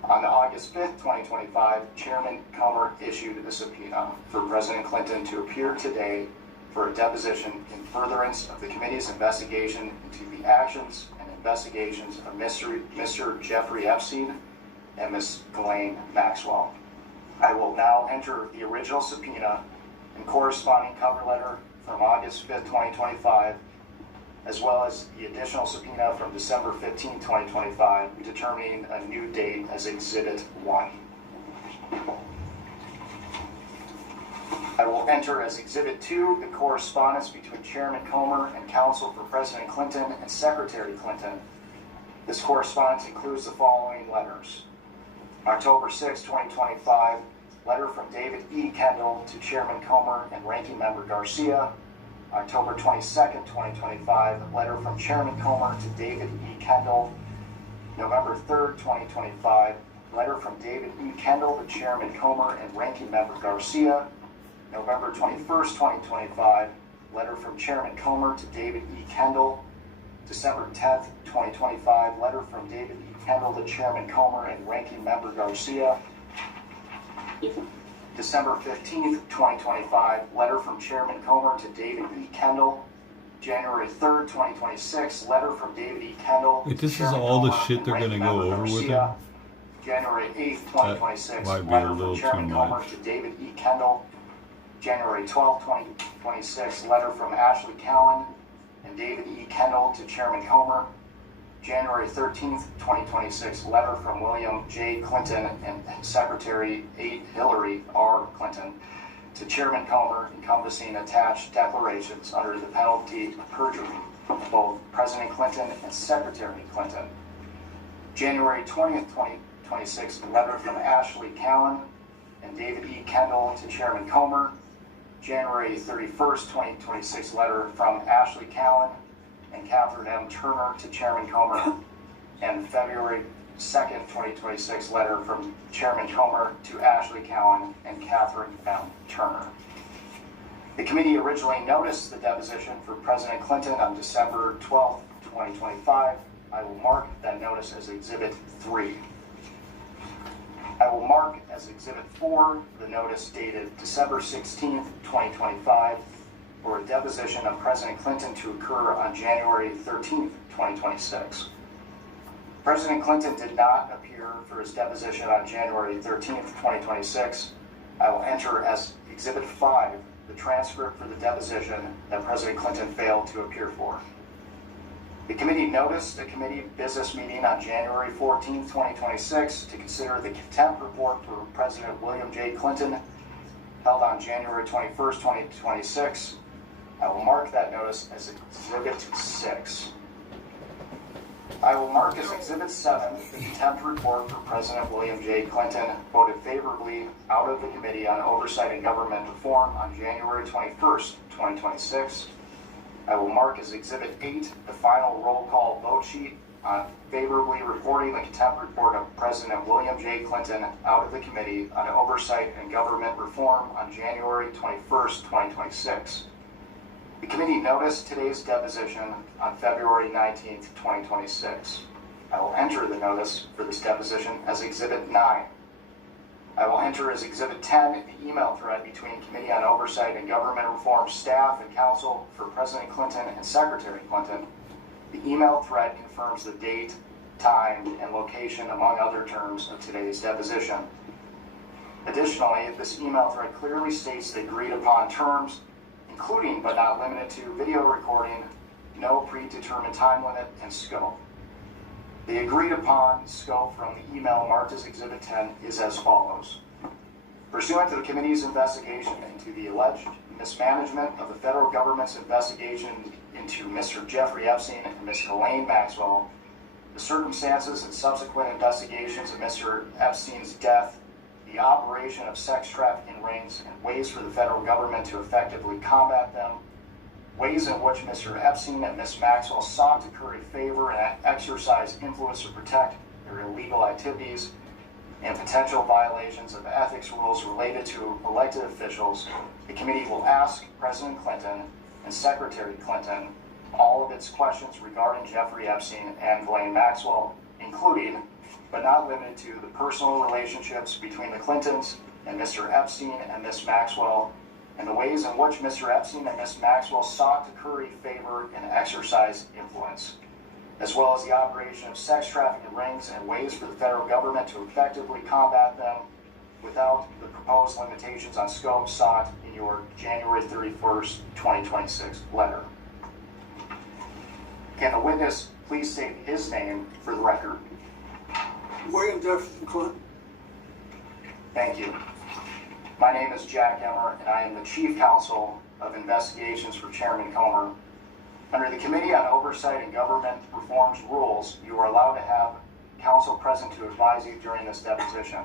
On August 5th, 2025, Chairman Comer issued a subpoena for President Clinton to appear today for a deposition in furtherance of the committee's investigation into the actions and investigations of Mr. Jeffrey Epstein and Ms. Ghislaine Maxwell. I will now enter the original subpoena and corresponding cover letter from August 5th, 2025, as well as the additional subpoena from December 15, 2025, determining a new date as Exhibit 1. I will enter as Exhibit 2 the correspondence between Chairman Comer and counsel for President Clinton and Secretary Clinton. This correspondence includes the following letters. October 6, 2025, letter from David E. Kendall to Chairman Comer and Ranking Member Garcia. October 22nd, 2025, letter from Chairman Comer to David E. Kendall. November 3rd, 2025, letter from David E. Kendall to Chairman Comer and Ranking Member Garcia. November 21st, 2025, letter from Chairman Comer to David E. Kendall. December 10th, 2025, letter from David E. Kendall to Chairman Comer and Ranking Member Garcia. December 15th, 2025, letter from Chairman Comer to David E. Kendall. January 3rd, 2026, letter from David E. Kendall. Wait, this is Chairman all the Comer shit and they're Ranking gonna go Member over with Garcia. him? January 8th, 2026, might be a letter little from Chairman too Comer much. to David E. Kendall. January 12th, 2026, letter from Ashley Cowan and David E. Kendall to Chairman Comer. January 13th, 2026, letter from William J. Clinton and Secretary Hillary R. Clinton to Chairman Comer, encompassing attached declarations under the penalty of perjury from both President Clinton and Secretary Clinton. January 20th, 2026, letter from Ashley Cowan and David E. Kendall to Chairman Comer. January 31st, 2026, letter from Ashley Cowan and Catherine M. Turner to Chairman Comer. And February 2nd, 2026, letter from Chairman Comer to Ashley Cowan and Catherine M. Turner. The committee originally noticed the deposition for President Clinton on December 12th, 2025. I will mark that notice as Exhibit 3. I will mark as Exhibit 4 the notice dated December 16th, 2025, for a deposition of President Clinton to occur on January 13th, 2026. President Clinton did not appear for his deposition on January 13th, 2026. I will enter as Exhibit 5 the transcript for the deposition that President Clinton failed to appear for. The committee noticed a committee business meeting on January 14th, 2026 to consider the contempt report for President William J. Clinton held on January 21st, 2026. I will mark that notice as Exhibit 6. I will mark as Exhibit 7 the contempt report for President William J. Clinton voted favorably out of the Committee on Oversight and Government Reform on January 21st, 2026. I will mark as Exhibit 8 the final roll call vote sheet on favorably reporting the contempt report of President William J. Clinton out of the Committee on Oversight and Government Reform on January 21st, 2026. The committee noticed today's deposition on February 19th, 2026. I will enter the notice for this deposition as Exhibit 9. I will enter as Exhibit 10 the email thread between Committee on Oversight and Government Reform staff and counsel for President Clinton and Secretary Clinton. The email thread confirms the date, time, and location, among other terms, of today's deposition. Additionally, this email thread clearly states the agreed upon terms, including but not limited to video recording, no predetermined time limit, and scope. The agreed upon scope from the email marked as Exhibit 10 is as follows. Pursuant to the committee's investigation into the alleged mismanagement of the federal government's investigation into Mr. Jeffrey Epstein and Ms. Ghislaine Maxwell, the circumstances and subsequent investigations of Mr. Epstein's death, the operation of sex trafficking rings, and ways for the federal government to effectively combat them, ways in which Mr. Epstein and Ms. Maxwell sought to curry favor and exercise influence to protect their illegal activities, and potential violations of ethics rules related to elected officials, the committee will ask President Clinton and Secretary Clinton all of its questions regarding Jeffrey Epstein and Ghislaine Maxwell, including, but not limited to, the personal relationships between the Clintons and Mr. Epstein and Ms. Maxwell, and the ways in which Mr. Epstein and Ms. Maxwell sought to curry favor and exercise influence, as well as the operation of sex trafficking rings and ways for the federal government to effectively combat them without the proposed limitations on scope sought in your January 31st, 2026 letter. Can the witness please state his name for the record? William Jefferson Clinton. Thank you. My name is Jack Emmer, and I am the Chief Counsel of Investigations for Chairman Comer. Under the Committee on Oversight and Government Reform's rules, you are allowed to have counsel present to advise you during this deposition.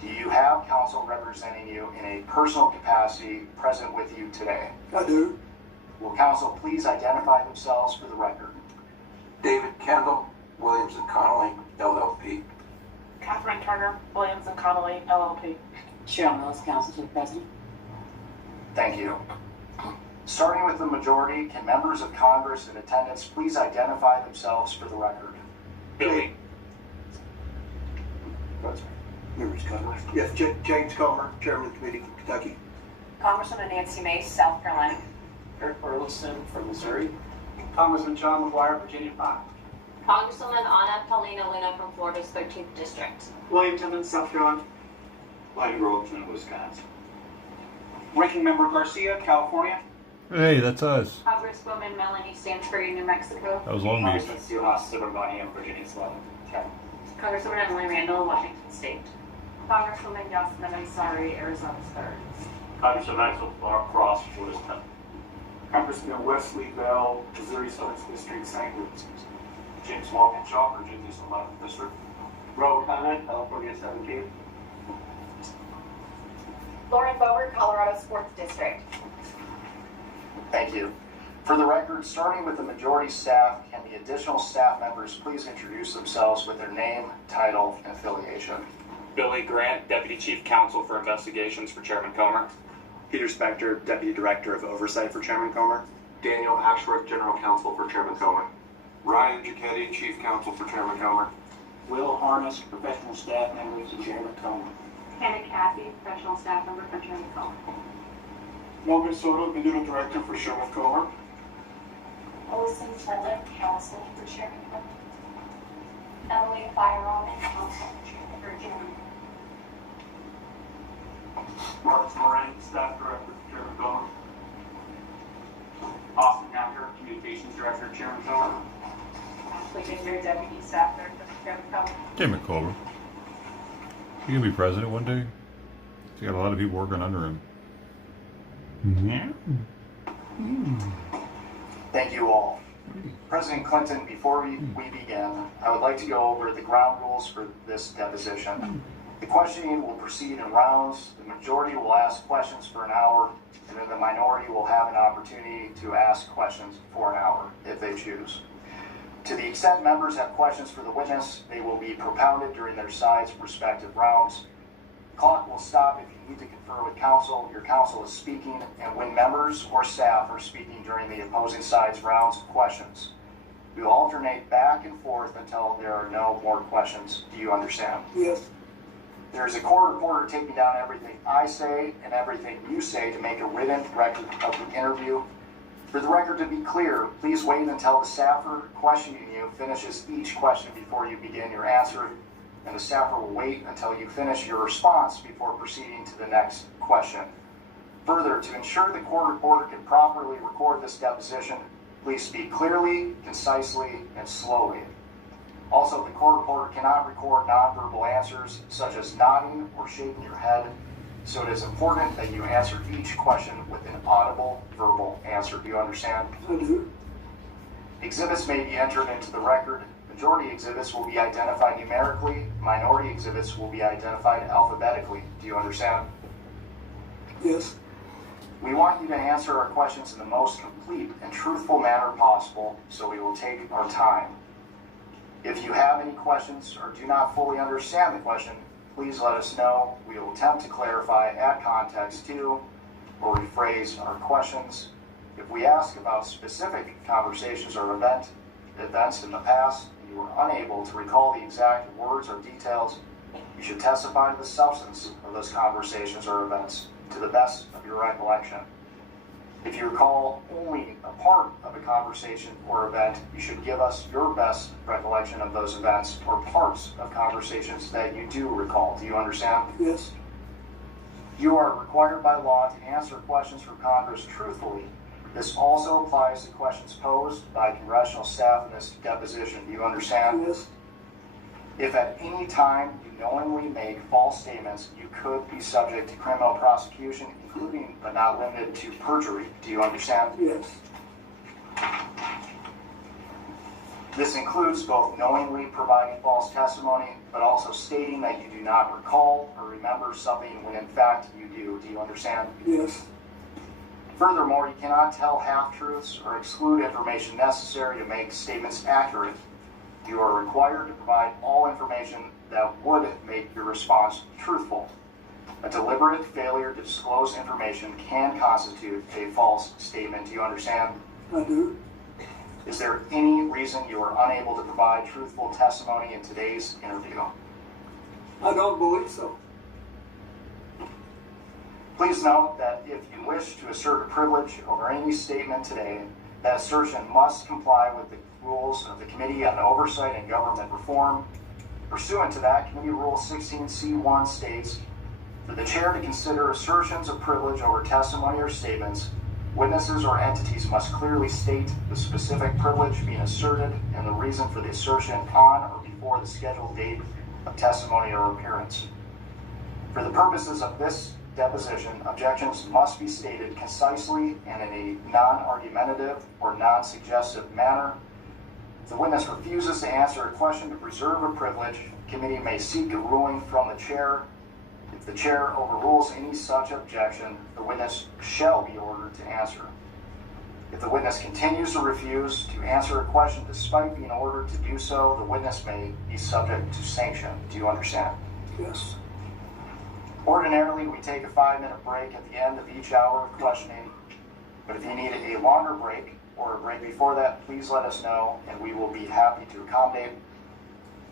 Do you have counsel representing you in a personal capacity present with you today? I do. Will counsel please identify themselves for the record? David Kendall, Williams & Connolly, LLP. Catherine Turner, Williams & Connolly, LLP. Cheryl Mills, counsel to the president. Thank you. Starting with the majority, can members of Congress in attendance please identify themselves for the record? Billy. Members of Congress. Yes, James Comer, Chairman of the Committee from Kentucky. Congresswoman Nancy Mace, South Carolina. Eric Burleson from Missouri. Congressman John McGuire, Virginia 5. Congresswoman Anna Paulina Luna from Florida's 13th District. William Timmons, South Carolina. Lyden Groveton, Wisconsin. Ranking Member Garcia, California. Hey, that's us. Congresswoman Melanie Stansbury, New Mexico. That was Long Beach. Congressman Steelhouse, Silverbonia, Virginia 11. Congresswoman Emily Randall, Washington State. Congresswoman Yasmin Ansari, Arizona 3rd. Congressman Maxwell Cross, Florida 10. Congressman Wesley Bell, Missouri 7th District, St. Louis. James Walkinshaw, Virginia 11th District. Robert Conant, California 17th. Lauren Bober, Colorado 4th District. Thank you. For the record, starting with the majority staff, can the additional staff members please introduce themselves with their name, title, and affiliation? Billy Grant, Deputy Chief Counsel for Investigations for Chairman Comer. Peter Spector, Deputy Director of Oversight for Chairman Comer. Daniel Ashworth, General Counsel for Chairman Comer. Ryan Giacchetti, Chief Counsel for Chairman Comer. Will Harness, Professional Staff Member to Chairman Comer. Hannah Cassie, Professional Staff Member for Chairman Comer. Morgan Soto, Middle Director for Chairman Comer. Olson Fuller, Counsel for Chairman Comer. Emily Firearm, Counsel for Chairman. Marcus Moran, Staff Director for Chairman Comer. Austin Hacker, Communications Director, Chairman Comer. Ashley Ginger, Deputy Staff Director for Chairman Comer. Chairman Comer. He gonna be president one day? He's got a lot of people working under him. Yeah. Thank you all. President Clinton, before we begin, I would like to go over the ground rules for this deposition. The questioning will proceed in rounds. The majority will ask questions for an hour, and then the minority will have an opportunity to ask questions for an hour if they choose. To the extent members have questions for the witness, they will be propounded during their sides' respective rounds. Clock will stop if you need to confer with counsel, your counsel is speaking, and when members or staff are speaking during the opposing side's rounds of questions. We will alternate back and forth until there are no more questions. Do you understand? Yes. There is a court reporter taking down everything I say and everything you say to make a written record of the interview. For the record to be clear, please wait until the staffer questioning you finishes each question before you begin your answer, and the staffer will wait until you finish your response before proceeding to the next question. Further, to ensure the court reporter can properly record this deposition, please speak clearly, concisely, and slowly. Also, the court reporter cannot record nonverbal answers such as nodding or shaking your head, so it is important that you answer each question with an audible verbal answer. Do you understand? I do. Exhibits may be entered into the record. Majority exhibits will be identified numerically. Minority exhibits will be identified alphabetically. Do you understand? Yes. We want you to answer our questions in the most complete and truthful manner possible, so we will take our time. If you have any questions or do not fully understand the question, please let us know. We will attempt to clarify, add context to, or rephrase our questions. If we ask about specific conversations or events in the past, and you are unable to recall the exact words or details, you should testify to the substance of those conversations or events to the best of your recollection. If you recall only a part of a conversation or event, you should give us your best recollection of those events or parts of conversations that you do recall. Do you understand? Yes. You are required by law to answer questions from Congress truthfully. This also applies to questions posed by congressional staff in this deposition. Do you understand? Yes. If at any time you knowingly make false statements, you could be subject to criminal prosecution, including but not limited to perjury. Do you understand? Yes. This includes both knowingly providing false testimony, but also stating that you do not recall or remember something when in fact you do. Do you understand? Yes. Furthermore, you cannot tell half-truths or exclude information necessary to make statements accurate. You are required to provide all information that would make your response truthful. A deliberate failure to disclose information can constitute a false statement. Do you understand? I do. Is there any reason you are unable to provide truthful testimony in today's interview? I don't believe so. Please note that if you wish to assert a privilege over any statement today, that assertion must comply with the rules of the Committee on Oversight and Government Reform. Pursuant to that, Committee Rule 16C1 states, for the chair to consider assertions of privilege over testimony or statements, witnesses or entities must clearly state the specific privilege being asserted and the reason for the assertion on or before the scheduled date of testimony or appearance. For the purposes of this deposition, objections must be stated concisely and in a non-argumentative or non-suggestive manner. If the witness refuses to answer a question to preserve a privilege, the committee may seek a ruling from the chair. If the chair overrules any such objection, the witness shall be ordered to answer. If the witness continues to refuse to answer a question despite being ordered to do so, the witness may be subject to sanction. Do you understand? Yes. Ordinarily, we take a 5-minute break at the end of each hour of questioning, but if you need a longer break or a break before that, please let us know and we will be happy to accommodate.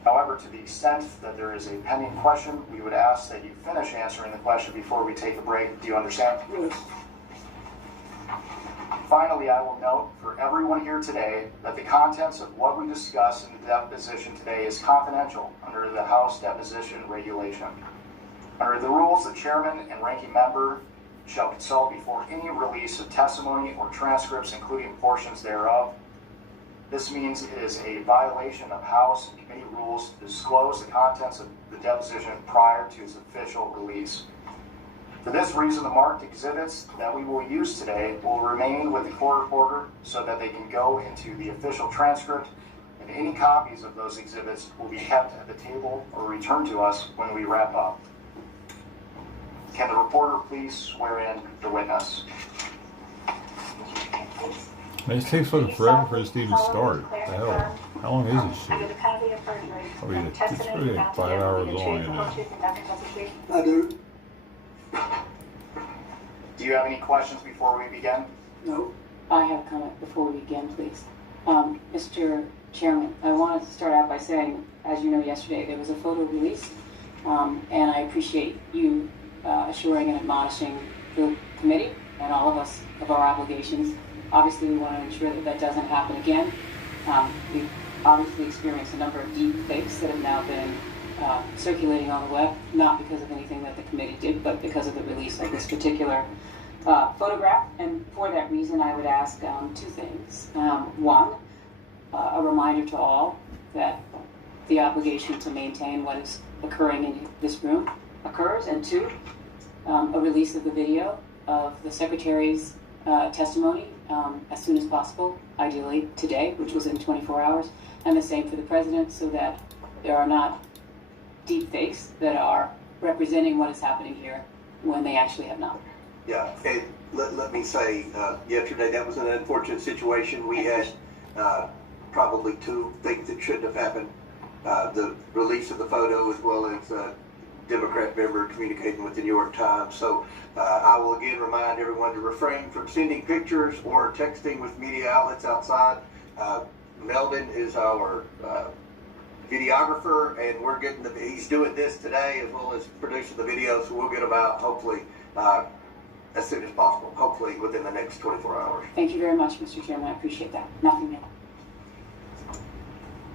However, to the extent that there is a pending question, we would ask that you finish answering the question before we take a break. Do you understand? Yes. Finally, I will note for everyone here today that the contents of what we discuss in the deposition today is confidential under the House Deposition Regulation. Under the rules, the chairman and ranking member shall consult before any release of testimony or transcripts, including portions thereof. This means it is a violation of House and committee rules to disclose the contents of the deposition prior to its official release. For this reason, the marked exhibits that we will use today will remain with the court reporter so that they can go into the official transcript, and any copies of those exhibits will be kept at the table or returned to us when we wrap up. Can the reporter please swear in the witness? Man, it takes fucking forever for this to even start. What the hell? How long is this shit? Probably, it's probably like 5 hours long, isn't it? I do. Do you have any questions before we begin? No. I have a comment before we begin, please. Mr. Chairman, I wanted to start out by saying, as you know, yesterday there was a photo release, and I appreciate you assuring and admonishing the committee and all of us of our obligations. Obviously, we want to ensure that that doesn't happen again. We've obviously experienced a number of deep fakes that have now been circulating on the web, not because of anything that the committee did, but because of the release of this particular photograph. And for that reason, I would ask two things. One, a reminder to all that the obligation to maintain what is occurring in this room occurs. And two, a release of the video of the Secretary's testimony as soon as possible, ideally today, which was in 24 hours, and the same for the President, so that there are not deep fakes that are representing what is happening here when they actually have not. Yeah, and let me say, yesterday that was an unfortunate situation. We had probably two things that shouldn't have happened. The release of the photo, as well as Democrat member communicating with the New York Times. So I will again remind everyone to refrain from sending pictures or texting with media outlets outside. Melvin is our videographer, and we're getting he's doing this today as well as producing the video, so we'll get them out hopefully as soon as possible, hopefully within the next 24 hours. Thank you very much, Mr. Chairman. I appreciate that. Nothing more.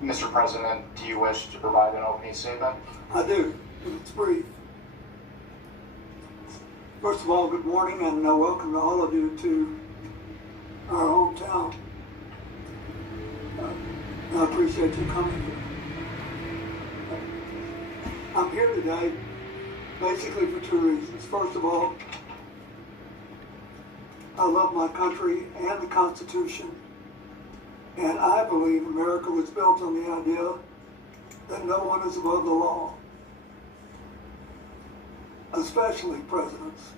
Mr. President, do you wish to provide an opening statement? I do. It's brief. First of all, good morning and welcome to all of you to our hometown. I appreciate you coming here. I'm here today basically for two reasons. First of all, I love my country and the Constitution, and I believe America was built on the idea that no one is above the law, especially presidents,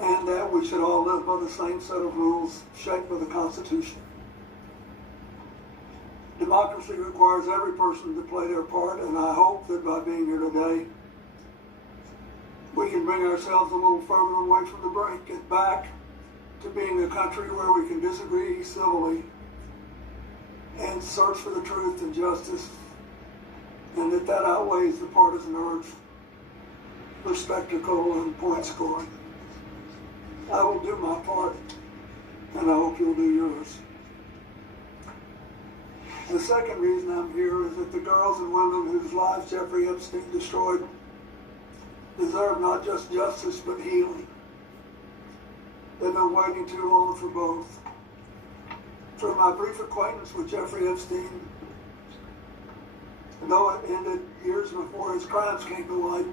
and that we should all live by the same set of rules shaped by the Constitution. Democracy requires every person to play their part, and I hope that by being here today, we can bring ourselves a little further away from the brink, get back to being a country where we can disagree civilly and search for the truth and justice, and that outweighs the partisan urge for spectacle and point scoring. I will do my part, and I hope you'll do yours. The second reason I'm here is that the girls and women whose lives Jeffrey Epstein destroyed deserve not just justice, but healing. They've been waiting too long for both. Through my brief acquaintance with Jeffrey Epstein, though it ended years before his crimes came to light,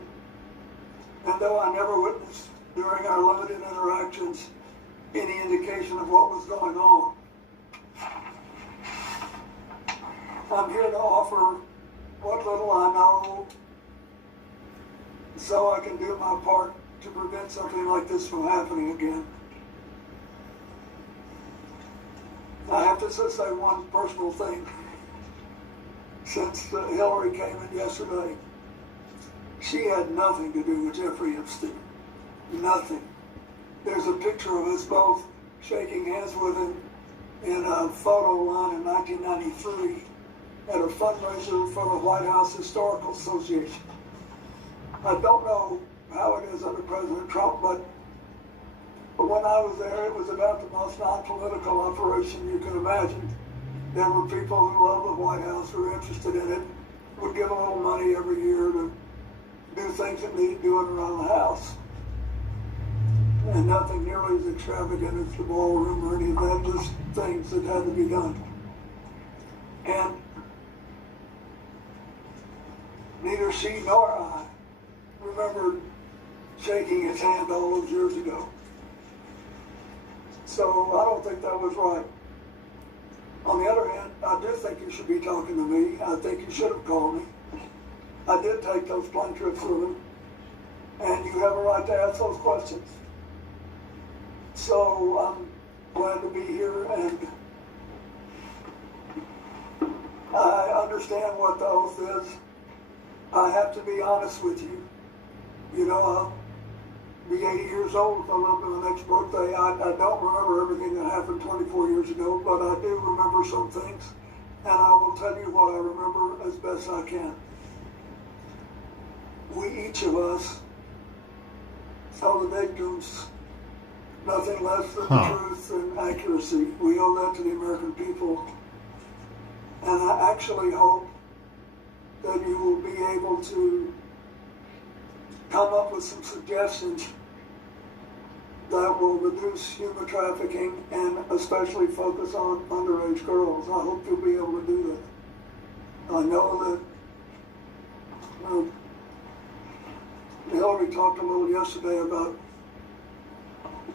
and though I never witnessed during our limited interactions any indication of what was going on, I'm here to offer what little I know so I can do my part to prevent something like this from happening again. I have to just say one personal thing. Since Hillary came in yesterday, she had nothing to do with Jeffrey Epstein. Nothing. There's a picture of us both shaking hands with him in a photo line in 1993 at a fundraiser for the White House Historical Association. I don't know how it is under President Trump, but when I was there, it was about the most non-political operation you can imagine. There were people who love the White House, who were interested in it, would give a little money every year to do things that needed doing around the house. And nothing nearly as extravagant as the ballroom or any of that, just things that had to be done. And neither she nor I remembered shaking his hand all those years ago. So I don't think that was right. On the other hand, I do think you should be talking to me. I think you should have called me. I did take those plane trips with him, and you have a right to ask those questions. So glad to be here, and I understand what the oath is. I have to be honest with you. You know, I'll be 80 years old if I live to the next birthday. I don't remember everything that happened 24 years ago, but I do remember some things, and I will tell you what I remember as best I can. We, each of us, tell the victims nothing less than the truth and accuracy. We owe that to the American people. And I actually hope that you will be able to come up with some suggestions that will reduce human trafficking and especially focus on underage girls. I hope you'll be able to do that. I know that Hillary talked a little yesterday about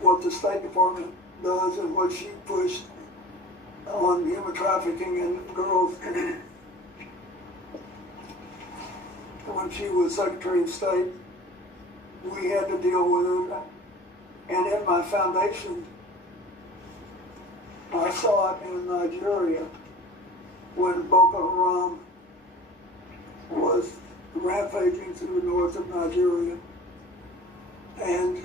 what the State Department does and what she pushed on human trafficking and girls when she was Secretary of State. We had to deal with it. And in my foundation, I saw it in Nigeria when Boko Haram was rampaging through the north of Nigeria. And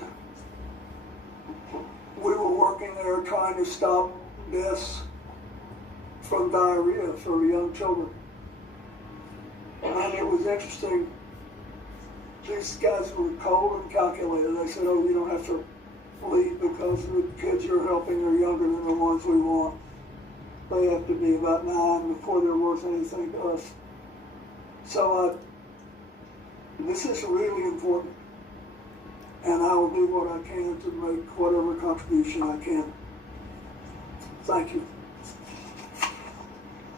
we were working there trying to stop deaths from diarrhea for young children. And it was interesting. These guys were cold and calculated. They said, oh, you don't have to leave because the kids you're helping are younger than the ones we want. They have to be about 9 before they're worth anything to us. So this is really important. And I will do what I can to make whatever contribution I can. Thank you.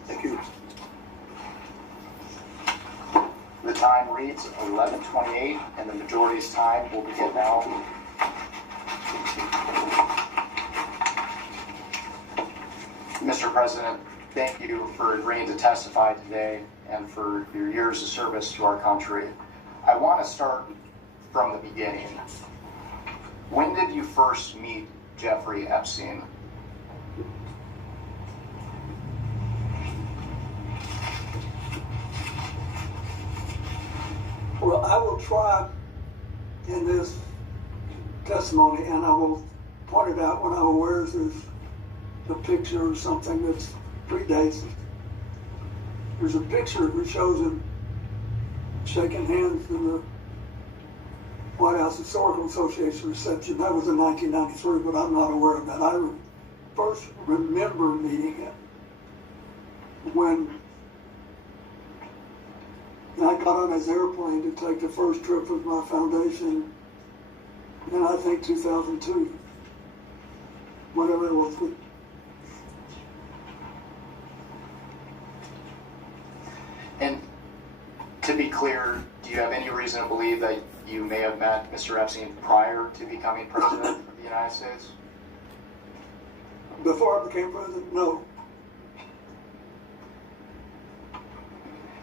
Thank you. The time reads 11:28, and the majority's time will begin now. Mr. President, thank you for agreeing to testify today and for your years of service to our country. I want to start from the beginning. When did you first meet Jeffrey Epstein? Well, I will try in this testimony, and I will point it out when I'm aware there's a picture or something that predates it. There's a picture that shows him shaking hands in the White House Historical Association reception. That was in 1993, but I'm not aware of that. I first remember meeting him when I got on his airplane to take the first trip with my foundation in, I think, 2002. Whatever it was. And to be clear, do you have any reason to believe that you may have met Mr. Epstein prior to becoming President of the United States? Before I became President, no.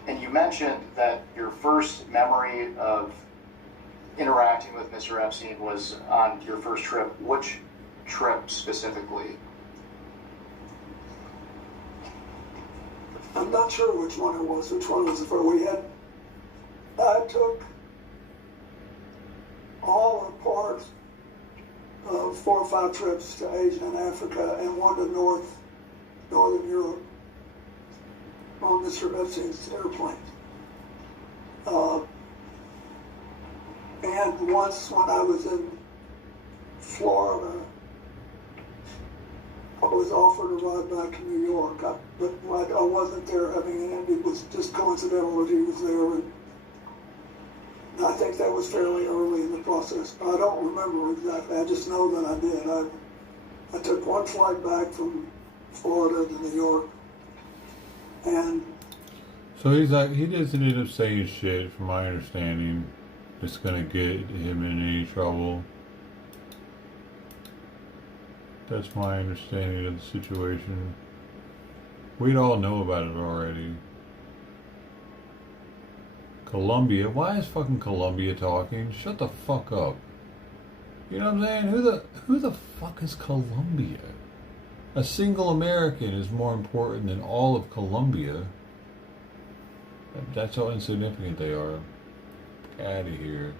And you mentioned that your first memory of interacting with Mr. Epstein was on your first trip. Which trip specifically? I'm not sure which one it was. Which one was the first? I took all or part of 4 or 5 trips to Asia and Africa and one to Northern Europe on Mr. Epstein's airplane. And once when I was in Florida, I was offered a ride back to New York, but I wasn't there having it. It was just coincidental that he was there, and I think that was fairly early in the process. I don't remember exactly. I just know that I did. I took one flight back from Florida to New York, and so he's like, he doesn't end up saying shit, from my understanding, that's gonna get him in any trouble. That's my understanding of the situation. We'd all know about it already. Colombia? Why is fucking Colombia talking? Shut the fuck up. You know what I'm saying? Who the fuck is Colombia? A single American is more important than all of Colombia. That's how insignificant they are. Out of here.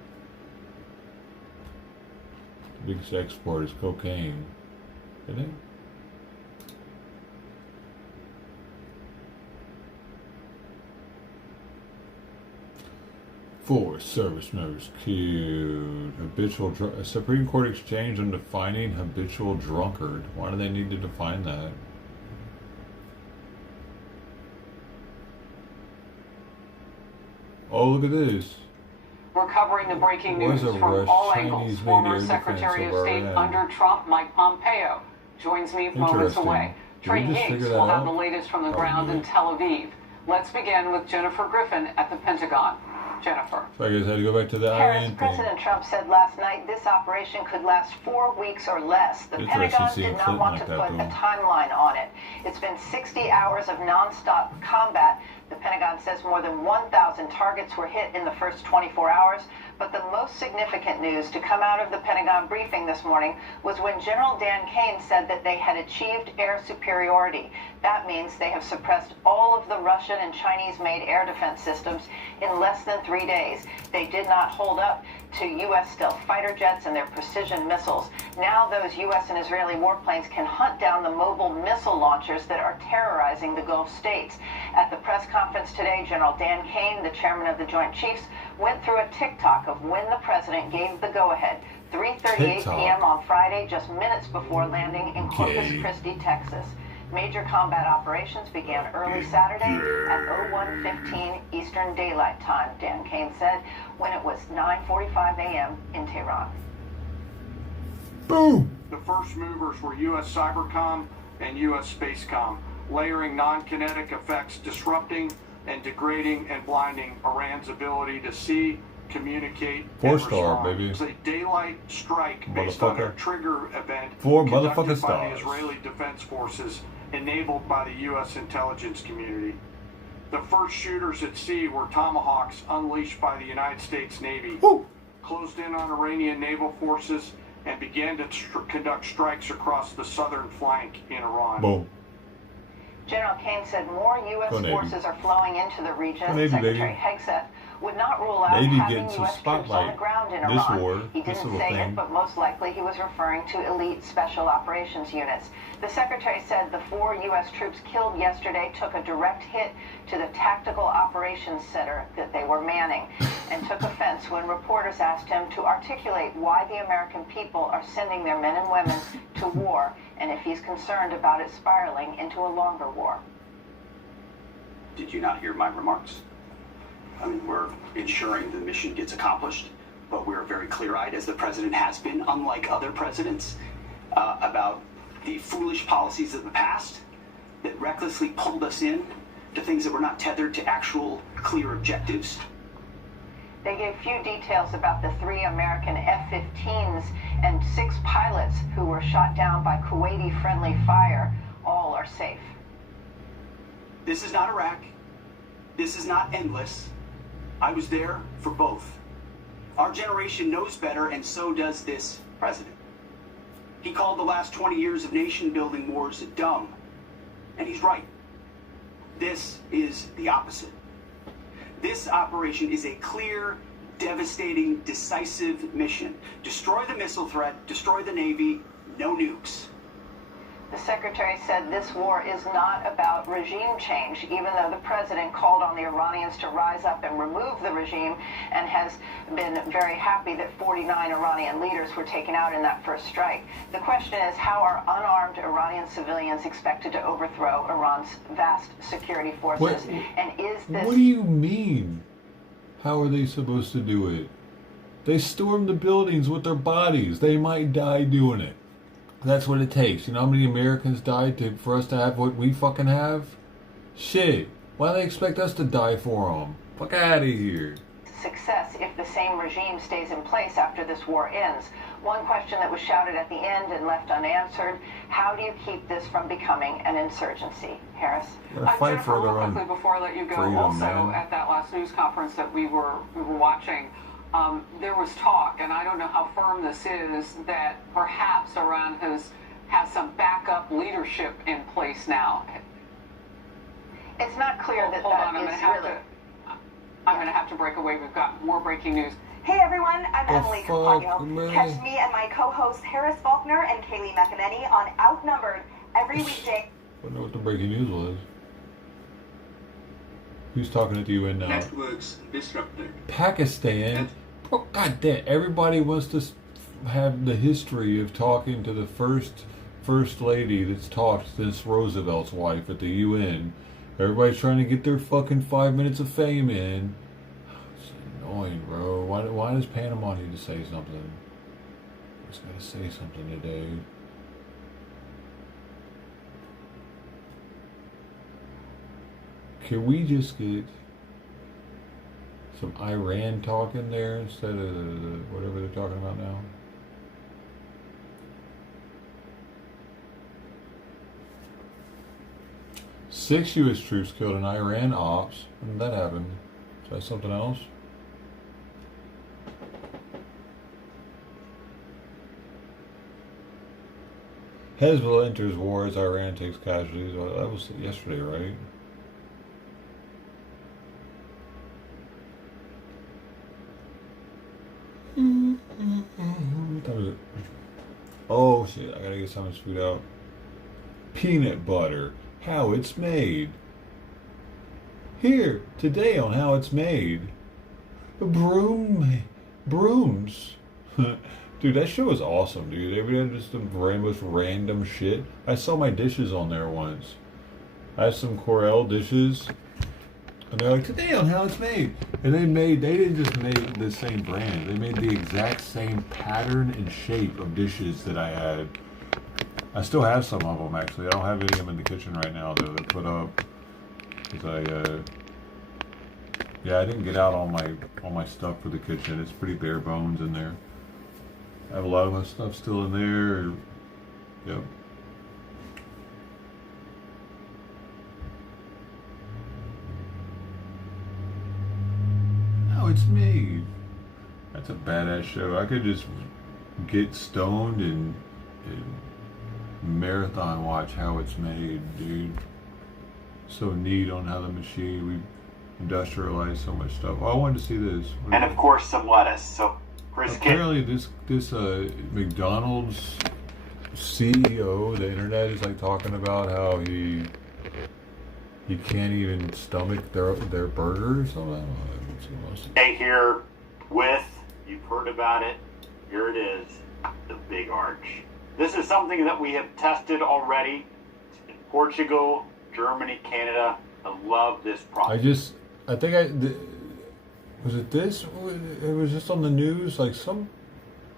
The biggest export is cocaine, isn't it? Four service members killed. Habitual a Supreme Court exchange on defining habitual drunkard. Why do they need to define that? Oh, look at this. We're covering the breaking Was news a from Rush all Chinese angles. made Former air Secretary of defense of State Iran. under Trump, Mike Pompeo, joins me moments Interesting. away. Did we Trey just Yates figure that will have out? the latest from the Oh, ground yeah. in Tel Aviv. Let's begin with Jennifer Griffin at the Pentagon. Jennifer. So I guess I had to go back to the Harris, Iran thing. President Trump said last night this operation could last 4 weeks or less. The Interesting Pentagon seeing did not Clinton want like to that, put though. a timeline on it. It's been 60 hours of nonstop combat. The Pentagon says more than 1,000 targets were hit in the first 24 hours. But the most significant news to come out of the Pentagon briefing this morning was when General Dan Kane said that they had achieved air superiority. That means they have suppressed all of the Russian and Chinese-made air defense systems in less than 3 days. They did not hold up to U.S. stealth fighter jets and their precision missiles. Now those U.S. and Israeli warplanes can hunt down the mobile missile launchers that are terrorizing the Gulf states. At the press conference today, General Dan Kane, the chairman of the Joint Chiefs, went through a tick-tock of when the president gave the go-ahead. 3:38 TikTok. p.m. on Friday, just minutes before landing in Corpus Christi, Texas. Major combat operations began early Saturday at 01:15 Eastern Daylight Time, Dan Kane said, when it was 9:45 a.m. in Tehran. Boom! The first movers were U.S. Cybercom and U.S. Spacecom, layering non-kinetic effects, disrupting and degrading and blinding Iran's ability to see, communicate, and 4-star, respond. baby. It's a daylight strike based on a Motherfucker. trigger event 4 conducted motherfucking by stars. the Israeli Defense Forces, enabled by the U.S. intelligence community. The first shooters at sea were Tomahawks unleashed by the United States Navy, closed in on Iranian naval forces, and began to conduct strikes across the southern flank in Iran. Boom. General Kane said more U.S. Go Navy. forces are flowing into the region. Go Navy, Secretary baby. Hegseth would not rule out Navy having getting some U.S. troops on the spotlight ground in this Iran. war, He this didn't little say thing. it, but most likely he was referring to elite special operations units. The secretary said the 4 U.S. troops killed yesterday took a direct hit to the tactical operations center that they were manning, and took offense when reporters asked him to articulate why the American people are sending their men and women to war, and if he's concerned about it spiraling into a longer war. Did you not hear my remarks? I mean, we're ensuring the mission gets accomplished, but we're very clear-eyed, as the president has been, unlike other presidents, about the foolish policies of the past that recklessly pulled us in to things that were not tethered to actual clear objectives. They gave few details about the 3 American F-15s and 6 pilots who were shot down by Kuwaiti-friendly fire. All are safe. This is not Iraq. This is not endless. I was there for both. Our generation knows better, and so does this president. He called the last 20 years of nation-building wars dumb, and he's right. This is the opposite. This operation is a clear, devastating, decisive mission. Destroy the missile threat, destroy the Navy, no nukes. The secretary said this war is not about regime change, even though the president called on the Iranians to rise up and remove the regime, and has been very happy that 49 Iranian leaders were taken out in that first strike. The question is, how are unarmed Iranian civilians expected to overthrow Iran's vast security forces? And is this... What do you mean? How are they supposed to do it? They stormed the buildings with their bodies. They might die doing it. That's what it takes. You know how many Americans died for us to have what we fucking have? Shit. Why do they expect us to die for them? Fuck out of here. Success if the same regime stays in place after this war ends. One question that was shouted at the end and left unanswered: how do you keep this from becoming an insurgency? Harris? Jennifer, real quickly before I let you go, freedom, also man. at that last news conference that we were watching, there was talk, and I don't know how firm this is, that perhaps Iran has some backup leadership in place now. It's not clear that Hold that on, is really... I'm going to have to break away. We've got more breaking news. Hey everyone, I'm Emily Capagno. man. Catch me and my co-hosts Harris Faulkner and Kaylee McEnany on Outnumbered every weekday. I don't know what the breaking news was. Who's talking at the UN now? Networks disrupted. Pakistan. Oh, God damn! Everybody wants to have the history of talking to the first lady that's talked since Roosevelt's wife at the UN. Everybody's trying to get their fucking 5 minutes of fame in. It's annoying, bro. Why does Panama need to say something? It's got to say something today. Can we just get some Iran talk in there instead of whatever they're talking about now? Six U.S. troops killed in Iran ops. When did that happen? Is that something else? Hezbollah enters war as Iran takes casualties. Well, that was yesterday, right? What time is it? Oh shit, I gotta get some of this food out. Peanut butter. How it's made. Here, today on How It's Made. Brooms. Dude, that show is awesome, dude. They had just the most random shit. I saw my dishes on there once. I have some Corel dishes. And they're like, today on How It's Made. And they didn't just make the same brand. They made the exact same pattern and shape of dishes that I had. I still have some of them, actually. I don't have any of them in the kitchen right now, though. They're put up. Because I didn't get out all my stuff for the kitchen. It's pretty bare bones in there. I have a lot of my stuff still in there. Yep. How It's Made. That's a badass show. I could just get stoned and marathon watch How It's Made, dude. So neat on how the machine, we industrialized so much stuff. Oh, I wanted to see this. And of course some lettuce. So apparently this McDonald's CEO, the internet is like talking about how he can't even stomach their burger or something. Stay here with, you've heard about it, here it is, the Big Arch. This is something that we have tested already in Portugal, Germany, Canada. I love this product. was it this? It was just on the news, like some,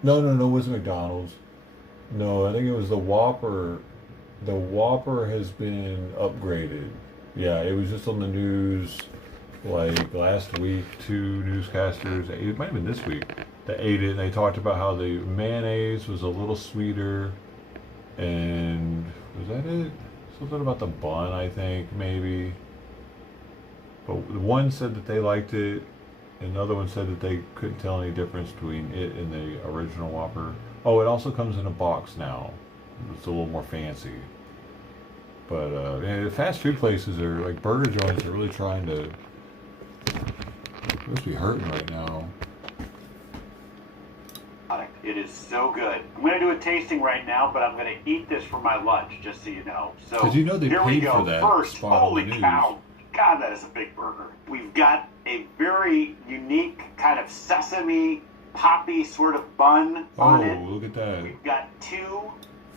no, it wasn't McDonald's. No, I think it was the Whopper. The Whopper has been upgraded. Yeah, it was just on the news like last week. Two newscasters, it might have been this week, that ate it, and they talked about how the mayonnaise was a little sweeter, and was that it? Something about the bun, I think, maybe. But one said that they liked it, and the other one said that they couldn't tell any difference between it and the original Whopper. Oh, it also comes in a box now. It's a little more fancy. But the fast food places are, like burger joints, are really trying to, must be hurting right now. It is so good. I'm going to do a tasting right now, but I'm going to eat this for my lunch, just so you know. So 'cause you know they here we paid go. for that First, spot on the holy news. cow. God, that is a big burger. We've got a very unique kind of sesame poppy sort of bun on it. Oh, look at that. We've got 2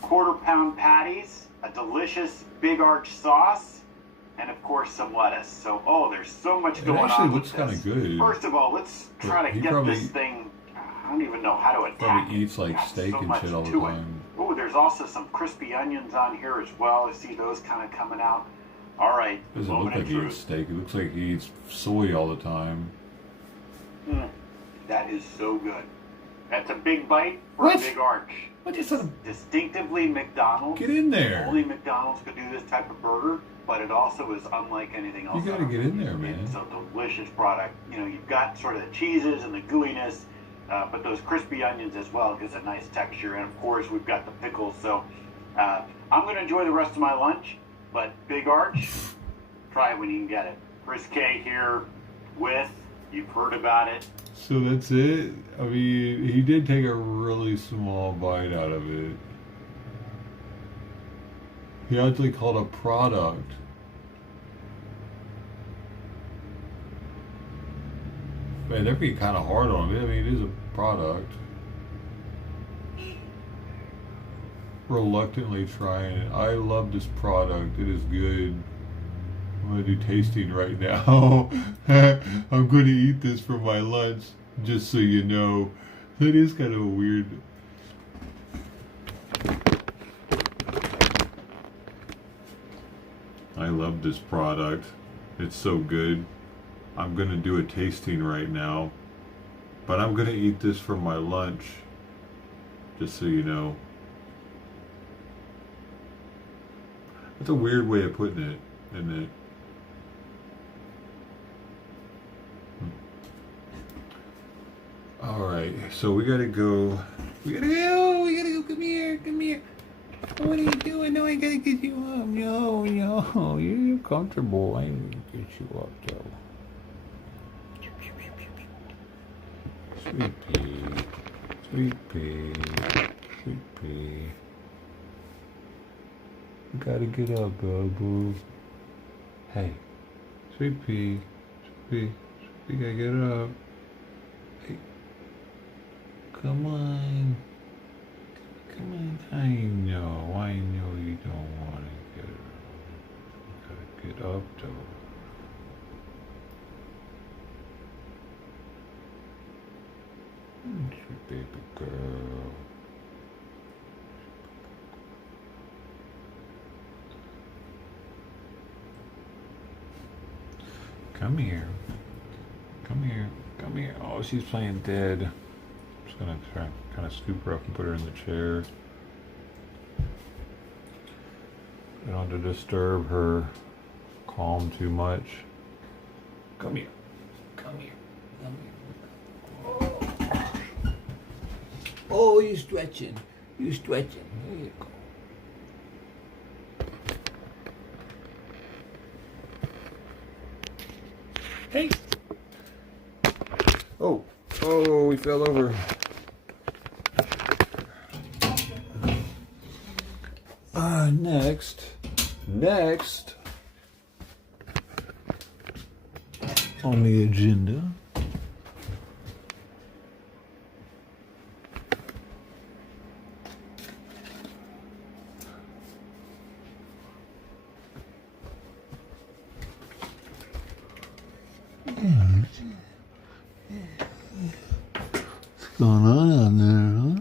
quarter-pound patties, a delicious Big Arch sauce, and of course some lettuce. So, there's so much going on. It actually with looks kind of good. First of all, let's try to He get probably- this thing. I don't even know how to attack Probably it. eats like Got steak so and much shit all the to it. time. Oh, there's also some crispy onions on here as well. I see those kind of coming out. All right, Doesn't look moment like of he eats truth. steak. It looks like he eats soy all the time. That is so good. That's a big bite for What? a Big Arch. What is that? Distinctively McDonald's. Get in there. Only McDonald's could do this type of burger, but it also is unlike anything else. You gotta get in there, man. It's a delicious product. You know, you've got sort of the cheeses and the gooiness, but those crispy onions as well gives a nice texture. And of course, we've got the pickles. So I'm going to enjoy the rest of my lunch, but Big Arch, try it when you can get it. Chris K here with, you've heard about it. So that's it? I mean, he did take a really small bite out of it. He actually called a product. Man, they're being kind of hard on it. I mean, it is a product. Reluctantly trying it. I love this product. It is good. I'm gonna do tasting right now. I'm gonna eat this for my lunch, just so you know. It is kind of a weird. I love this product. It's so good. I'm gonna do a tasting right now, but I'm gonna eat this for my lunch, just so you know. That's a weird way of putting it, isn't it? Alright, so we gotta go. Come here. What are you doing? No, I gotta get you up. No, you're comfortable. I need to get you up, though. Sweet pea. You gotta get up, boo. Hey, Sweet pea, you gotta get up. Hey, come on. I know you don't want to get up. You gotta get up, though. Sweet baby girl. Come here. Oh, she's playing dead. I'm just gonna try kind of scoop her up and put her in the chair. I don't want to disturb her calm too much. Come here. Oh, you're stretching. There you go. Hey. Oh, we fell over. Next on the agenda. What's going on out there, huh?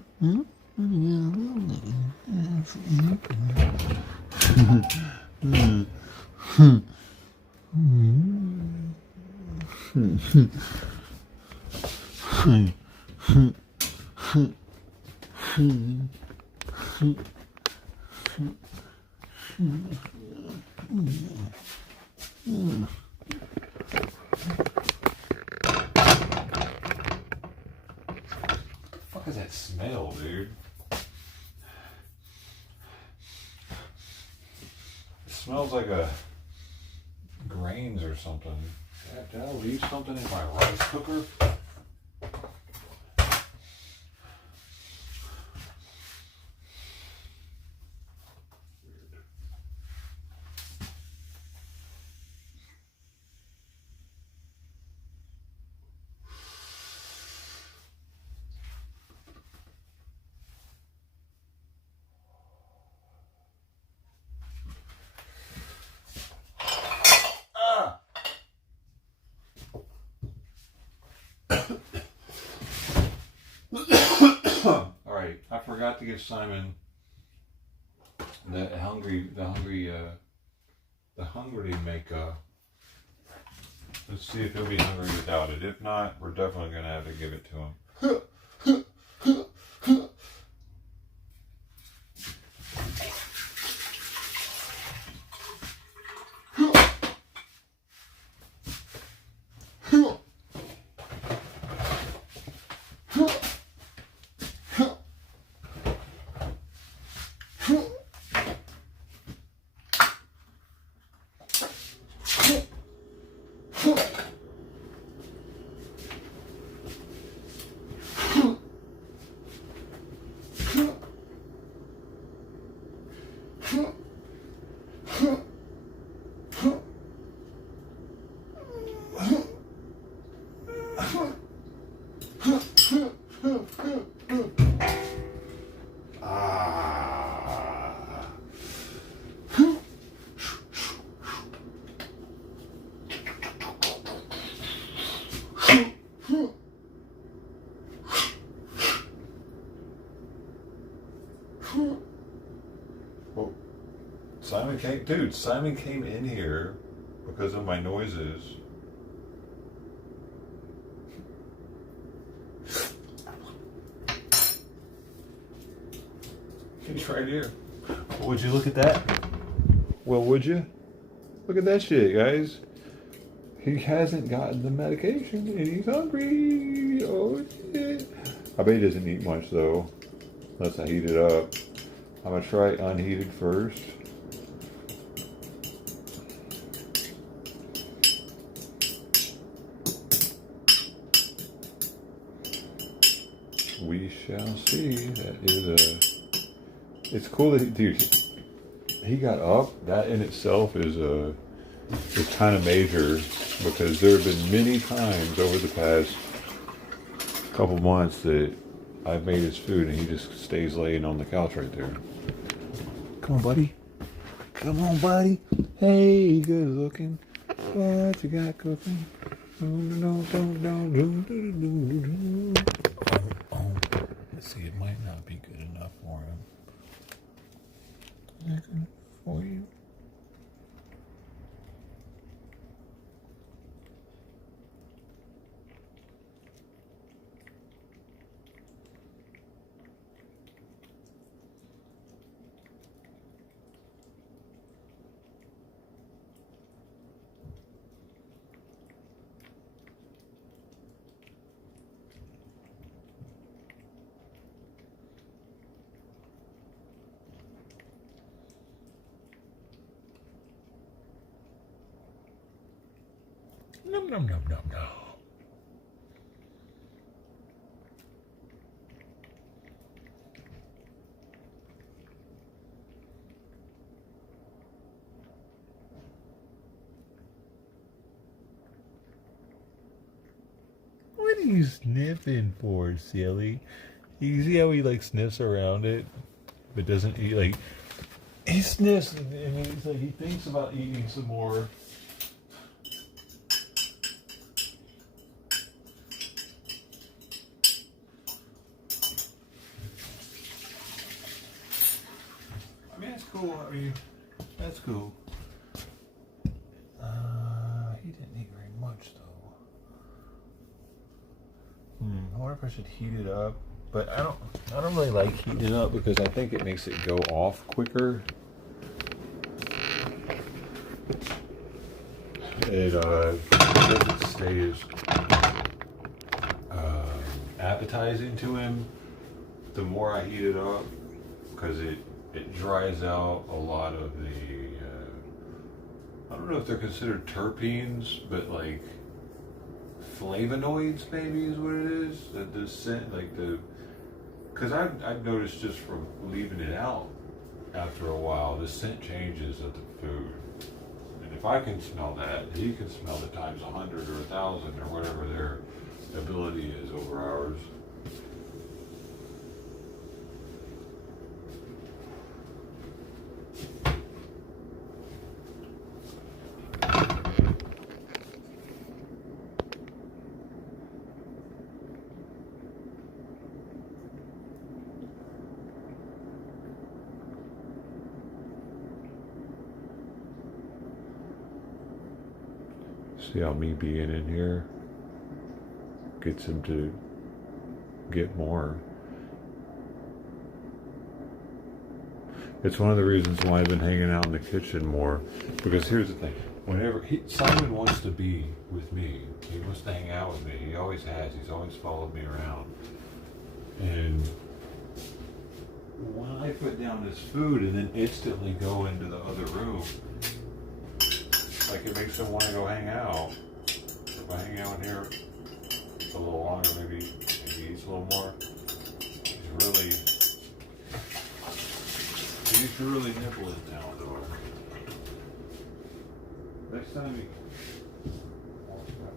What the fuck is that smell, dude? It smells like a grains or something. Did I leave something in my rice cooker? Alright, I forgot to give Simon the hungry makeup. Let's see if he'll be hungry without it. If not, we're definitely gonna have to give it to him. Simon came in here because of my noises. He's right here. Would you look at that? Well, would you? Look at that shit, guys. He hasn't gotten the medication and he's hungry. Oh, shit. I bet he doesn't eat much, though. Unless I heat it up. I'm going to try unheated first. We shall see. That is it's cool that he got up. That in itself is kind of major, because there have been many times over the past couple months that I've made his food and he just stays laying on the couch right there. Come on, buddy. Come on, buddy. Hey, good looking. What you got cooking? Let's see, it might not be good enough for him. Is that good enough for you? Nom nom nom nom nom. What are you sniffing for, silly? You see how he like sniffs around it, but doesn't he like? He sniffs and he's like he thinks about eating some more. Cool. I mean, that's cool. He didn't eat very much though. I wonder if I should heat it up, but I don't really like heating it up because I think it makes it go off quicker. It doesn't stay as appetizing to him the more I heat it up, because it dries out a lot of the, I don't know if they're considered terpenes, but like flavonoids maybe is what it is. The scent, like because I've noticed just from leaving it out after a while, the scent changes of the food. And if I can smell that, he can smell it times 100 or 1,000 or whatever their ability is over ours. See how me being in here gets him to get more. It's one of the reasons why I've been hanging out in the kitchen more. Because here's the thing. Whenever Simon wants to be with me, he wants to hang out with me. He always has. He's always followed me around. And when I put down this food and then instantly go into the other room, like it makes him want to go hang out. If I hang out in here a little longer, maybe he eats a little more. He's really nibbling now, though. Next time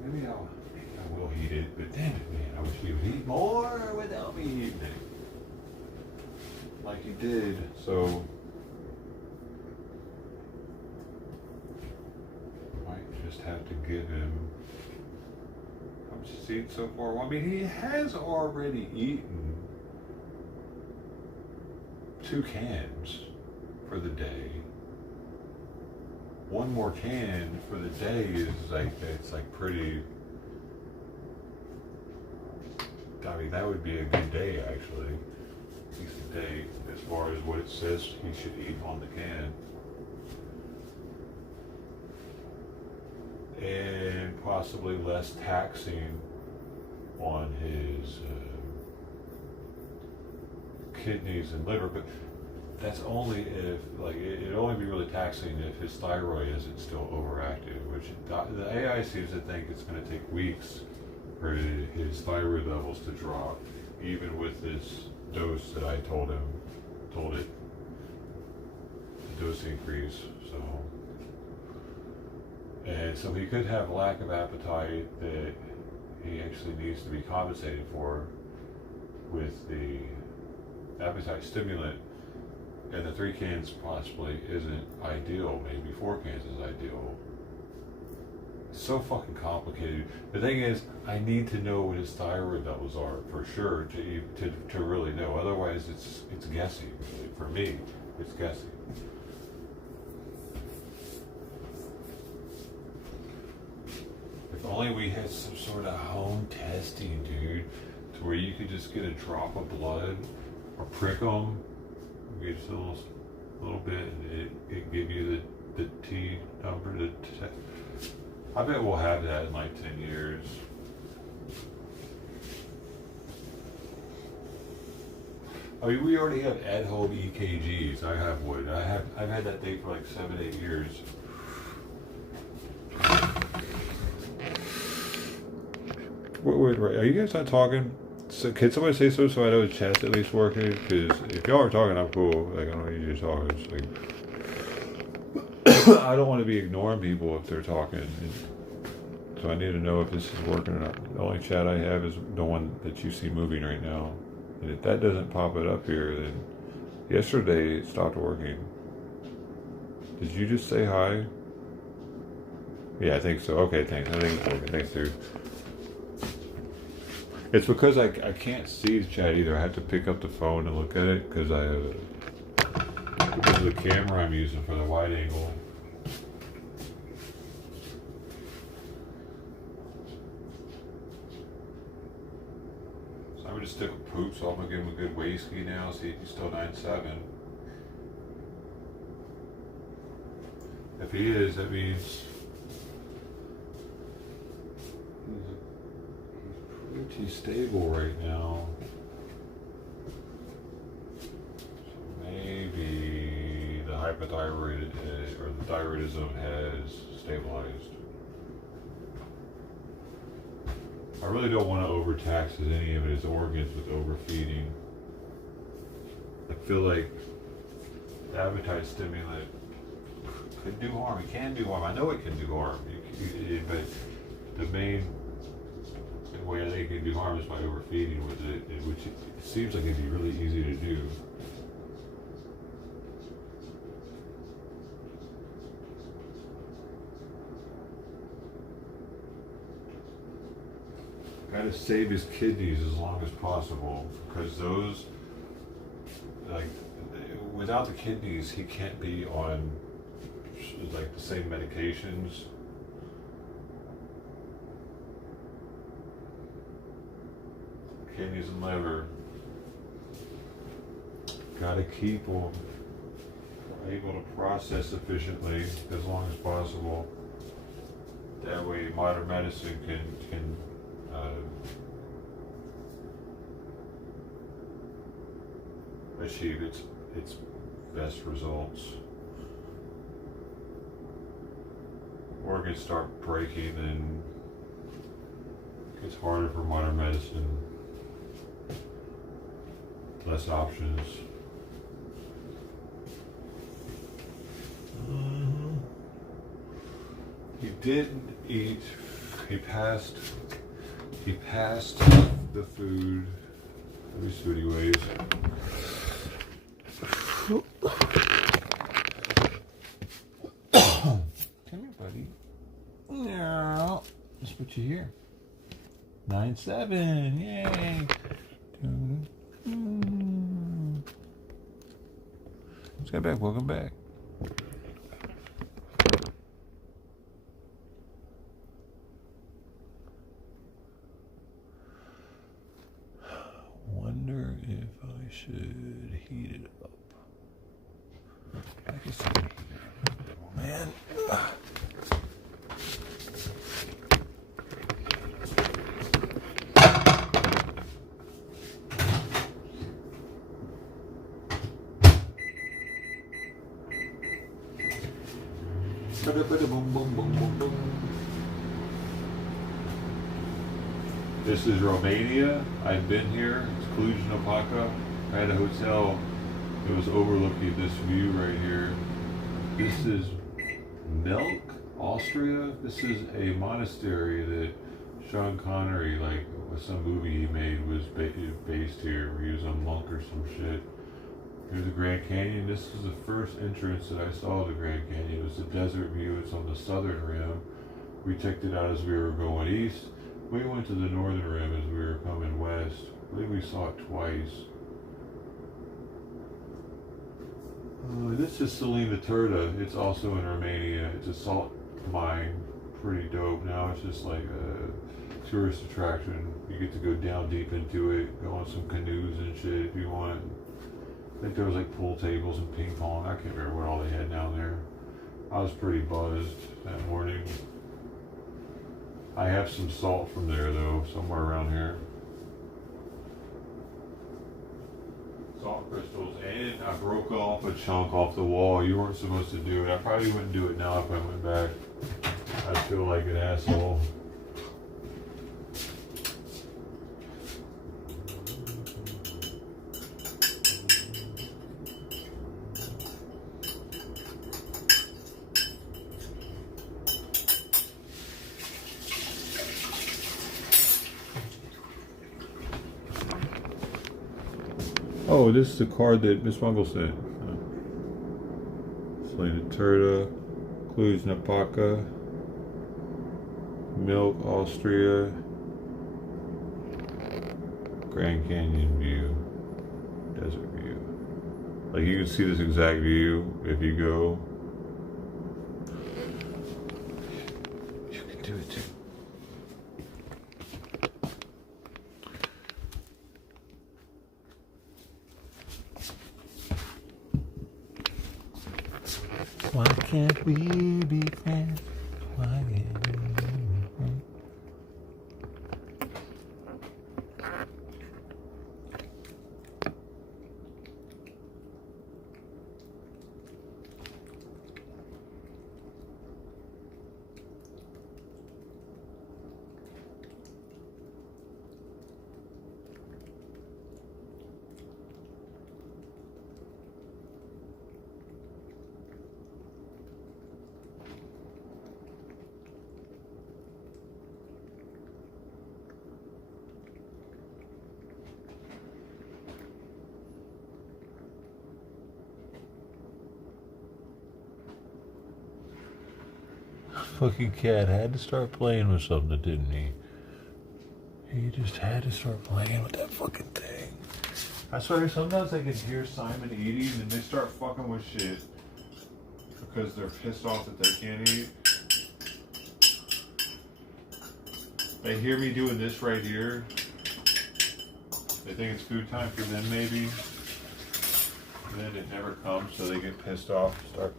maybe I will heat it, but damn it, man, I wish he would eat more without me eating it. Like he did, so. Have to give him how much he's eaten so far. Well, I mean, he has already eaten 2 cans for the day. one more can for the day is like, it's like pretty, I mean, that would be a good day actually. Decent day as far as what it says he should eat on the can. And possibly less taxing on his kidneys and liver, but that's only if, like, it'd only be really taxing if his thyroid isn't still overactive, which the AI seems to think it's going to take weeks for his thyroid levels to drop, even with this dose that I told it, the dose increase, and so he could have lack of appetite that he actually needs to be compensated for with the appetite stimulant. And the 3 cans possibly isn't ideal. Maybe 4 cans is ideal. It's so fucking complicated. The thing is, I need to know what his thyroid levels are for sure to really know. Otherwise, it's guessing. For me, it's guessing. If only we had some sort of home testing, dude, to where you could just get a drop of blood or prick them. Get just a little bit, and it give you the T number. I bet we'll have that in like 10 years. I mean, we already have at-home EKGs. I have one. I've had that thing for like 7-8 years. Wait, are you guys not talking? So can somebody say so I know the chat's at least working? Because if y'all are talking, I'm cool. Like, I don't need you to talk. It's like, I don't want to be ignoring people if they're talking. So I need to know if this is working or not. The only chat I have is the one that you see moving right now. And if that doesn't pop it up here, then yesterday it stopped working. Did you just say hi? Yeah, I think so. Okay, thanks. I think it's working. Thanks, dude. It's because I can't see the chat either. I have to pick up the phone and look at it because of the camera I'm using for the wide angle. So I'm gonna stick with poop, so I'm gonna give him a good whiskey now, see if he's still 9.7. If he is, that means pretty stable right now. So maybe the hypothyroid or the thyroidism has stabilized. I really don't want to overtax any of his organs with overfeeding. I feel like the appetite stimulant could do harm. It can do harm. I know it can do harm. But the main way they can do harm is by overfeeding with it, which it seems like it'd be really easy to do. Got to save his kidneys as long as possible, because those, like, without the kidneys, he can't be on like the same medications. Kidneys and liver. Gotta keep them able to process efficiently as long as possible. That way modern medicine can achieve its best results. Organs start breaking and it gets harder for modern medicine. Less options. He didn't eat. He passed the food. Let me see what he weighs. Come here, buddy. No, let's put you here. 9.7. Yay. Let's get back. Welcome back. should heat it up. I can see. Oh man. This is Romania. I've been here. It's Cluj-Napoca. I had a hotel that was overlooking this view right here. This is Melk, Austria. This is a monastery that Sean Connery, like with some movie he made, was based here. Where he was a monk or some shit. Here's the Grand Canyon. This is the first entrance that I saw the Grand Canyon. It was the desert view. It's on the southern rim. We checked it out as we were going east. We went to the northern rim as we were coming west. I believe we saw it twice. This is Selina Turda. It's also in Romania. It's a salt mine. Pretty dope. Now it's just like a tourist attraction. You get to go down deep into it, go on some canoes and shit if you want. I think there was like pool tables and ping pong. I can't remember what all they had down there. I was pretty buzzed that morning. I have some salt from there though, somewhere around here. Salt crystals, and I broke off a chunk off the wall. You weren't supposed to do it. I probably wouldn't do it now if I went back. I'd feel like an asshole. Oh, this is the card that Miss Mungle sent. Selina Turda, Cluj-Napoca, Melk, Austria, Grand Canyon view, desert view. Like you can see this exact view if you go. You can do it too. Why can't we be friends? Why can't we be friends? Fucking cat had to start playing with something, didn't he? He just had to start playing with that fucking thing. I swear, sometimes I can hear Simon eating and they start fucking with shit because they're pissed off that they can't eat. They hear me doing this right here. They think it's food time for them, maybe. And then it never comes, so they get pissed off, start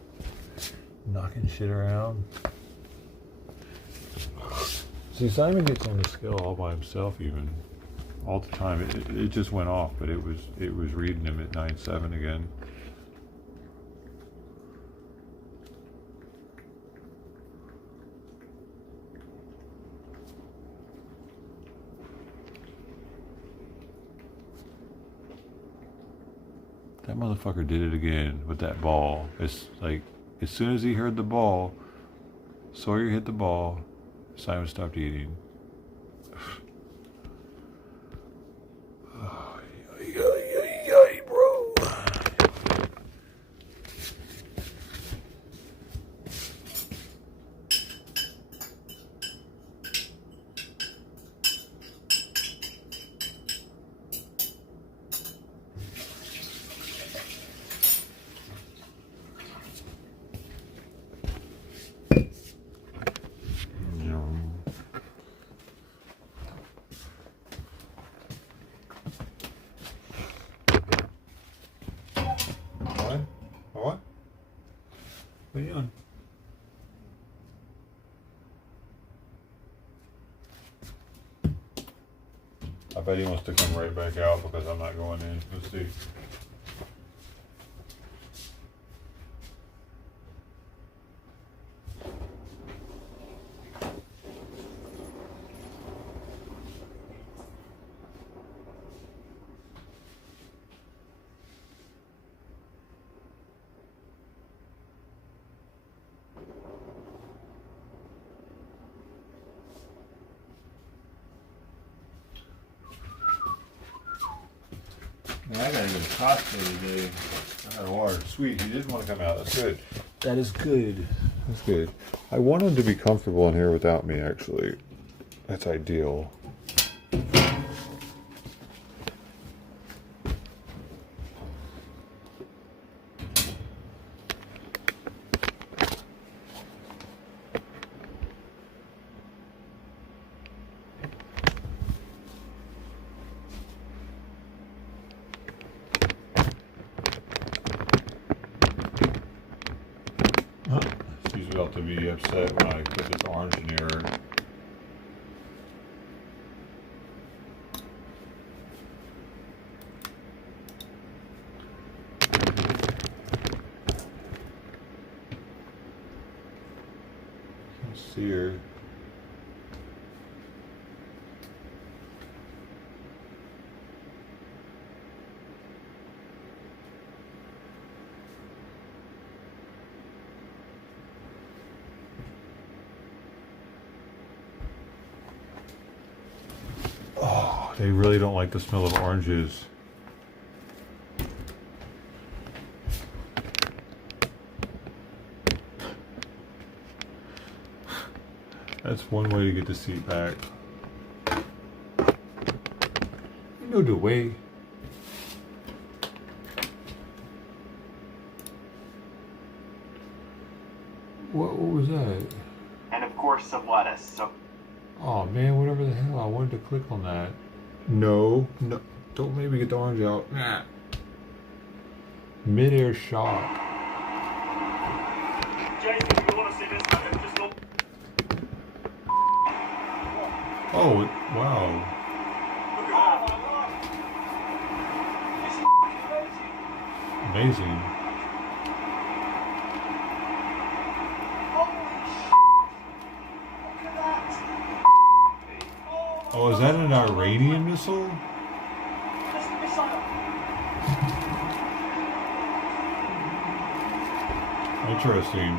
knocking shit around. See, Simon gets on the scale all by himself, even all the time. It just went off, but it was reading him at 9.7 again. That motherfucker did it again with that ball. It's like as soon as he heard the ball, Sawyer hit the ball. Simon stopped eating. Oh, bro. What are you doing? I bet he wants to come right back out because I'm not going in. Let's see. I gotta go to Costco today. I got a water. Sweet, he didn't want to come out. That's good. That is good. That's good. I want him to be comfortable in here without me, actually. That's ideal. She's about to be upset when I put this orange in here. Can't see her. They really don't like the smell of oranges. That's one way to get the seat back. You know the way. What was that? And of course some lettuce. So. Oh man, whatever the hell, I wanted to click on that. No, don't make me get the orange out. Nah. Mid-air shot. Jason, you want to see this? Just look. Oh, wow. Amazing. Oh, is that an Iranian missile? Interesting.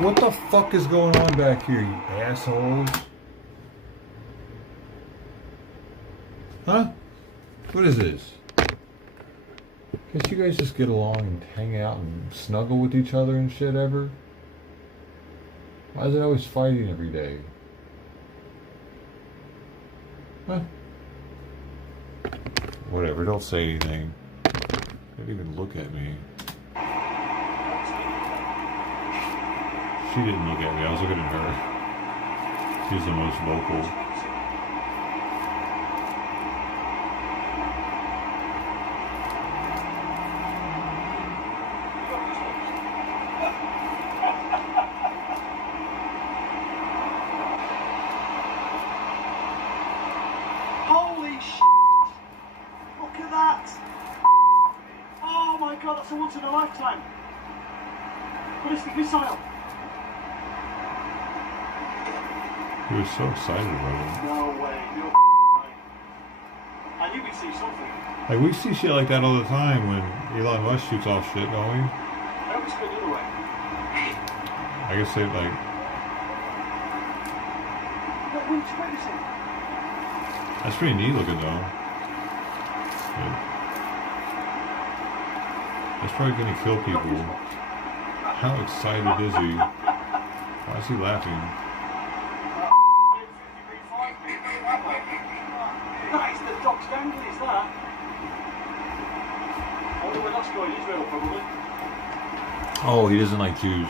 What the fuck is going on back here, you assholes? Huh? What is this? Can't you guys just get along and hang out and snuggle with each other and shit ever? Why is it always fighting every day? Huh? Whatever, don't say anything. Don't even look at me. She didn't look at me, I was looking at her. She's the most vocal. That's a once in a lifetime. Ballistic missile. He was so excited about it. No way. No way. I knew we'd see something. Like, we see shit like that all the time when Elon Musk shoots off shit, don't we? I hope it's going the other way. I guess they like. Where is it? That's pretty neat looking though. But that's probably gonna kill people. How excited is he? Why is he laughing? That is the Doc's Gangly, is that? I wonder where that's going, Israel probably. Oh, he doesn't like Jews.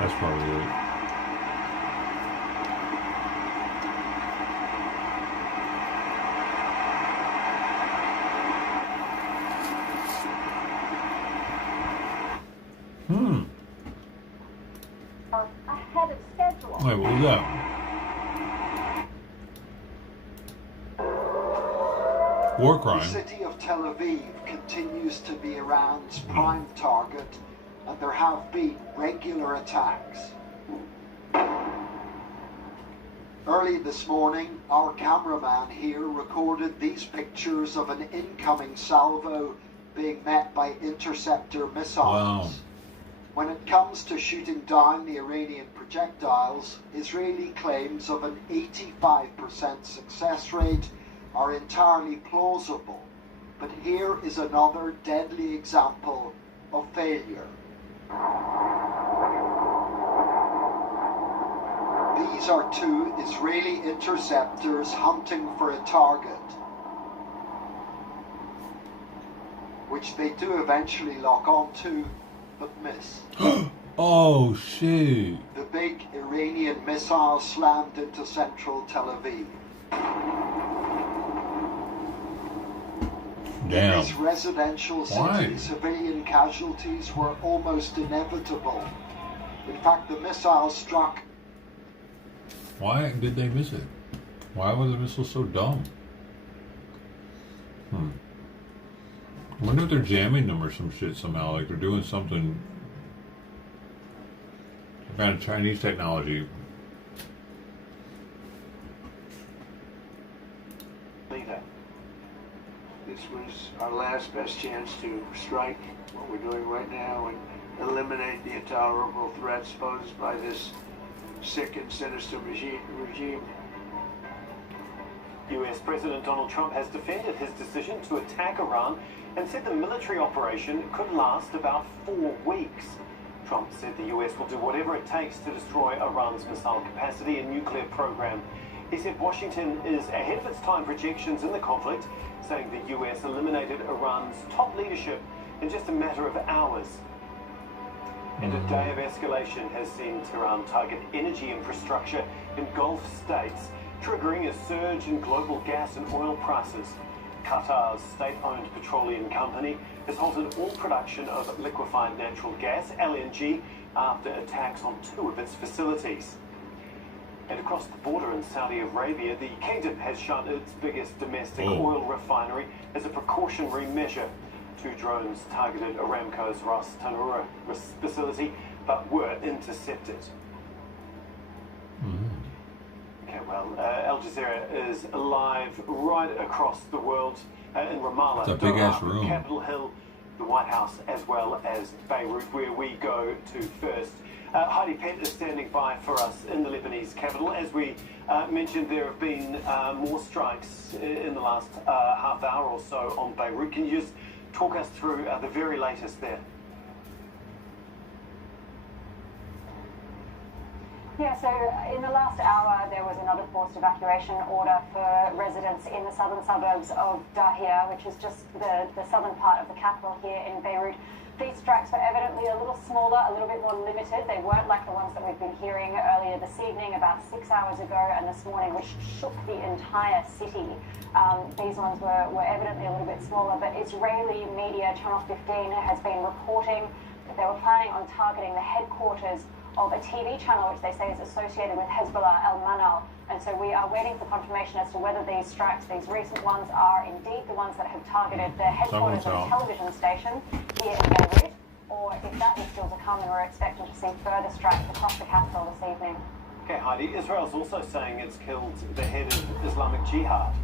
That's probably it. Wait, what was that? War crime. The city of Tel Aviv continues to be Iran's prime target, and there have been regular attacks. Early this morning, our cameraman here recorded these pictures of an incoming salvo being met by interceptor missiles. Wow. When it comes to shooting down the Iranian projectiles, Israeli claims of an 85% success rate are entirely plausible. But here is another deadly example of failure. These are two Israeli interceptors hunting for a target, which they do eventually lock onto, but miss. Oh, shit. The big Iranian missile slammed into central Tel Aviv. Damn. In this residential city, civilian casualties were almost inevitable. In fact, the missile struck. Why did they miss it? Why was the missile so dumb? I wonder if they're jamming them or some shit somehow, like they're doing something. Some kind of Chinese technology. Leader, this was our last best chance to strike what we're doing right now and eliminate the intolerable threats posed by this sick and sinister regime. US President Donald Trump has defended his decision to attack Iran and said the military operation could last about 4 weeks. Trump said the US will do whatever it takes to destroy Iran's missile capacity and nuclear program. He said Washington is ahead of its time projections in the conflict, saying the US eliminated Iran's top leadership in just a matter of hours. And a day of escalation has seen Tehran target energy infrastructure in Gulf states, triggering a surge in global gas and oil prices. Qatar's state-owned petroleum company has halted all production of liquefied natural gas, LNG, after attacks on 2 of its facilities. And across the border in Saudi Arabia, the kingdom has shut its biggest domestic oil refinery as a precautionary measure. 2 drones targeted Aramco's Ras Tanura facility, but were intercepted. Okay, well, Al Jazeera is live right across the world in Ramallah, It's a big-ass room. Capitol Hill, the White House, as well as Beirut, where we go to first. Heidi Pett is standing by for us in the Lebanese capital. As we mentioned, there have been more strikes in the last half hour or so on Beirut. Can you just talk us through the very latest there? Yeah, so in the last hour there was another forced evacuation order for residents in the southern suburbs of Dahia, which is just the southern part of the capital here in Beirut. These strikes were evidently a little smaller, a little bit more limited. They weren't like the ones that we've been hearing earlier this evening, about 6 hours ago and this morning, which shook the entire city. These ones were evidently a little bit smaller, but Israeli media, Channel 15, has been reporting that they were planning on targeting the headquarters of a TV channel which they say is associated with Hezbollah, Al-Manal. And so we are waiting for confirmation as to whether these strikes, these recent ones, are indeed the ones that have targeted the headquarters of a television station here in Beirut, or if that is still to come and we're expecting to see further strikes across the capital this evening. Okay, Heidi, Israel's also saying it's killed the head of Islamic Jihad.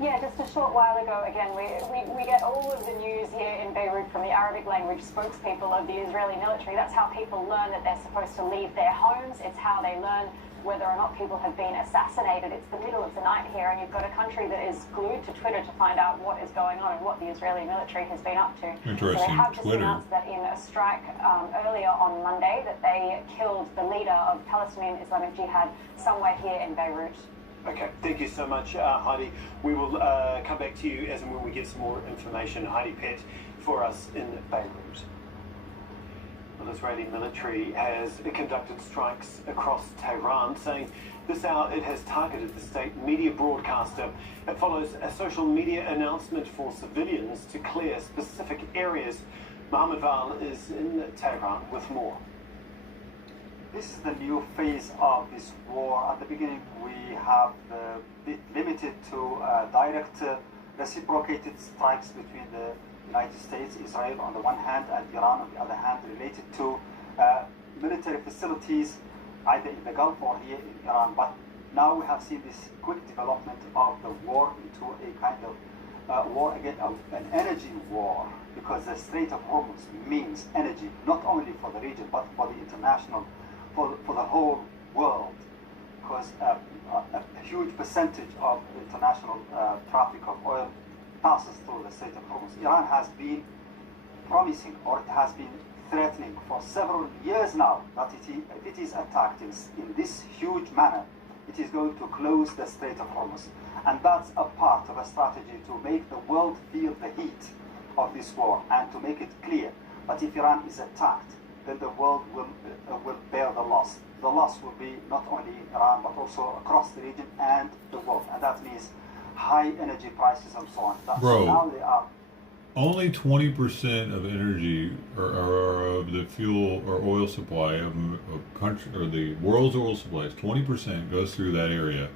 Yeah, just a short while ago, again, we get all of the news here in Beirut from the Arabic language spokespeople of the Israeli military. That's how people learn that they're supposed to leave their homes. It's how they learn whether or not people have been assassinated. It's the middle of the night here, and you've got a country that is glued to Twitter to find out what is going on and what the Israeli military has been up to. So they have just announced that in a strike earlier on Monday that they killed the leader of Palestinian Islamic Jihad somewhere here in Beirut. Okay, thank you so much, Heidi. We will come back to you as and when we get some more information. Heidi Pett for us in Beirut. The Israeli military has conducted strikes across Tehran, saying this hour it has targeted the state media broadcaster. It follows a social media announcement for civilians to clear specific areas. Mohammed Val is in Tehran with more. This is the new phase of this war. At the beginning, we have limited to direct reciprocated strikes between the United States, Israel on the one hand, and Iran on the other hand, related to military facilities either in the Gulf or here in Iran. But now we have seen this quick development of the war into a kind of war again, of an energy war, because the Strait of Hormuz means energy, not only for the region, but for the international, for the whole world, because a huge percentage of international traffic of oil passes through the Strait of Hormuz. Iran has been promising, or it has been threatening for several years now, that if it is attacked in this huge manner, it is going to close the Strait of Hormuz. And that's a part of a strategy to make the world feel the heat of this war and to make it clear that if Iran is attacked, then the world will bear the loss. The loss will be not only in Iran, but also across the region and the world. And that means high energy prices and so on. Bro, now they are only 20% of energy or of the fuel or oil supply of country, or the world's oil supplies, 20% goes through that area.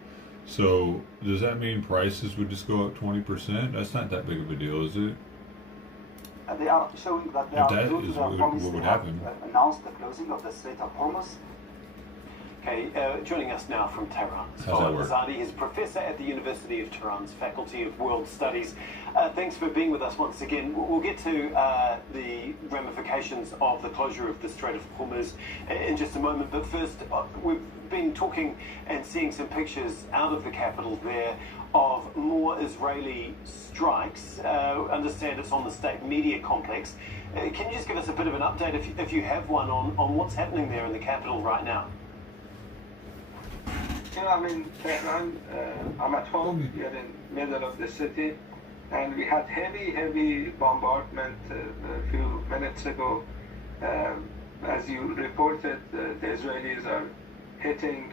So does that mean prices would just go up 20%? That's not that big of a deal, is it? They are showing that they If are that true to is their what promise. would They have happen. announced the closing of the Strait of Hormuz. Okay, joining us now from Tehran, How's that Fawad work? Azadi is professor at the University of Tehran's Faculty of World Studies. Thanks for being with us once again. We'll get to the ramifications of the closure of the Strait of Hormuz in just a moment. But first, we've been talking and seeing some pictures out of the capital there of more Israeli strikes. Understand it's on the state media complex. Can you just give us a bit of an update, if you have one, on what's happening there in the capital right now? You know, I'm in Tehran. I'm at home here in the middle of the city, and we had heavy bombardment a few minutes ago. As you reported, the Israelis are hitting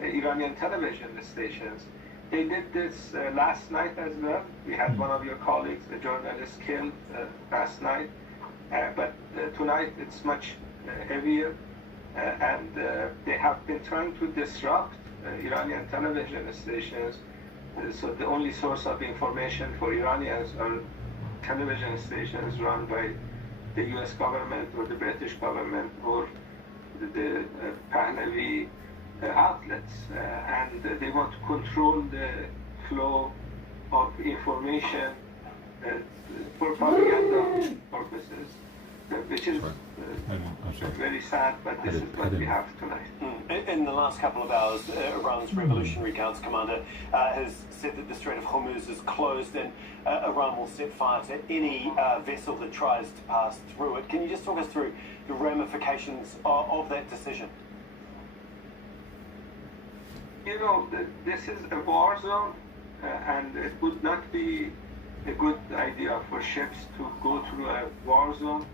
Iranian television stations. They did this last night as well. We had one of your colleagues, a journalist, killed last night. But tonight it's much heavier. And they have been trying to disrupt Iranian television stations. So the only source of information for Iranians are television stations run by the US government or the British government or the Pahlavi outlets. And they want to control the flow of information for propaganda purposes, which is very sad, but this is what we have tonight. In the last couple of hours, Iran's Revolutionary Guards commander has said that the Strait of Hormuz is closed and Iran will set fire to any vessel that tries to pass through it. Can you just talk us through the ramifications of that decision? You know, this is a war zone, and it would not be a good idea for ships to go through a war zone.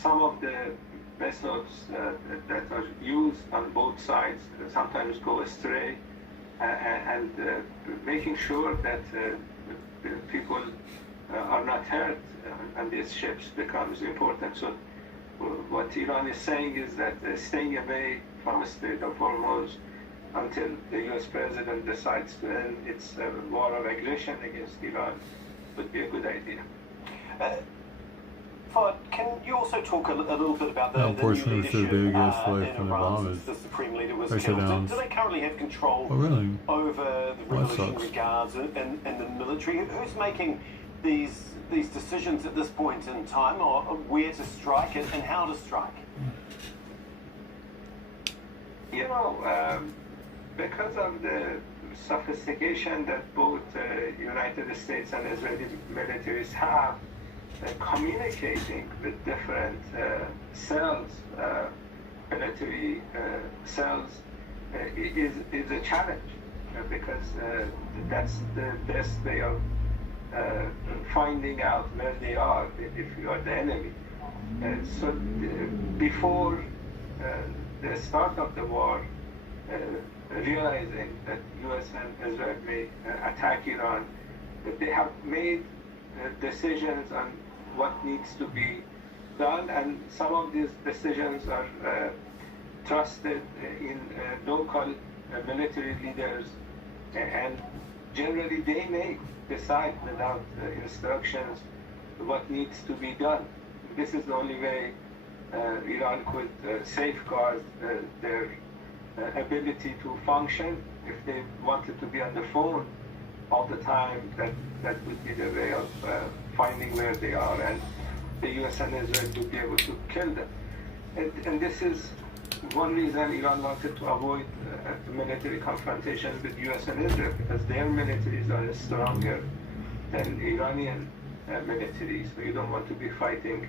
Some of the vessels that are used on both sides sometimes go astray, and making sure that people are not hurt on these ships becomes important. So what Iran is saying is that staying away from the Strait of Hormuz until the US president decides to end its war of aggression against Iran would be a good idea. Fawad, can you also talk a little bit about the new leadership in Iran since the Supreme Leader was killed? Do they currently have control over the Revolutionary Guards and the military? Who's making these decisions at this point in time, or where to strike and how to strike? You know, because of the sophistication that both United States and Israeli militaries have, communicating with different cells, military cells, is a challenge because that's the best way of finding out where they are if you are the enemy. So before the start of the war, realizing that US and Israel may attack Iran, they have made decisions on what needs to be done, and some of these decisions are trusted in local military leaders, and generally they may decide without instructions what needs to be done. This is the only way Iran could safeguard their ability to function. If they wanted to be on the phone all the time, that would be the way of finding where they are, and the US and Israel would be able to kill them. And this is one reason Iran wanted to avoid a military confrontation with US and Israel, because their militaries are stronger than Iranian militaries. So you don't want to be fighting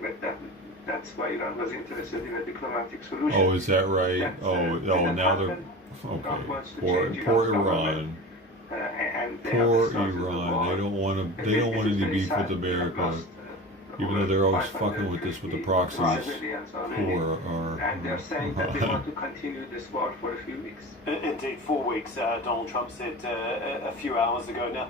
with them. That's why Iran was interested in a diplomatic solution. Oh, is that right? That's, Now they're okay. Poor Iran. Poor Iran. They don't want to. They don't want any beef with America, even though they're always fucking with this with the proxies. And they're saying that they want to continue this war for a few weeks. Indeed, 4 weeks. Donald Trump said a few hours ago. Now,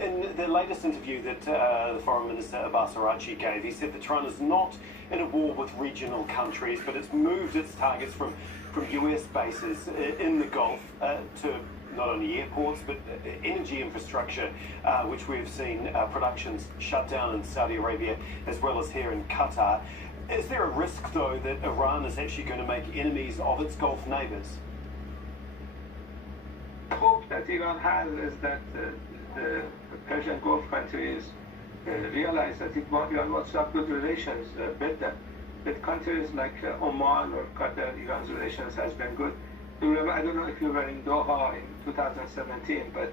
in the latest interview that the Foreign Minister Abbas Araghchi gave, he said that Iran is not in a war with regional countries, but it's moved its targets from US bases in the Gulf to not only airports but energy infrastructure, which we've seen productions shut down in Saudi Arabia as well as here in Qatar. Is there a risk, though, that Iran is actually going to make enemies of its Gulf neighbors? The hope that Iran has is that the Persian Gulf countries realize that Iran wants to have good relations with them. With countries like Oman or Qatar, Iran's relations has been good. Remember, I don't know if you were in Doha in 2017, but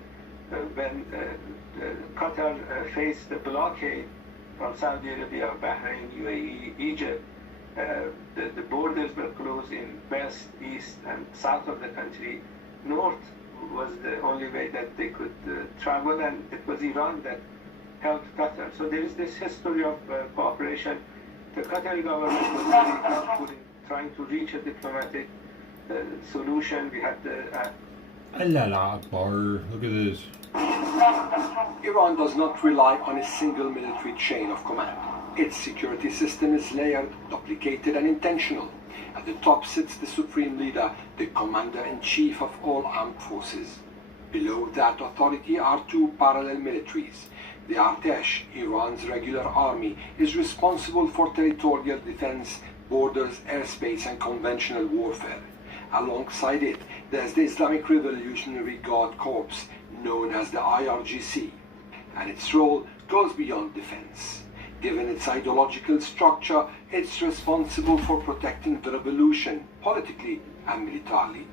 when Qatar faced the blockade from Saudi Arabia, Bahrain, UAE, Egypt, the borders were closed in west, east, and south of the country. North was the only way that they could travel, and it was Iran that helped Qatar. So there is this history of cooperation. The Qatari government was very helpful in trying to reach a diplomatic solution. We had the Allah Akbar. Look at this. Iran does not rely on a single military chain of command. Its security system is layered, duplicated, and intentional. At the top sits the supreme leader, the commander-in-chief of all armed forces. Below that authority are two parallel militaries. The Artesh, Iran's regular army, is responsible for territorial defense, borders, airspace, and conventional warfare. Alongside it, there's the Islamic Revolutionary Guard Corps, known as the IRGC, and its role goes beyond defense. Given its ideological structure, it's responsible for protecting the revolution, politically and militarily.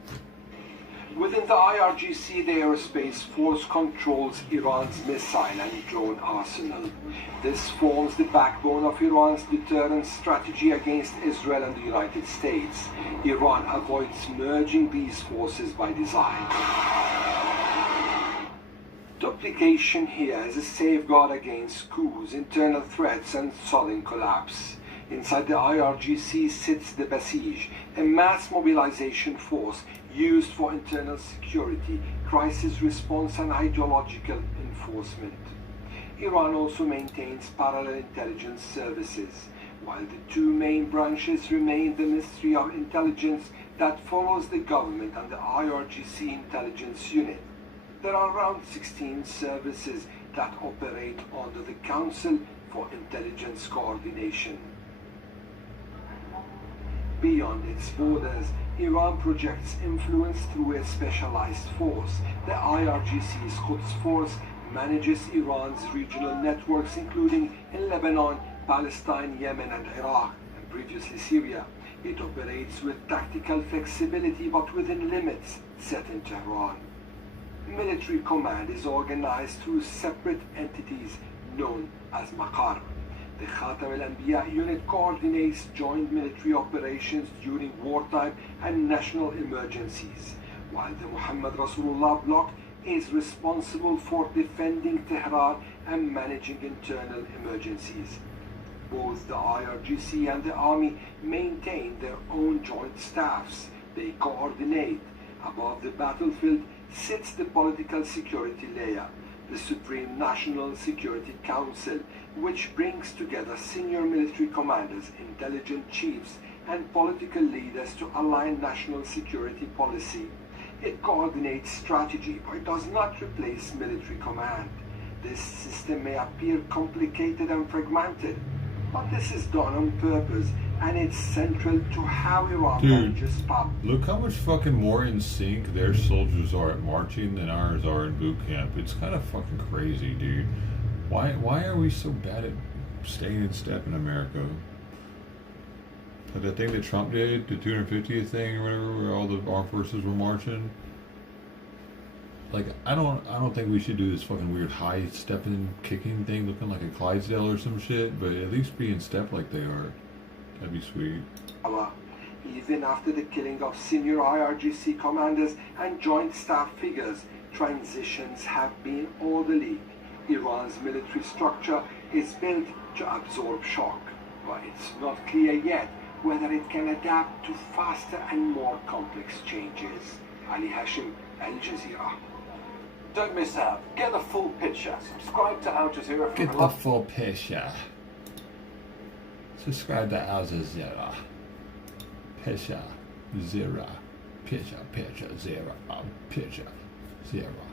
Within the IRGC, the Aerospace Force controls Iran's missile and drone arsenal. This forms the backbone of Iran's deterrence strategy against Israel and the United States. Iran avoids merging these forces by design. Duplication here is a safeguard against coups, internal threats, and sudden collapse. Inside the IRGC sits the Basij, a mass mobilization force used for internal security, crisis response, and ideological enforcement. Iran also maintains parallel intelligence services, while the two main branches remain the Ministry of Intelligence that follows the government and the IRGC intelligence unit. There are around 16 services that operate under the Council for Intelligence Coordination. Beyond its borders, Iran projects influence through a specialized force. The IRGC's Quds Force manages Iran's regional networks, including in Lebanon, Palestine, Yemen, and Iraq, and previously Syria. It operates with tactical flexibility but within limits set in Tehran. Military command is organized through separate entities known as Maqar. The Khatam al-Anbiya unit coordinates joint military operations during wartime and national emergencies, while the Muhammad Rasulullah bloc is responsible for defending Tehran and managing internal emergencies. Both the IRGC and the army maintain their own joint staffs. They coordinate. Above the battlefield sits the political security layer. the Supreme National Security Council, which brings together senior military commanders, intelligence chiefs, and political leaders to align national security policy. It coordinates strategy, but it does not replace military command. This system may appear complicated and fragmented, but this is done on purpose, and it's central to how Iran manages power. Look how much fucking more in sync their soldiers are at marching than ours are in boot camp. It's kind of fucking crazy, dude. Why are we so bad at staying in step in America? Like that thing that Trump did, the 250th thing or whatever, where all the armed forces were marching. Like, I don't think we should do this fucking weird high stepping kicking thing looking like a Clydesdale or some shit, but at least be in step like they are. That'd be sweet. Even after the killing of senior IRGC commanders and joint staff figures, transitions have been orderly. Iran's military structure is built to absorb shock, but it's not clear yet whether it can adapt to faster and more complex changes. Ali Hashim, Al Jazeera. Don't miss out. Get the full picture. Subscribe to Al Jazeera. Get the full picture. Subscribe to Al Jazeera. Picture, zero. Picture, zero. Picture, zero.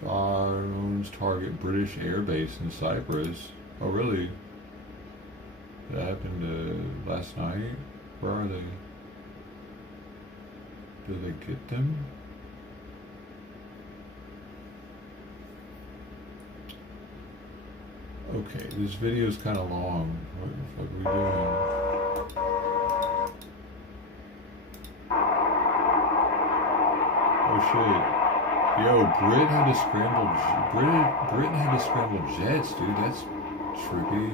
Drones target British airbase in Cyprus. Oh, really? That happened last night? Where are they? Did they get them? Okay, this video is kind of long. What the fuck are we doing? Oh shit. Yo, Britain had to scramble jets, dude. That's trippy.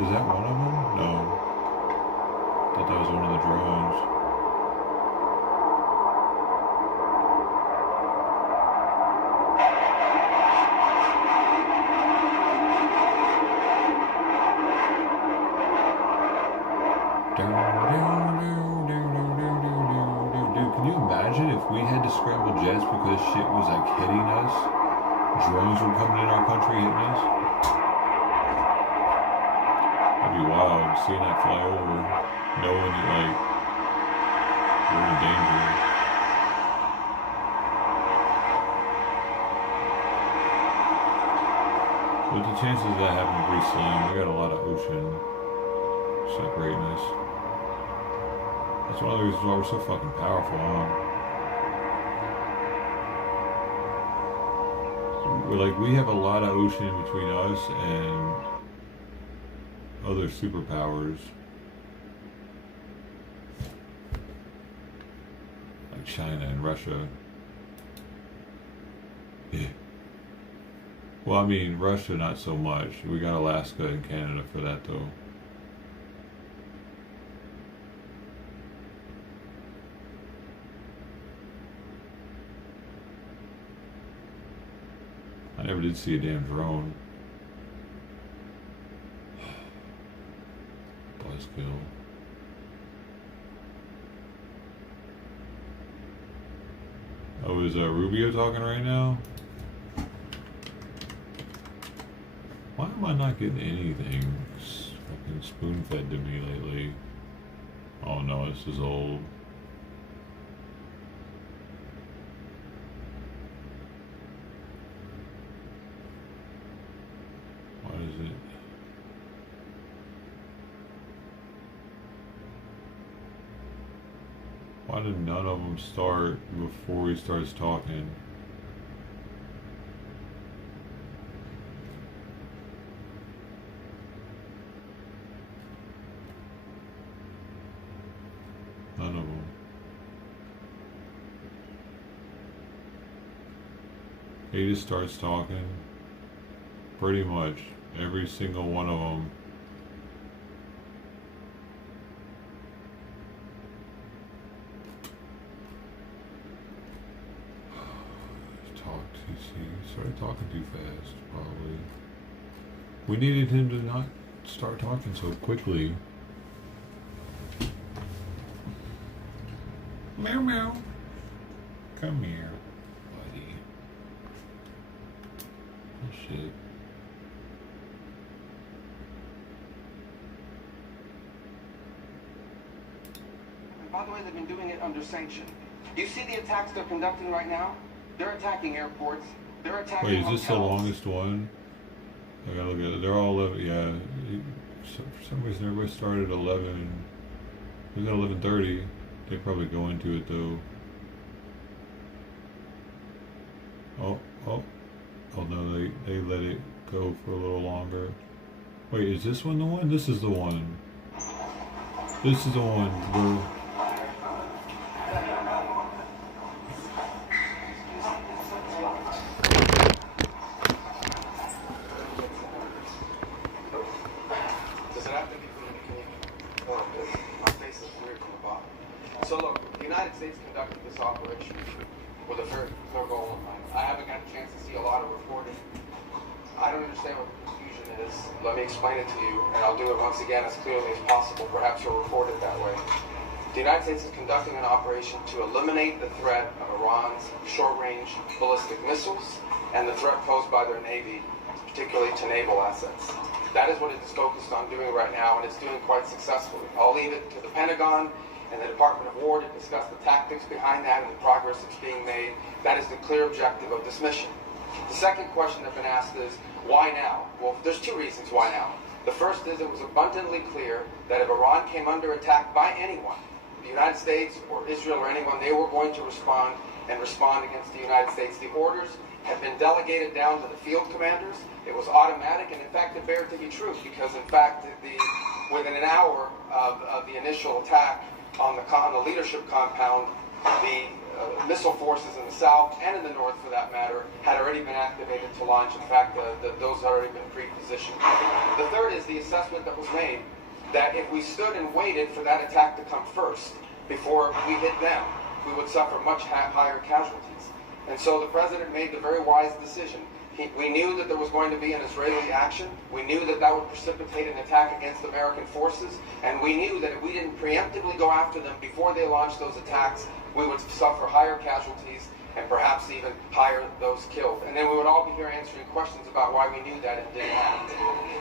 Is that one of them? No. Thought that was one of the drones. If we had to scramble jets because shit was like hitting us, drones were coming in our country hitting us. That'd be wild, seeing that fly over, knowing that like we're in danger. But the chances of that happening are pretty slim. We got a lot of ocean separating us. That's one of the reasons why we're so fucking powerful, huh? We have a lot of ocean between us and other superpowers. Like China and Russia. Yeah. Well, I mean, Russia not so much. We got Alaska and Canada for that, though. I never did see a damn drone. Buzzkill. Oh, is Rubio talking right now? Why am I not getting anything fucking spoon-fed to me lately? Oh no, this is old. Why did none of them start before he starts talking? None of them. He just starts talking. Pretty much every single one of them. Started talking too fast, probably. We needed him to not start talking so quickly. Meow meow. Come here, buddy. Oh shit. By the way, they've been doing it under sanction. Do you see the attacks they're conducting right now? They're attacking airports. They're attacking Wait, is this the hotels. longest one? I gotta look at it. They're all 11. Yeah. So for some reason, everybody started at 11. We got 11:30. They probably go into it though. Oh no, they let it go for a little longer. Wait, is this one the one? This is the one. This is the one where... Does it have to be communicated? My face is weird from the bottom. So look, the United States conducted this operation with a very clear goal in mind. I haven't got a chance to see a lot of reporting. I don't understand what the confusion is. Let me explain it to you, and I'll do it once again as clearly as possible. Perhaps you'll report it that way. The United States is conducting an operation to eliminate the threat of Iran's short-range ballistic missiles and the threat posed by their Navy, particularly to naval assets. That is what it is focused on doing right now, and it's doing quite successfully. I'll leave it to the Pentagon and the Department of War to discuss the tactics behind that and the progress that's being made. That is the clear objective of this mission. The second question that's been asked is, why now? Well, there's two reasons why now. The first is it was abundantly clear that if Iran came under attack by anyone, the United States or Israel or anyone, they were going to respond and respond against the United States. The orders had been delegated down to the field commanders. It was automatic, and in fact, it bared to be true because, in fact, within an hour of the initial attack on the leadership compound, the missile forces in the south and in the north, for that matter, had already been activated to launch. In fact, those had already been pre-positioned. The third is the assessment that was made that if we stood and waited for that attack to come first before we hit them, we would suffer much higher casualties. And so the president made the very wise decision. We knew that there was going to be an Israeli action. We knew that that would precipitate an attack against American forces. And we knew that if we didn't preemptively go after them before they launched those attacks, we would suffer higher casualties and perhaps even higher those killed. And then we would all be here answering questions about why we knew that and didn't act.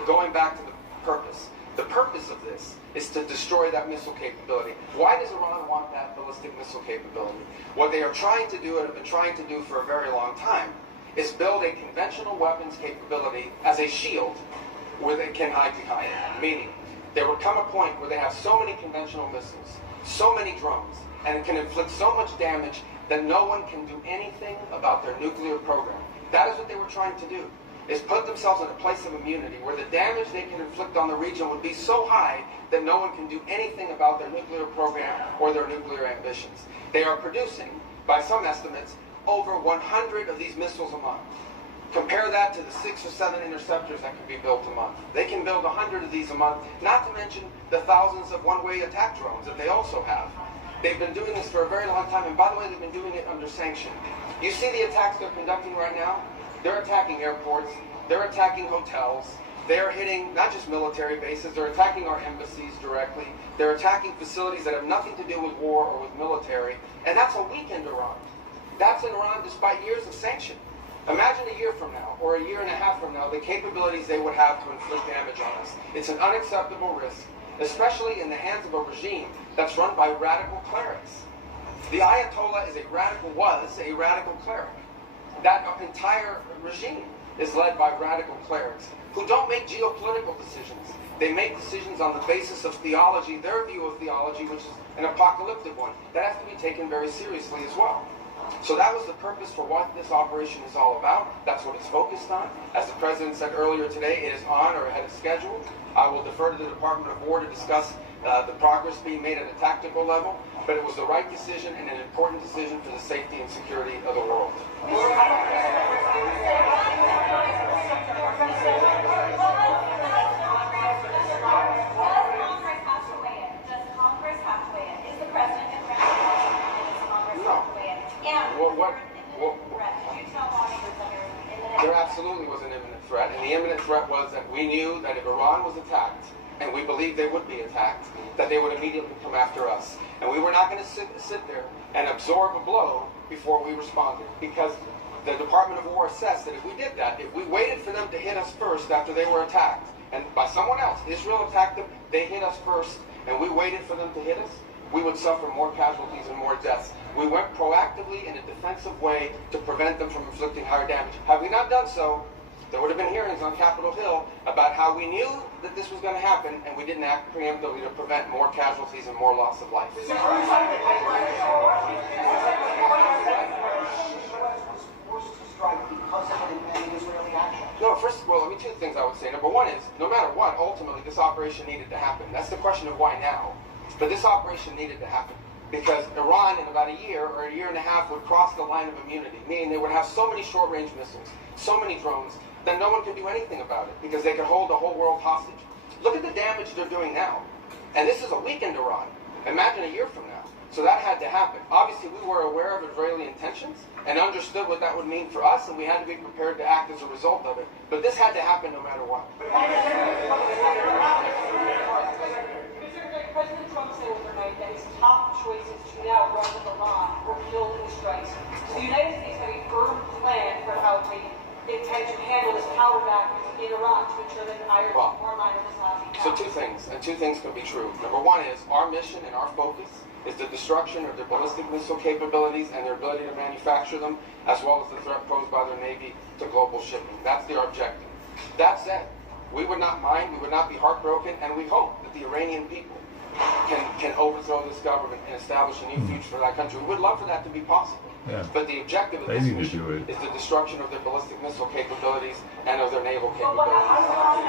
Going back to the purpose. The purpose of this is to destroy that missile capability. Why does Iran want that ballistic missile capability? What they are trying to do and have been trying to do for a very long time is build a conventional weapons capability as a shield where they can hide behind it. Meaning, there would come a point where they have so many conventional missiles, so many drones, and it can inflict so much damage that no one can do anything about their nuclear program. That is what they were trying to do, is put themselves in a place of immunity where the damage they can inflict on the region would be so high that no one can do anything about their nuclear program or their nuclear ambitions. They are producing, by some estimates, over 100 of these missiles a month. Compare that to the 6 or 7 interceptors that can be built a month. They can build 100 of these a month, not to mention the thousands of one-way attack drones that they also have. They've been doing this for a very long time, and by the way, they've been doing it under sanction. You see the attacks they're conducting right now? They're attacking airports, they're attacking hotels, they're hitting not just military bases, they're attacking our embassies directly, they're attacking facilities that have nothing to do with war or with military, and that's a weakened Iran. That's in Iran despite years of sanction. Imagine a year from now, or a year and a half from now, the capabilities they would have to inflict damage on us. It's an unacceptable risk, especially in the hands of a regime that's run by radical clerics. The Ayatollah was a radical cleric. That entire regime is led by radical clerics who don't make geopolitical decisions. They make decisions on the basis of theology, their view of theology, which is an apocalyptic one. That has to be taken very seriously as well. So that was the purpose for what this operation is all about. That's what it's focused on. As the President said earlier today, it is on or ahead of schedule. I will defer to the Department of War to discuss the progress being made at a tactical level, but it was the right decision and an important decision for the safety and security of the world. There absolutely was an imminent threat, and the imminent threat was that we knew that if Iran was attacked, and we believed they would be attacked, that they would immediately come after us. And we were not going to sit there and absorb a blow before we responded, because the Department of War assessed that if we did that, if we waited for them to hit us first after they were attacked, and by someone else, Israel attacked them, they hit us first, and we waited for them to hit us, we would suffer more casualties and more deaths. We went proactively in a defensive way to prevent them from inflicting higher damage. Had we not done so, there would have been hearings on Capitol Hill about how we knew that this was going to happen, and we didn't act preemptively to prevent more casualties and more loss of life. No, first of all, let me two things I would say. Number one is, no matter what, ultimately this operation needed to happen. That's the question of why now. But this operation needed to happen because Iran in about a year or a year and a half would cross the line of immunity, meaning they would have so many short-range missiles, so many drones, that no one could do anything about it because they could hold the whole world hostage. Look at the damage they're doing now. And this is a weakened Iran. Imagine a year from now. So that had to happen. Obviously, we were aware of Israeli intentions and understood what that would mean for us, and we had to be prepared to act as a result of it. But this had to happen no matter what. President Trump said overnight that his top choices to now run with Iran were killed in the strikes. So the United States have a firm plan for how they intend to handle this power back in Iran to ensure that Iran more line of Islamic. So two things, and two things can be true. Number one is our mission and our focus is the destruction of their ballistic missile capabilities and their ability to manufacture them, as well as the threat posed by their Navy to global shipping. That's their objective. That said, we would not mind, we would not be heartbroken, and we hope that the Iranian people can overthrow this government and establish a new future for that country. We would love for that to be possible. Yeah. But the objective of this mission is the destruction of their ballistic missile capabilities and of their naval capabilities. Are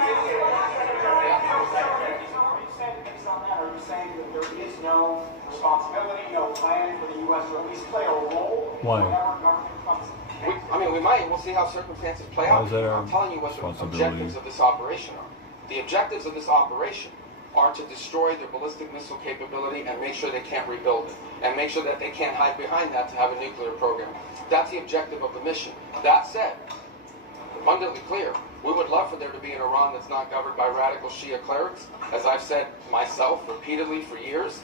you saying that there is no responsibility, no plan for the U.S. to at least play a role in whatever government comes? We might. We'll see how circumstances play out. I'm telling you what the objectives of this operation are. The objectives of this operation are to destroy their ballistic missile capability and make sure they can't rebuild it, and make sure that they can't hide behind that to have a nuclear program. That's the objective of the mission. That said, abundantly clear, we would love for there to be an Iran that's not governed by radical Shia clerics. As I've said myself repeatedly for years,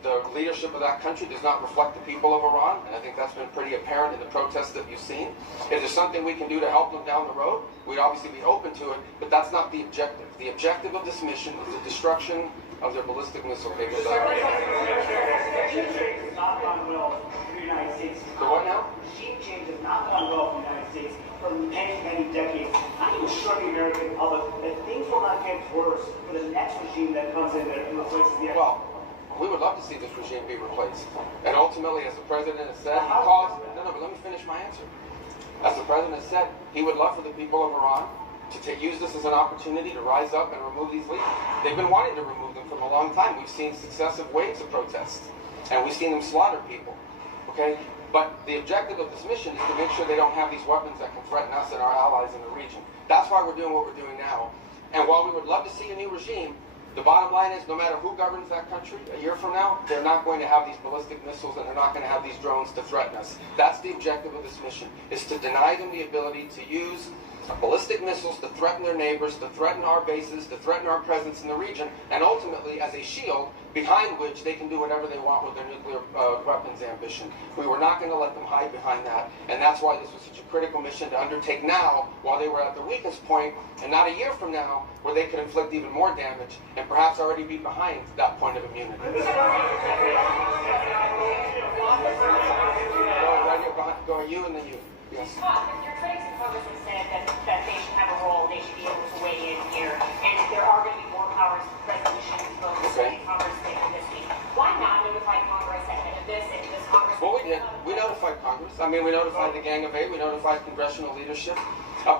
the leadership of that country does not reflect the people of Iran, and I think that's been pretty apparent in the protests that you've seen. If there's something we can do to help them down the road, we'd obviously be open to it, but that's not the objective. The objective of this mission is the destruction of their ballistic missile capability. Regime change has not gone well for the United States. The what now? Regime change has not gone well for the United States for many, many decades. I can assure the American public that things will not get worse for the next regime that comes in that replaces the Well, we would love to see this regime be replaced. And ultimately, as the president has said, he calls... No, but let me finish my answer. As the president has said, he would love for the people of Iran to use this as an opportunity to rise up and remove these leaders. They've been wanting to remove them for a long time. We've seen successive waves of protests, and we've seen them slaughter people. Okay? But the objective of this mission is to make sure they don't have these weapons that can threaten us and our allies in the region. That's why we're doing what we're doing now. And while we would love to see a new regime, the bottom line is no matter who governs that country a year from now, they're not going to have these ballistic missiles and they're not going to have these drones to threaten us. That's the objective of this mission, is to deny them the ability to use ballistic missiles to threaten their neighbors, to threaten our bases, to threaten our presence in the region, and ultimately as a shield behind which they can do whatever they want with their nuclear weapons ambition. We were not going to let them hide behind that, and that's why this was such a critical mission to undertake now while they were at the weakest point, and not a year from now where they could inflict even more damage and perhaps already be behind that point of immunity. Go you and then you. Yes. Your critics in Congress have said that they should have a role, they should be able to weigh in here, and there are going to be more powers resolutions votes in Congress later this week. Why not notify Congress ahead of this? And does Congress... Well, we did. We notified Congress. I mean, we notified the Gang of Eight. We notified congressional leadership.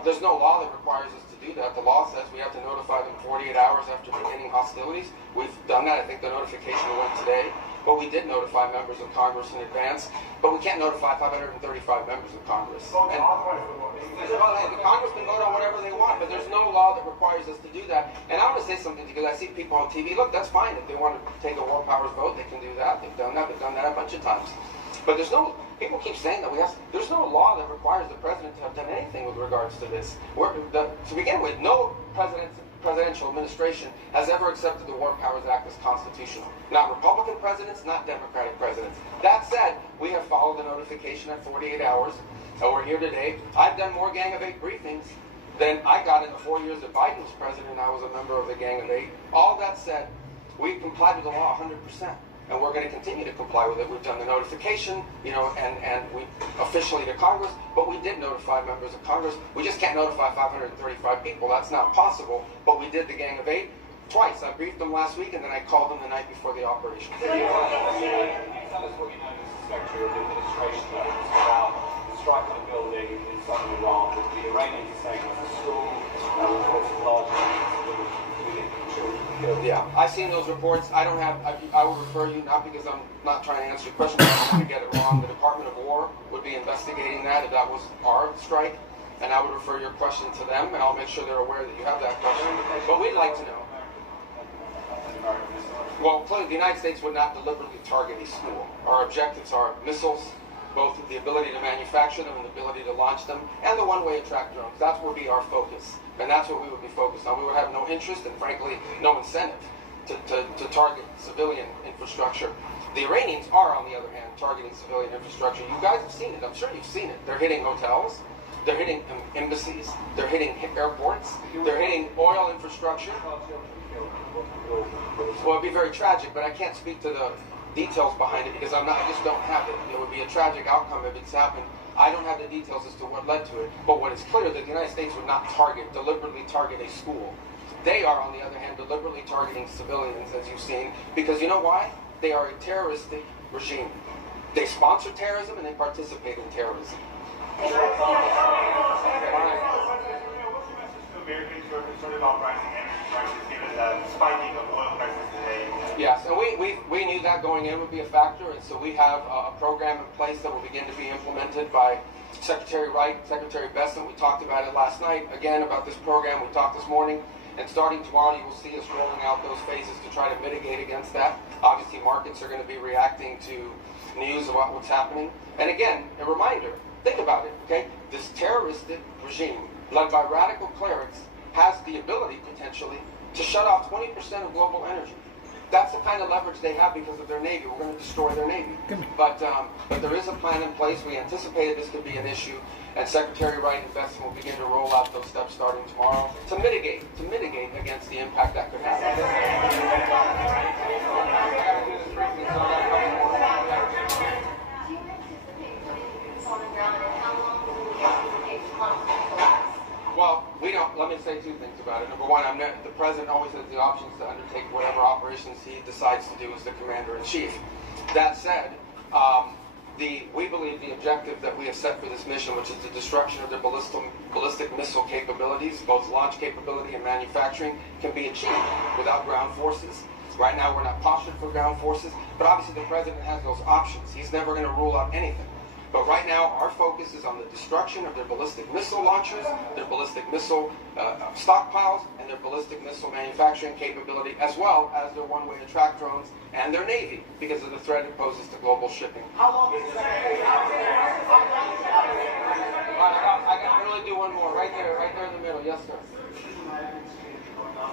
There's no law that requires us to do that. The law says we have to notify them 48 hours after beginning hostilities. We've done that. I think the notification went today. But we did notify members of Congress in advance. But we can't notify 535 members of Congress. And, the Congress can vote on whatever they want, but there's no law that requires us to do that. And I want to say something because I see people on TV. Look, that's fine. If they want to take a war powers vote, they can do that. They've done that. They've done that a bunch of times. But there's no... People keep saying that there's no law that requires the president to have done anything with regards to this. To begin with, no president presidential administration has ever accepted the War Powers Act as constitutional. Not Republican presidents, not Democratic presidents. That said, we have followed the notification at 48 hours, and we're here today. I've done more Gang of Eight briefings than I got in the 4 years that Biden was president, and I was a member of the Gang of Eight. All that said, we complied with the law 100%. And we're going to continue to comply with it. We've done the notification, and we officially to Congress, but we did notify members of Congress. We just can't notify 535 people. That's not possible. But we did the Gang of Eight twice. I briefed them last week, and then I called them the night before the operation. Can you tell us what you know as Secretary of the Administration about the strike on the building in southern Iran that the Iranians are saying was a school, reports of large numbers of children killed? Yeah, I've seen those reports. I don't have, I would refer you, not because I'm not trying to answer your question, but I'm going to get it wrong. The Department of War would be investigating that if that was our strike, and I would refer your question to them, and I'll make sure they're aware that you have that question. But we'd like to know. Well, clearly the United States would not deliberately target a school. Our objectives are missiles, both the ability to manufacture them and the ability to launch them, and the one-way attract drones. That would be our focus, and that's what we would be focused on. We would have no interest and, frankly, no incentive to target civilian infrastructure. The Iranians are, on the other hand, targeting civilian infrastructure. You guys have seen it. I'm sure you've seen it. They're hitting hotels. They're hitting embassies. They're hitting airports. They're hitting oil infrastructure. Well, it'd be very tragic, but I can't speak to the details behind it because I just don't have it. It would be a tragic outcome if it's happened. I don't have the details as to what led to it. But what is clear that the United States would not deliberately target a school. They are, on the other hand, deliberately targeting civilians, as you've seen, because you know why? They are a terroristic regime. They sponsor terrorism and they participate in terrorism. What's your message to Americans who are concerned about rising energy prices given the spiking of oil prices today? Yes, and we knew that going in would be a factor, and so we have a program in place that will begin to be implemented by Secretary Wright, Secretary Bessent. We talked about it last night, again, about this program. We talked this morning, and starting tomorrow, you will see us rolling out those phases to try to mitigate against that. Obviously, markets are going to be reacting to news about what's happening. And again, a reminder, think about it, okay? This terroristic regime, led by radical clerics, has the ability, potentially, to shut off 20% of global energy. That's the kind of leverage they have because of their Navy. We're going to destroy their Navy. But there is a plan in place. We anticipated this could be an issue, and Secretary Wright and Bessent will begin to roll out those steps starting tomorrow to mitigate against the impact that could have. Well, we don't. Let me say two things about it. Number one, the president always has the options to undertake whatever operations he decides to do as the commander-in-chief. That said, we believe the objective that we have set for this mission, which is the destruction of their ballistic missile capabilities, both launch capability and manufacturing, can be achieved without ground forces. Right now, we're not postured for ground forces, but obviously the president has those options. He's never going to rule out anything. But right now, our focus is on the destruction of their ballistic missile launchers, their ballistic missile stockpiles, and their ballistic missile manufacturing capability, as well as their one-way attract drones and their Navy, because of the threat it poses to global shipping. How long is this? I can really do one more, right there in the middle. Yes, sir.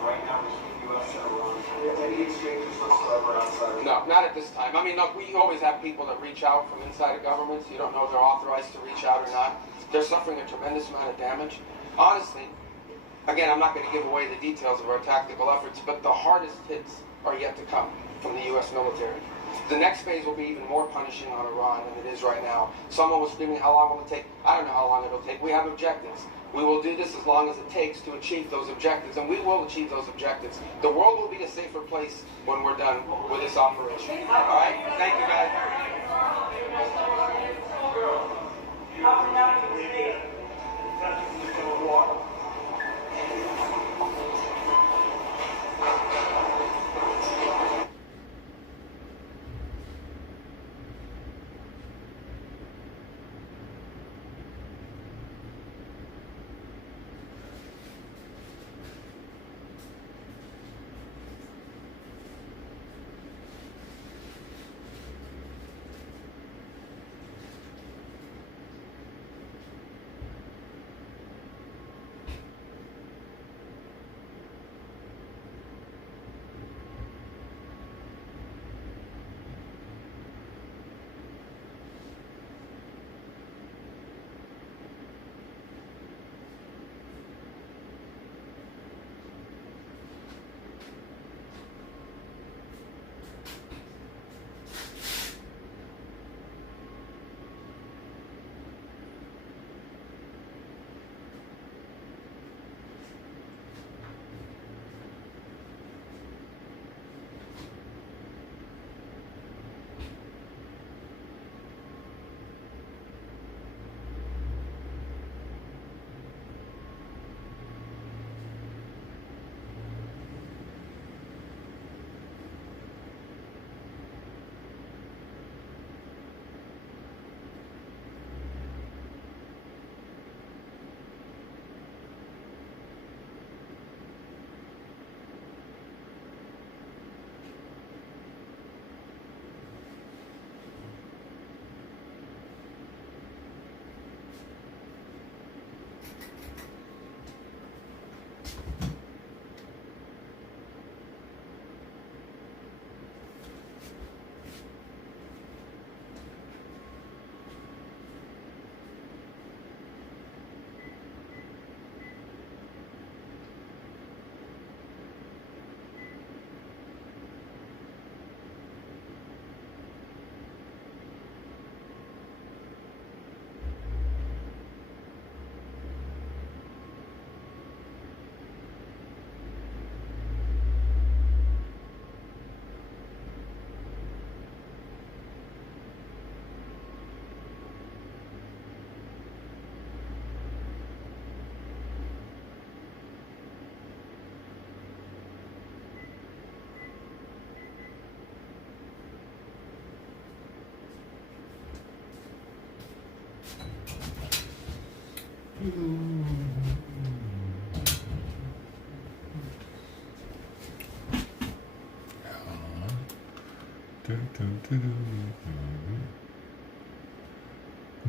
Right now between U.S. and Iran. Any exchanges whatsoever outside? No, not at this time. I mean, look, we always have people that reach out from inside of governments. You don't know if they're authorized to reach out or not. They're suffering a tremendous amount of damage. Honestly, again, I'm not going to give away the details of our tactical efforts, but the hardest hits are yet to come from the U.S. military. The next phase will be even more punishing on Iran than it is right now. Someone was screaming, how long will it take? I don't know how long it'll take. We have objectives. We will do this as long as it takes to achieve those objectives, and we will achieve those objectives. The world will be a safer place when we're done with this operation. All right? Thank you, guys.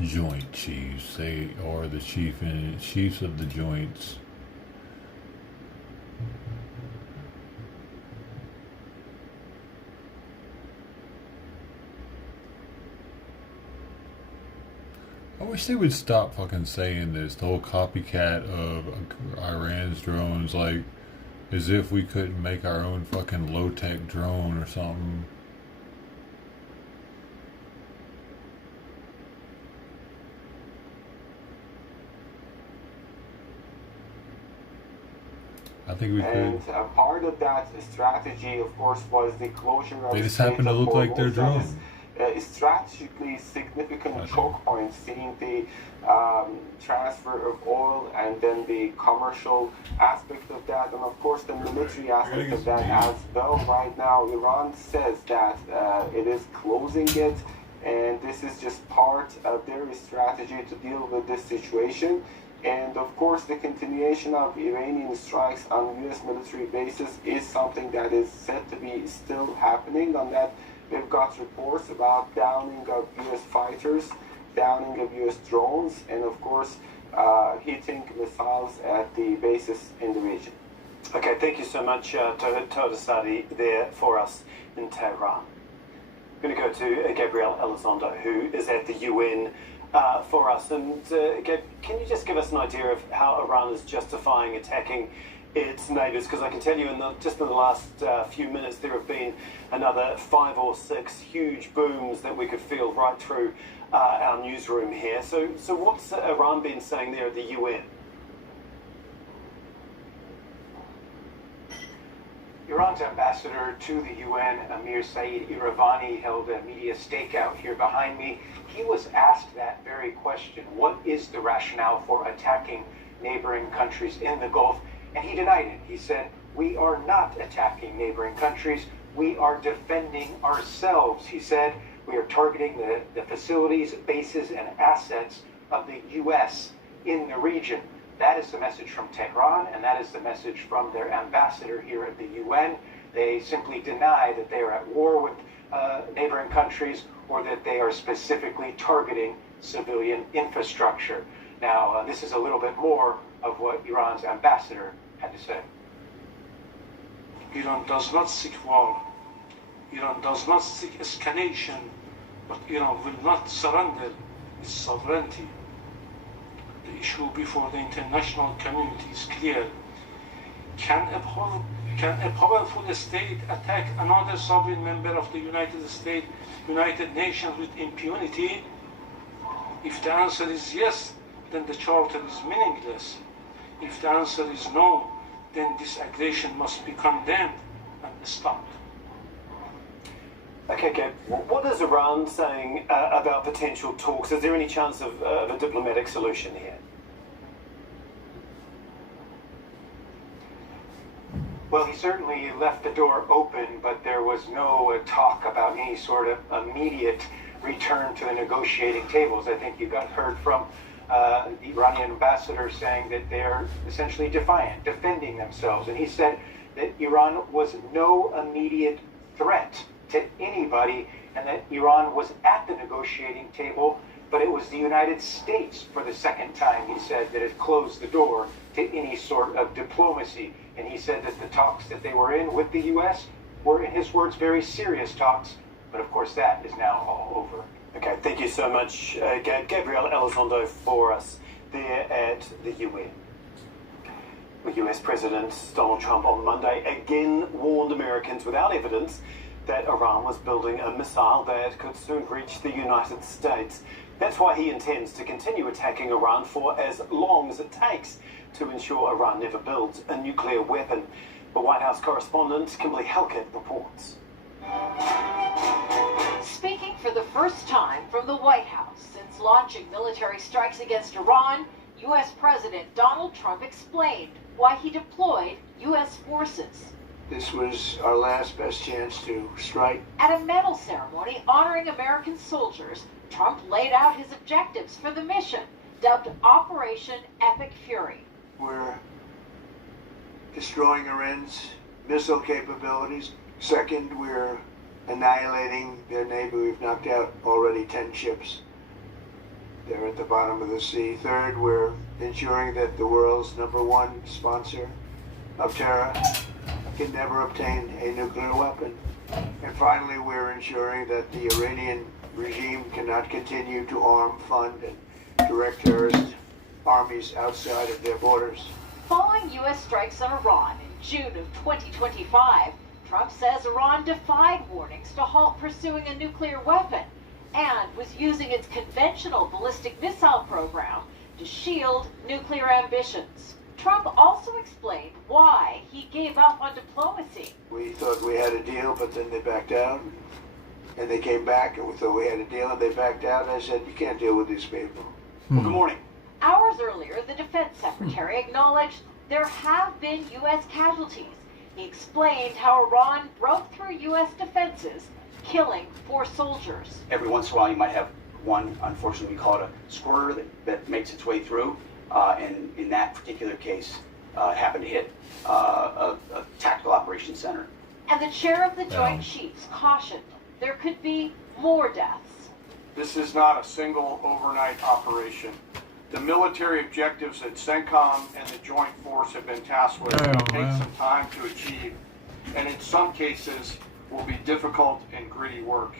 Joint chiefs, they are the chiefs of the joints. I wish they would stop fucking saying this, the whole copycat of Iran's drones, like, as if we couldn't make our own fucking low-tech drone or something. I think we could. And part of that strategy, of course, was the closure of. They just happen to look like their drone. Strategically significant choke points, seeing the transfer of oil and then the commercial aspect of that, and of course the military aspect of that as well. Right now, Iran says that it is closing it, and this is just part of their strategy to deal with this situation. And of course, the continuation of Iranian strikes on U.S. military bases is something that is said to be still happening. On that, we've got reports about downing of U.S. fighters, downing of U.S. drones, and of course, hitting missiles at the bases in the region. Okay, thank you so much, Toda Sadi, there for us in Tehran. I'm going to go to Gabriel Elizondo, who is at the UN for us. And Gab, can you just give us an idea of how Iran is justifying attacking its neighbours? Because I can tell you, just in the last few minutes, there have been another 5 or 6 huge booms that we could feel right through our newsroom here. So what's Iran been saying there at the UN? Iran's ambassador to the UN, Amir Saeed Iravani, held a media stakeout here behind me. He was asked that very question: what is the rationale for attacking neighboring countries in the Gulf? And he denied it. He said, we are not attacking neighboring countries. We are defending ourselves. He said, we are targeting the facilities, bases, and assets of the U.S. in the region. That is the message from Tehran, and that is the message from their ambassador here at the UN. They simply deny that they are at war with neighboring countries or that they are specifically targeting civilian infrastructure. Now, this is a little bit more of what Iran's ambassador had to say. Iran does not seek war. Iran does not seek escalation, but Iran will not surrender its sovereignty. The issue before the international community is clear. Can a powerful state attack another sovereign member of the United Nations with impunity? If the answer is yes, then the charter is meaningless. If the answer is no, then this aggression must be condemned and stopped. Okay, Gab, what is Iran saying about potential talks? Is there any chance of a diplomatic solution here? Well, he certainly left the door open, but there was no talk about any sort of immediate return to the negotiating tables. I think you got heard from the Iranian ambassador saying that they're essentially defiant, defending themselves. And he said that Iran was no immediate threat to anybody, and that Iran was at the negotiating table, but it was the United States, for the second time, he said, that had closed the door to any sort of diplomacy. And he said that the talks that they were in with the U.S. were, in his words, very serious talks, but of course that is now all over. Okay, thank you so much, Gabriel Elizondo, for us there at the UN. The US President Donald Trump on Monday again warned Americans without evidence that Iran was building a missile that could soon reach the United States. That's why he intends to continue attacking Iran for as long as it takes to ensure Iran never builds a nuclear weapon. The White House correspondent Kimberly Halkett reports. Speaking for the first time from the White House since launching military strikes against Iran, U.S. President Donald Trump explained why he deployed U.S. forces. This was our last best chance to strike. At a medal ceremony honoring American soldiers, Trump laid out his objectives for the mission, dubbed Operation Epic Fury. We're destroying Iran's missile capabilities. Second, we're annihilating their navy. We've knocked out already 10 ships. They're at the bottom of the sea. Third, we're ensuring that the world's #1 sponsor of terror can never obtain a nuclear weapon. And finally, we're ensuring that the Iranian regime cannot continue to arm, fund, and direct terrorist armies outside of their borders. Following U.S. strikes on Iran in June of 2025, Trump says Iran defied warnings to halt pursuing a nuclear weapon and was using its conventional ballistic missile program to shield nuclear ambitions. Trump also explained why he gave up on diplomacy. We thought we had a deal, but then they backed out. And they came back, and we thought we had a deal, and they backed out. And I said, you can't deal with these people. Well, good morning. Hours earlier, the defense secretary acknowledged there have been U.S. casualties. He explained how Iran broke through U.S. defenses, killing 4 soldiers. Every once in a while, you might have one, unfortunately, we call it a squirter that makes its way through. And in that particular case, it happened to hit a tactical operations center. And the chair of the Joint Chiefs cautioned there could be more deaths. This is not a single overnight operation. The military objectives that CENTCOM and the Joint Force have been tasked with will take some time to achieve, and in some cases will be difficult and gritty work.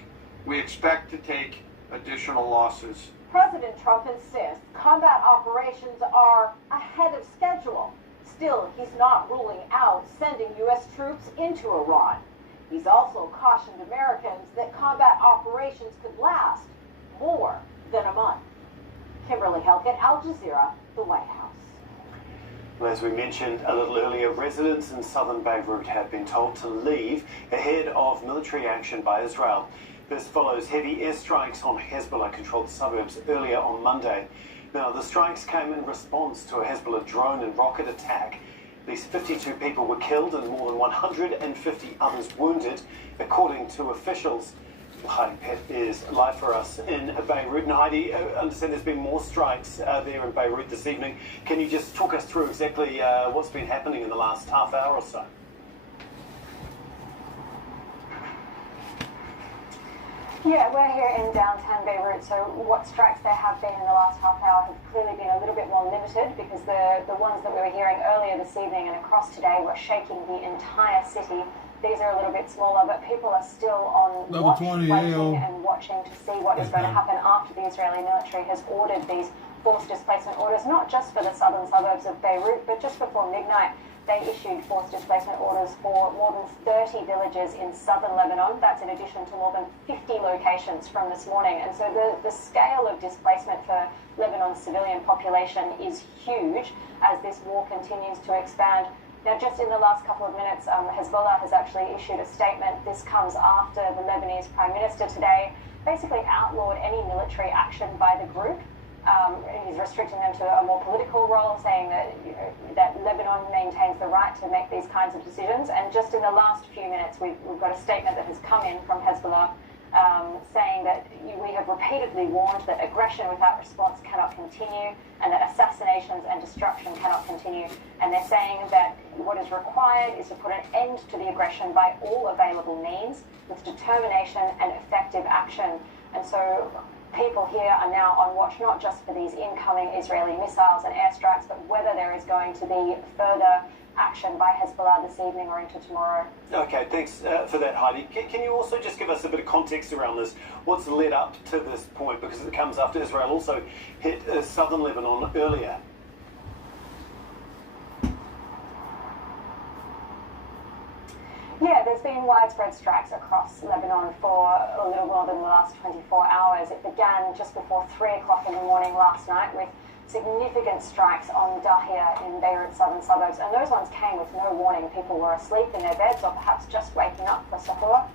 We expect to take additional losses. President Trump insists combat operations are ahead of schedule. Still, he's not ruling out sending U.S. troops into Iran. He's also cautioned Americans that combat operations could last more than a month. Kimberly Halkett, Al Jazeera, the White House. Well, as we mentioned a little earlier, residents in southern Beirut have been told to leave ahead of military action by Israel. This follows heavy airstrikes on Hezbollah-controlled suburbs earlier on Monday. Now, the strikes came in response to a Hezbollah drone and rocket attack. At least 52 people were killed and more than 150 others wounded, according to officials. Heidi Pett is live for us in Beirut. And Heidi, I understand there's been more strikes there in Beirut this evening. Can you just talk us through exactly what's been happening in the last half hour or so? Yeah, we're here in downtown Beirut, so what strikes there have been in the last half hour have clearly been a little bit more limited because the ones that we were hearing earlier this evening and across today were shaking the entire city. These are a little bit smaller, but people are still on watch, waiting and watching to see what is going to happen after the Israeli military has ordered these forced displacement orders, not just for the southern suburbs of Beirut, but just before midnight. They issued forced displacement orders for more than 30 villages in southern Lebanon. That's in addition to more than 50 locations from this morning. And so the scale of displacement for Lebanon's civilian population is huge as this war continues to expand. Now, just in the last couple of minutes, Hezbollah has actually issued a statement. This comes after the Lebanese Prime Minister today basically outlawed any military action by the group. He's restricting them to a more political role, saying that that Lebanon maintains the right to make these kinds of decisions. And just in the last few minutes, we've got a statement that has come in from Hezbollah saying that we have repeatedly warned that aggression without response cannot continue and that assassinations and destruction cannot continue. And they're saying that what is required is to put an end to the aggression by all available means with determination and effective action. And so people here are now on watch not just for these incoming Israeli missiles and airstrikes, but whether there is going to be further action by Hezbollah this evening or into tomorrow. Okay, thanks for that, Heidi. Can you also just give us a bit of context around this? What's led up to this point? Because it comes after Israel also hit southern Lebanon earlier. Yeah, there's been widespread strikes across Lebanon for a little more than the last 24 hours. It began just before 3 o'clock in the morning last night with significant strikes on Dahia in Beirut's southern suburbs, and those ones came with no warning. People were asleep in their beds or perhaps just waking up for sahur,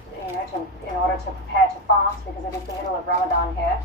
in order to prepare to fast because it is the middle of Ramadan here.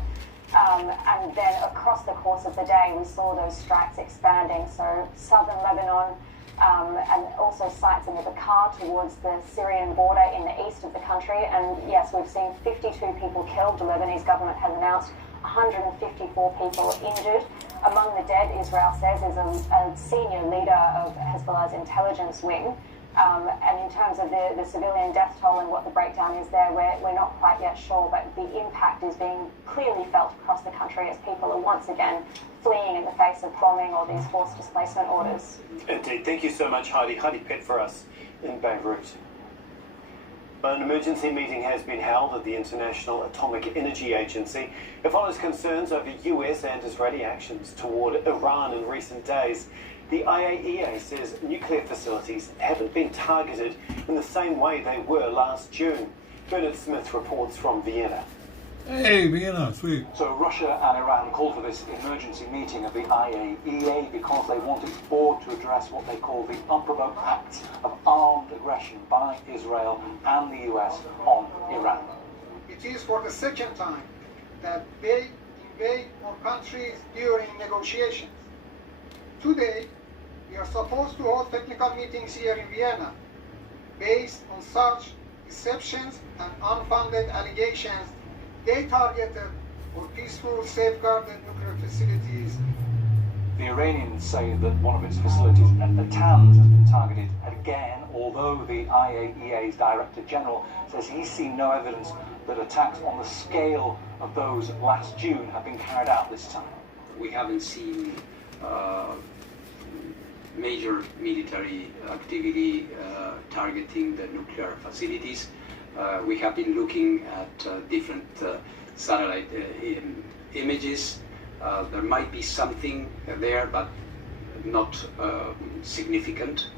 And then across the course of the day, we saw those strikes expanding. So southern Lebanon, and also sites in the Bekaa towards the Syrian border in the east of the country. And yes, we've seen 52 people killed. The Lebanese government has announced 154 people injured. Among the dead, Israel says, is a senior leader of Hezbollah's intelligence wing. And in terms of the civilian death toll and what the breakdown is there, we're not quite yet sure, but the impact is being clearly felt across the country as people are once again fleeing in the face of bombing or these forced displacement orders. Indeed. Thank you so much, Heidi. Heidi Pitt for us in Beirut. An emergency meeting has been held at the International Atomic Energy Agency. It follows concerns over US and Israeli actions toward Iran in recent days. The IAEA says nuclear facilities haven't been targeted in the same way they were last June. Bernard Smith reports from Vienna. Hey, Vienna, sweet. So Russia and Iran called for this emergency meeting of the IAEA because they want its board to address what they call the unprovoked acts of armed aggression by Israel and the US on Iran. It is for the second time that they invade our countries during negotiations. Today, we are supposed to hold technical meetings here in Vienna. Based on such deceptions and unfounded allegations, they targeted our peaceful, safeguarded nuclear facilities. The Iranians say that one of its facilities at Natanz has been targeted again, although the IAEA's Director General says he's seen no evidence that attacks on the scale of those last June have been carried out this time. We haven't seen major military activity targeting the nuclear facilities. We have been looking at different satellite images. There might be something there, but not significant.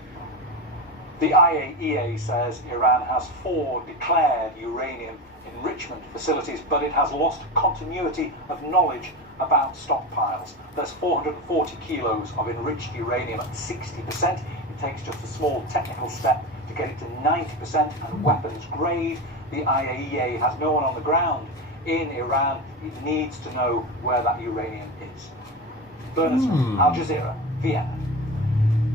The IAEA says Iran has 4 declared uranium enrichment facilities, but it has lost continuity of knowledge about stockpiles. There's 440 kilos of enriched uranium at 60%. It takes just a small technical step to get it to 90% and weapons grade. The IAEA has no one on the ground in Iran. It needs to know where that uranium is. Bernard Smith, Al Jazeera, Vienna.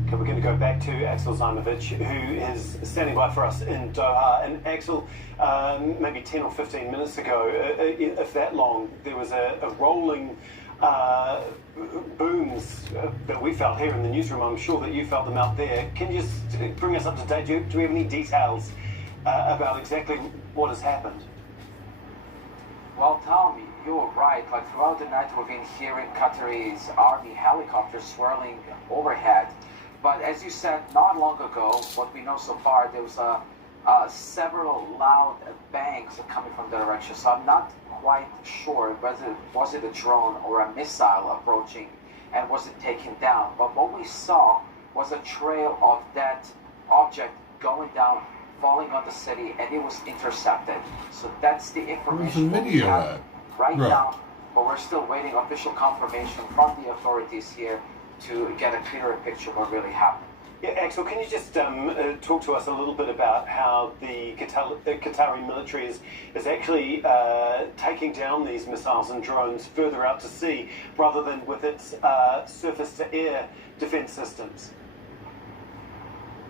Okay, we're going to go back to Axel Zajmovic, who is standing by for us in Doha. And Axel, maybe 10 or 15 minutes ago, if that long, there was a rolling booms that we felt here in the newsroom. I'm sure that you felt them out there. Can you just bring us up to date? Do we have any details about exactly what has happened? Well, Tom, you're right. Like throughout the night, we've been hearing Qatari's army helicopters swirling overhead. But as you said not long ago, what we know so far, there was several loud bangs coming from the direction. So I'm not quite sure whether was it a drone or a missile approaching and was it taken down. But what we saw was a trail of that object going down, falling on the city, and it was intercepted. So that's the information we have right now. But we're still waiting official confirmation from the authorities here to get a clearer picture of what really happened. Yeah, Axel, can you just talk to us a little bit about how the Qatari military is actually taking down these missiles and drones further out to sea rather than with its surface-to-air defense systems?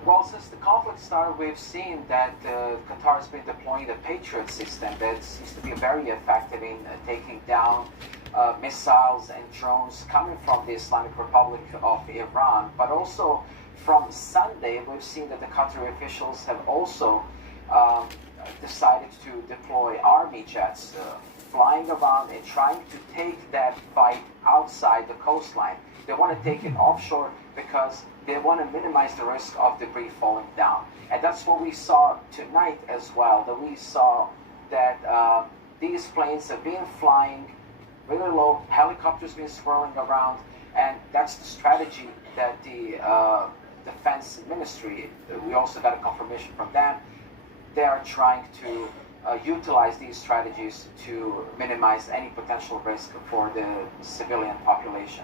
Well, since the conflict started, we've seen that Qatar has been deploying the Patriot system that seems to be very effective in taking down missiles and drones coming from the Islamic Republic of Iran. But also from Sunday, we've seen that the Qatari officials have also decided to deploy army jets flying around and trying to take that fight outside the coastline. They want to take it offshore because they want to minimize the risk of debris falling down. And that's what we saw tonight as well, that we saw that these planes have been flying really low, helicopters been swirling around, and that's the strategy that the Defense Ministry, we also got a confirmation from them, they are trying to utilize these strategies to minimize any potential risk for the civilian population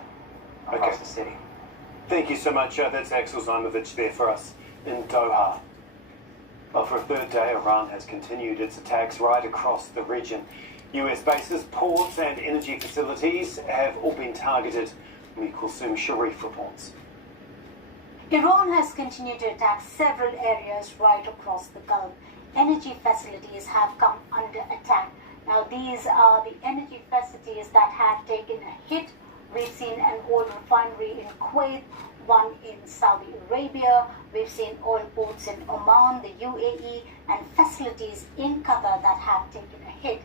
across the city. Thank you so much. That's Axel Zajmovic there for us in Doha. Well, for a third day, Iran has continued its attacks right across the region. US bases, ports and energy facilities have all been targeted. Kulsum Sharif reports. Iran has continued to attack several areas right across the Gulf. Energy facilities have come under attack. Now, these are the energy facilities that have taken a hit We've seen an oil refinery in Kuwait, one in Saudi Arabia. We've seen oil ports in Oman, the UAE, and facilities in Qatar that have taken a hit.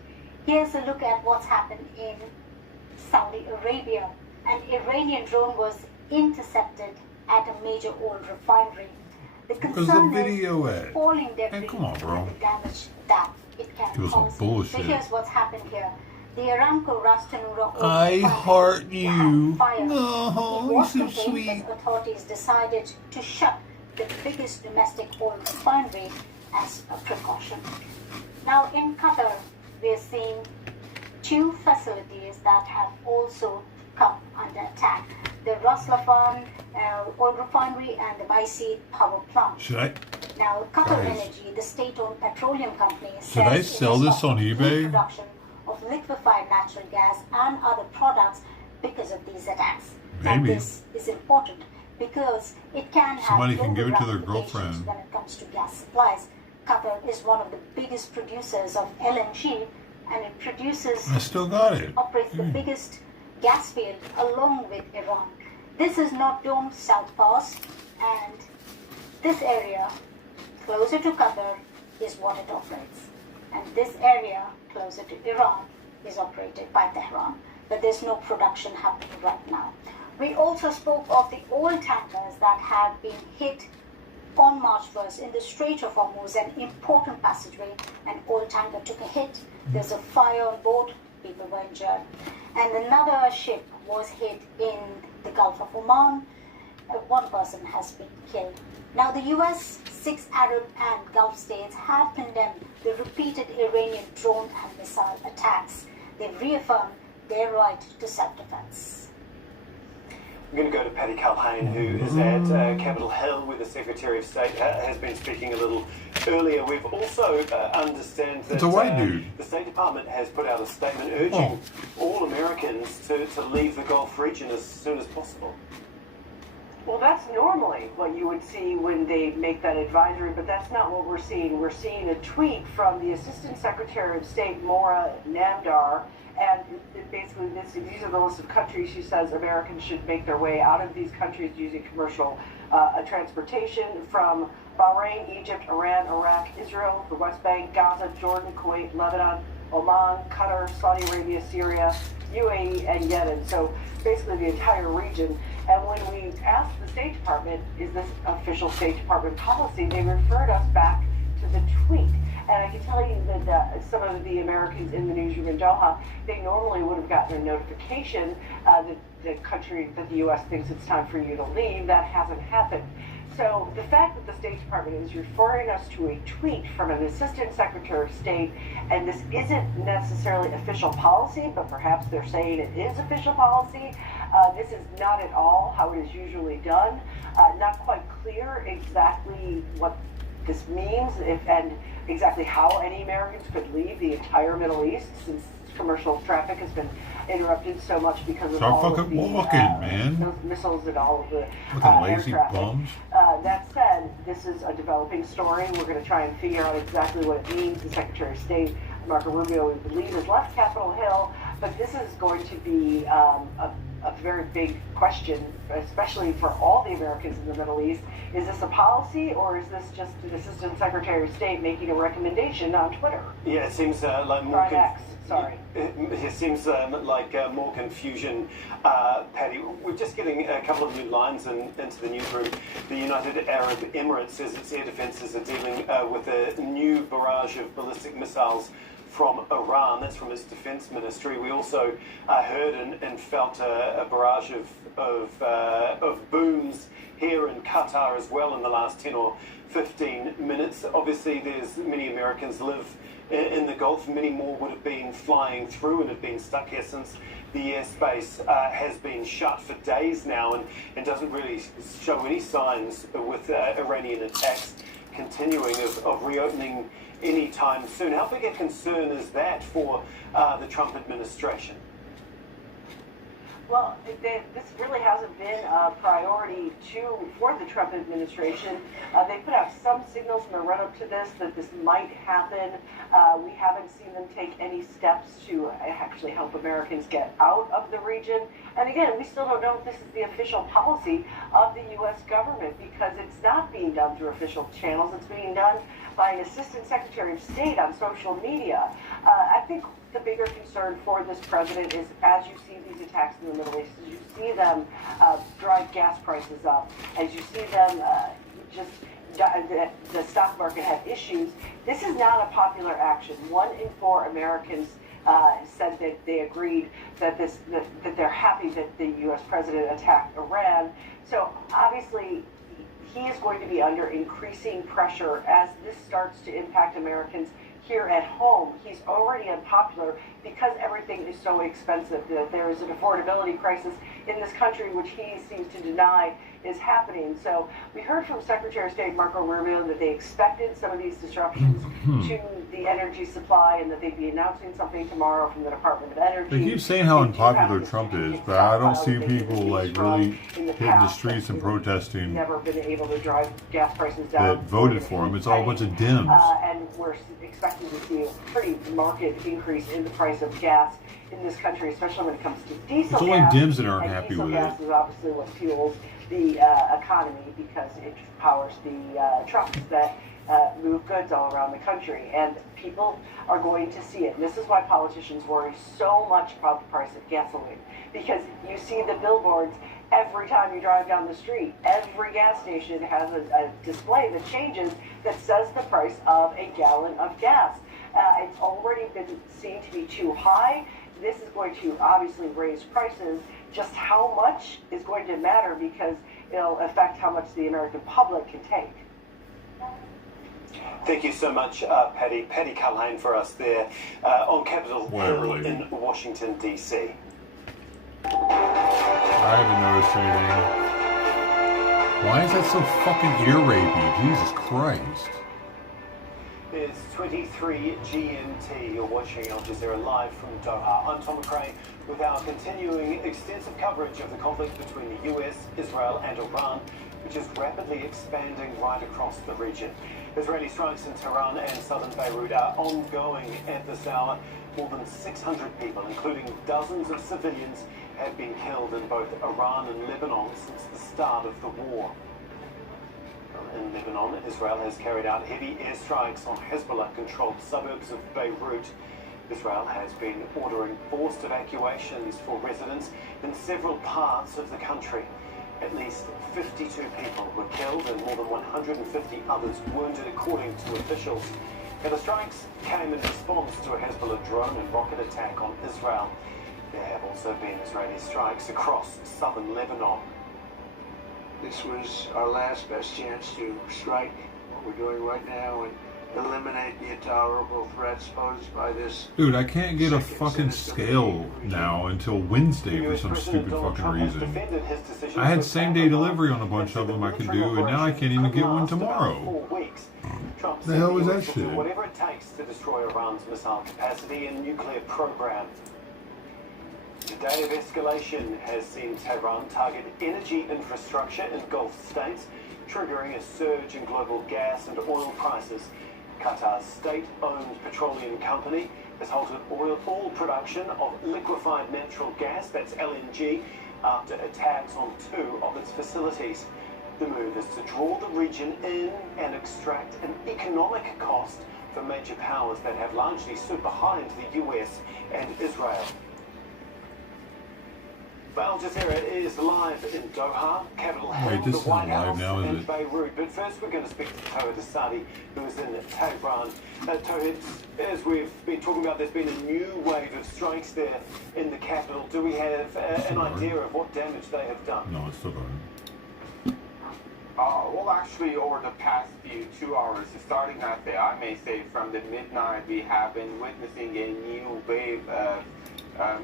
Here's a look at what's happened in Saudi Arabia. An Iranian drone was intercepted at a major oil refinery. The concern is falling debris come on, bro. and the damage that it can Give us some cause. bullshit. So here's what's happened here. The Aramco Ras Tanura oil I refinery heart you. fire. Oh, It was you're so contained, sweet. but authorities decided to shut the biggest domestic oil refinery as a precaution. Now in Qatar, we're seeing two facilities that have also come under attack. The Ras Laffan oil refinery and the Maisi power plant. Should I? Now, Qatar Guys. Energy, the state-owned petroleum company, Should I says it sell is this on stopping eBay? the production of liquefied natural gas and other products because of these attacks. And Maybe. this is important because it can have Somebody can global give it to their ramifications girlfriend. when it comes to gas supplies. Qatar is one of the biggest producers of LNG, and it produces I still got it. operates the biggest gas field along with Iran. This is not Dome South Pass, and this area closer to Qatar is what it operates. And this area closer to Iran is operated by Tehran. But there's no production happening right now. We also spoke of the oil tankers that have been hit on March 1st in the Strait of Hormuz, an important passageway. An oil tanker took a hit. There's a fire on board. People were injured. And another ship was hit in the Gulf of Oman. One person has been killed. Now, the US, 6 Arab and Gulf states have condemned the repeated Iranian drone and missile attacks. They've reaffirmed their right to self-defense. I'm going to go to Paddy Culhane, who is at Capitol Hill with the Secretary of State, has been speaking a little earlier. We've also understand that It's a white dude. the State Department has put out a statement urging all Americans to leave the Gulf region as soon as possible. Well, that's normally what you would see when they make that advisory, but that's not what we're seeing. We're seeing a tweet from the Assistant Secretary of State, Maura Namdar, and basically these are the list of countries she says Americans should make their way out of these countries using commercial transportation from Bahrain, Egypt, Iran, Iraq, Israel, the West Bank, Gaza, Jordan, Kuwait, Lebanon, Oman, Qatar, Saudi Arabia, Syria, UAE, and Yemen. So basically the entire region. And when we asked the State Department, is this official State Department policy, they referred us back to the tweet. And I can tell you that some of the Americans in the newsroom in Doha, they normally would have gotten a notification that the country, that the U.S. thinks it's time for you to leave. That hasn't happened. So the fact that the State Department is referring us to a tweet from an Assistant Secretary of State, and this isn't necessarily official policy, but perhaps they're saying it is official policy. This is not at all how it is usually done. Not quite clear exactly what this means and exactly how any Americans could leave the entire Middle East, since commercial traffic has been interrupted so much because of Start all of fucking the walking, man. those missiles and all of the Fucking air lazy traffic. bums. That said, this is a developing story. We're going to try and figure out exactly what it means. The Secretary of State, Marco Rubio, we believe, has left Capitol Hill, but this is going to be a very big question, especially for all the Americans in the Middle East. Is this a policy, or is this just the Assistant Secretary of State making a recommendation on Twitter? Yeah, it seems like more Right, X, sorry. It seems like more confusion, Paddy. We're just getting a couple of new lines into the newsroom. The United Arab Emirates says its air defences are dealing with a new barrage of ballistic missiles from Iran. That's from its defense ministry. We also heard and felt a barrage of booms here in Qatar as well in the last 10 or 15 minutes. Obviously, there's many Americans live in the Gulf. Many more would have been flying through and have been stuck here since the airspace has been shut for days now and doesn't really show any signs with Iranian attacks continuing of reopening anytime soon. How big a concern is that for the Trump administration? Well, this really hasn't been a priority for the Trump administration. They put out some signals in the run-up to this that this might happen. We haven't seen them take any steps to actually help Americans get out of the region. And again, we still don't know if this is the official policy of the U.S. government because it's not being done through official channels. It's being done by an assistant secretary of state on social media. I think the bigger concern for this president is as you see these attacks in the Middle East, as you see them drive gas prices up, as you see them the stock market have issues, this is not a popular action. 1 in 4 Americans said that they agreed that they're happy that the U.S. president attacked Iran. So obviously, he is going to be under increasing pressure as this starts to impact Americans here at home. He's already unpopular because everything is so expensive. There is an affordability crisis in this country, which he seems to deny is happening. So we heard from Secretary of State Marco Rubio that they expected some of these disruptions to the energy supply and that they'd be announcing something tomorrow from the Department of Energy. They keep saying how unpopular Trump is, but I don't see people like really hitting the streets and protesting never been able to drive gas prices down. That voted for him. It's all a bunch of Dems. And we're expecting to see a pretty marked increase in the price of gas in this country, especially when it comes to diesel It's only gas. Dems that aren't happy with it. Diesel gas is obviously what fuels the economy because it powers the trucks that move goods all around the country. And people are going to see it. And this is why politicians worry so much about the price of gasoline. Because you see the billboards every time you drive down the street. Every gas station has a display that changes that says the price of a gallon of gas. It's already been seen to be too high. This is going to obviously raise prices. Just how much is going to matter because it'll affect how much the American public can take. Thank you so much, Patty. Patty Culhane for us there on Capitol Hill in Washington, D.C. I haven't noticed anything. Why is that so fucking ear rapey? Jesus Christ. It's 23 GMT. You're watching Al Jazeera live from Doha. I'm Tom McRae with our continuing extensive coverage of the conflict between the US, Israel and Iran, which is rapidly expanding right across the region. Israeli strikes in Tehran and southern Beirut are ongoing at this hour. More than 600 people, including dozens of civilians, have been killed in both Iran and Lebanon since the start of the war. In Lebanon, Israel has carried out heavy airstrikes on Hezbollah-controlled suburbs of Beirut. Israel has been ordering forced evacuations for residents in several parts of the country. At least 52 people were killed and more than 150 others wounded, according to officials. Now, the strikes came in response to a Hezbollah drone and rocket attack on Israel. There have also been Israeli strikes across southern Lebanon. This was our last best chance to strike what we're doing right now and eliminate the intolerable threats posed by this. Dude, I can't get a fucking scale now until Wednesday for some stupid fucking reason. I had same-day delivery on a bunch of them I could do, and now I can't even get one tomorrow. The hell was that shit? Whatever it takes to destroy Iran's missile capacity and nuclear program. The day of escalation has seen Tehran target energy infrastructure in Gulf states, triggering a surge in global gas and oil prices. Qatar's state-owned petroleum company has halted all production of liquefied natural gas, that's LNG, after attacks on 2 of its facilities. The move is to draw the region in and extract an economic cost for major powers that have largely stood behind the US and Israel. Al Jazeera is live in Doha, Capitol Hill, the White House and Beirut. But first we're going to speak to Tawhid Assadi, who is in Tehran. Tawhid, as we've been talking about, there's been a new wave of strikes there in the capital. Do we have an idea of what damage they have done? No, it's still going. Well, actually, over the past 2 hours, starting at I may say from the midnight, we have been witnessing a new wave of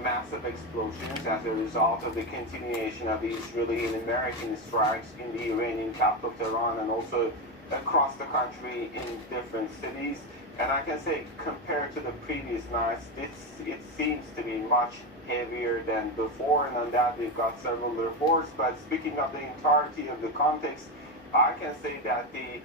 massive explosions as a result of the continuation of Israeli and American strikes in the Iranian capital Tehran and also across the country in different cities. And I can say, compared to the previous nights, it seems to be much heavier than before, and on that we've got several reports. But speaking of the entirety of the context, I can say that the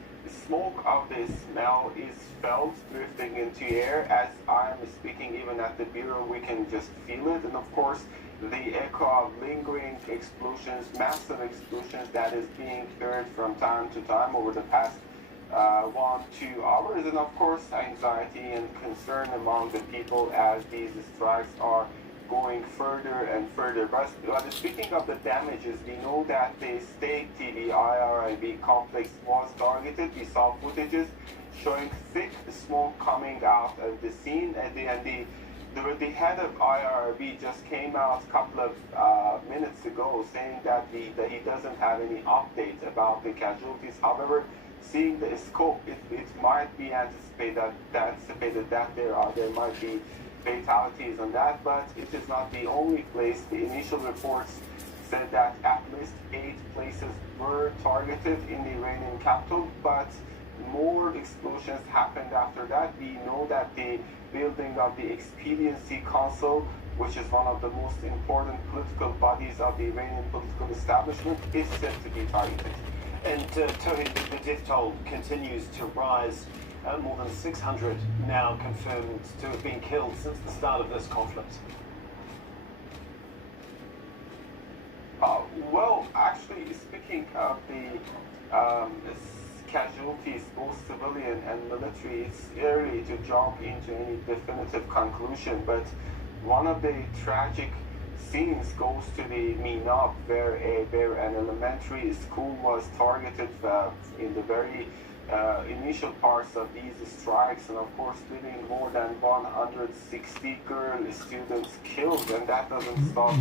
smoke of the smell is felt drifting into air. As I'm speaking, even at the bureau, we can just feel it. And of course, the echo of lingering explosions, massive explosions that is being heard from time to time over the past 1-2 hours, and of course anxiety and concern among the people as these strikes are going further and further. But speaking of the damages, we know that the state TV IRIB complex was targeted. We saw footages showing thick smoke coming out of the scene, and the head of IRIB just came out a couple of minutes ago saying that he doesn't have any updates about the casualties. However, seeing the scope, it might be anticipated that there might be fatalities on that, but it is not the only place. The initial reports said that at least 8 places were targeted in the Iranian capital, but more explosions happened after that. We know that the building of the Expediency Council, which is one of the most important political bodies of the Iranian political establishment, is said to be targeted. And Tawhid, the death toll continues to rise. More than 600 now confirmed to have been killed since the start of this conflict. Well, actually, speaking of the casualties, both civilian and military, it's early to jump into any definitive conclusion, but one of the tragic scenes goes to the Minab, where an elementary school was targeted in the very initial parts of these strikes, and of course leaving more than 160 girl students killed, and that doesn't stop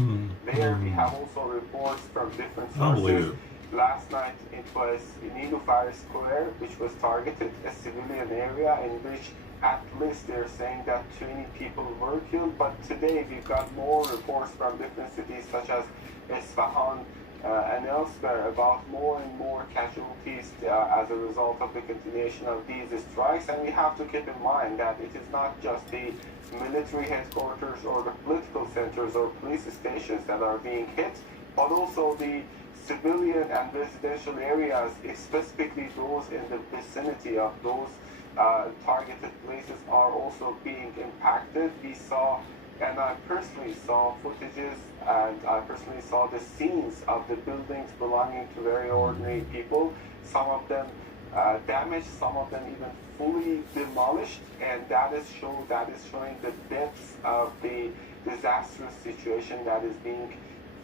there. We have also reports from different sources. Last night it was Nilufar Square, which was targeted, a civilian area in which at least they're saying that 20 people were killed, but today we've got more reports from different cities such as Isfahan and elsewhere about more and more casualties as a result of the continuation of these strikes. And we have to keep in mind that it is not just the military headquarters or the political centers or police stations that are being hit, but also the civilian and residential areas, specifically those in the vicinity of those targeted places, are also being impacted. We saw, and I personally saw footages, and I personally saw the scenes of the buildings belonging to very ordinary people, some of them damaged, some of them even fully demolished, and that is showing the depths of the disastrous situation that is being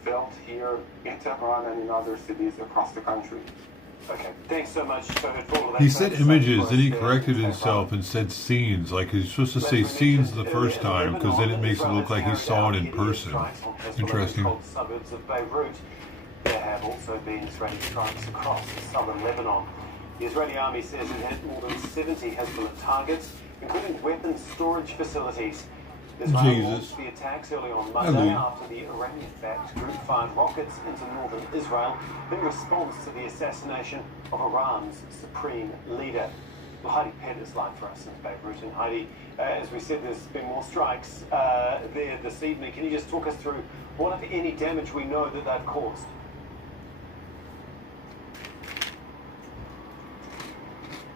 felt here in Tehran and in other cities across the country. Okay, thanks so much for all of that. He said images, then he corrected himself and said scenes. Like he's supposed to say scenes the first time, because then it makes it look like he saw it in person. Interesting. Suburbs of Beirut. There have also been Israeli strikes across southern Lebanon. The Israeli army says it hit more than 70 Hezbollah targets, including weapons storage facilities. Israel launched the attacks early on Monday after the Iranian-backed group fired rockets into northern Israel in response to the assassination of Iran's supreme leader. Well, Heidi Pett is live for us in Beirut. And Heidi, as we said, there's been more strikes there this evening. Can you just talk us through what, if any, damage we know that they've caused?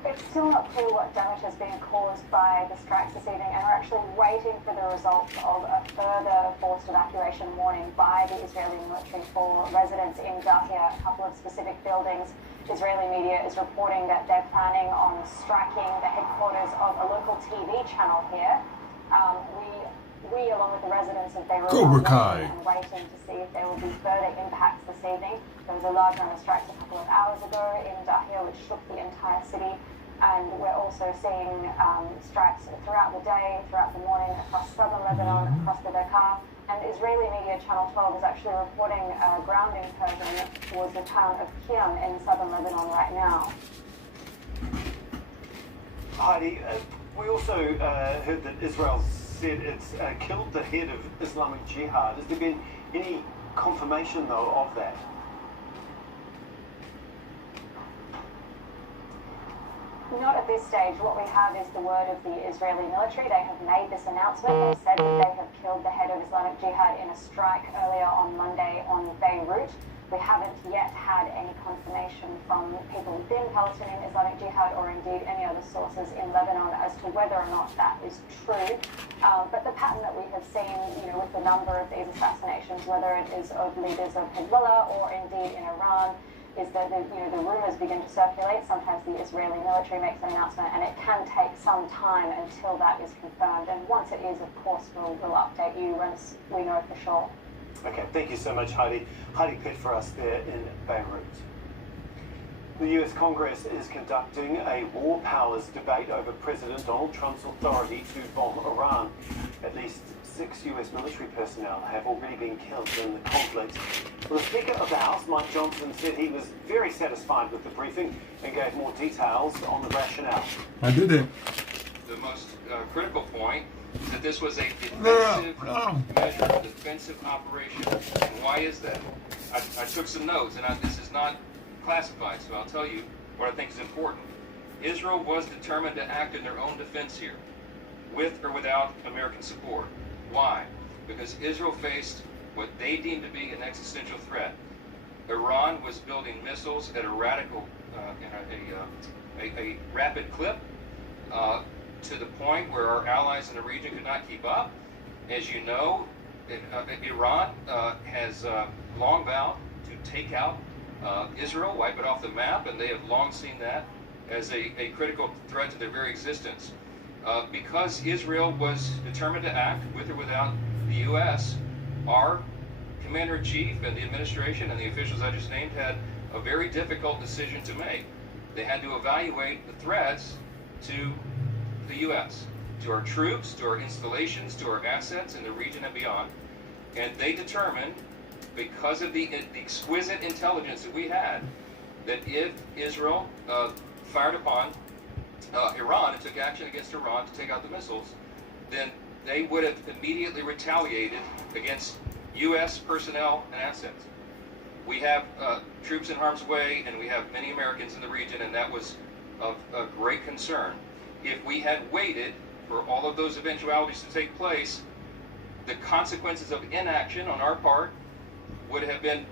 It's still not clear what damage has been caused by the strikes this evening, and we're actually waiting for the results of a further forced evacuation warning by the Israeli military for residents in Dahia, a couple of specific buildings. Israeli media is reporting that they're planning on striking the headquarters of a local TV channel here. We, along with the residents of Beirut, are waiting to see if there will be further impacts this evening. There was a large number of strikes a couple of hours ago in Dahia, which shook the entire city. And we're also seeing strikes throughout the day, throughout the morning, across southern Lebanon, across the Bekaa. And Israeli media, Channel 12, is actually reporting a ground incursion towards the town of Kiam in southern Lebanon right now. Heidi, we also heard that Israel said it's killed the head of Islamic Jihad. Has there been any confirmation, though, of that? Not at this stage. What we have is the word of the Israeli military. They have made this announcement. They said that they have killed the head of Islamic Jihad in a strike earlier on Monday on Beirut. We haven't yet had any confirmation from people within Palestinian Islamic Jihad or indeed any other sources in Lebanon as to whether or not that is true. But the pattern that we have seen, with the number of these assassinations, whether it is of leaders of Hezbollah or indeed in Iran, is that the rumors begin to circulate. Sometimes the Israeli military makes an announcement, and it can take some time until that is confirmed. And once it is, of course, we'll update you once we know for sure. Okay, thank you so much, Heidi. Heidi Pitt for us there in Beirut. The US Congress is conducting a war powers debate over President Donald Trump's authority to bomb Iran. At least 6 US military personnel have already been killed in the conflict. Well, the Speaker of the House, Mike Johnson, said he was very satisfied with the briefing and gave more details on the rationale. I did it. The most critical point is that this was a defensive measure, a defensive operation. And why is that? I took some notes, and this is not classified, so I'll tell you what I think is important. Israel was determined to act in their own defense here, with or without American support. Why? Because Israel faced what they deemed to be an existential threat. Iran was building missiles at a radical, a rapid clip, to the point where our allies in the region could not keep up. As you know, Iran has long vowed to take out Israel, wipe it off the map, and they have long seen that as a critical threat to their very existence. Because Israel was determined to act with or without the U.S., our commander-in-chief and the administration and the officials I just named had a very difficult decision to make. They had to evaluate the threats to the U.S., to our troops, to our installations, to our assets in the region and beyond. And they determined, because of the exquisite intelligence that we had, that if Israel fired upon Iran and took action against Iran to take out the missiles, then they would have immediately retaliated against U.S. personnel and assets. We have troops in harm's way, and we have many Americans in the region, and that was of great concern. If we had waited for all of those eventualities to take place, the consequences of inaction on our part could have been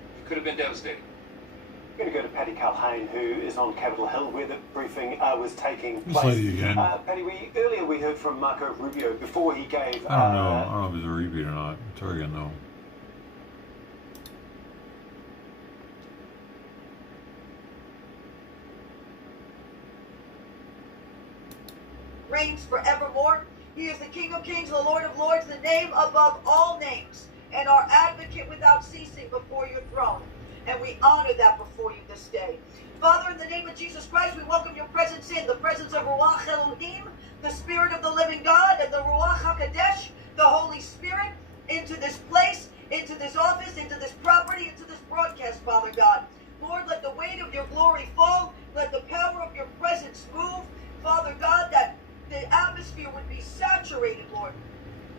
devastating. We're going to go to Paddy Calhoun, who is on Capitol Hill, where the briefing was taking place. Lady again. Paddy, earlier we heard from Marco Rubio before he gave... I don't know if it's a repeat or not. Try again, though. Reigns forevermore. He is the King of Kings, the Lord of Lords, the name above all names, and our advocate without ceasing before your throne. And we honor that before you this day. Father, in the name of Jesus Christ, we welcome your presence in, the presence of Ruach Elohim, the Spirit of the living God, and the Ruach HaKadosh, the Holy Spirit, into this place, into this office, into this property, into this broadcast, Father God. Lord, let the weight of your glory fall. Let the power of your presence move. Father God, that the atmosphere would be saturated, Lord,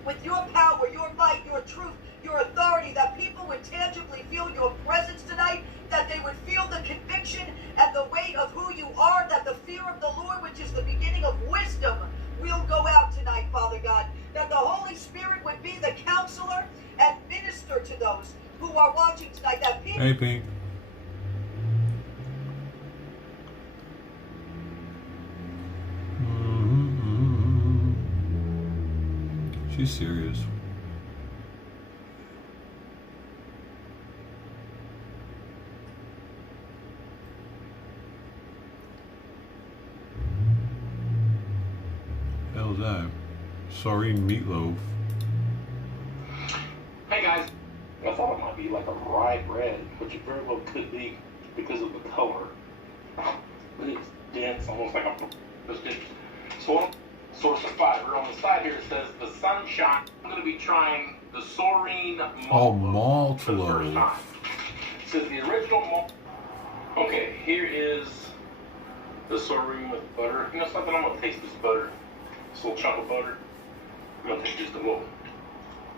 with your power, your might, your truth, your authority, that people would tangibly feel your presence tonight, that they would feel the conviction and the weight of who you are, that the fear of the Lord, which is the beginning of wisdom, will go out tonight, Father God, that the Holy Spirit would be the counselor and minister to those who are watching tonight, that people... Hey, Pink. She's serious. Hell's that? Sorry, Meatloaf. Hey guys, I thought it might be like a rye bread, which it very well could be because of the color. But it's dense, almost like a biscuit. So, source of fiber. On the side here it says the sunshine. I'm going to be trying the Soreen malt for the first time. It says the original malt. Okay, here is the Soreen with butter. You know something? I'm going to taste this butter. This little chunk of butter. I'm going to take just a little.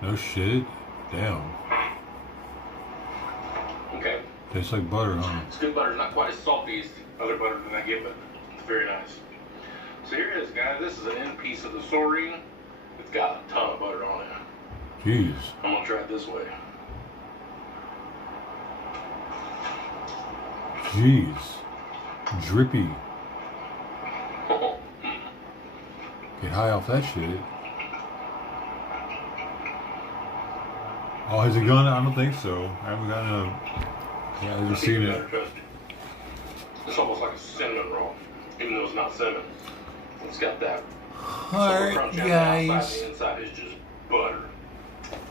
No shit. Damn. Okay. Tastes like butter, huh? It's good butter. It's not quite as salty as the other butter than I get, but it's very nice. So here it is, guys. This is an end piece of the sorine. It's got a ton of butter on it. Jeez. I'm gonna try it this way. Jeez. Drippy. Get high off that shit. Oh, has it gone? I don't think so. I haven't gotten a... Yeah, I haven't seen it. It's almost like a cinnamon roll, even though it's not cinnamon. It's got that Alright, crunch on the guys. outside, the inside is just butter.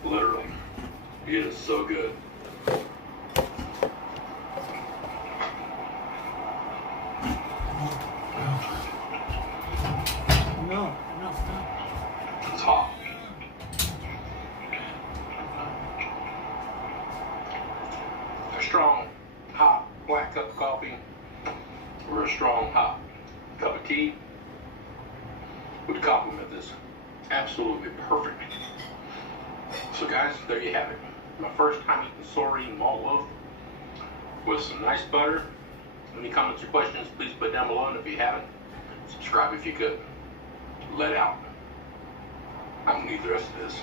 Literally. It is so good. No. It's hot. A strong, hot, black cup of coffee, or a strong, hot cup of tea would complement this. Absolutely perfect. So guys, there you have it. My first time eating sorine malt loaf with some nice butter. Any comments or questions, please put down below, and if you haven't, subscribe if you could. Let out. I don't need the rest of this.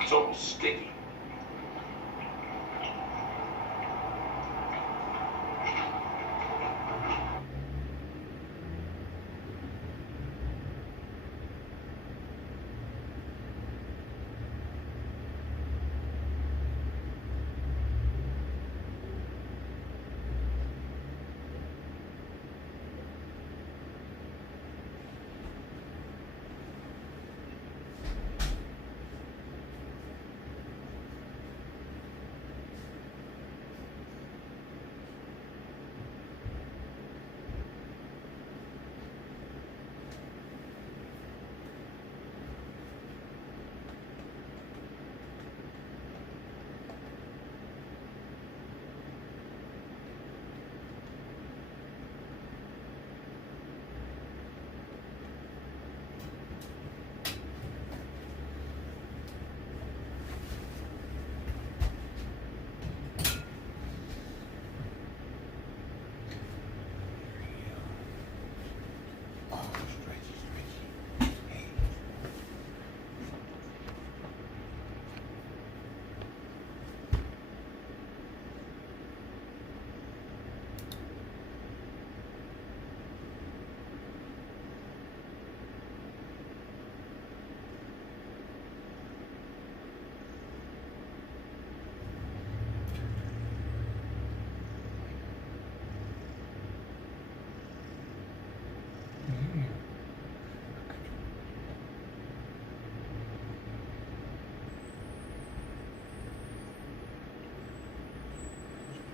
It's almost sticky.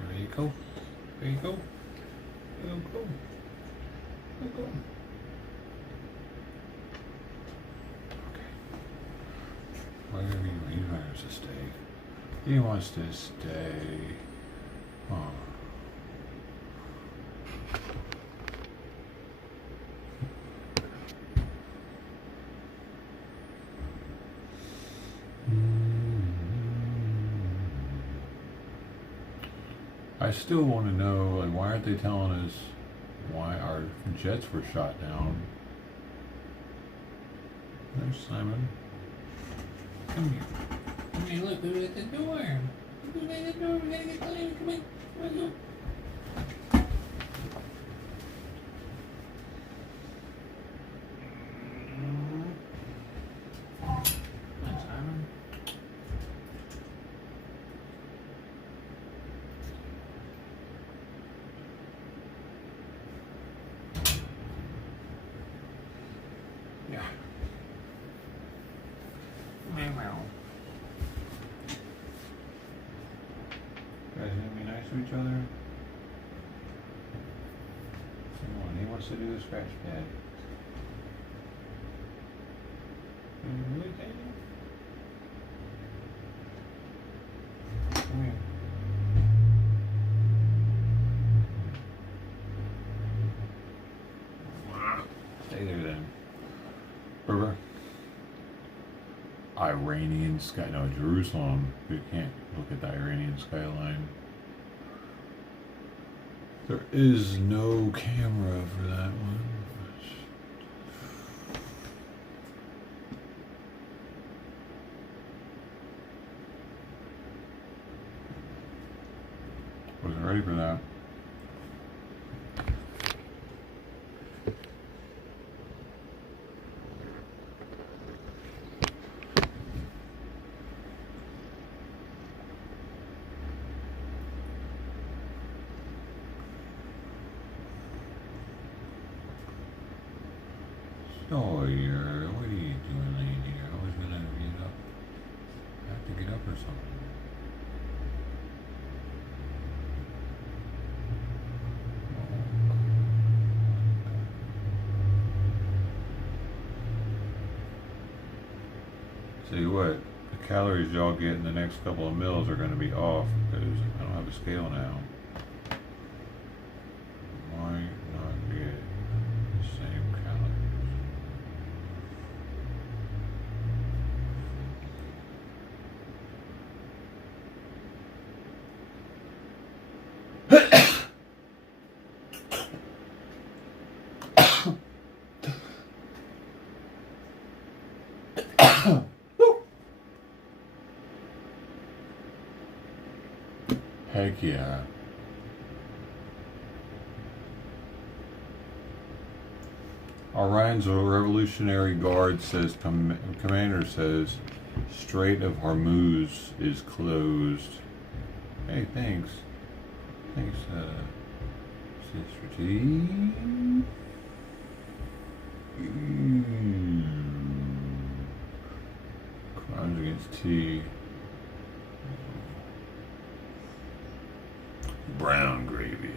There you go. There you go. There you go. There you go. Whatever he wants to stay. He wants to stay. Oh. I still want to know, like, why aren't they telling us why our jets were shot down? There's Simon. Come here. Come here, look, who's at the door? Who's at the door? We gotta get clean. Come in. Come on, Simon. Yeah. Meow. Guys gonna be nice to each other? Come on, he wants to do the scratch pad. You really think? Come here. Stay there then. Berber. Iranian sky. No, Jerusalem. We can't look at the Iranian skyline. There is no camera for that one. Wasn't ready for that. Sawyer, what are you doing laying here? I was gonna get up. I have to get up or something. See what? The calories y'all get in the next couple of meals are going to be off because I don't have a scale now. Might not get the same calories. Heck yeah. Iran's Revolutionary Guard says, Commander says, Strait of Hormuz is closed. Hey, thanks. Thanks, Sister T. Crimes against T. Brown gravy.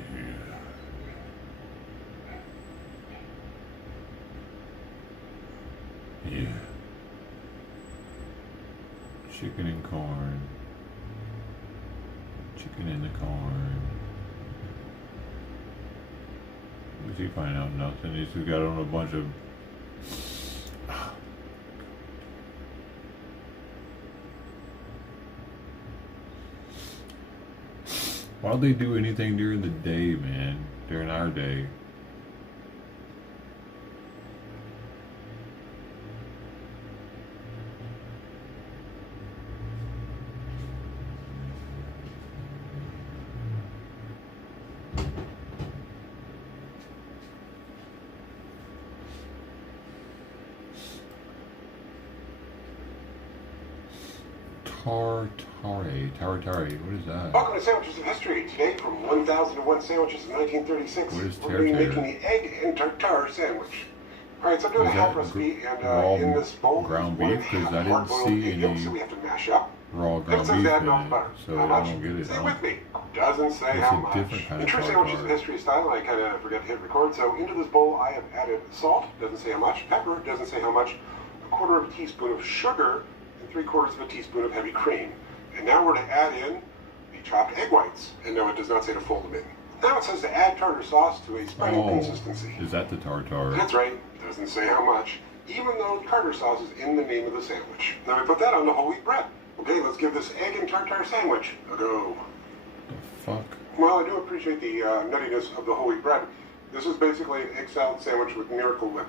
Yeah. Chicken and corn. Chicken in the corn. What's he find out? Nothing. He's just got on a bunch of. Why'd they do anything during the day, man? During our day? Tartare. What is that? Welcome to Sandwiches of History. Today, from 1001 Sandwiches in 1936, What is we're going to be tartare? making the egg and tartare sandwich. Alright, so I'm doing a Is half that recipe, and raw in this bowl, ground one beef? Because I didn't hard-boiled see egg yolks any that we have to mash up. raw Then it ground says beef add in milk it, butter. so How I much? don't get it. Stay with me. Doesn't say It's how a much. different kind In of true Sandwiches of tartare. History style, I kind of forgot to hit record, so into this bowl I have added salt, doesn't say how much, pepper, doesn't say how much, a quarter of a teaspoon of sugar, and 3/4 of a teaspoon of heavy cream. And now we're to add in the chopped egg whites. And no, it does not say to fold them in. Now it says to add tartar sauce to a spreading consistency. Is that the tartare? That's right. Doesn't say how much, even though tartar sauce is in the name of the sandwich. Now we put that on the whole wheat bread. Okay, let's give this egg and tartare sandwich a go. Fuck. Well, I do appreciate the nuttiness of the whole wheat bread. This is basically an egg salad sandwich with Miracle Whip.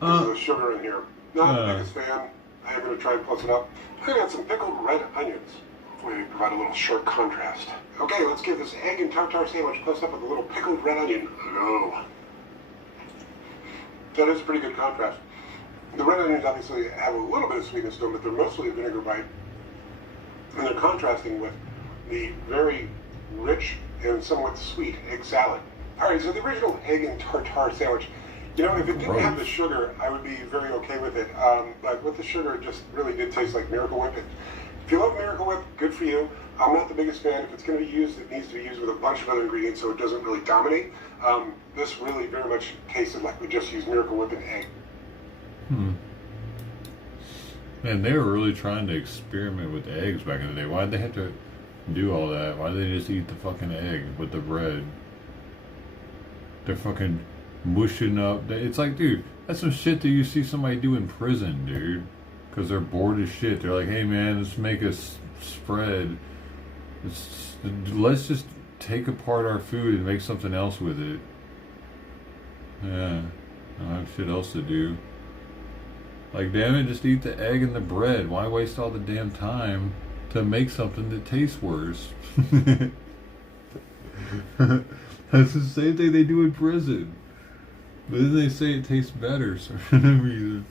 There's a sugar in here. Not the biggest fan. I am going to try and plus it up. I'm going to add some pickled red onions. Hopefully provide a little sharp contrast. Okay, let's give this egg and tartare sandwich plus up with a little pickled red onion a go. That is a pretty good contrast. The red onions obviously have a little bit of sweetness to them, but they're mostly a vinegar bite. And they're contrasting with the very rich and somewhat sweet egg salad. Alright, so the original egg and tartare sandwich, you know, if it didn't have the sugar, I would be very okay with it. But with the sugar, it just really did taste like Miracle Whip. If you love Miracle Whip, good for you. I'm not the biggest fan. If it's going to be used, it needs to be used with a bunch of other ingredients so it doesn't really dominate. This really very much tasted like we just used Miracle Whip and egg. Man, they were really trying to experiment with eggs back in the day. Why'd they have to do all that? Why'd they just eat the fucking egg with the bread? They're fucking mushing up. It's like, dude, that's some shit that you see somebody do in prison, dude. because they're bored as shit. They're like, hey man, let's make a spread. Let's just take apart our food and make something else with it. Yeah, I don't have shit else to do. Like, damn it, just eat the egg and the bread. Why waste all the damn time to make something that tastes worse? That's the same thing they do in prison. But then they say it tastes better for some reason.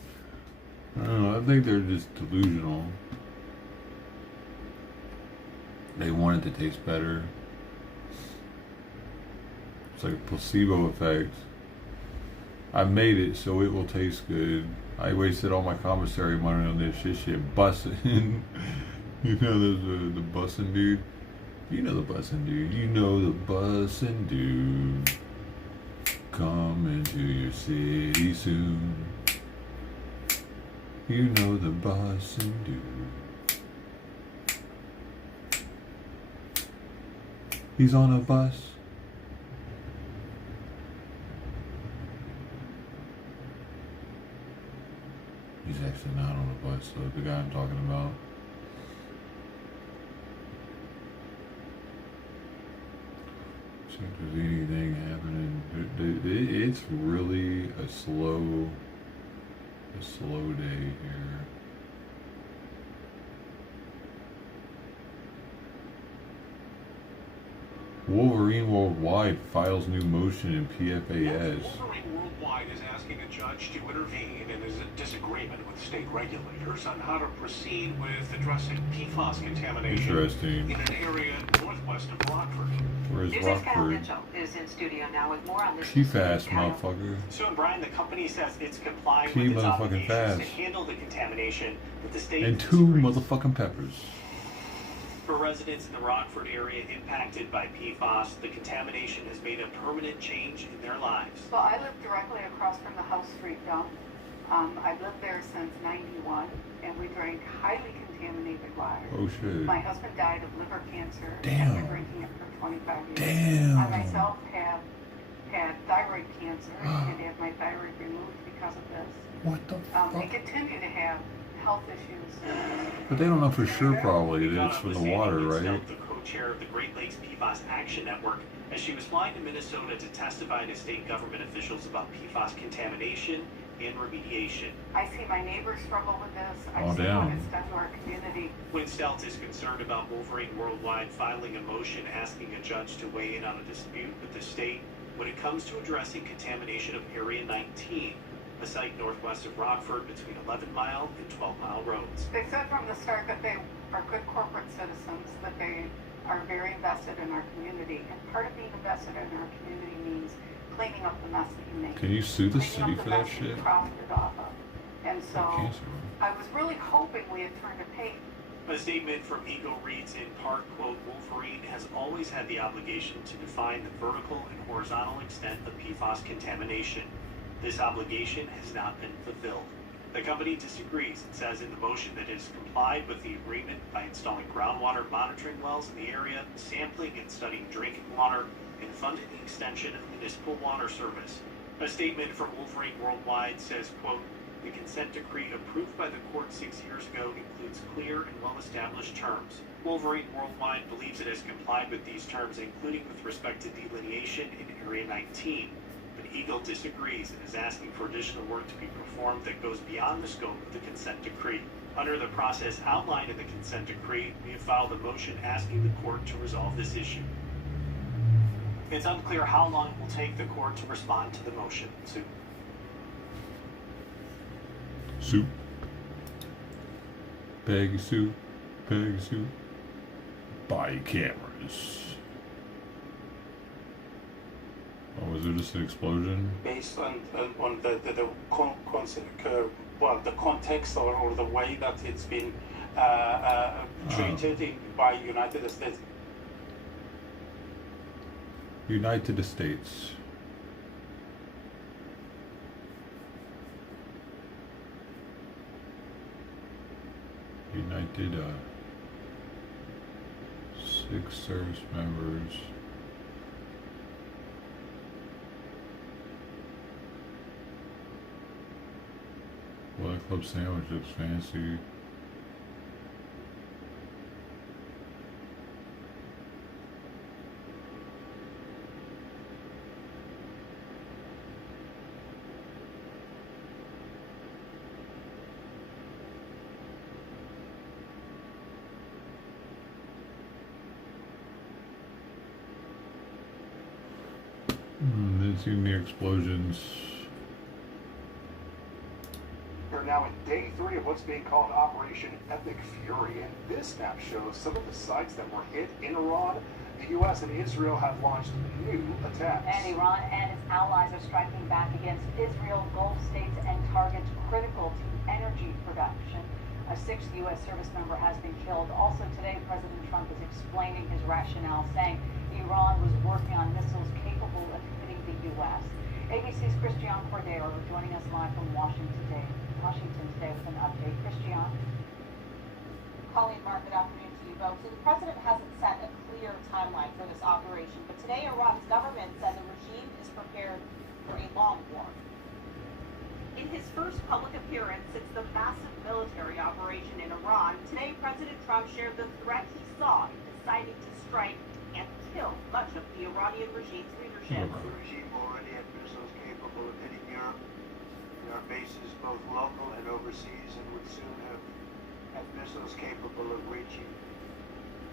I don't know, I think they're just delusional. They want it to taste better. It's like a placebo effect. I made it so it will taste good. I wasted all my commissary money on this shit bussin'. You know the bussin' dude? You know the bussin' dude. You know the bussin' dude. Coming to your city soon. You know the bussin' dude. He's on a bus. He's actually not on a bus, so the guy I'm talking about. See if there's anything happening. It's really a slow day here. Wolverine Worldwide files new motion in PFAS. Wolverine Worldwide is asking a judge to intervene in his disagreement with state regulators on how to proceed with addressing PFAS contamination Interesting. in an area northwest of Rockford. Where's News's Kyle Rockford? Mitchell is in studio now with more on this. PFAS, motherfucker. So, Brian, the company says it's complying P with its motherfucking obligations fast. to handle the contamination, but the state And 2 motherfucking peppers. For residents in the Rockford area impacted by PFAS, the contamination has made a permanent change in their lives. Well, I live directly across from the House Street dump. I've lived there since '91, and we drank highly contaminated water. Oh shit. My husband died of liver cancer Damn. after drinking it for 25 years. Damn. I myself have had thyroid cancer and had my thyroid removed because of this. What the fuck? We continue to have health issues. But they don't know for sure probably that it's from the water, right? The co-chair of the Great Lakes PFAS Action Network, as she was flying to Minnesota to testify to state government officials about PFAS contamination and remediation. I see my neighbors struggle with this. I Oh, see damn. what it's done to our community. Wynn Stelz is concerned about Wolverine Worldwide filing a motion asking a judge to weigh in on a dispute with the state when it comes to addressing contamination of Area 19, a site northwest of Rockford between 11-mile and 12-mile roads. They said from the start that they are good corporate citizens, that they are very invested in our community. And part of being invested in our community means cleaning up the mess that you make. Can you sue the Cleaning city up the for that mess you shit? profited off of. And so Cancer. I was really hoping we had turned a page. A statement from Eagle reads in part, quote, Wolverine has always had the obligation to define the vertical and horizontal extent of PFAS contamination. This obligation has not been fulfilled. The company disagrees and says in the motion that it has complied with the agreement by installing groundwater monitoring wells in the area, sampling and studying drinking water, and funding the extension of municipal water service. A statement from Wolverine Worldwide says, quote, the consent decree approved by the court 6 years ago includes clear and well-established terms. Wolverine Worldwide believes it has complied with these terms, including with respect to delineation in Area 19. But Eagle disagrees and is asking for additional work to be performed that goes beyond the scope of the consent decree. Under the process outlined in the consent decree, we have filed a motion asking the court to resolve this issue. It's unclear how long it will take the court to respond to the motion. Sue. Soup. Peggy soup. Peggy soup. Body cameras. Oh, was there just an explosion? Based on the context or the way that it's been treated by United States. United States. United, 6 service members. Black Club sandwich looks fancy. Didn't see any explosions. We're now in day 3 of what's being called Operation Epic Fury, and this map shows some of the sites that were hit in Iran. The U.S. and Israel have launched new attacks. And Iran and its allies are striking back against Israel, Gulf states, and targets critical to energy production. A 6th U.S. service member has been killed. Also today, President Trump is explaining his rationale, saying Iran was working on missiles capable of hitting the U.S. ABC's Christian Cordero joining us live from Washington today with an update. Christian. Colleen, Mark, good afternoon to you both. So the president hasn't set a clear timeline for this operation, but today Iran's government said the regime is prepared for a long war. In his first public appearance since the massive military operation in Iran, today President Trump shared the threat he saw in deciding to strike and kill much of the Iranian regime's leadership. The regime already had missiles capable of hitting Europe and our bases both local and overseas, and would soon have missiles capable of reaching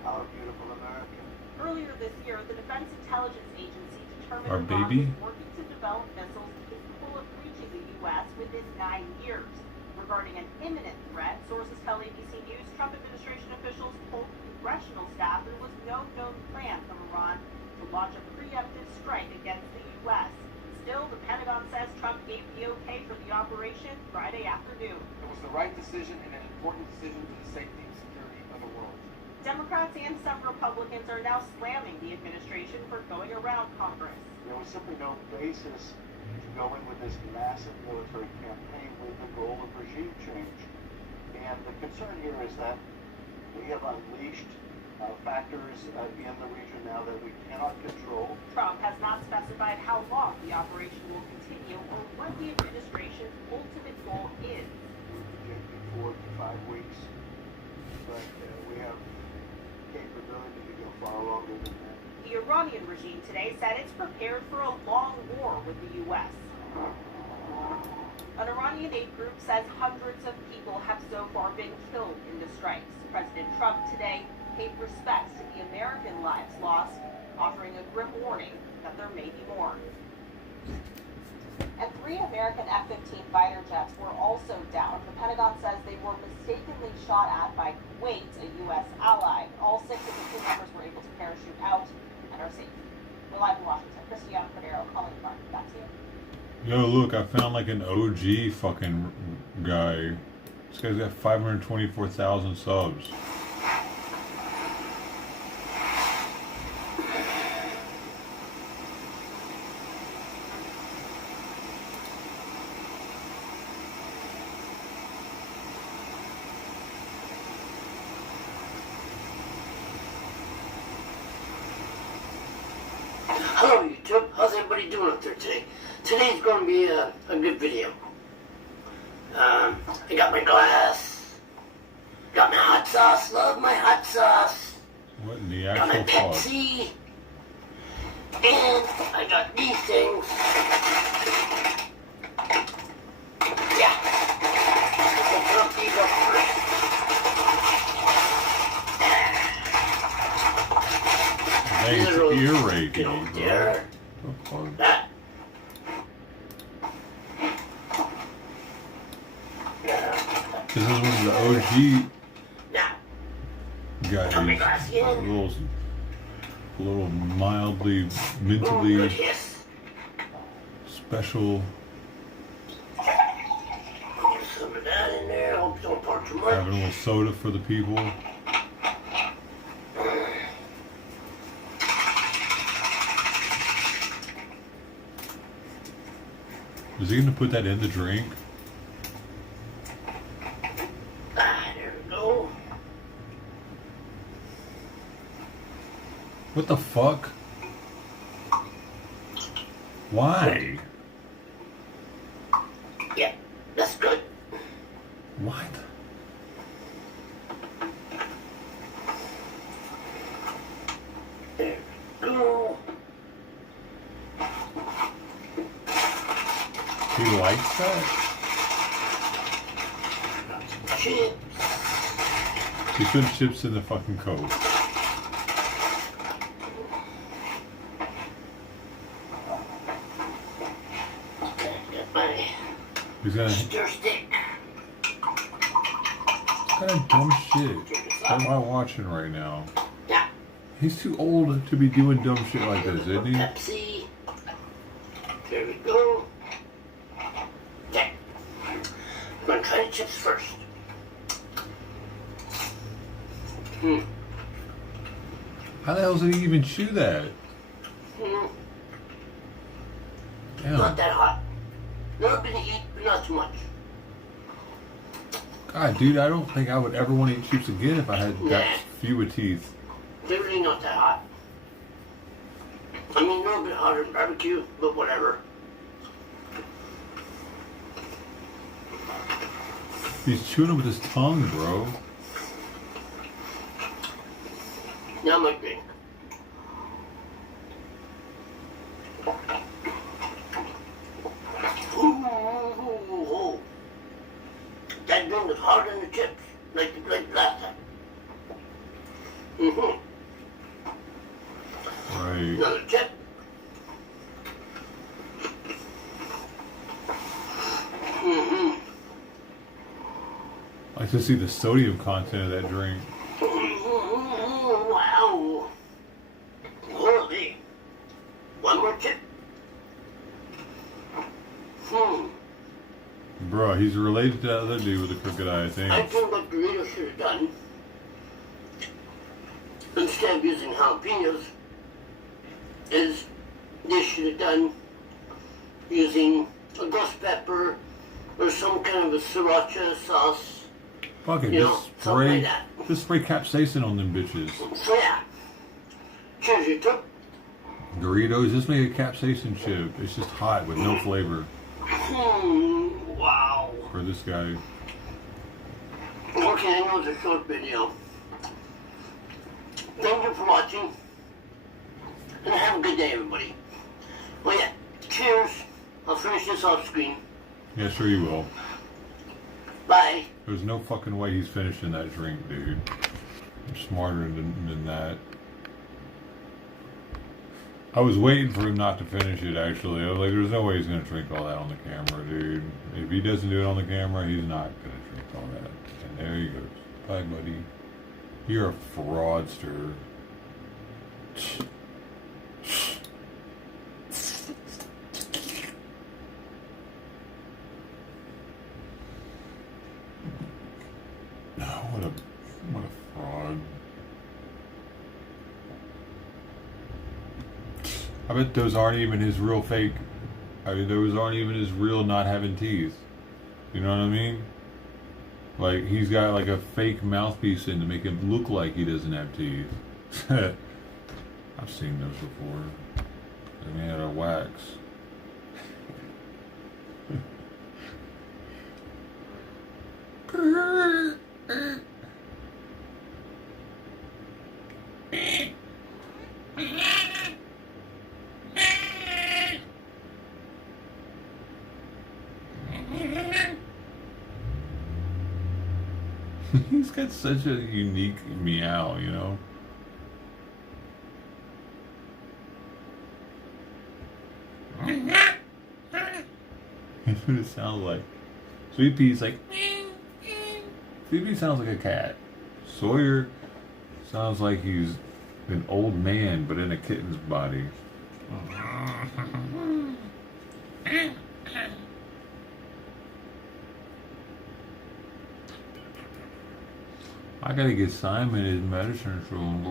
our beautiful America. Earlier this year, the Defense Intelligence Agency determined Our Iran baby? was working to develop missiles capable of reaching the U.S. within 9 years. Regarding an imminent threat, sources tell ABC News Trump administration officials told congressional staff there was no known plan from Iran to launch a preemptive strike against the U.S. Still, the Pentagon says Trump gave the okay for the operation Friday afternoon. It was the right decision and an important decision for the safety and security of the world. Democrats and some Republicans are now slamming the administration for going around Congress. There was simply no basis to go in with this massive military campaign with the goal of regime change. And the concern here is that we have unleashed factors in the region now that we cannot control. Trump has not specified how long the operation will continue or what the administration's ultimate goal is. We're projecting 4 to 5 weeks, but we have capability to go far longer than that. The Iranian regime today said it's prepared for a long war with the U.S. An Iranian aid group says hundreds of people have so far been killed in the strikes. President Trump today paid respects to the American lives lost, offering a grim warning that there may be more. And 3 American F-15 fighter jets were also down. The Pentagon says they were mistakenly shot at by Kuwait, a U.S. ally. All 6 of the crew members were able to parachute out and are safe. We're live in Washington. Christiana Cordero, Colleen Mark, back to you. Yo, look, I found like an OG fucking guy. This guy's got 524,000 subs. Hello YouTube, how's everybody doing up there today? Today's going to be a good video. I got my glass, got my hot sauce, love my hot sauce, What in the got my actual fuck? Pepsi, and I got these things. Yeah, I'll put these up first. Hey, it's ear raping, You know, bro. there. The fuck? That. This is one of the OG guys. A little mildly, mentally special. Some of that in there. Hope don't pour too much. Having a little soda for the people. Is he gonna put that in the drink? There we go. What the fuck? Why? Yeah, that's good. What? There we go. He likes that? Chips. He put chips in the fucking Coke. Okay, got my He's gonna. stir stick. What kind of dumb shit am I watching right now? Yeah. He's too old to be doing dumb shit like this, isn't he? Pepsi. There we go. Okay. I'm gonna try the chips first. How the hell did he even chew that? Damn. Not that hot. Not gonna eat, but not too much. God, dude, I don't think I would ever want to eat chips again if I had that fewer teeth. They're really not that hot. I mean, a little bit hotter than barbecue, but whatever. He's chewing them with his tongue, bro. Now my drink. Ooh, that drink is harder than the chips, like last time. Right. Another chip. I like to see the sodium content of that drink. Wow. Holy. One more chip. Bro, he's related to that other dude with the crooked eye, I think. I think what Dorito should have done, instead of using jalapenos, is they should have done using a ghost pepper or some kind of a sriracha sauce. Fuck it, You know, just something like spray, that. just spray capsaicin on them bitches. So yeah. Cheers, you took. Doritos, just make a capsaicin chip. It's just hot with no flavor. Wow. For this guy. Okay, that was a short video. Thank you for watching. And have a good day, everybody. Well, yeah. Cheers. I'll finish this off screen. Yeah, sure you will. Bye. There's no fucking way he's finishing that drink, dude. I'm smarter than that. I was waiting for him not to finish it, actually. I was like, there's no way he's going to drink all that on the camera, dude. If he doesn't do it on the camera, he's not going to drink all that. And there he goes. Bye, buddy. You're a fraudster. What a fraud. I bet those aren't even his real fake. I mean, those aren't even his real not having teeth. You know what I mean? Like, he's got like a fake mouthpiece in to make him look like he doesn't have teeth. I've seen those before. They're made out of wax. He's got such a unique meow, you know? That's what it sounds like. Sweet Pea's like... Sweet Pea sounds like a cat. Sawyer sounds like he's an old man, but in a kitten's body. I gotta get Simon his medicine soon.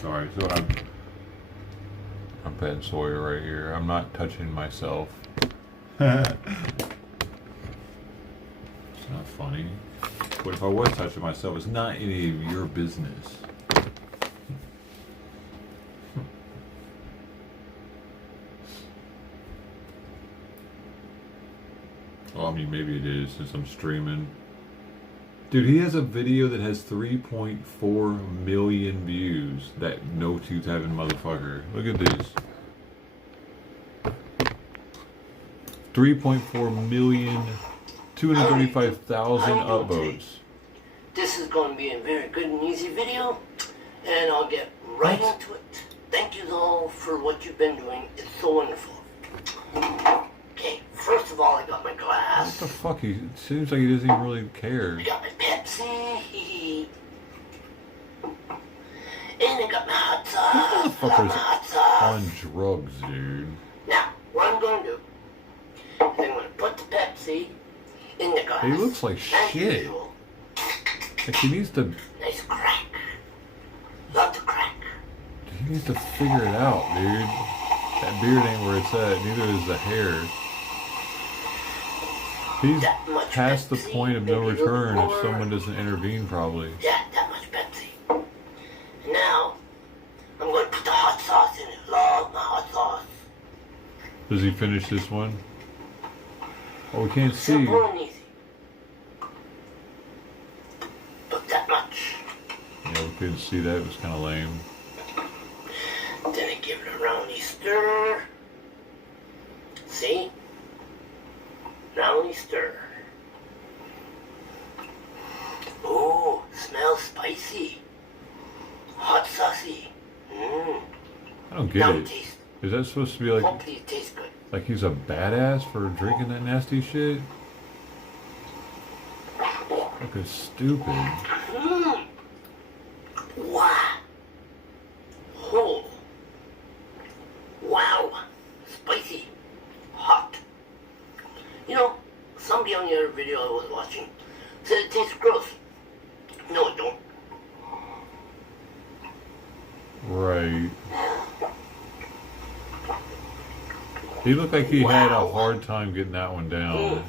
Sorry, so I'm petting Sawyer right here. I'm not touching myself. It's not funny. But if I was touching myself, it's not any of your business. mean, maybe it is since I'm streaming. Dude, he has a video that has 3.4 million views. That no tooth having motherfucker. Look at this. 3.4 million, 235,000 upvotes. This is going to be a very good and easy video, and I'll get right into it. Thank you all for what you've been doing. It's so wonderful. Okay, first of all, I got my glass. What the fuck? He it seems like he doesn't even really care. I got my Pepsi. And I got my hot sauce. This motherfucker's on drugs, dude. Now, what I'm going to do is I'm going to put the Pepsi in the glass. He looks like shit. Like he needs to... Nice crack. Love the crack. He needs to figure it out, dude. That beard ain't where it's at. Neither is the hair. He's past the point of no return if someone doesn't intervene, probably. Yeah, that much Pepsi. Now, I'm going to put the hot sauce in it. Love my hot sauce. Does he finish this one? Oh, we can't see. Simple and easy. Put that much. Yeah, we couldn't see that. It was kind of lame. Then I give it a roundy stir. See? Roundy stir. Oh, smells spicy. Hot saucy. Mmm. I don't get it. Is that supposed to be like... Hopefully it tastes good. Like he's a badass for drinking that nasty shit? Fucking stupid. Mmm. Wow. Oh. Wow. Spicy. Hot. You know, somebody on the other video I was watching said it tastes gross. No, it don't. Right. He looked like he had a hard time getting that one down.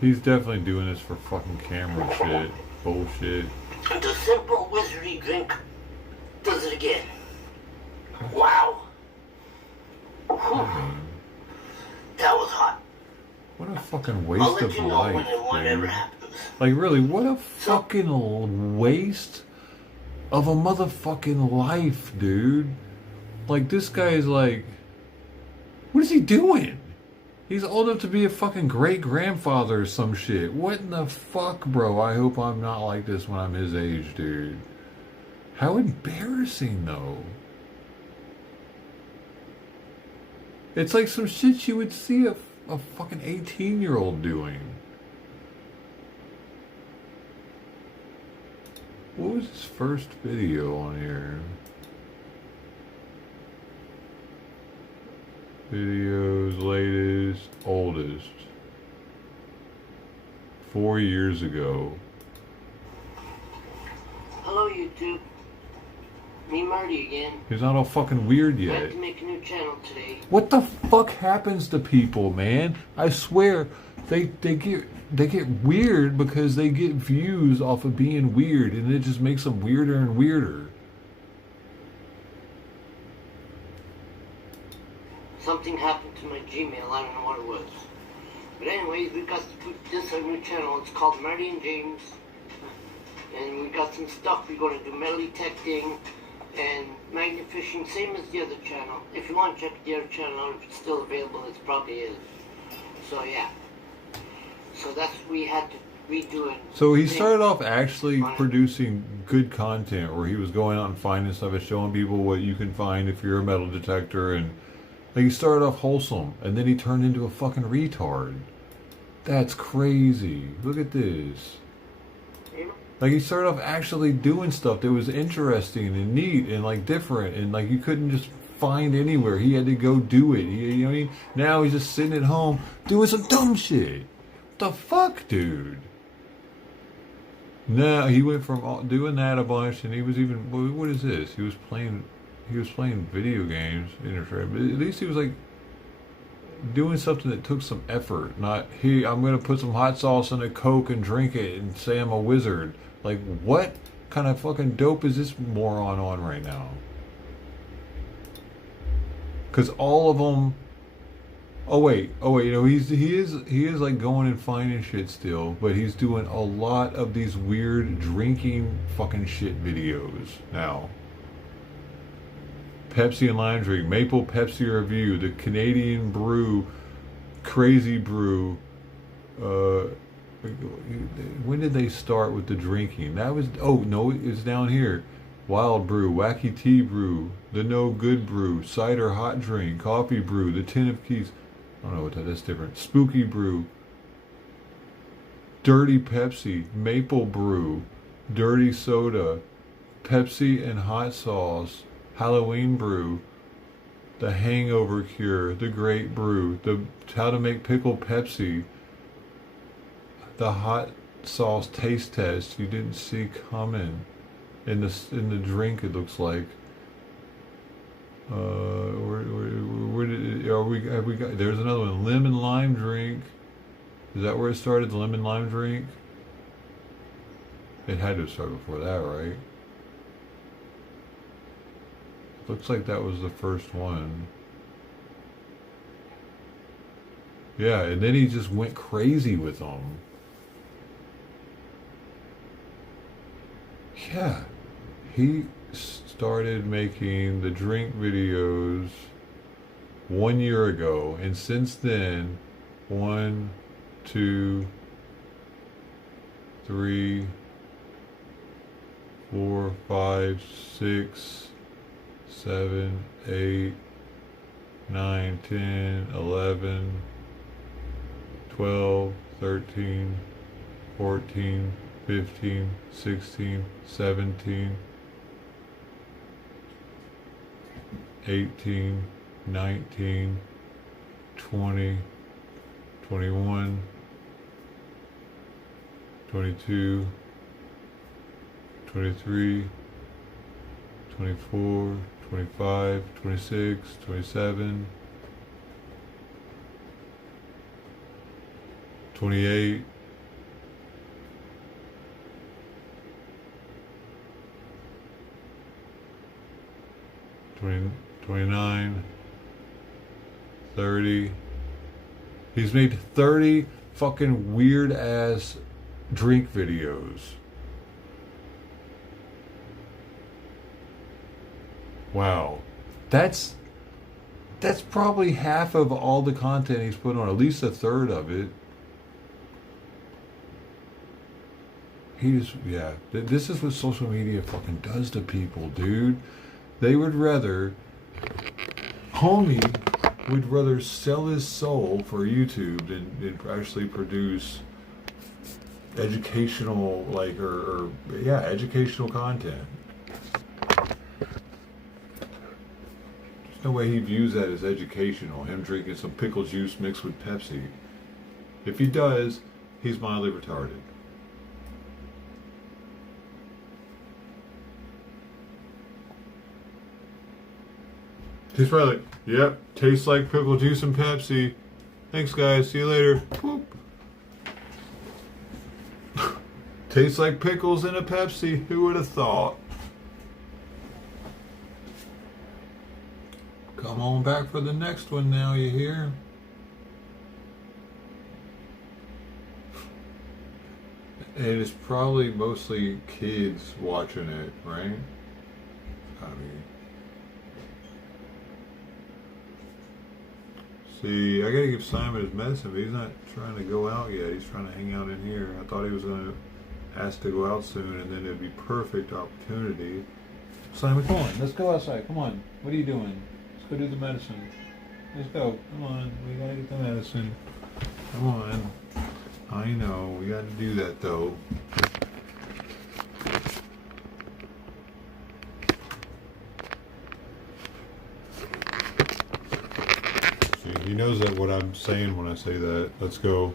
He's definitely doing this for fucking camera shit. Bullshit. The simple wizardy drink does it again. Wow. That was hot. What a fucking waste of life, whatever dude. happens. Like, really, what a fucking waste of a motherfucking life, dude. Like, this guy is like... What is he doing? He's old enough to be a fucking great-grandfather or some shit. What in the fuck, bro? I hope I'm not like this when I'm his age, dude. How embarrassing, though. It's like some shit you would see a fucking 18-year-old doing. What was his first video on here? Videos, latest, oldest. 4 years ago. Hello, YouTube. Me, Marty again. He's not all fucking weird I had yet. to make a new channel today. What the fuck happens to people, man? I swear, they get weird because they get views off of being weird, and it just makes them weirder and weirder. Something happened to my Gmail. I don't know what it was. But anyways, we got to put this on a new channel. It's called Marty and James. And we got some stuff. We're going to do metal detecting and magnifishing, same as the other channel. If you want to check the other channel out, if it's still available, it probably is. So yeah. So that's what we had to redo it. So he started off actually producing good content where he was going out and finding stuff and showing people what you can find if you're a metal detector, and like he started off wholesome and then he turned into a fucking retard. That's crazy. Look at this. Like he started off actually doing stuff that was interesting and neat and like different, and like you couldn't just find anywhere. He had to go do it. You know what I mean? Now he's just sitting at home doing some dumb shit. What the fuck, dude? No, he went from doing that a bunch, and he was even, what is this? He was playing video games, but at least he was like doing something that took some effort. Not, hey, I'm gonna put some hot sauce in a Coke and drink it and say I'm a wizard. Like, what kind of fucking dope is this moron on right now? Because all of them Oh wait, he is like going and finding shit still, but he's doing a lot of these weird drinking fucking shit videos now. Pepsi and lime drink, maple Pepsi review, the Canadian brew, crazy brew. When did they start with the drinking? That was, oh no, it's down here. Wild brew, wacky tea brew, the no good brew, cider hot drink, coffee brew, the tin of keys. I don't know what that is different. Spooky brew, dirty Pepsi, maple brew, dirty soda, Pepsi and hot sauce, Halloween brew, the hangover cure, the great brew, the how to make pickle Pepsi, the hot sauce taste test you didn't see coming in the drink. It looks like. Where did have we got? There's another one. Lemon lime drink. Is that where it started? The lemon lime drink. It had to start before that, right? Looks like that was the first one. Yeah, and then he just went crazy with them. Yeah, he started making the drink videos 1 year ago, and since then, 1, 2, 3, 4, 5, 6, 7, 8, 9, 10, 11, 12, 13, 14, 15, 16, 17, 18, 19, 20, 21, 22, 23, 24, 25, 26, 27, 28, 29, 30. He's made 30 fucking weird ass drink videos. Wow. That's probably half of all the content he's put on, at least a third of it. Yeah, this is what social media fucking does to people, dude. They would rather, homie would rather sell his soul for YouTube than actually produce educational, like, educational content. There's no way he views that as educational, him drinking some pickle juice mixed with Pepsi. If he does, he's mildly retarded. He's probably like, yep, tastes like pickle juice and Pepsi. Thanks, guys. See you later. Whoop. Tastes like pickles and a Pepsi. Who would have thought? Come on back for the next one now, you hear? And it's probably mostly kids watching it, right? I mean... See, I gotta give Simon his medicine, but he's not trying to go out yet. He's trying to hang out in here. I thought he was gonna ask to go out soon, and then it'd be perfect opportunity. Simon, come on, let's go outside. Come on. What are you doing? Let's go do the medicine. Let's go. Come on. We gotta get the medicine. Come on. I know. We gotta do that though. He knows that what I'm saying when I say that. Let's go.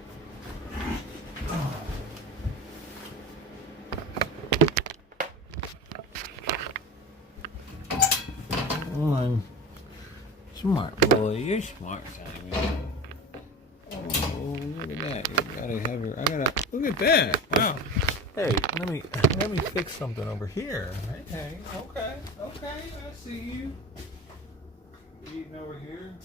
Come on. Smart boy. You're smart, Simon. Oh, look at that. Look at that. Wow. Hey, let me fix something over here. Hey, okay. I see you. Eating over here.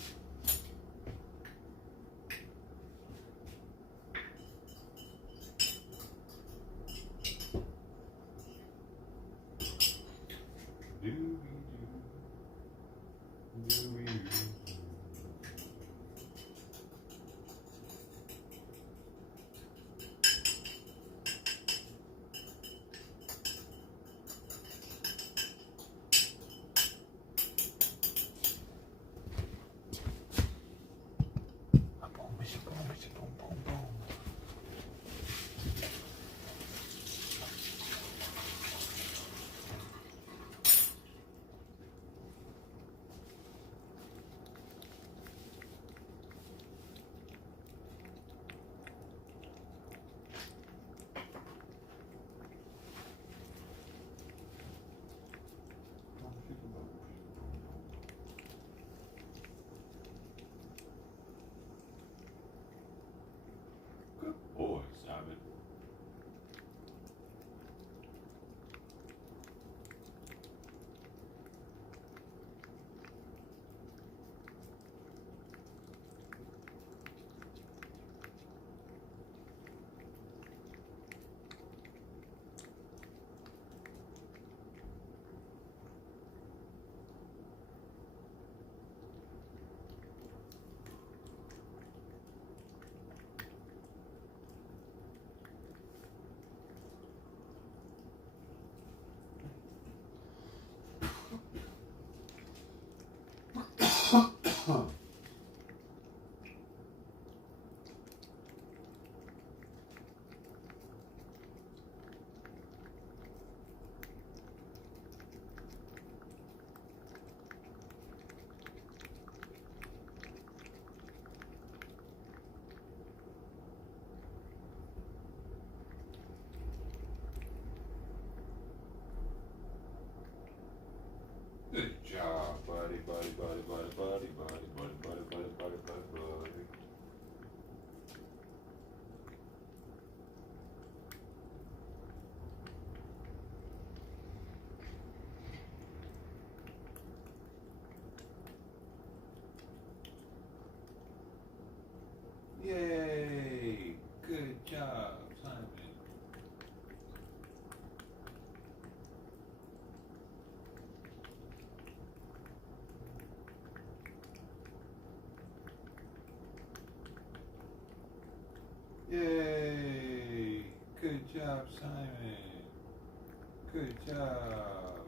job.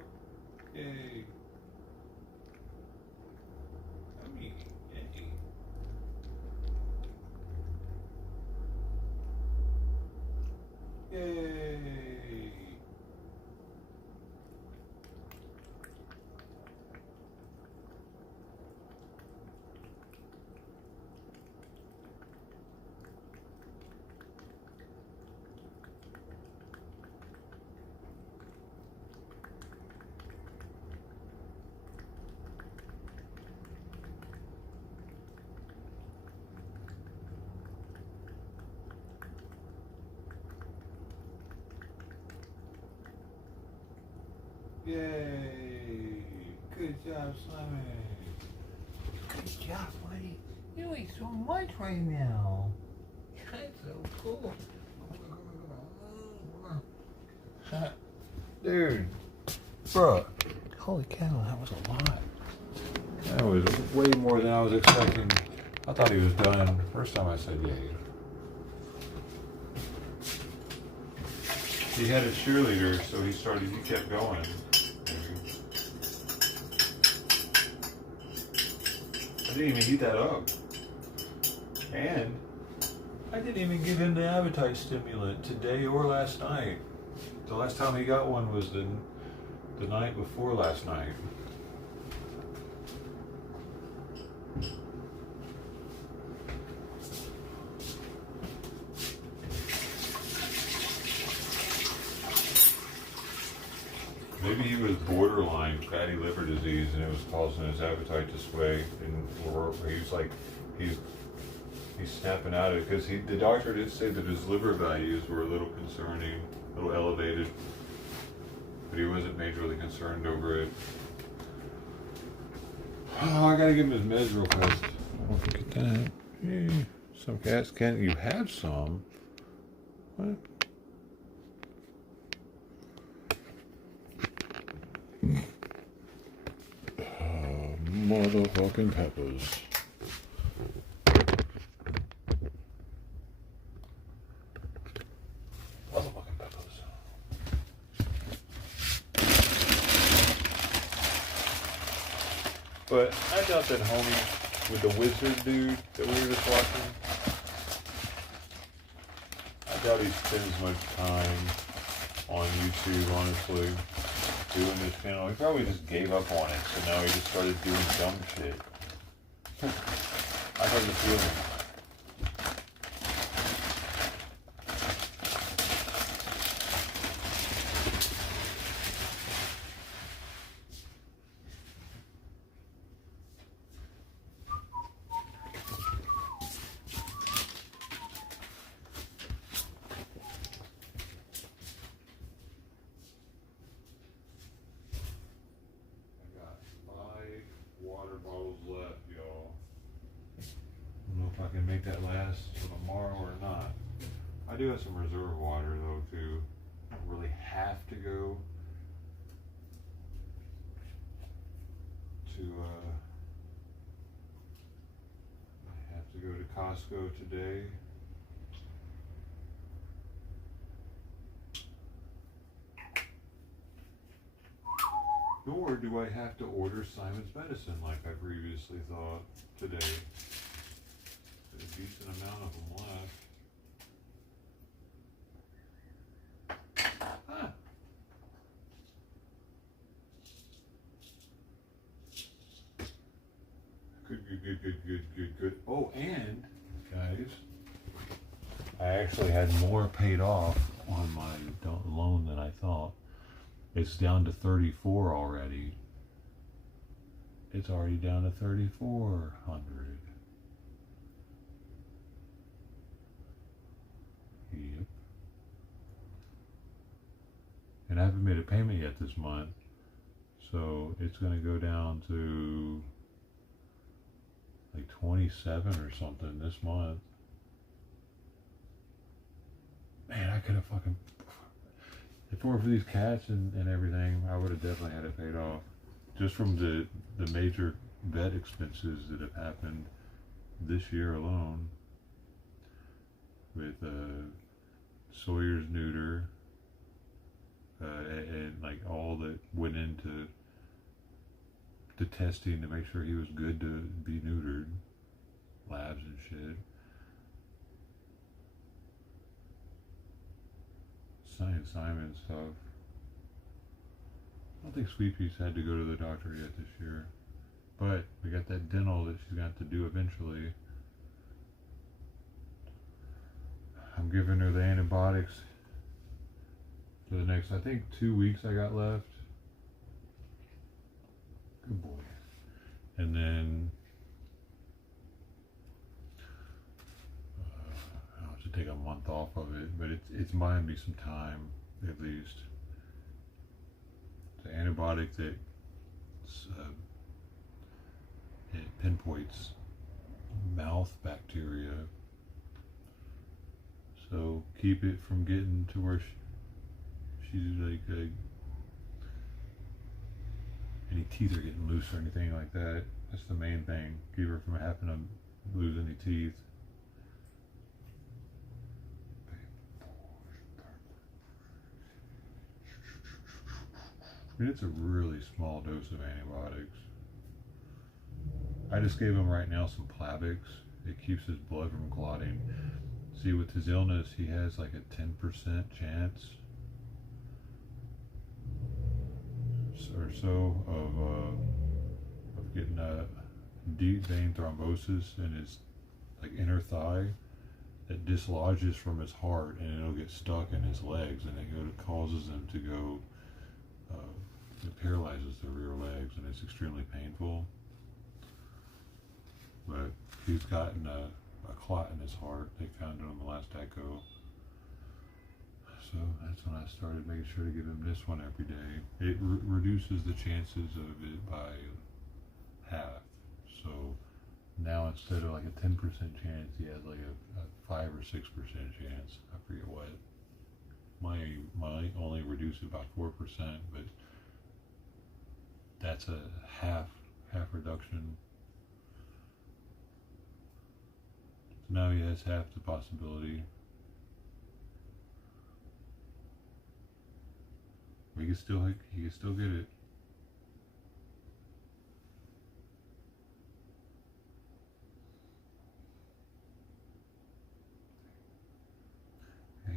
Yay. Yummy. Yay. Yay. Yay! Good job, Simon. Good job, buddy. You ate so much right now. That's so cool. Dude, bro, holy cow, that was a lot. That was way more than I was expecting. I thought he was done. First time I said yay. He had a cheerleader, so he kept going. I didn't even eat that up. And I didn't even give him the appetite stimulant today or last night. The last time he got one was the night before last night. Maybe he was borderline fatty liver disease and it was causing his appetite to sway, and he's snapping out of it because the doctor did say that his liver values were a little concerning, a little elevated, but he wasn't majorly concerned over it. Oh, I gotta give him his meds real fast. Don't forget that. Hey, some cats can't. You have some. What? Motherfucking peppers. Motherfucking peppers. But I doubt that homie with the wizard dude that we were just watching, I doubt he spends much time on YouTube, honestly, doing this channel. He probably just gave up on it, so now he just started doing dumb shit. I have the feeling. Water bottles left, y'all. I don't know if I can make that last till tomorrow or not. I do have some reserve water though too. I don't really have to go to Costco today. Nor do I have to order Simon's medicine like I previously thought today. There's a decent amount of them left. Ah. Good. Oh, and, guys, I actually had more paid off on my loan than I thought. It's down to 34 already. It's already down to 3,400. Yep. And I haven't made a payment yet this month. So it's going to go down to like 27 or something this month. Man, I could have fucking... If it were for these cats and everything, I would have definitely had it paid off. Just from the major vet expenses that have happened this year alone. With Sawyer's neuter, and like all that went into the testing to make sure he was good to be neutered, labs and shit. Simon stuff. I don't think Sweet Pea's had to go to the doctor yet this year, but we got that dental that she's got to do eventually. I'm giving her the antibiotics for the next, I think, 2 weeks I got left. Good boy. And then I'll have to take a month off of it, but it's buying me some time at least. The antibiotic that it pinpoints mouth bacteria, so keep it from getting to where she's like any teeth are getting loose or anything like that. That's the main thing. Keep her from having to lose any teeth. I mean, it's a really small dose of antibiotics. I just gave him right now some Plavix. It keeps his blood from clotting. See, with his illness, he has like a 10% chance or so of getting a deep vein thrombosis in his like inner thigh that dislodges from his heart, and it'll get stuck in his legs, and it causes him to go. It paralyzes the rear legs, and it's extremely painful. But he's gotten a clot in his heart. They found it on the last echo. So that's when I started making sure to give him this one every day. It reduces the chances of it by half. So now instead of like a 10% chance, he has like a 5 or 6% chance. I forget what. Might only reduce it by 4%, but that's a half reduction. So now he has half the possibility. He can still get it. Hey.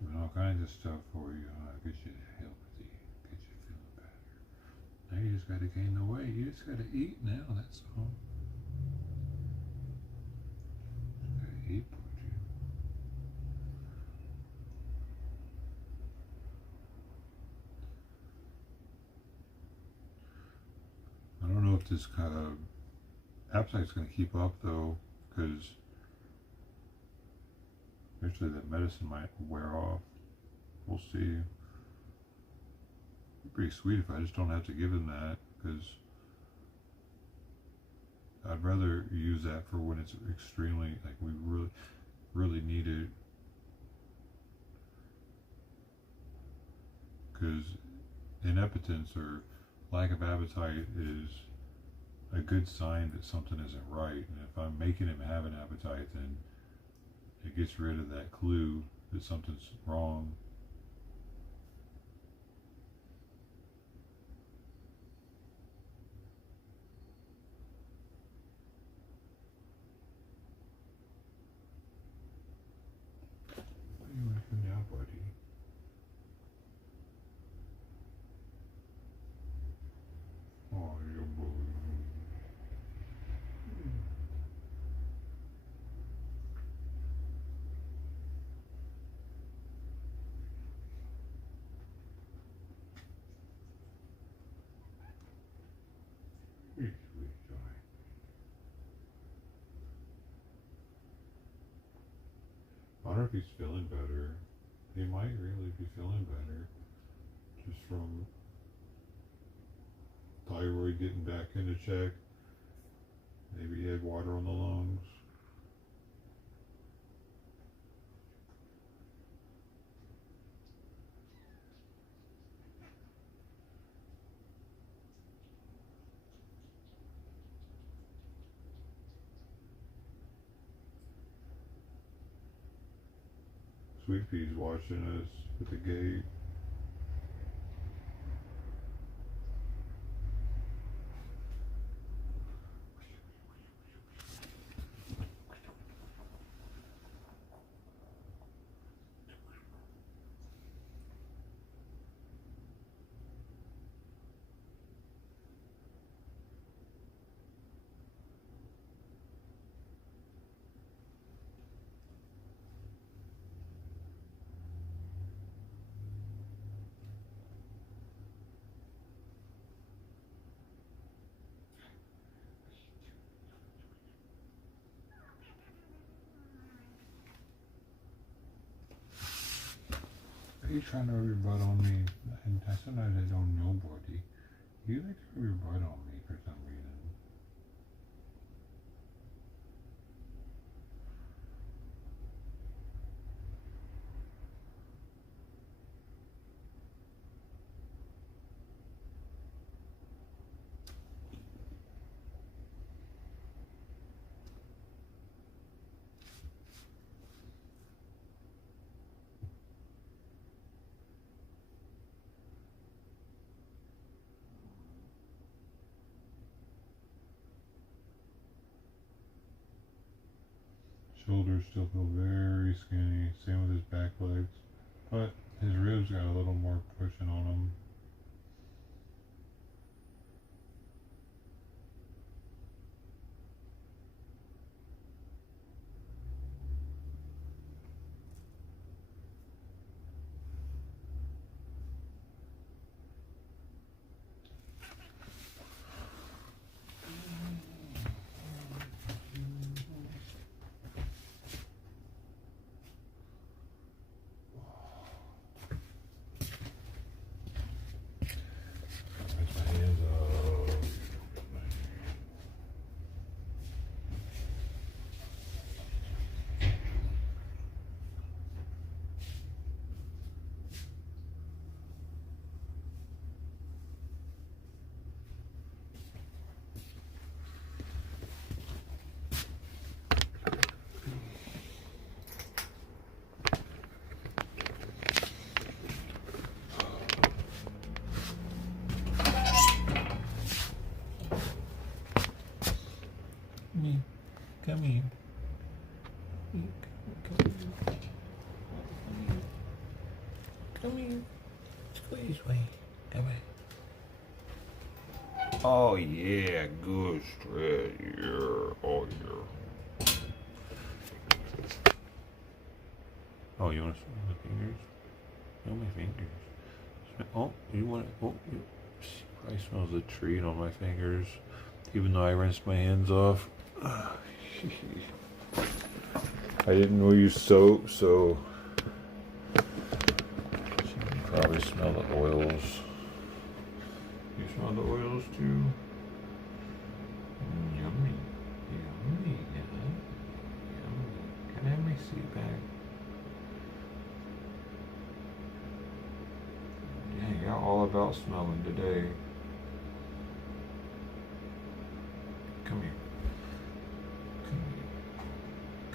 Doing all kinds of stuff for you, get you healthy, get you feeling better. Now you just gotta gain the weight. You just gotta eat now, that's all. Just gotta eat, Poochie. I don't know if this kind of appetite's gonna keep up though, because eventually that medicine might wear off. We'll see. It'd be pretty sweet if I just don't have to give him that, because I'd rather use that for when it's extremely, like we really need it. Because ineptence or lack of appetite is a good sign that something isn't right. And if I'm making him have an appetite, then it gets rid of that clue that something's wrong. What are you making now, buddy? Oh, you boy. Sweet joy. I wonder if he's feeling better. He might really be feeling better just from thyroid getting back into check. Maybe he had water on the lungs. Sweet Pea's watching us at the gate. You trying to rub your butt on me, and sometimes I don't know, Bordy. You like to rub your butt on me for some reason. Shoulders still feel very skinny, same with his back legs, but his ribs got a little more pushing on them. Come here. Come here. Squeeze way. Come here. Oh yeah, good stretch. Yeah. Oh yeah. Oh, you want to smell my fingers? Smell my fingers. Oh, you want to? Oh, you probably smells the treat on my fingers, even though I rinsed my hands off. I didn't know you soap, so you can probably smell the oils. You smell the oils too? Yummy. Yummy. Yummy. Can I have my seat back? Yeah, you're all about smelling today. Come here.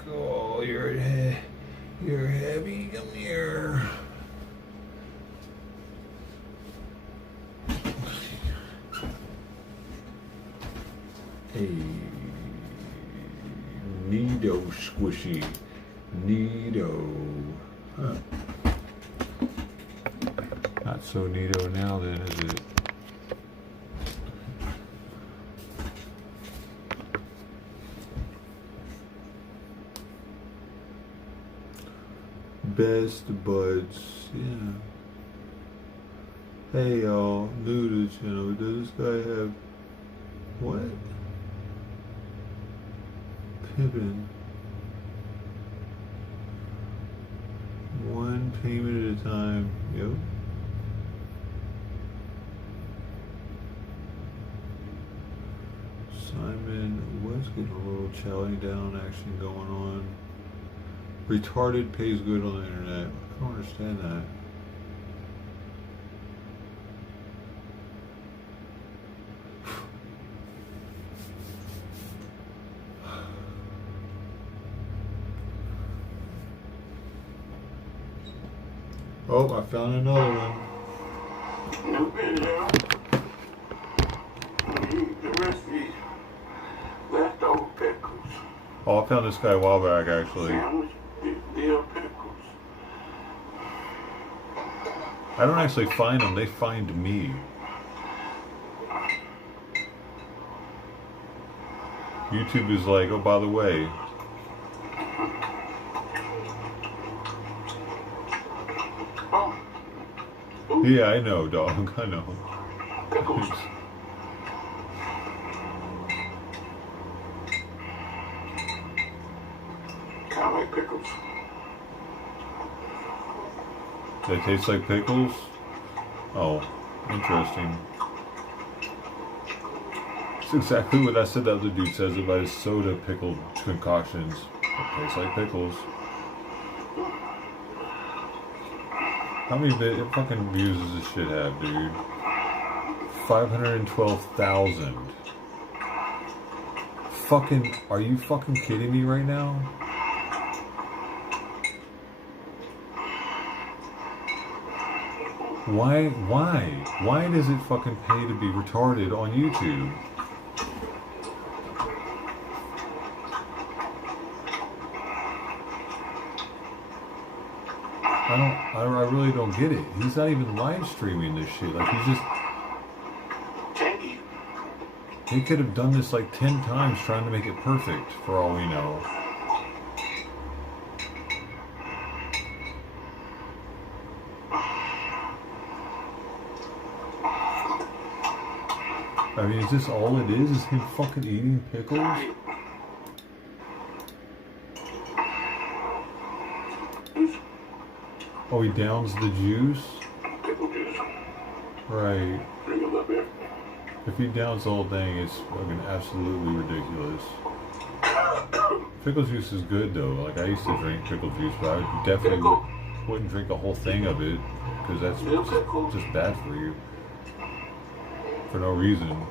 Oh, you're heavy. Come here. Hey, neato squishy, neato. Huh. Not so neato now, then, is it? Best buds, yeah. Hey y'all, new to the channel. Does this guy have what? Pippin. One payment at a time. Yep. Simon was getting a little chowing down action going on. Retarded pays good on the internet. I don't understand that. Oh, I found another one. New video. The rest of these leftover pickles. Oh, I found this guy a while back, actually. Sandwich, dill pickles. I don't actually find them, they find me. YouTube is like, oh, by the way. Yeah, I know, dog. I know. Pickles. Kind of like pickles. They taste like pickles? Oh, interesting. It's exactly what I said the other dude says about his soda pickled concoctions. It tastes like pickles. How many fucking views does this shit have, dude? 512,000. Fucking, are you fucking kidding me right now? Why does it fucking pay to be retarded on YouTube? I really don't get it. He's not even live streaming this shit. Like, he's just... He could have done this like 10 times trying to make it perfect, for all we know. I mean, is this all it is? Is him fucking eating pickles? Oh, he downs the juice? Pickle juice. Right. Drink a little bit. If he downs the whole thing, it's fucking absolutely ridiculous. Pickle juice is good though. Like, I used to drink pickle juice, but I definitely wouldn't drink the whole thing of it, because that's just bad for you. For no reason.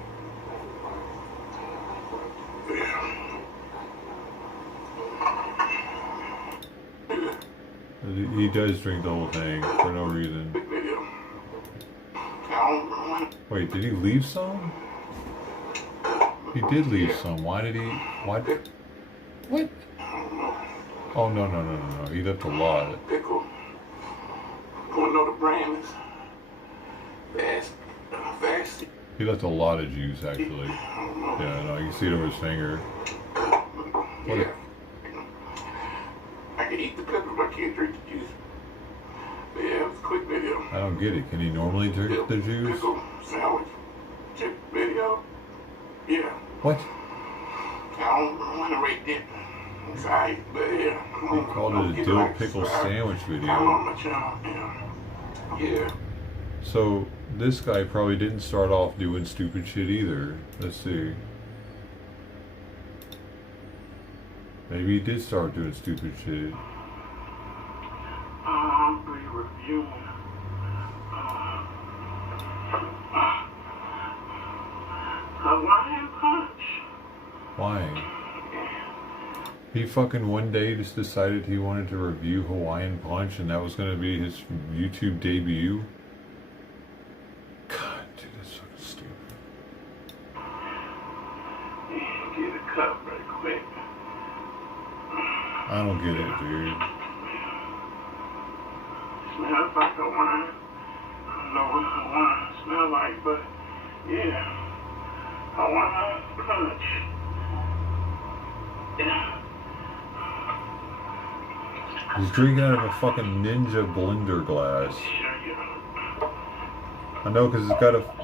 He does drink the whole thing for no reason. Wait, did he leave some? He did leave some. Why did he? Why? What? Oh no! He left a lot. Pickle. I want to know the brand is fast. He left a lot of juice, actually. Yeah, no, you can see it over his finger. Yeah. I can eat the pickle, but I can't drink the juice. But yeah, it was a quick video. I don't get it. Can he normally drink the juice? Pickle sandwich chip video. Yeah. What? I don't want to rate it. It's alright, but yeah. He called it a dill pickle sandwich video. Yeah. So this guy probably didn't start off doing stupid shit either. Let's see. Maybe he did start doing stupid shit. I'll be reviewing Hawaiian Punch. Why? He fucking one day just decided he wanted to review Hawaiian Punch and that was going to be his YouTube debut. God, dude, that's fucking stupid. Get a cup right quick. I don't get it, dude. Smells like Hawaiian. I don't know what Hawaiian smells like, but yeah. Hawaiian Punch. Yeah. He's drinking out of a fucking Ninja blender glass. I know, because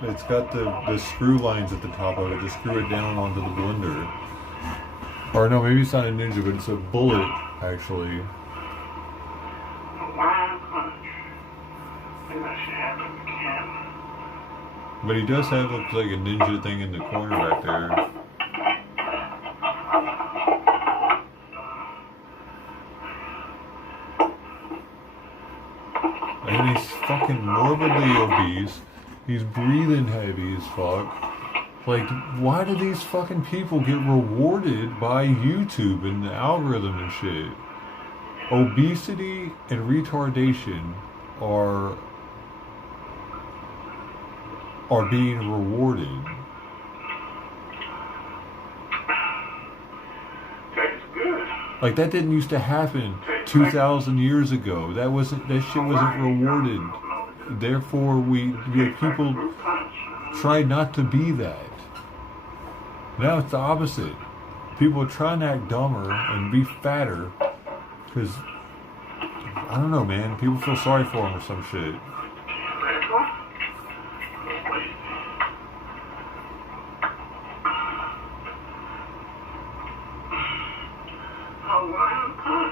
it's got the screw lines at the top of it to screw it down onto the blender. Or no, maybe it's not a Ninja, but it's a Bullet, actually. Hawaiian Punch. Maybe I should have it in the camera. But he does have looks like a Ninja thing in the corner right there. And he's fucking morbidly obese. He's breathing heavy as fuck. Like, why do these fucking people get rewarded by YouTube and the algorithm and shit? Obesity and retardation are being rewarded. That's good. Like, that didn't used to happen 2,000 years ago. That shit wasn't rewarded. Therefore, people try not to be that. Now it's the opposite. People are trying to act dumber and be fatter because, I don't know, man, people feel sorry for them or some shit.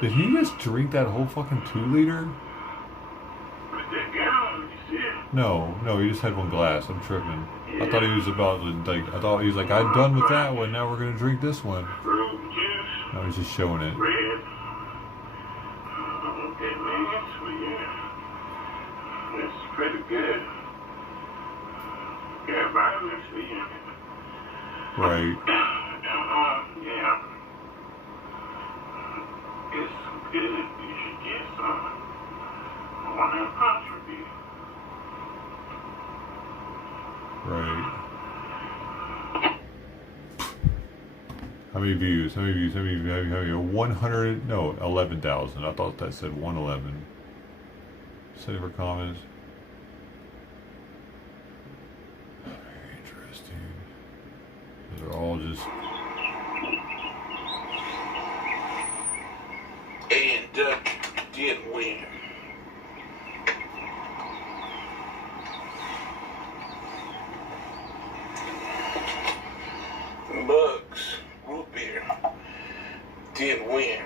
Did he just drink that whole fucking 2-liter? No, he just had one glass. I'm tripping. I thought he was about to, like, I thought he was like, I'm done with that one, now we're gonna drink this one. No, he's just showing it. Okay, man, that's pretty good. Got vitamins for you. Right. Yeah. It's good. You should get some. I want to contribute. Right. How many views? How many views? 100? No, 11,000. I thought that said 111. Save for comments. Very interesting. They're all just. And Duck did win. Bugs, root beer, did win.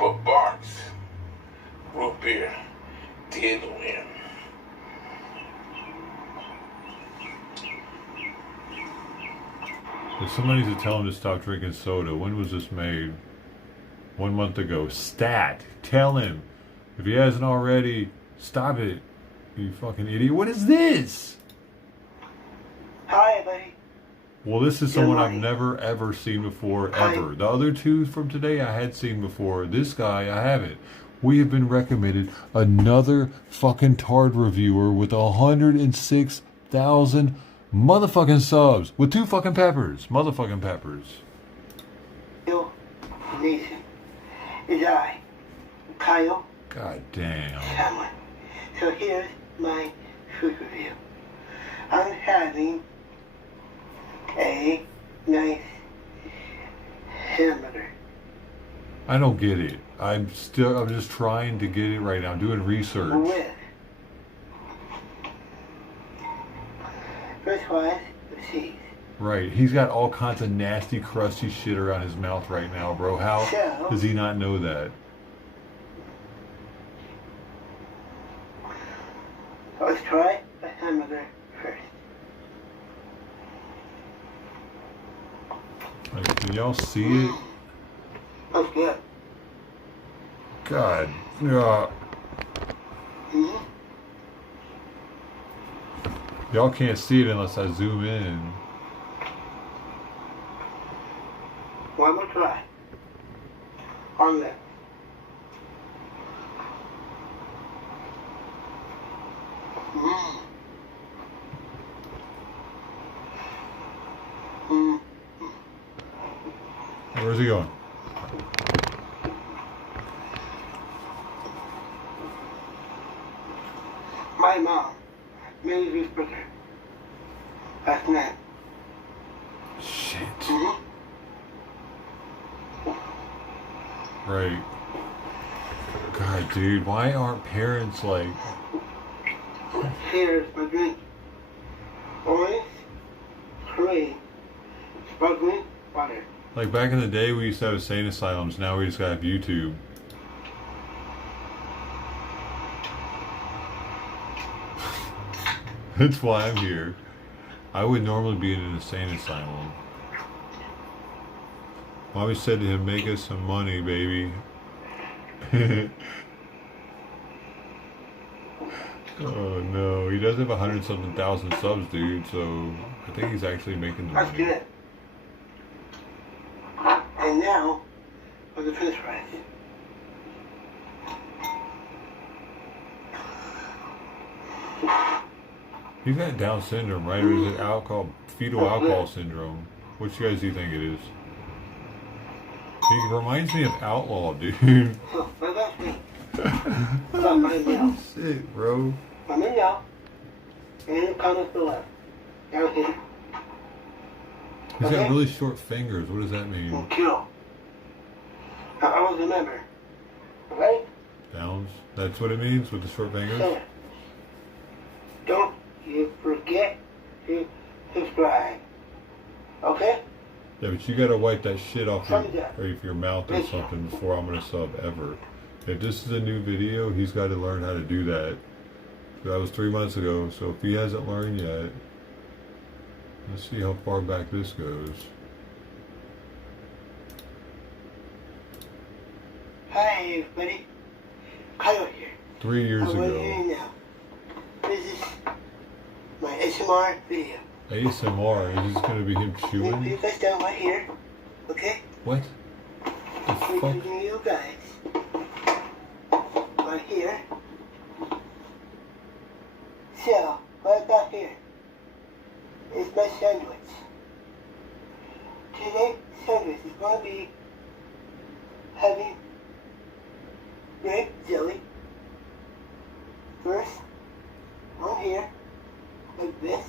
But Barks, root beer, did win. If somebody needs to tell him to stop drinking soda, when was this made? 1 month ago. Stat! Tell him! If he hasn't already, stop it. You fucking idiot. What is this? Hi, buddy. Well, this is someone I've never ever seen before, ever. The other two from today I had seen before. This guy, I haven't. We have been recommended another fucking Tard reviewer with 106,000 motherfucking subs. With 2 fucking peppers. Motherfucking peppers. Yo, Nathan. Is I, Kyle. God damn. Someone. So here's my food review. I'm having a nice hamburger. I don't get it. I'm just trying to get it right now. I'm doing research. With French fries with cheese. Right. He's got all kinds of nasty, crusty shit around his mouth right now, bro. How does he not know that? Let's try the hamburger first. Like, can y'all see it? That's good. God. Y'all can't see it unless I zoom in. One more try. On that. Where's he going? My mom made this burger last night. Shit. Right. God, dude, why aren't parents like... Here's my drink. Orange, cream, sparkling water. Like back in the day we used to have insane asylums, now we just gotta have YouTube. That's why I'm here. I would normally be in an insane asylum. Mommy said to him, make us some money, baby. Oh no, he does have 100-something thousand subs, dude, so I think he's actually making the money. That's good. the finish line. He's got Down syndrome, right? Or is it fetal alcohol syndrome? Which guys do you think it is? He reminds me of Outlaw, dude. Shit, bro. I'm in now. And comments below. Down here. He's got really short fingers. What does that mean? Kill. I always remember. Okay? Downs? That's what it means with the short fingers? So, don't you forget to subscribe. Okay? Yeah, but you gotta wipe that shit off your mouth or something before I'm gonna sub ever. If this is a new video, he's got to learn how to do that. That was 3 months ago, so if he hasn't learned yet, let's see how far back this goes. Hi everybody. Kyle here. 3 years How are you ago. doing now? This is my ASMR video. ASMR, is this gonna be him Put chewing? you guys down right here. Okay? What? The fuck? Including you guys. Right here. So, right back here is my sandwich. Today's sandwich is going to be having grape jelly. First, on here, like this.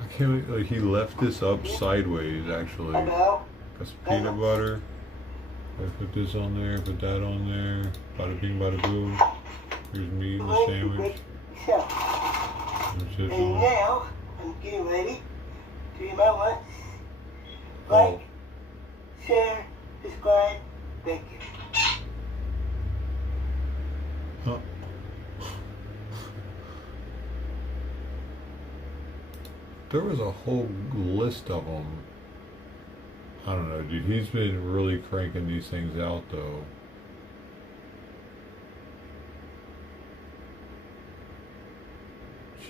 I can't believe, like, he left this up sideways, actually. About Got some peanut butter. I put this on there, put that on there. Bada bing, bada boom. Here's meat in the sandwich. So, There's this and on. now I'm getting ready to do my lunch. Like, share, subscribe, thank you. Huh. There was a whole list of them. I don't know, dude. He's been really cranking these things out, though.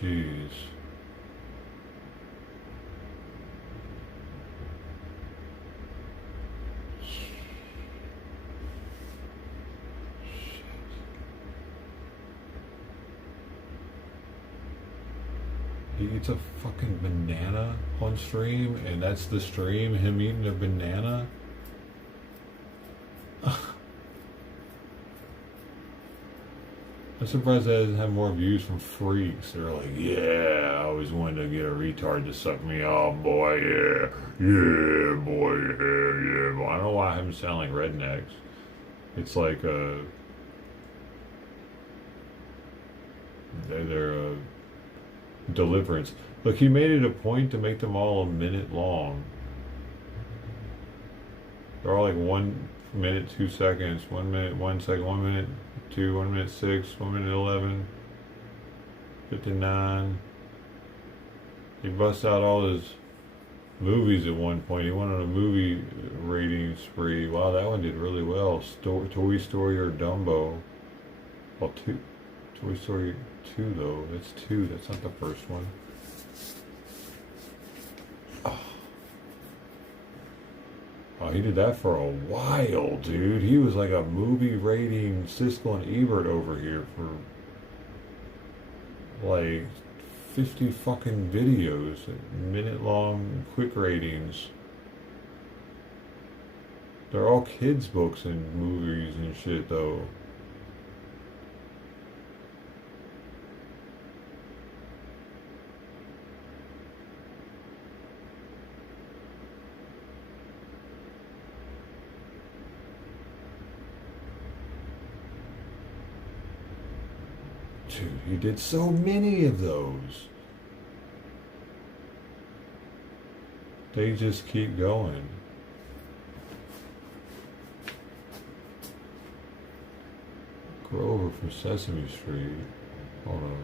Jeez. He eats a fucking banana on stream, and that's the stream, him eating a banana? I'm surprised that doesn't have more views from freaks. They're like, yeah, I always wanted to get a retard to suck me off, boy, yeah, yeah, boy, yeah, yeah. Boy. I don't know why I have them sound like rednecks. It's like, they're Deliverance. Look, he made it a point to make them all a minute long. They're all like 1 minute, 2 seconds, 1 minute, 1 second, 1 minute, 2, 1 minute 6, 1 minute 11, 59. He busts out all his movies at one point. He went on a movie rating spree. Wow, that one did really well. Toy Story or Dumbo. Well, Toy Story 2 though. That's 2. That's not the first one. Oh, he did that for a while, dude. He was like a movie rating Siskel and Ebert over here for like 50 fucking videos, minute long quick ratings. They're all kids books and movies and shit though. Dude, he did so many of those. They just keep going. Grover from Sesame Street. Hold on, man.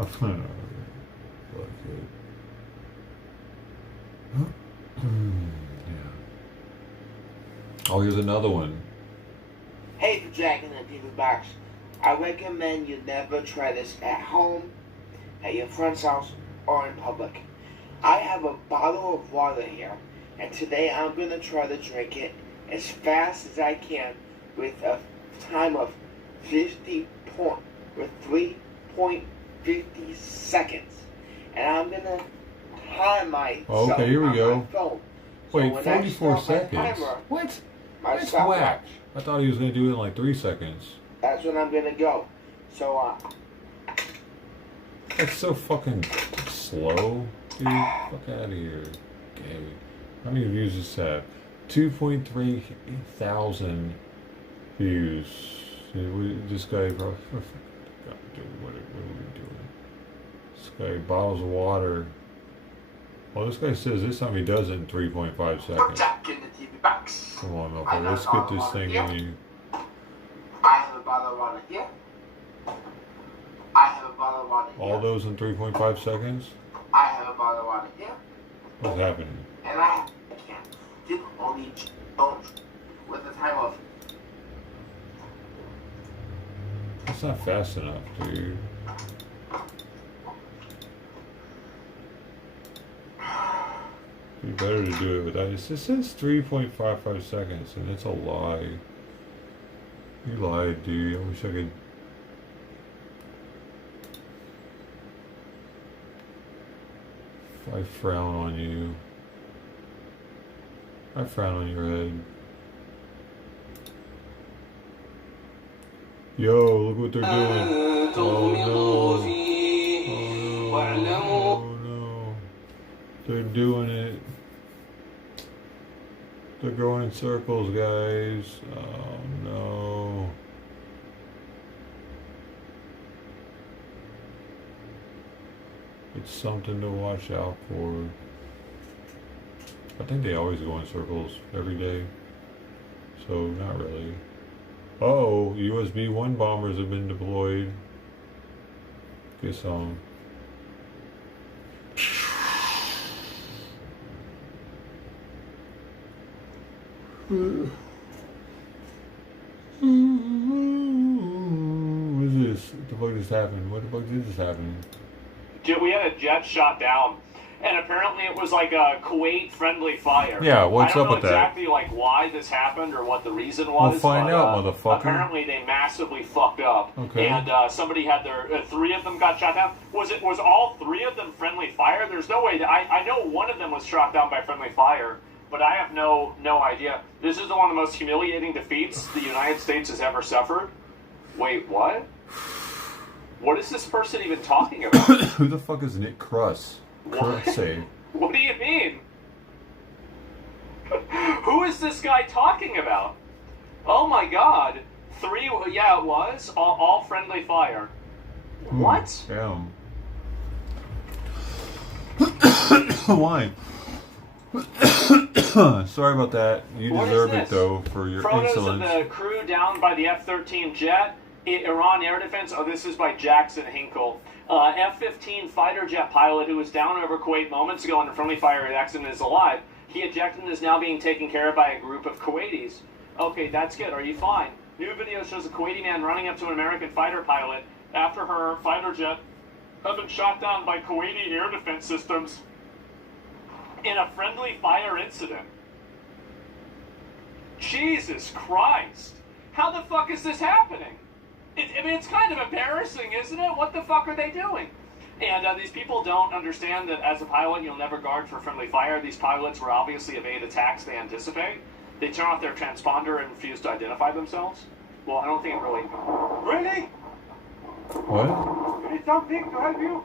I'm not like it. Oh, here's another one. Hey, for Jack in the TV box. I recommend you never try this at home, at your friend's house, or in public. I have a bottle of water here, and today I'm going to try to drink it as fast as I can with a time of 3.50 seconds. And I'm going to time myself Okay, here we on go. my phone. Wait, when I 44 start my seconds? timer, What? my That's stopwatch, whack. I thought he was going to do it in like 3 seconds. that's when I'm going to go. So, That's so fucking slow, dude. Fuck out of here. Okay. How many views does this have? 2.3 thousand views. This guy, God, dude, what are we doing? This guy, bottles of water. Well, this guy says this time he does it in 3.5 seconds. Jack in the TV box. Come on, Milford, let's get this thing in you. I have a bottle of water here. I have a bottle of water here. All those in 3.5 seconds? I have a bottle of water here. What's happening? And I can't dip only don't with the time of. That's not fast enough, dude. Be better to do it without it. It says 3.55 seconds, and it's a lie. You lied, dude. I wish I could. I frown on you. I frown on your head. Yo, look what they're doing. Oh no. They're doing it. They're going in circles, guys. Oh no. It's something to watch out for. I think they always go in circles every day. So, not really. Oh, USB-1 bombers have been deployed. Get some. What is this? What the fuck just happened? What the fuck did this happen? We had a jet shot down, and apparently it was like a Kuwait-friendly fire. Yeah, what's up with that? I don't know exactly like why this happened or what the reason was. We'll find out, motherfucker. Apparently they massively fucked up, Okay. and somebody had their 3 of them got shot down. Was all 3 of them friendly fire? There's no way. I know one of them was shot down by friendly fire, but I have no idea. This is one of the most humiliating defeats the United States has ever suffered. Wait, what? What is this person even talking about? Who the fuck is Nick Kruss? Say. What do you mean? Who is this guy talking about? Oh my god. 3, yeah, it was. All friendly fire. What? Damn. Why? Sorry about that. You What deserve is it this? though for your Photos insolence. of the crew down by the F-13 jet. Iran Air Defense. Oh, this is by Jackson Hinkle. F-15 fighter jet pilot who was down over Kuwait moments ago under friendly fire accident is alive. He ejected and is now being taken care of by a group of Kuwaitis. Okay, that's good. Are you fine? New video shows a Kuwaiti man running up to an American fighter pilot after her fighter jet had been shot down by Kuwaiti air defense systems in a friendly fire incident. Jesus Christ. How the fuck is this happening? I mean, it's kind of embarrassing, isn't it? What the fuck are they doing? And these people don't understand that as a pilot, you'll never guard for friendly fire. These pilots will obviously evade attacks they anticipate. They turn off their transponder and refuse to identify themselves. Well, I don't think it really... Really? What? You need something to help you?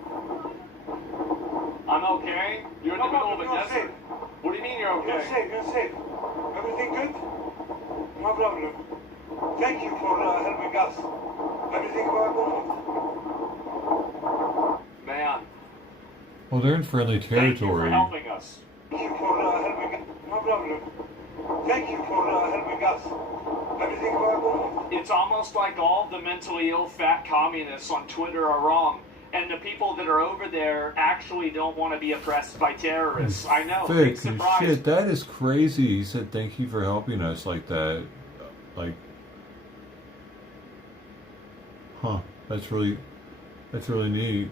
I'm okay. You're in the middle of a desert. What do you mean you're okay? You're safe. Everything good? No problem. Thank you for helping us. Everything well? Man. Well, they're in friendly territory. Helping us. Thank you for helping us. No problem. Thank you for helping us. Everything well? It's almost like all the mentally ill fat communists on Twitter are wrong. and the people that are over there actually don't want to be oppressed by terrorists. I know. Big Fake surprise. shit. That is crazy. He said, "Thank you for helping us," like that. Like, huh? That's really neat.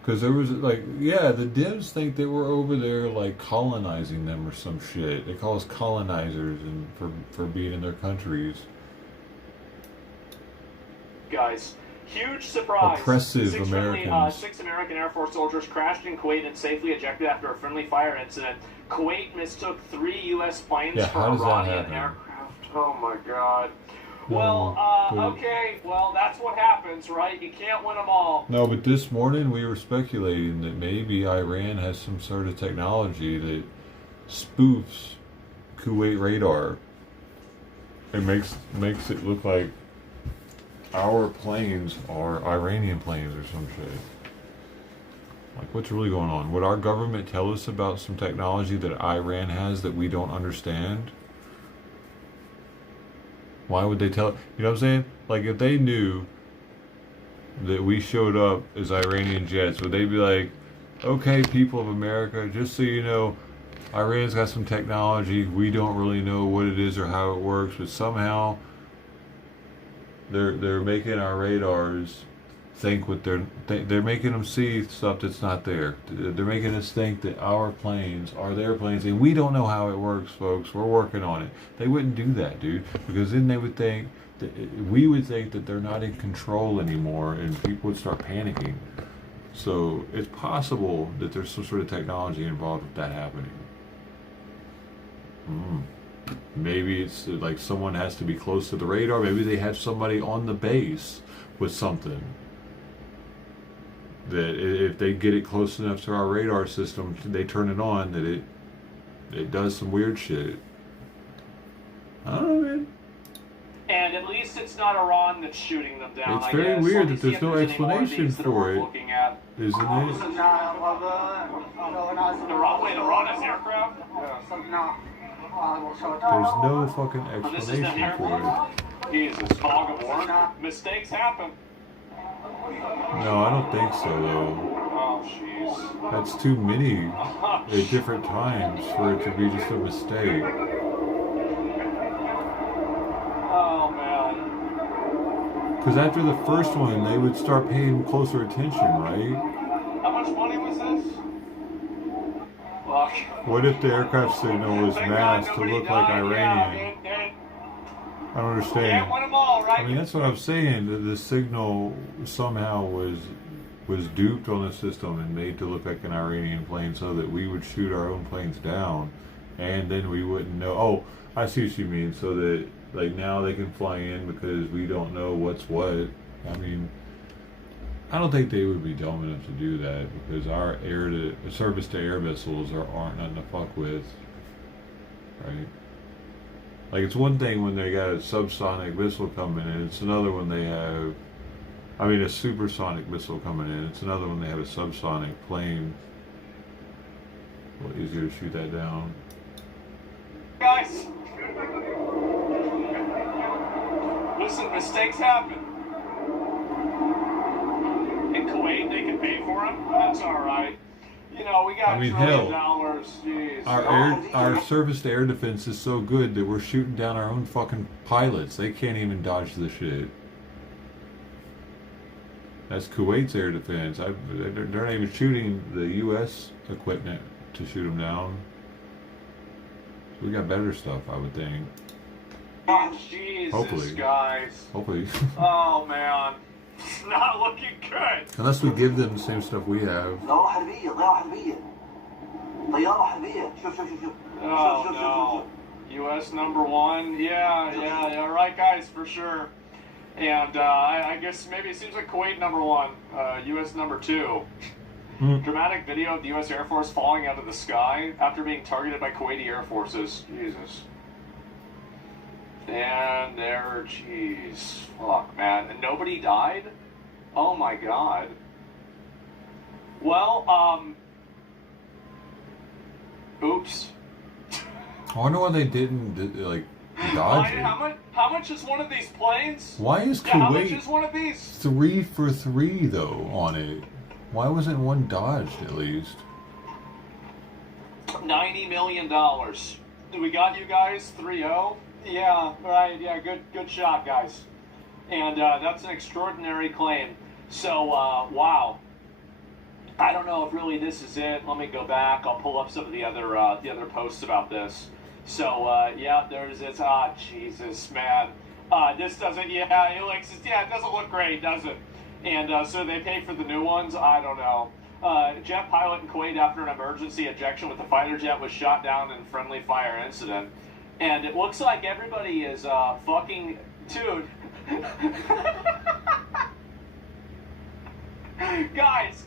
Because there was like, yeah, the Dems think that we're over there like colonizing them or some shit. They call us colonizers and for being in their countries. Guys, huge surprise. Oppressive Americans. 6 American Air Force soldiers crashed in Kuwait and safely ejected after a friendly fire incident. Kuwait mistook 3 U.S. planes Yeah, for how does that Iranian happen? aircraft. Oh my God. Well, okay, well, that's what happens, right? You can't win them all. No, but this morning we were speculating that maybe Iran has some sort of technology that spoofs Kuwait radar and makes it look like our planes are Iranian planes or some shit. Like, what's really going on? Would our government tell us about some technology that Iran has that we don't understand? Why would they tell? You know what I'm saying? Like, if they knew that we showed up as Iranian jets, would they be like, okay, people of America, just so you know, Iran's got some technology. We don't really know what it is or how it works, but somehow they're making our radars think what they're making them see stuff that's not there. They're making us think that our planes are their planes, and we don't know how it works, folks. We're working on it. They wouldn't do that, dude, because then they would think that we would think that they're not in control anymore, and people would start panicking. So it's possible that there's some sort of technology involved with that happening. Maybe it's like someone has to be close to the radar. Maybe they have somebody on the base with something that if they get it close enough to our radar system, they turn it on, that it does some weird shit. I don't know, man. And at least it's not Iran that's shooting them down. It's very weird that there's no explanation for it, isn't it? Wait, Iran has aircraft? There's no fucking explanation for it. Jesus, fog of war. Mistakes happen. No, I don't think so, though. Oh, jeez. That's too many at different times for it to be just a mistake. Oh, man. Because after the first one, they would start paying closer attention, right? How much money was this? Fuck. What if the aircraft signal was masked to look like Iranian? I don't understand. Can't win them all, right? I mean, that's what I'm saying. That the signal somehow was duped on the system and made to look like an Iranian plane, so that we would shoot our own planes down, and then we wouldn't know. Oh, I see what you mean. So that like now they can fly in because we don't know what's what. I mean, I don't think they would be dumb enough to do that, because our surface to air missiles aren't nothing to fuck with, right? Like, it's one thing when they got a subsonic missile coming in, it's another when they have, I mean, a supersonic missile coming in, it's another when they have a subsonic plane. A little easier to shoot that down. Guys! Listen, mistakes happen. In Kuwait, they can pay for them. That's alright. You know, we got I mean, $1 trillion. hell, Jeez. our surface-to-air defense is so good that we're shooting down our own fucking pilots. They can't even dodge the shit. That's Kuwait's air defense. They're not even shooting the U.S. equipment to shoot them down. So we got better stuff, I would think. Oh, Jesus, Hopefully. guys. Hopefully. Oh, man. It's not looking good. Unless we give them the same stuff we have. Oh, no. U.S. #1. Yeah, right, guys, for sure. And I guess maybe it seems like Kuwait #1, U.S. #2. Dramatic video of the U.S. Air Force falling out of the sky after being targeted by Kuwaiti Air Forces. Jesus. And there, jeez. Fuck, man. And nobody died? Oh my god. Well, oops. I wonder why they didn't, like, dodge it. How much is one of these planes? Why is Yeah, how much Kuwait is one of these? 3 for 3 though on it? Why wasn't one dodged at least? $90 million. We got you guys 3-0. Yeah, right. Yeah, good shot, guys. And that's an extraordinary claim. So wow. I don't know if really this is it. Let me go back. I'll pull up some of the other posts about this. So yeah, there's this. Ah, Jesus, man. This doesn't. Yeah, it doesn't look great, does it? And so they pay for the new ones. I don't know. Jet pilot in Kuwait after an emergency ejection with the fighter jet was shot down in friendly fire incident. And it looks like everybody is fucking dude. Guys,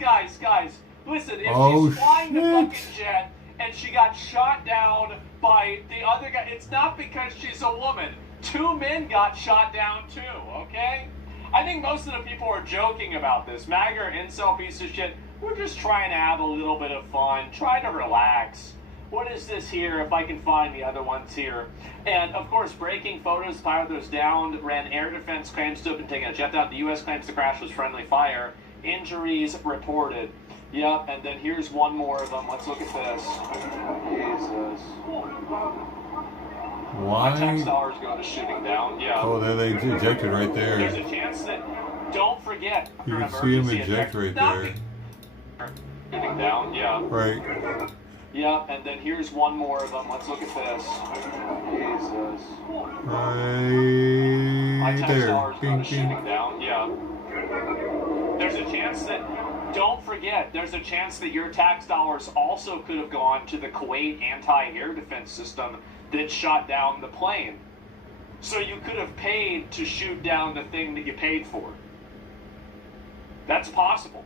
listen, if she's flying the fucking jet and she got shot down by the other guy, it's not because she's a woman. 2 men got shot down too, okay? I think most of the people are joking about this. MAGA or incel piece of shit, we're just trying to have a little bit of fun, try to relax. What is this here, if I can find the other ones here? And, of course, breaking photos, pilot was downed, ran air defense, claims to have been taking a jet out. The U.S. claims the crash was friendly fire. Injuries reported. Yep, and then here's one more of them. Let's look at this. Jesus. Why? My tax dollars go to shooting down. Yeah. Oh, there they ejected right there. There's a chance that, don't forget, You can see him eject right there. Shooting down, yeah. Right. Yeah, and then here's one more of them. Let's look at this. Jesus. My Right tax there. dollars go Ding, to shooting ding. down, yeah. There's a chance that, don't forget, there's a chance that your tax dollars also could have gone to the Kuwait anti-air defense system that shot down the plane. So you could have paid to shoot down the thing that you paid for. That's possible.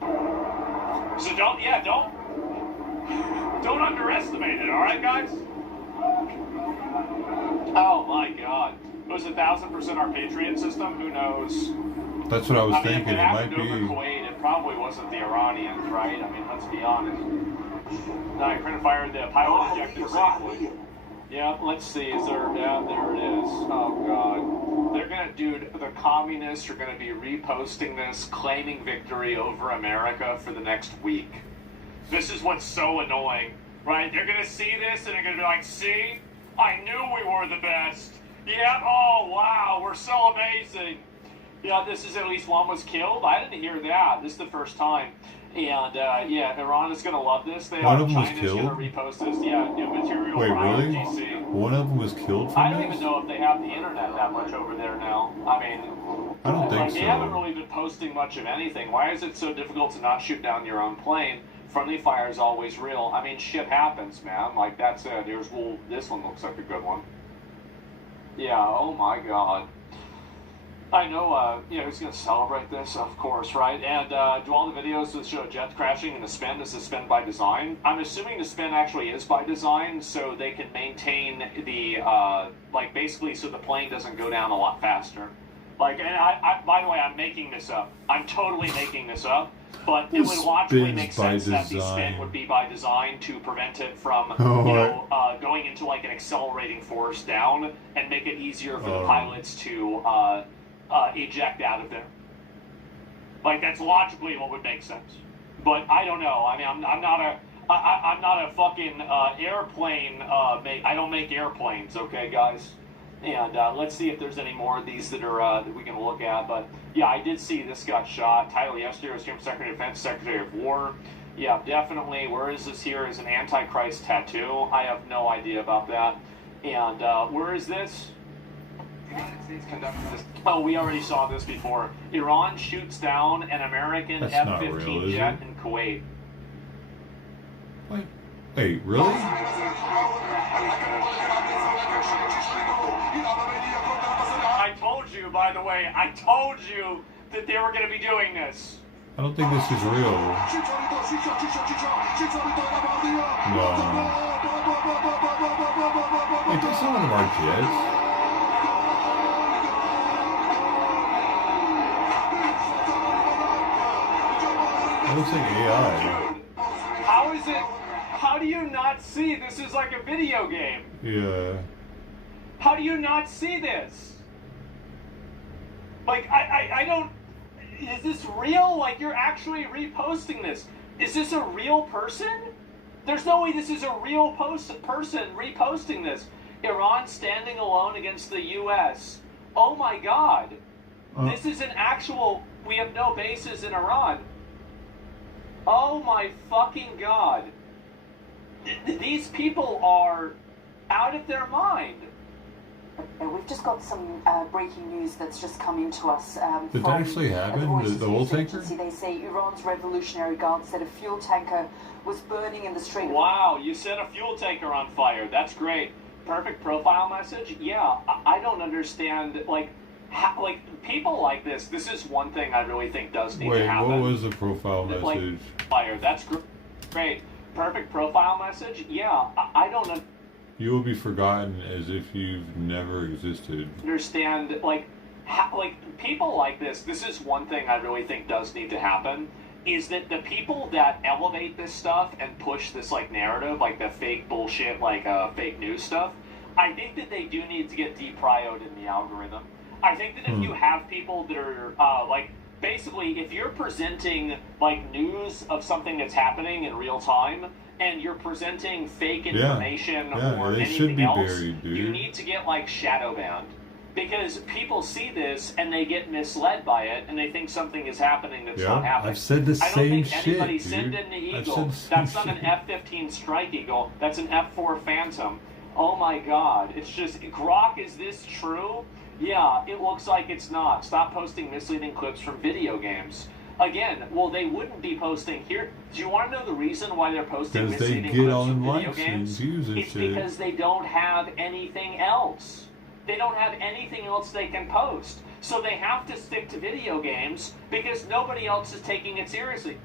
So don't underestimate it, alright guys? Oh my god. Was 1,000% our Patriot system? Who knows? That's what I was mean, thinking. if It might happened over be. Kuwait, it probably wasn't the Iranians, right? I mean, let's be honest. No, I couldn't fire the pilot ejected safely. Yeah, let's see. Is there? Yeah, there it is. Oh god. They're gonna, dude. The communists are gonna be reposting this, claiming victory over America for the next week. This is what's so annoying, right? They're gonna see this and they're gonna be like, "See, I knew we were the best. Yeah. Oh wow, we're so amazing." Yeah, this is at least one was killed. I didn't hear that. This is the first time. And yeah, Iran is going to love this. One of them was China's killed? going to repost this. Yeah, new material Wait, from really? IRGC. One of them was killed I from don't this? even know if they have the internet that much over there now. I mean, I don't think They haven't so. really been posting much of anything. Why is it so difficult to not shoot down your own plane? Friendly fire is always real. I mean, shit happens, man. Like, that's it. Here's, well, this one looks like a good one. Yeah, oh my god. I know, who's going to celebrate this, of course, right? And do all the videos that show jet crashing and the spin, is the spin by design? I'm assuming the spin actually is by design, so they can maintain the, basically so the plane doesn't go down a lot faster. Like, and I by the way, I'm making this up. I'm totally making this up. But it would logically make sense that the spin would be by design to prevent it from, going into like an accelerating force down and make it easier for the pilots to eject out of there. Like, that's logically what would make sense. But I don't know. I mean, I'm not a fucking airplane. I don't make airplanes, okay, guys. And let's see if there's any more of these that are that we can look at. But yeah, I did see this got shot. Title yesterday was from Secretary of Defense, Secretary of War. Yeah, definitely. Where is this here? Is an Antichrist tattoo? I have no idea about that. And where is this? The United States conducted this. Oh, we already saw this before. Iran shoots down an American F-15 jet in Kuwait. Wait, really? I told you, by the way, I told you that they were going to be doing this. I don't think this is real. No. Wait, that's not one of our jets. It looks like AI. How is it? How do you not see? This is like a video game. Yeah. How do you not see this? Like, I don't... Is this real? Like, you're actually reposting this. Is this a real person? There's no way this is a real person reposting this. Iran standing alone against the U.S. Oh my God. This is an actual... We have no bases in Iran. Oh my fucking God. These people are out of their mind. We've just got some breaking news that's just come into us. Did that actually happen? The oil tanker? They say Iran's Revolutionary Guard said a fuel tanker was burning in the Strait. Wow, you set a fuel tanker on fire. That's great. Perfect profile message? Yeah, I don't understand, like people like this is one thing I really think does need to happen. Wait, what was the profile message? Like, fire, that's great. Perfect profile message? Yeah, I don't You will be forgotten as if you've never existed. understand, like people like this is one thing I really think does need to happen, is that the people that elevate this stuff and push this, like, narrative, like the fake bullshit, like, fake news stuff, I think that they do need to get deprioed in the algorithm. I think that if you have people that are, like, basically, if you're presenting, like, news of something that's happening in real time, and you're presenting fake information or anything else, buried, dude. You need to get, like, shadow banned. Because people see this and they get misled by it and they think something is happening that's not happening. I've said the same shit, I don't think anybody sent in the Eagle. That's not an F-15 Strike Eagle. That's an F-4 Phantom. Oh my God. It's just, Grok, is this true? Yeah, it looks like it's not. Stop posting misleading clips from video games. Again, well, they wouldn't be posting here. Do you want to know the reason why they're posting misleading clips from video games? It's because they don't have anything else. They don't have anything else they can post. So they have to stick to video games because nobody else is taking it seriously.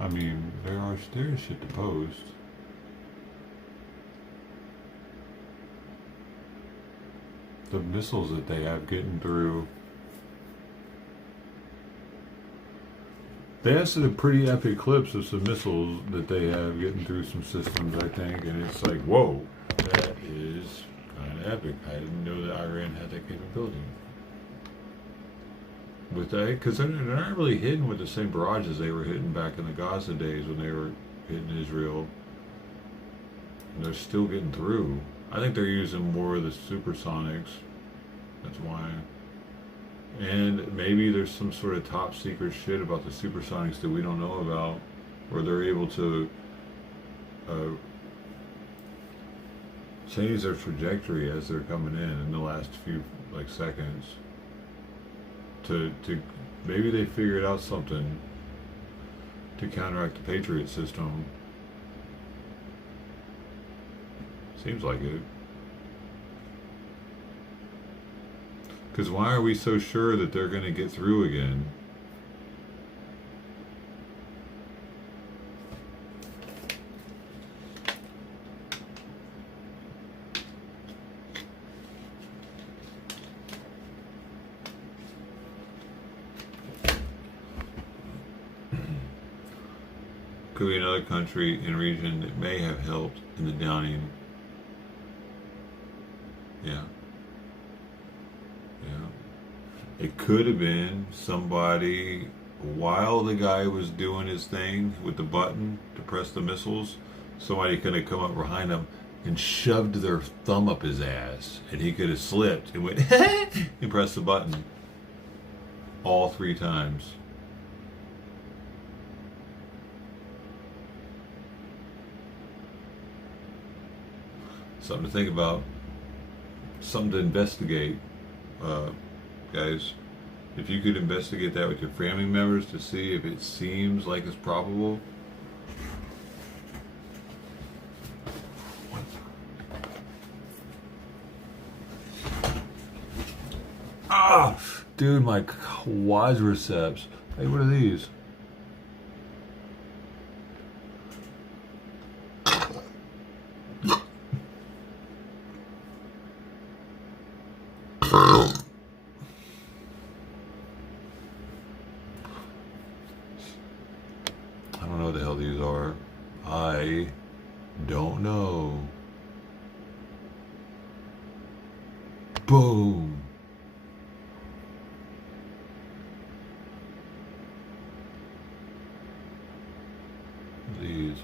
I mean, there's shit to post. The missiles that they have getting through. They have some pretty epic clips of some missiles that they have getting through some systems, I think, and it's like, whoa, that is kind of epic. I didn't know that Iran had that capability. With that, because they're not really hitting with the same barrages they were hitting back in the Gaza days when they were hitting Israel. And they're still getting through. I think they're using more of the supersonics. That's why. And maybe there's some sort of top secret shit about the supersonics that we don't know about, where they're able to change their trajectory as they're coming in the last few seconds. To maybe they figured out something to counteract the Patriot system. Seems like it. Because why are we so sure that they're going to get through again? Could be another country in a region that may have helped in the downing. Yeah. It could have been somebody, while the guy was doing his thing with the button to press the missiles, somebody could have come up behind him and shoved their thumb up his ass, and he could have slipped and went and pressed the button all 3 times. Something to think about, something to investigate. Guys, if you could investigate that with your family members to see if it seems like it's probable. Ah, dude, my quadriceps. Hey, what are these? I don't know what the hell these are. I don't know. Boom. These.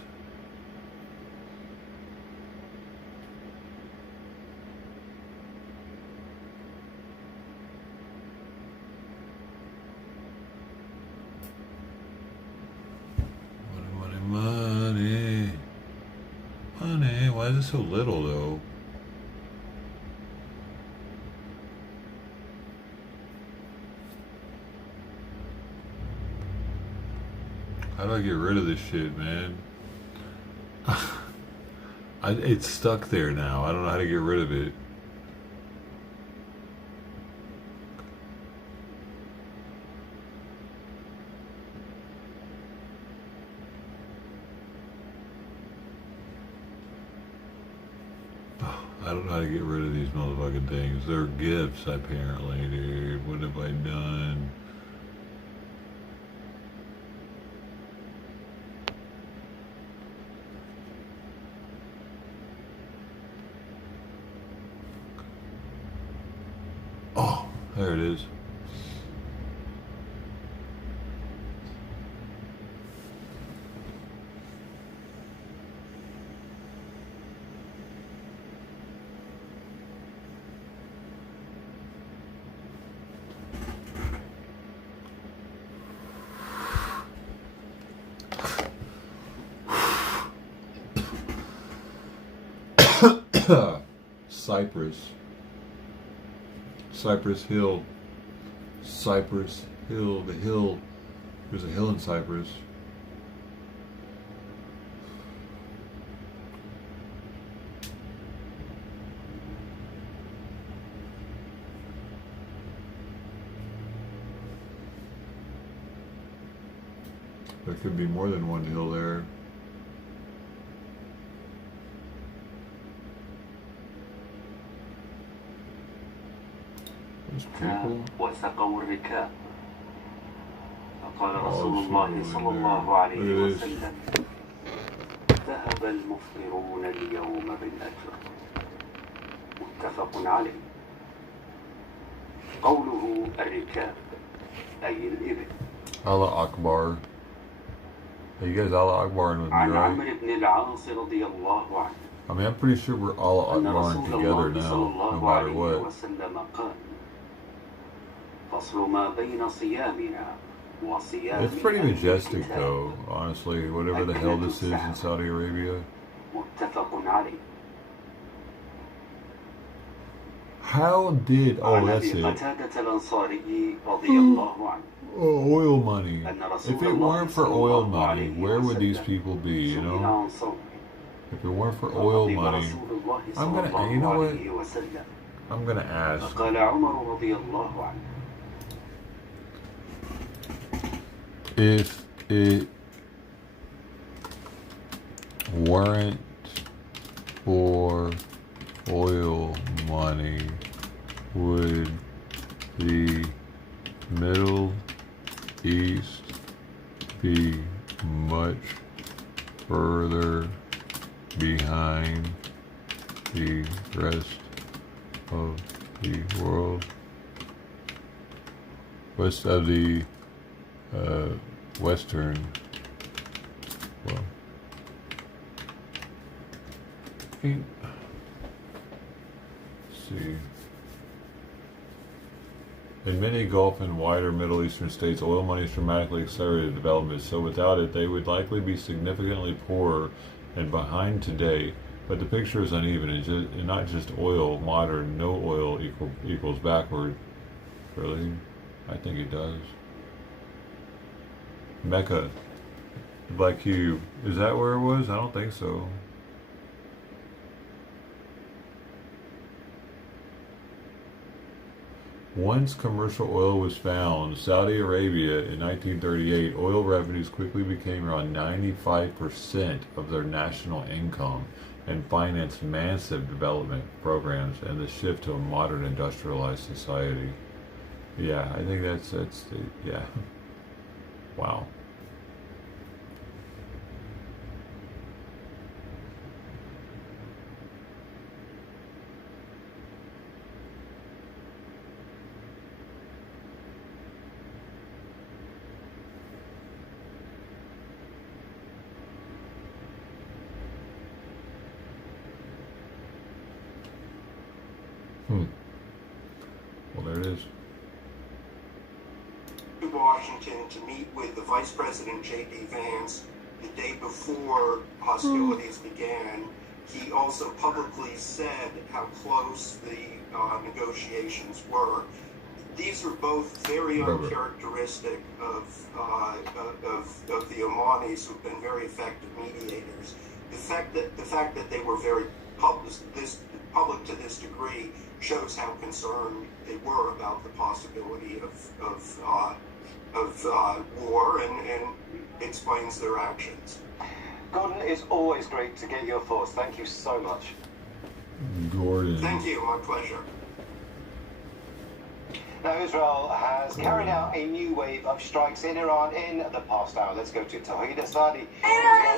Money. Money. Why is it so little though? How do I get rid of this shit, man? It's stuck there now. I don't know how to get rid of it. I don't know how to get rid of these motherfucking things. They're gifts, apparently, dude. What have I done? Oh, there it is. Cypress Hill. Cypress Hill. The hill. There's a hill in Cyprus. There could be more than one hill there. وسقوا الركاب فقال رسول الله صلى الله عليه وسلم ذهب المفطرون اليوم بالأجر متفق عليه قوله الركاب أي الإبل Allah Akbar. Are you guys Allah Akbar with me, عن right? عمرو بن العاص رضي الله عنه I mean, I'm pretty sure we're Allah أن Akbar رسول together الله now, صلى no الله matter عليه what. وسلم قال فصل ما بين صيامنا وصيام It's pretty أهل majestic, الكتاب though, honestly, whatever the hell this is in Saudi Arabia. متفق عليه How did, oh, عن that's أبي it. قتادة الأنصاري رضي الله عنه Oh, oil money. أن رسول If it الله weren't for صلى oil الله money, عليه where would these وسلم people be, you سئل know? عن صومه If it weren't for oil فغضب money, رسول الله I'm صلى gonna, you الله know what? عليه وسلم I'm gonna ask. فقال عمر رضي الله عنه If it weren't for oil money, would the Middle East be much further behind the rest of the world? Rest of the Western, well, let's see. In many Gulf and wider Middle Eastern states, oil money has dramatically accelerated development, so without it, they would likely be significantly poorer and behind today. But the picture is uneven, and not just oil, modern, no oil equals backward. Really? I think it does. Mecca, the Black Cube. Is that where it was? I don't think so. Once commercial oil was found, Saudi Arabia in 1938, oil revenues quickly became around 95% of their national income and financed massive development programs and the shift to a modern industrialized society. Yeah, I think that's yeah. Wow. Well, there it is. To Washington to meet with the Vice President J.D. Vance the day before hostilities began. He also publicly said how close the negotiations were. These are both very uncharacteristic of the Omanis, who've been very effective mediators. The fact that they were very public to this degree shows how concerned they were about the possibility of war, and explains their actions. Gordon, it's always great to get your thoughts. Thank you so much. Gordon. Thank you, my pleasure. Now, Israel has carried out a new wave of strikes in Iran in the past hour. Let's go to Tawhid Asadi.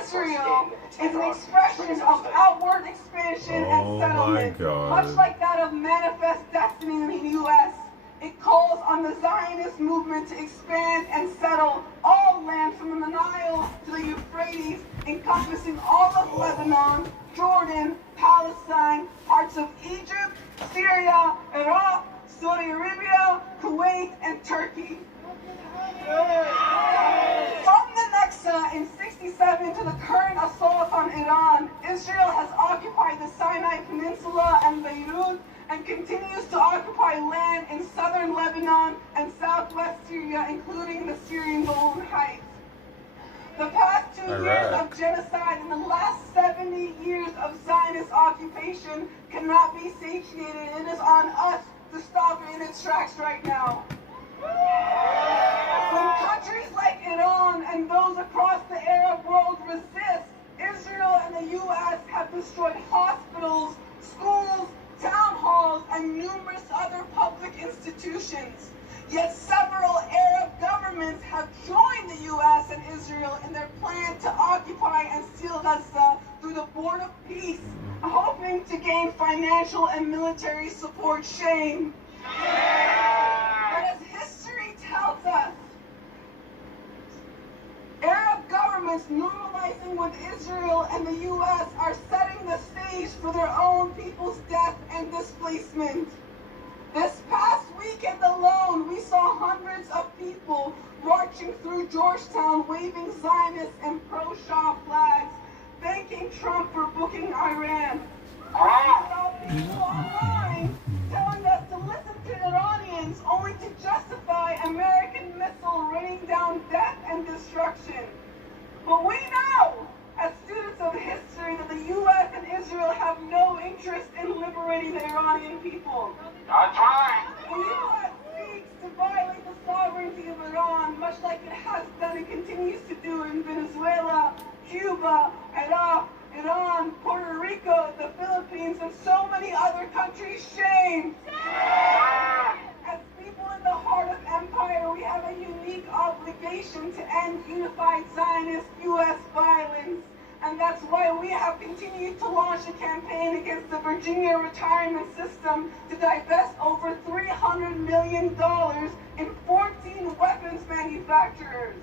Israel is an expression of outward expansion and settlement, much like that of Manifest Destiny in the U.S. It calls on the Zionist movement to expand and settle all land from the Nile to the Euphrates, encompassing all of Lebanon, Jordan, Palestine, parts of Egypt, Syria, Iraq, Saudi Arabia, Kuwait, and Turkey. From the Nakba in '67 to the current assault on Iran, Israel has occupied the Sinai Peninsula and Beirut, and continues to occupy land in southern Lebanon and southwest Syria, including the Syrian Golan Heights. The past 2 years of genocide and the last 70 years of Zionist occupation cannot be satiated. It is on us to stop it in its tracks right now. When countries like Iran and those across the Arab world resist, Israel and the U.S. have destroyed hospitals, schools, town halls, and numerous other public institutions. Yet several Arab governments have joined the U.S. and Israel in their plan to occupy and seal Gaza through the Board of Peace, hoping to gain financial and military support. Shame. But as history tells us, Arab governments normalizing with Israel and the U.S. are setting the stage for their own people's death and displacement. This past weekend alone, we saw hundreds of people marching through Georgetown waving Zionist and pro-Shah flags, thanking Trump for booking Iran. We saw people online telling us to listen to Iranians only to justify American missile raining down death and destruction. But we know, as students of history, that the U.S. and Israel have no interest in liberating the Iranian people. That's right. The U.S. seeks to violate the sovereignty of Iran, much like it has done and continues to do in Venezuela, Cuba, Iraq, Iran, Puerto Rico, the Philippines, and so many other countries. Shame! As people in the heart of empire, we have a unique obligation to end unified Zionist U.S. violence. And that's why we have continued to launch a campaign against the Virginia retirement system to divest over $300 million in 14 weapons manufacturers.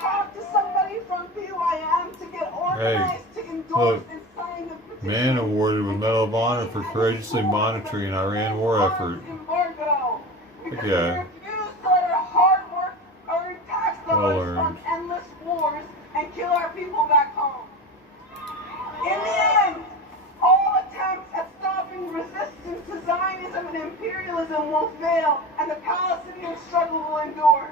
Talk to somebody from BYM to get organized to endorse and sign the petition. Man awarded with Medal of Honor for courageously monitoring Iran war effort. Embargo. Because Okay. we refuse to let our hard work earn tax dollars fund endless wars and kill our people back home. In the end, all attempts at stopping resistance to Zionism and imperialism will fail, and the Palestinian struggle will endure.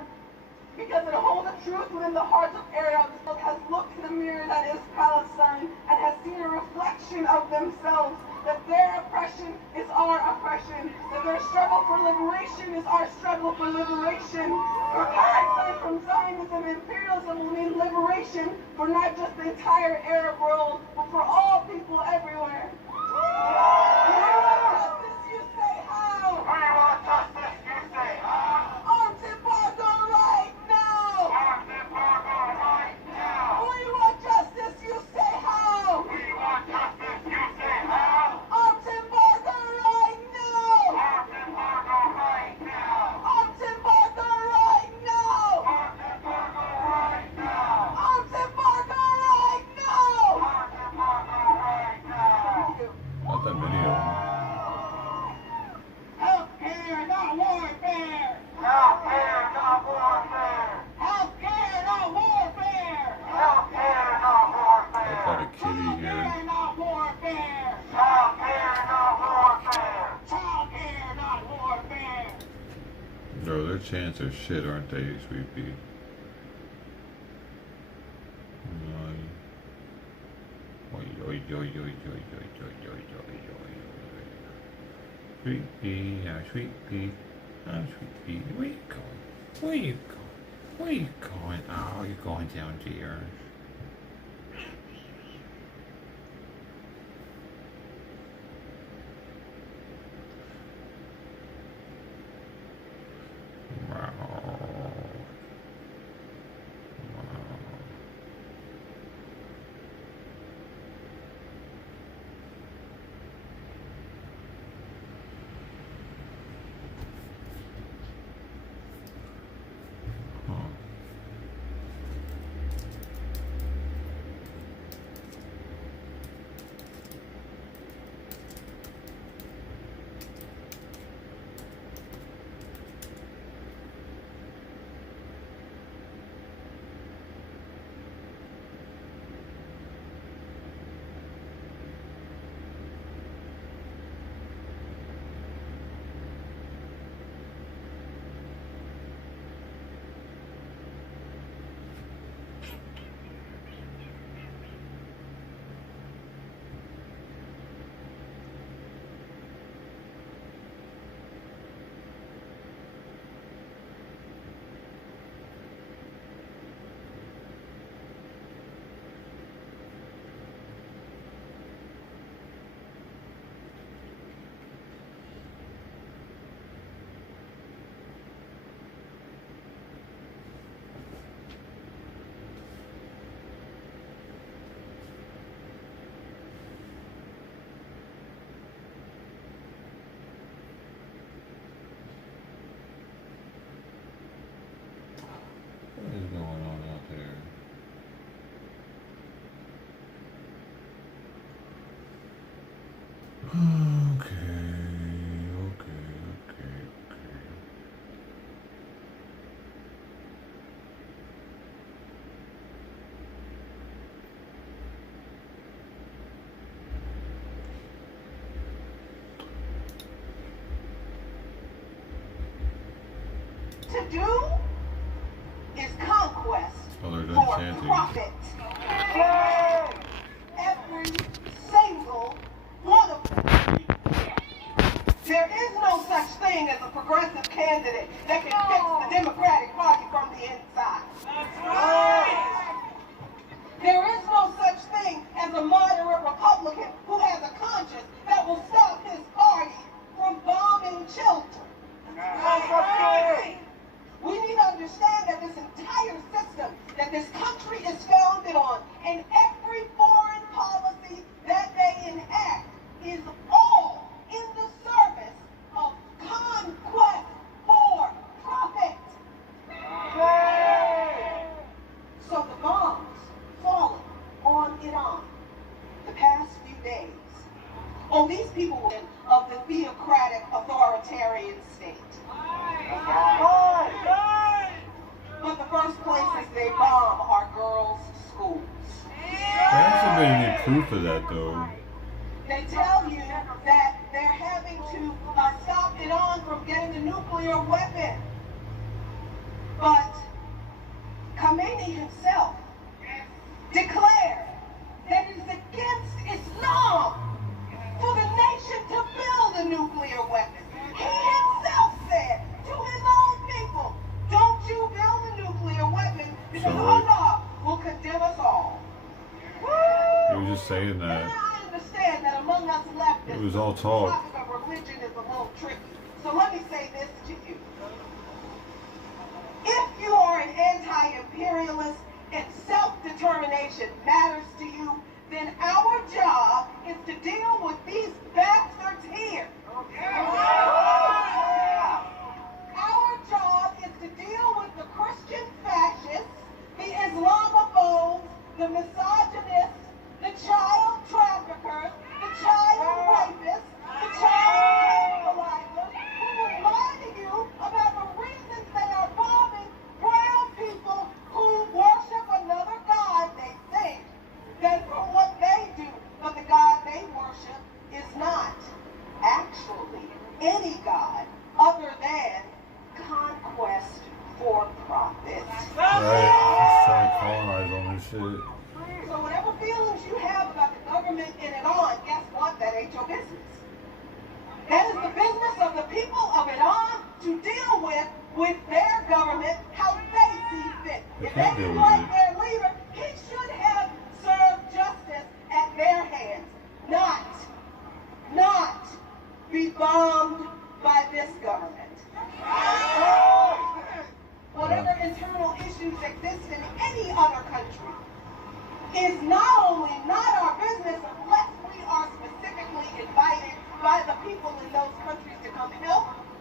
Because it holds the truth within the hearts of Arabs, that has looked in the mirror that is Palestine and has seen a reflection of themselves, that their oppression is our oppression, that their struggle for liberation is our struggle for liberation. For Palestine from Zionism and imperialism will mean liberation for not just the entire Arab world, but for all people everywhere. Justice, you say how? We want justice, you say how? Arms embargo right now! Arms embargo right now! We want justice, you say how? We want justice, you say how? Arms embargo right now! Arms embargo right now! Arms embargo right now! Arms embargo right now! Arms embargo right now! Arms embargo right now! chance they're shit, aren't they, Sweet Pea? Sweet Pea, Sweet Pea, Sweet Pea. Where you going? Where you going? Where you going? Oh, you're going down there. What is going on out there? Okay. To do is conquest Oh, they're done for chanting. profit. Every single one of them. There is no such thing as a progressive candidate that can fix the Democratic Party from the inside. That's right. There is no such thing as a moderate Republican who has a conscience that will stop his party from bombing children. That's right. We need to understand that this entire system that this country is founded on and every foreign policy that they enact is all in the service of conquest for profit. So the bombs falling on Iran the past few days on these people of the theocratic authoritarian state. But the first places they bomb are girls' schools. There hasn't been any proof of that, though. They tell you that they're having to stop Iran from getting a nuclear weapon. But Khamenei himself declared that it is against Islam for the nation to build a nuclear weapon. He himself said to his own people, don't you build a nuclear weapon because Allah will condemn us all. He was just saying that. I understand that among us leftists, It was all talk. the topic of religion is a little tricky. So let me say this to you. If you are an anti-imperialist and self-determination matters to you, then our job is to deal with these bastards here. Our job is to deal with the Christian fascists, the Islamophobes, the misogynists, the child traffickers, the child rapists, the child equalizers, who will lie to you about the reasons they are bombing brown people who worship another God they think. They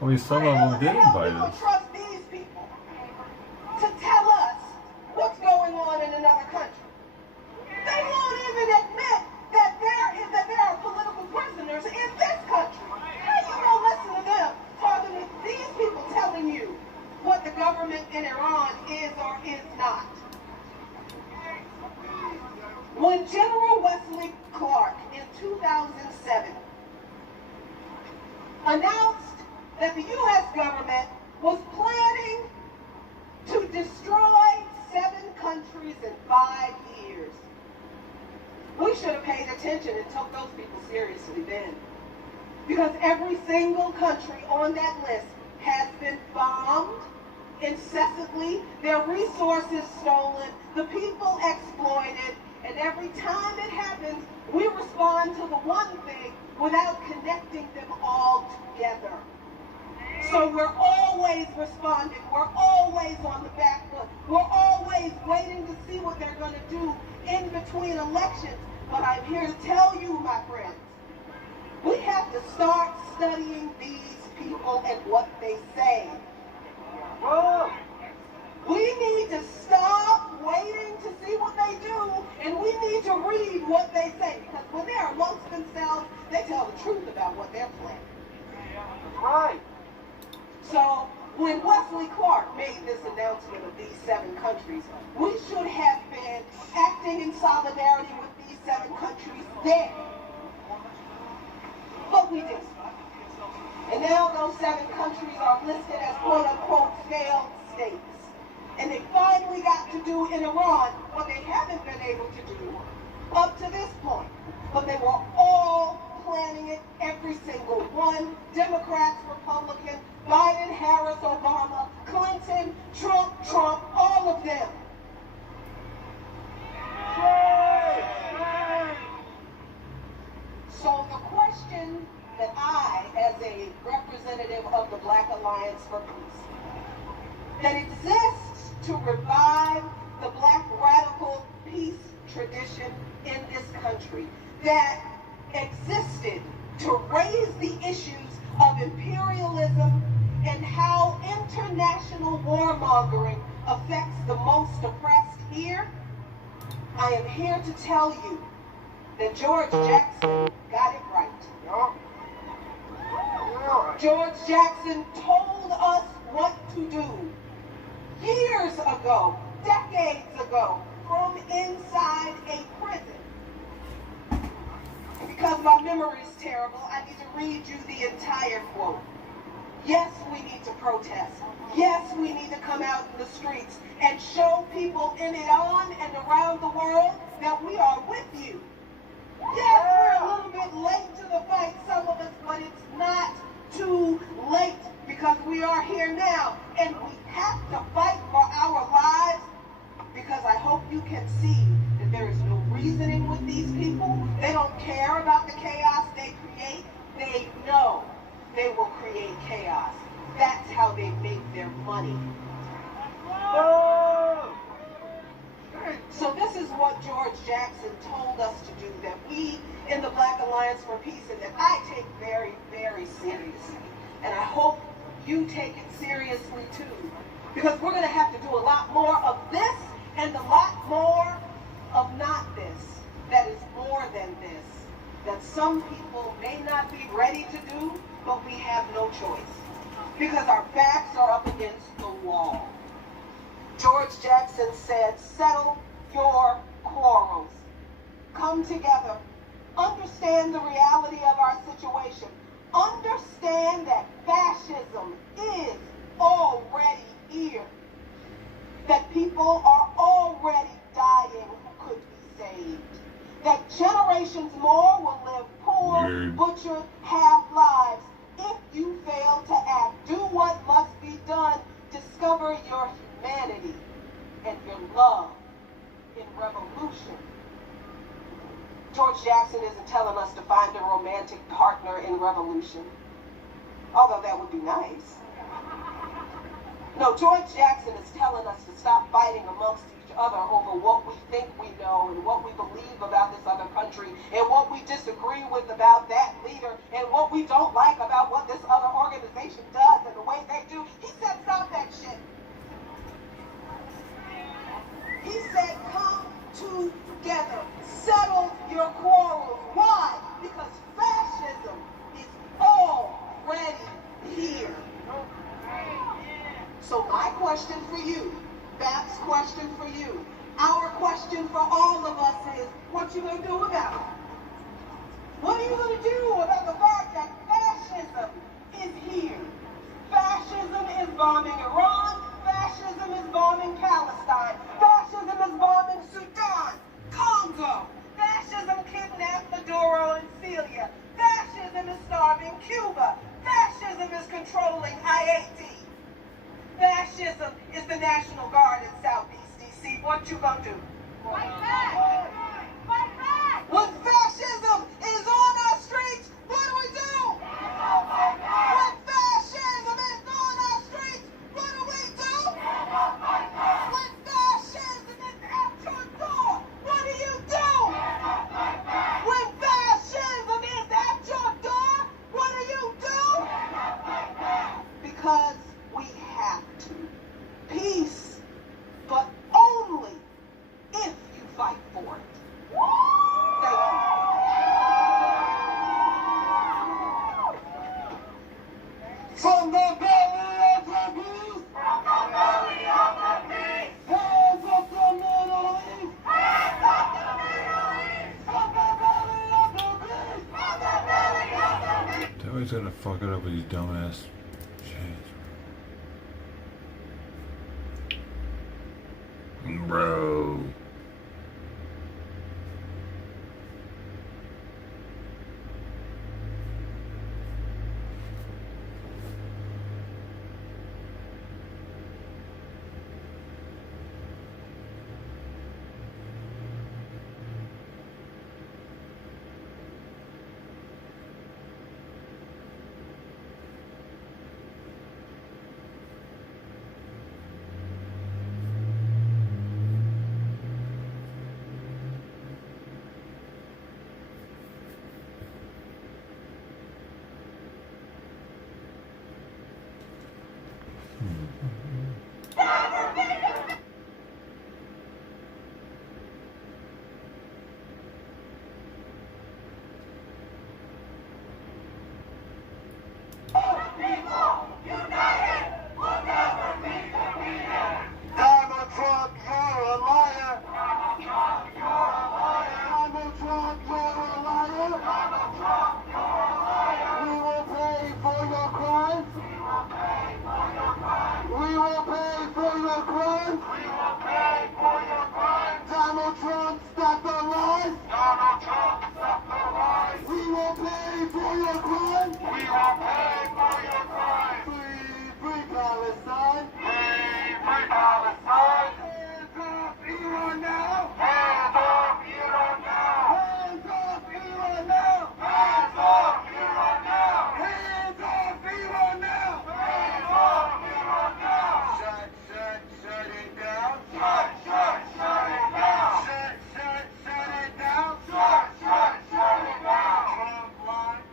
I mean, some of them did invite us. Trust these people to tell us what's going on in another country. They won't even admit that there are political prisoners in this country. How you gonna listen to them talking to these people telling you what the government in Iran is or is not? When General Wesley Clark in 2007 announced that the U.S. government was planning to destroy 7 countries in 5 years, we should have paid attention and took those people seriously then. Because every single country on that list has been bombed incessantly, their resources stolen, the people exploited, and every time it happens, we respond to the one thing without connecting them all together. So we're always responding, we're always on the back foot, we're always waiting to see what they're going to do in between elections. But I'm here to tell you, my friends, we have to start studying these people and what they say. We need to stop waiting to see what they do, and we need to read what they say, because when they're amongst themselves, they tell the truth about what they're planning. Right. So when Wesley Clark made this announcement of these 7 countries, we should have been acting in solidarity with these 7 countries then. But we didn't. And now those 7 countries are listed as quote-unquote failed states. And they finally got to do in Iran what they haven't been able to do up to this point. But they were all planning it, every single one. Democrats, Republicans, Biden, Harris, Obama, Clinton, Trump, all of them. So the question that I, as a representative of the Black Alliance for Peace, that exists to revive the Black radical peace tradition in this country, that existed to raise the issues of imperialism and how international warmongering affects the most oppressed here, I am here to tell you that George Jackson got it right. George Jackson told us what to do years ago, decades ago, from inside a prison. Because my memory is terrible, I need to read you the entire quote. Yes, we need to protest. Yes, we need to come out in the streets and show people in Iran and around the world that we are with you. Yes, we're a little bit late to the fight, some of us, but it's not too late because we are here now. And we have to fight for our lives because I hope you can see that there is no reasoning with these people. They don't care about the chaos they create. They know they will create chaos. That's how they make their money. So this is what George Jackson told us to do, that we in the Black Alliance for Peace, and that I take very, very seriously. And I hope you take it seriously too. Because we're going to have to do a lot more of this and a lot more of not this. That is more than this. That some people may not be ready to do, but we have no choice. Because our backs are up against the wall. George Jackson said, settle your quarrels. Come together. Understand the reality of our situation. Understand that fascism is already here. That people are already dying who could be saved. That generations more will live poor, butchered, half lives. If you fail to act, do what must be done. Discover your humanity and your love in revolution. George Jackson isn't telling us to find a romantic partner in revolution, although that would be nice. No, George Jackson is telling us to stop fighting amongst each other over what we think we know and what we believe about this other country and what we disagree with about that leader and what we don't like about what this other organization does. do about it? What are you going to do about the fact that fascism is here? Fascism is bombing Iran. Fascism is bombing Palestine. Fascism is bombing Sudan, Congo. Fascism kidnapped Maduro in Syria. Fascism is starving Cuba. Fascism is controlling Haiti. Fascism is the National Guard in Southeast D.C. What you gonna do? Fight back! Fight back! When fascism is on our streets, what do we do? When fascism is on our streets, what do we do? When fascism is at your door, what do you do? When fascism is at your door, what do you do? Because we have to. Peace, but only if you fight for it. Thank you. From the belly of the beast, from the belly of the beast, hands up the Middle East, hands up the Middle East, from the belly of the beast, from the belly of the beast. Somebody's gonna fuck it up with these dumbass shit. Bro. Donald Trump, you're a liar. Donald Trump, you're a liar. Donald Trump, you're a liar. Donald Trump, you're a liar. We will pay for your crimes. We will pay for your crimes. We will pay for your crimes. We will pay for your crimes. Donald Trump, stop the lies. Donald Trump, stop the lies. We will pay for your crimes. We will pay for your crimes. Free Palestine. Free Palestine. Hands off Iran now. Hands off Iran now. Hands off Iran now. Hands off Iran now. Hands off Iran now. Hands off Iran now. Shut it down. Shut it down. Shut it down. Shut it down. Trump lie.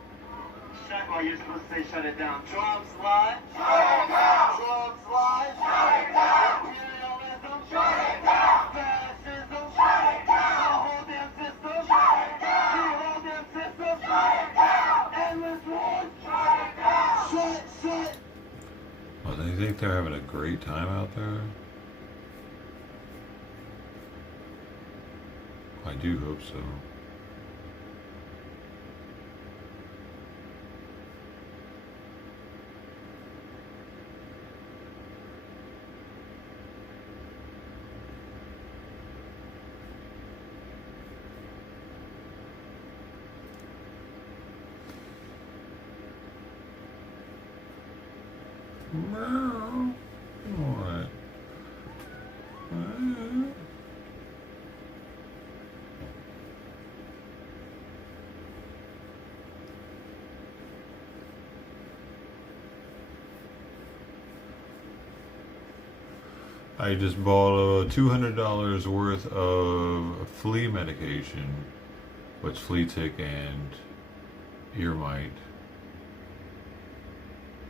Oh, you're supposed to say shut it down. Trump's lie. Shut it down. Trump's lie. Shut it down. Imperialism. Shut it down. Fascism. Shut it down. The whole damn system. Shut it down. The whole damn system. Shut it down. Endless wars. Shut it down. Shut. Well, they think they're having a great time out there? I do hope so. What? I just bought $200 worth of flea medication, which flea tick and ear mite,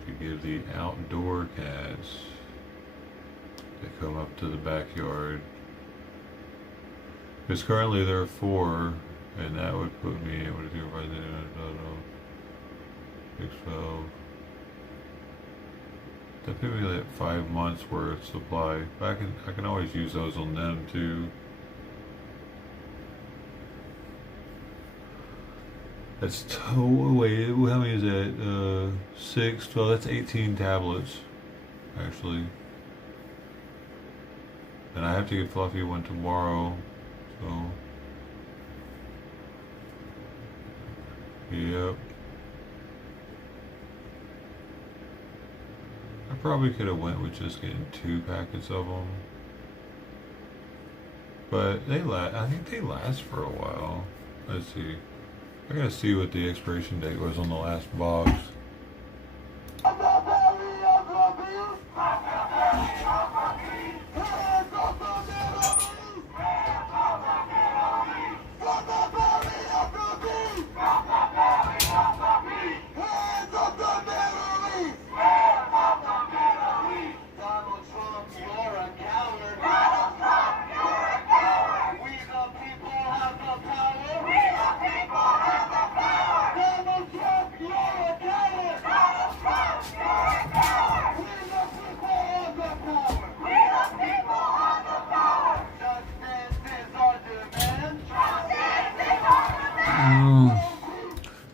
to give the outdoor cats that come up to the backyard. Because currently there are 4, and that would put me, what is it, by the 612. That put me like 5 months worth supply. But I can always use those on them too. That's wait, how many is that? 6, 12, that's 18 tablets, actually. And I have to get Fluffy one tomorrow, so. Yep. I probably could have went with just getting 2 packets of them. But they I think they last for a while. Let's see. I gotta see what the expiration date was on the last box.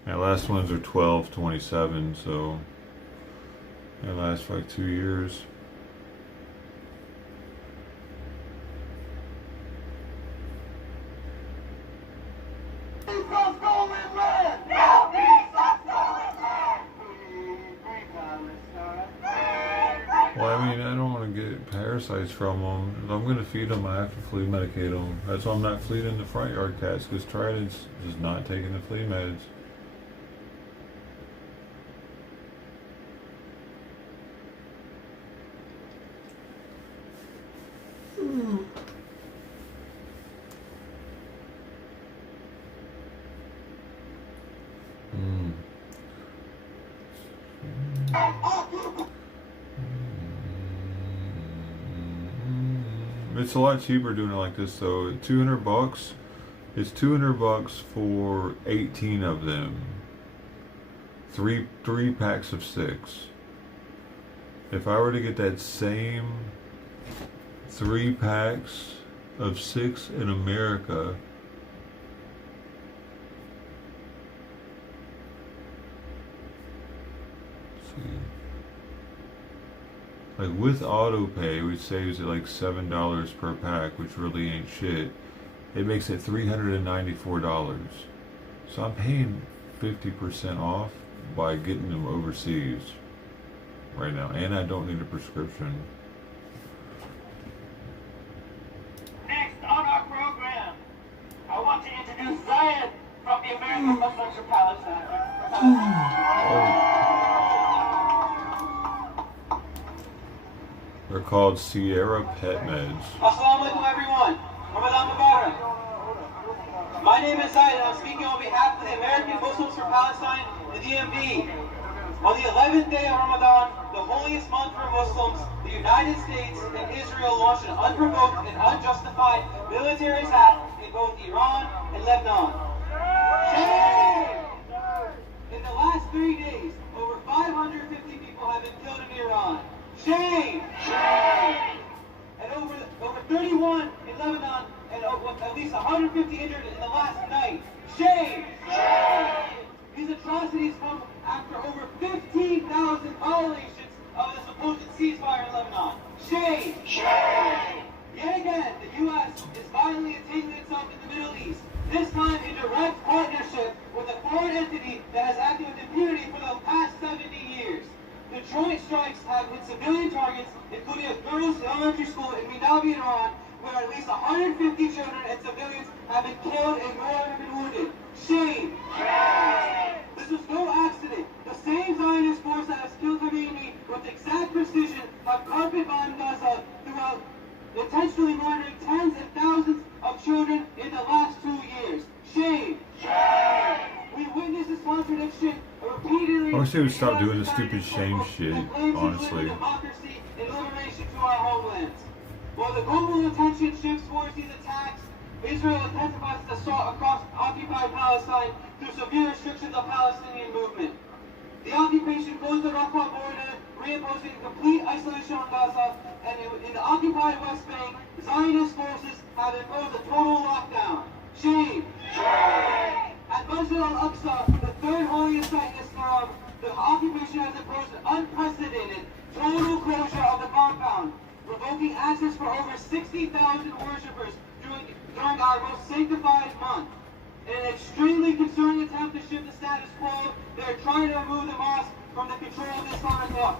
Yeah, last ones are 12/27, so they last for like 2 years. Well, I mean, I don't want to get parasites from them. If I'm going to feed them, I have to flea medicate them. That's why I'm not feeding the front yard cats, because Trident's just not taking the flea meds. It's a lot cheaper doing it like this though. $200. It's $200 for 18 of them. Three packs of 6. If I were to get that same 3 packs of 6 in America, like with auto pay, which saves it like $7 per pack, which really ain't shit, it makes it $394. So I'm paying 50% off by getting them overseas right now, and I don't need a prescription. Next on our program, I want to introduce Zion from the American Muslims for Palestine. They're called Sierra Pet Meds. Assalamu alaikum everyone. Ramadan Mubarak. My name is Zaid and I'm speaking on behalf of the American Muslims for Palestine, the DMP. On the 11th day of Ramadan, the holiest month for Muslims, the United States and Israel launched an unprovoked and unjustified military attack in both Iran and Lebanon. In the last 3 days, over 550 people have been killed in Iran. Shame! And over 31 in Lebanon, and at least 150 injured in the last night. Shame! These atrocities come after over 15,000 violations of the supposed ceasefire in Lebanon. Shame! Yet again, the U.S. is violently entangling itself in the Middle East, this time in direct partnership with a foreign entity that has acted with impunity for the past 70 years. The joint strikes have hit civilian targets, including a girls' elementary school in Minabi, Iran, where at least 150 children and civilians have been killed and more have been wounded. Shame! This was no accident. The same Zionist force that has killed Khomeini with exact precision have carpet-bombed Gaza throughout, intentionally murdering tens and thousands of children in the last 2 years. Shame! We witnessed this contradiction repeatedly. I wish they would stop doing the stupid shame shit, honestly. Democracy and liberation to our homelands. While the global attention shifts towards these attacks, Israel intensifies its assault across occupied Palestine through severe restrictions of Palestinian movement. The occupation closed the Rafah border, reimposing complete isolation on Gaza, and in the occupied West Bank, Zionist forces have imposed a total lockdown. Shame! At most Masjid al-Aqsa, the third holiest site in Islam, the occupation has imposed an unprecedented total closure of the compound, revoking access for over 60,000 worshippers during our most sanctified month. In an extremely concerning attempt to shift the status quo, they are trying to remove the mosque from the control of the Islamic law.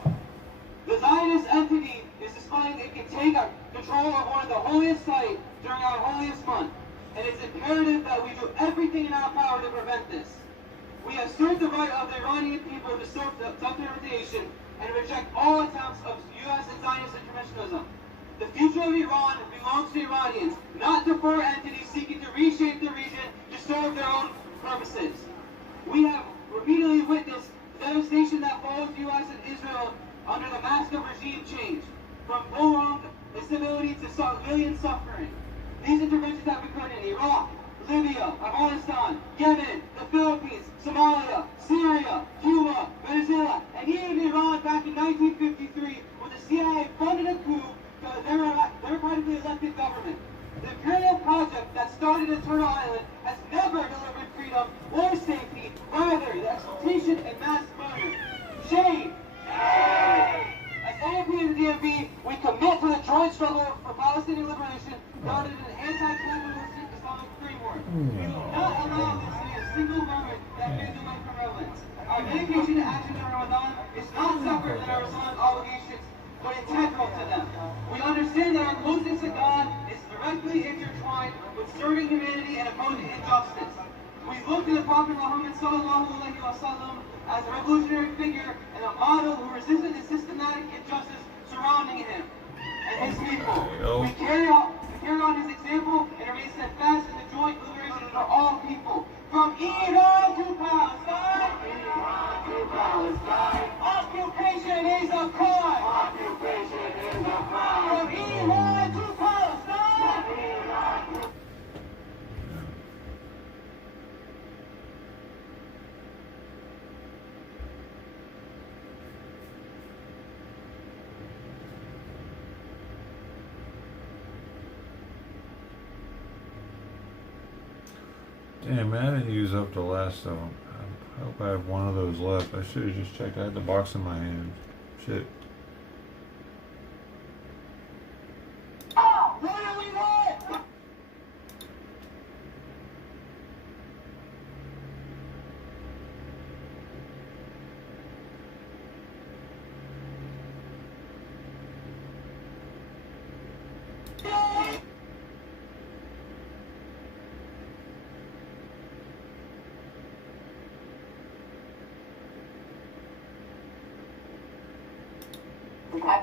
The Zionist entity is displaying it can take control of one of the holiest sites during our holiest month, and it's imperative that we do everything in our power to prevent this. We assert the right of the Iranian people to self-determination and reject all attempts of U.S. and Zionist interventionism. The future of Iran belongs to Iranians, not to foreign entities seeking to reshape the region to serve their own purposes. We have repeatedly witnessed the devastation that follows U.S. and Israel under the mask of regime change, from prolonged instability to civilian suffering. These interventions have occurred in Iraq, Libya, Afghanistan, Yemen, the Philippines, Somalia, Syria, Cuba, Venezuela, and even Iran back in 1953 when the CIA funded a coup to their democratically elected government. The imperial project that started in Turtle Island has never delivered freedom or safety, rather the exploitation and mass murder. Shame! As AFP and the DMV, we commit to the joint struggle for Palestinian liberation grounded in an anti-capitalistic Islamic framework. We will not allow this to be a single moment that fades away from relevance. Our dedication to action in Ramadan is not separate than our Islamic obligations, but integral to them. We understand that our closeness to God is directly intertwined with serving humanity and opposing injustice. We look to the Prophet Muhammad sallallahu alaihi wasallam as a revolutionary figure and a model who resisted the systematic injustice surrounding him and his people. We carry on his example and remain steadfast in the joint liberation for all people. From Iran to Palestine, occupation is a crime. From Iran to Palestine. Damn, man, I didn't use up the last of them. I hope I have one of those left. I should have just checked. I had the box in my hand. Shit. What do we want?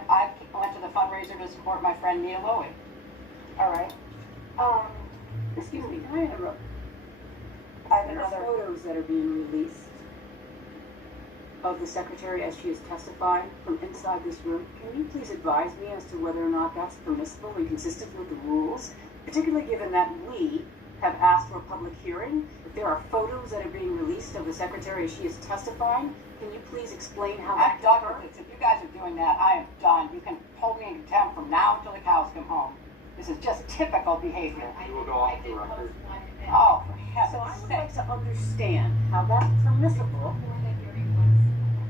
I went to the fundraiser to support my friend Mia Lowy. All right. Excuse me, can I interrupt? I have There are another. photos that are being released of the secretary as she is testifying from inside this room. Can you please advise me as to whether or not that's permissible and consistent with the rules, particularly given that we have asked for a public hearing? If there are photos that are being released of the secretary as she is testifying, can you please explain how I'm that done occurred? with this. If you guys are doing that, I am done. You can hold me in contempt from now until the cows come home. This is just typical behavior. You will go off the record. Oh, for So I heaven's would like sake. to understand how that's permissible.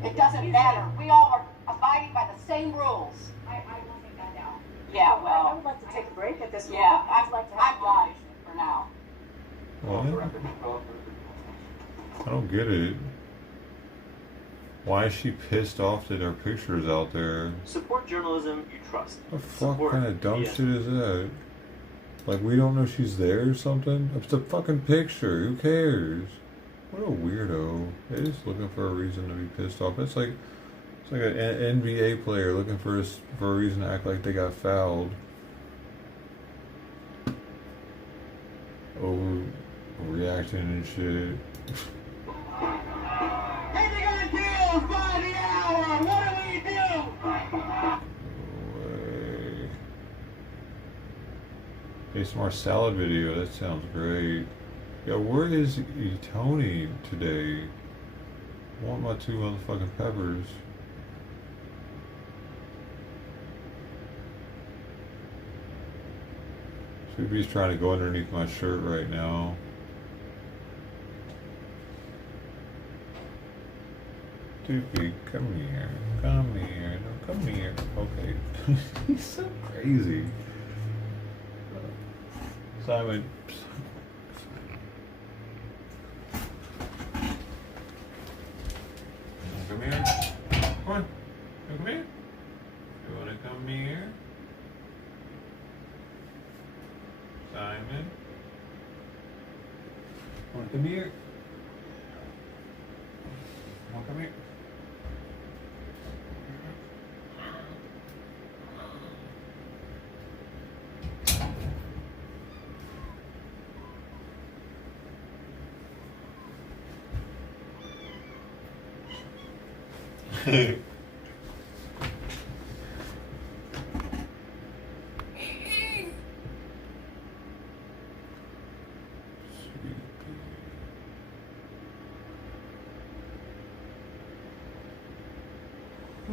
It doesn't matter. We all are abiding by the same rules. I will take that down. Yeah, I well, would like to take a break at this moment. yeah, I'd like to have I'm done for now. What? I don't get it. Why is she pissed off that her picture's out there? Support journalism you trust. What the fuck Support kind of dumb media. shit is that? Like, we don't know she's there or something? It's a fucking picture. Who cares? What a weirdo. They're just looking for a reason to be pissed off. It's like an NBA player looking for a reason to act like they got fouled. Overreacting and shit. Anything on deals by the hour. What do we do? Way. ASMR salad video. That sounds great. Yo, where is Tony today? I want my 2 motherfucking peppers. So Maybe he's trying to go underneath my shirt right now. stupid. Come here. Come here. No, come here. Okay. He's so crazy. Simon. Come here. Come on. Come here. You want to come here? Simon. Want to come here? Want to come here? I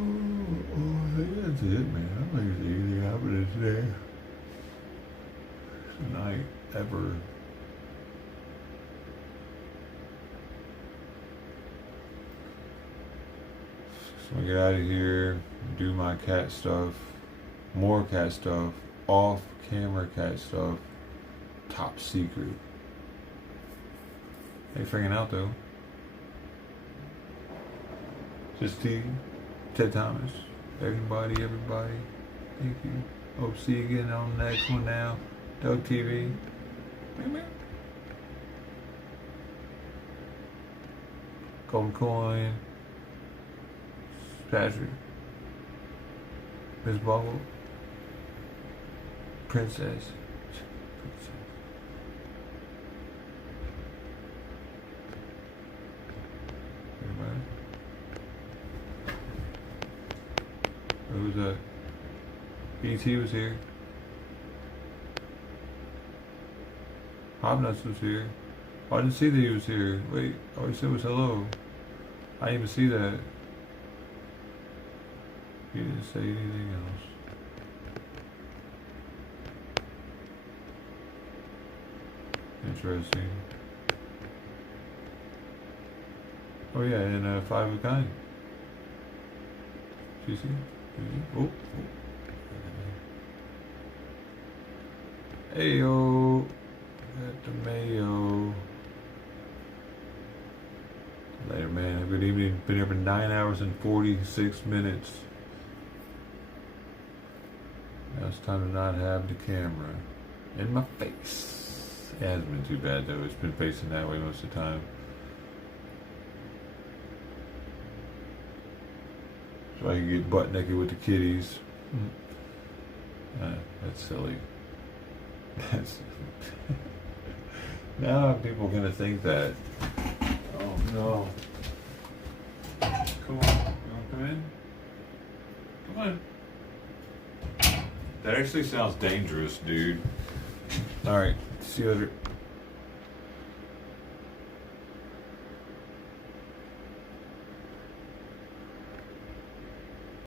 think that's it, man. I don't think there's anything happening today. Tonight, ever. So I get out of here, do my cat stuff, more cat stuff, off camera cat stuff, top secret. Hey, freaking out though. Just T, Ted Thomas, everybody, thank you. Hope to see you again on the next one now. Doug TV. Golden Coin. Patrick. Miss Bungle. Princess. Everybody. Who was that? E.T. was here. Hobnuts was here. Oh, I didn't see that he was here. Wait, all he said was hello. I didn't even see that. He didn't say anything else. Interesting. Oh yeah, and Five of a Kind. Do you see? Oh. Ayo. Got the mayo. Later, man. Good evening. Been here for 9 hours and 46 minutes. Now it's time to not have the camera in my face. It hasn't been too bad though. It's been facing that way most of the time. So I can get butt naked with the kitties. That's silly. That's now people are gonna think that. Oh no! Come on, you wanna come in? Come on. That actually sounds dangerous, dude. All right, see you later.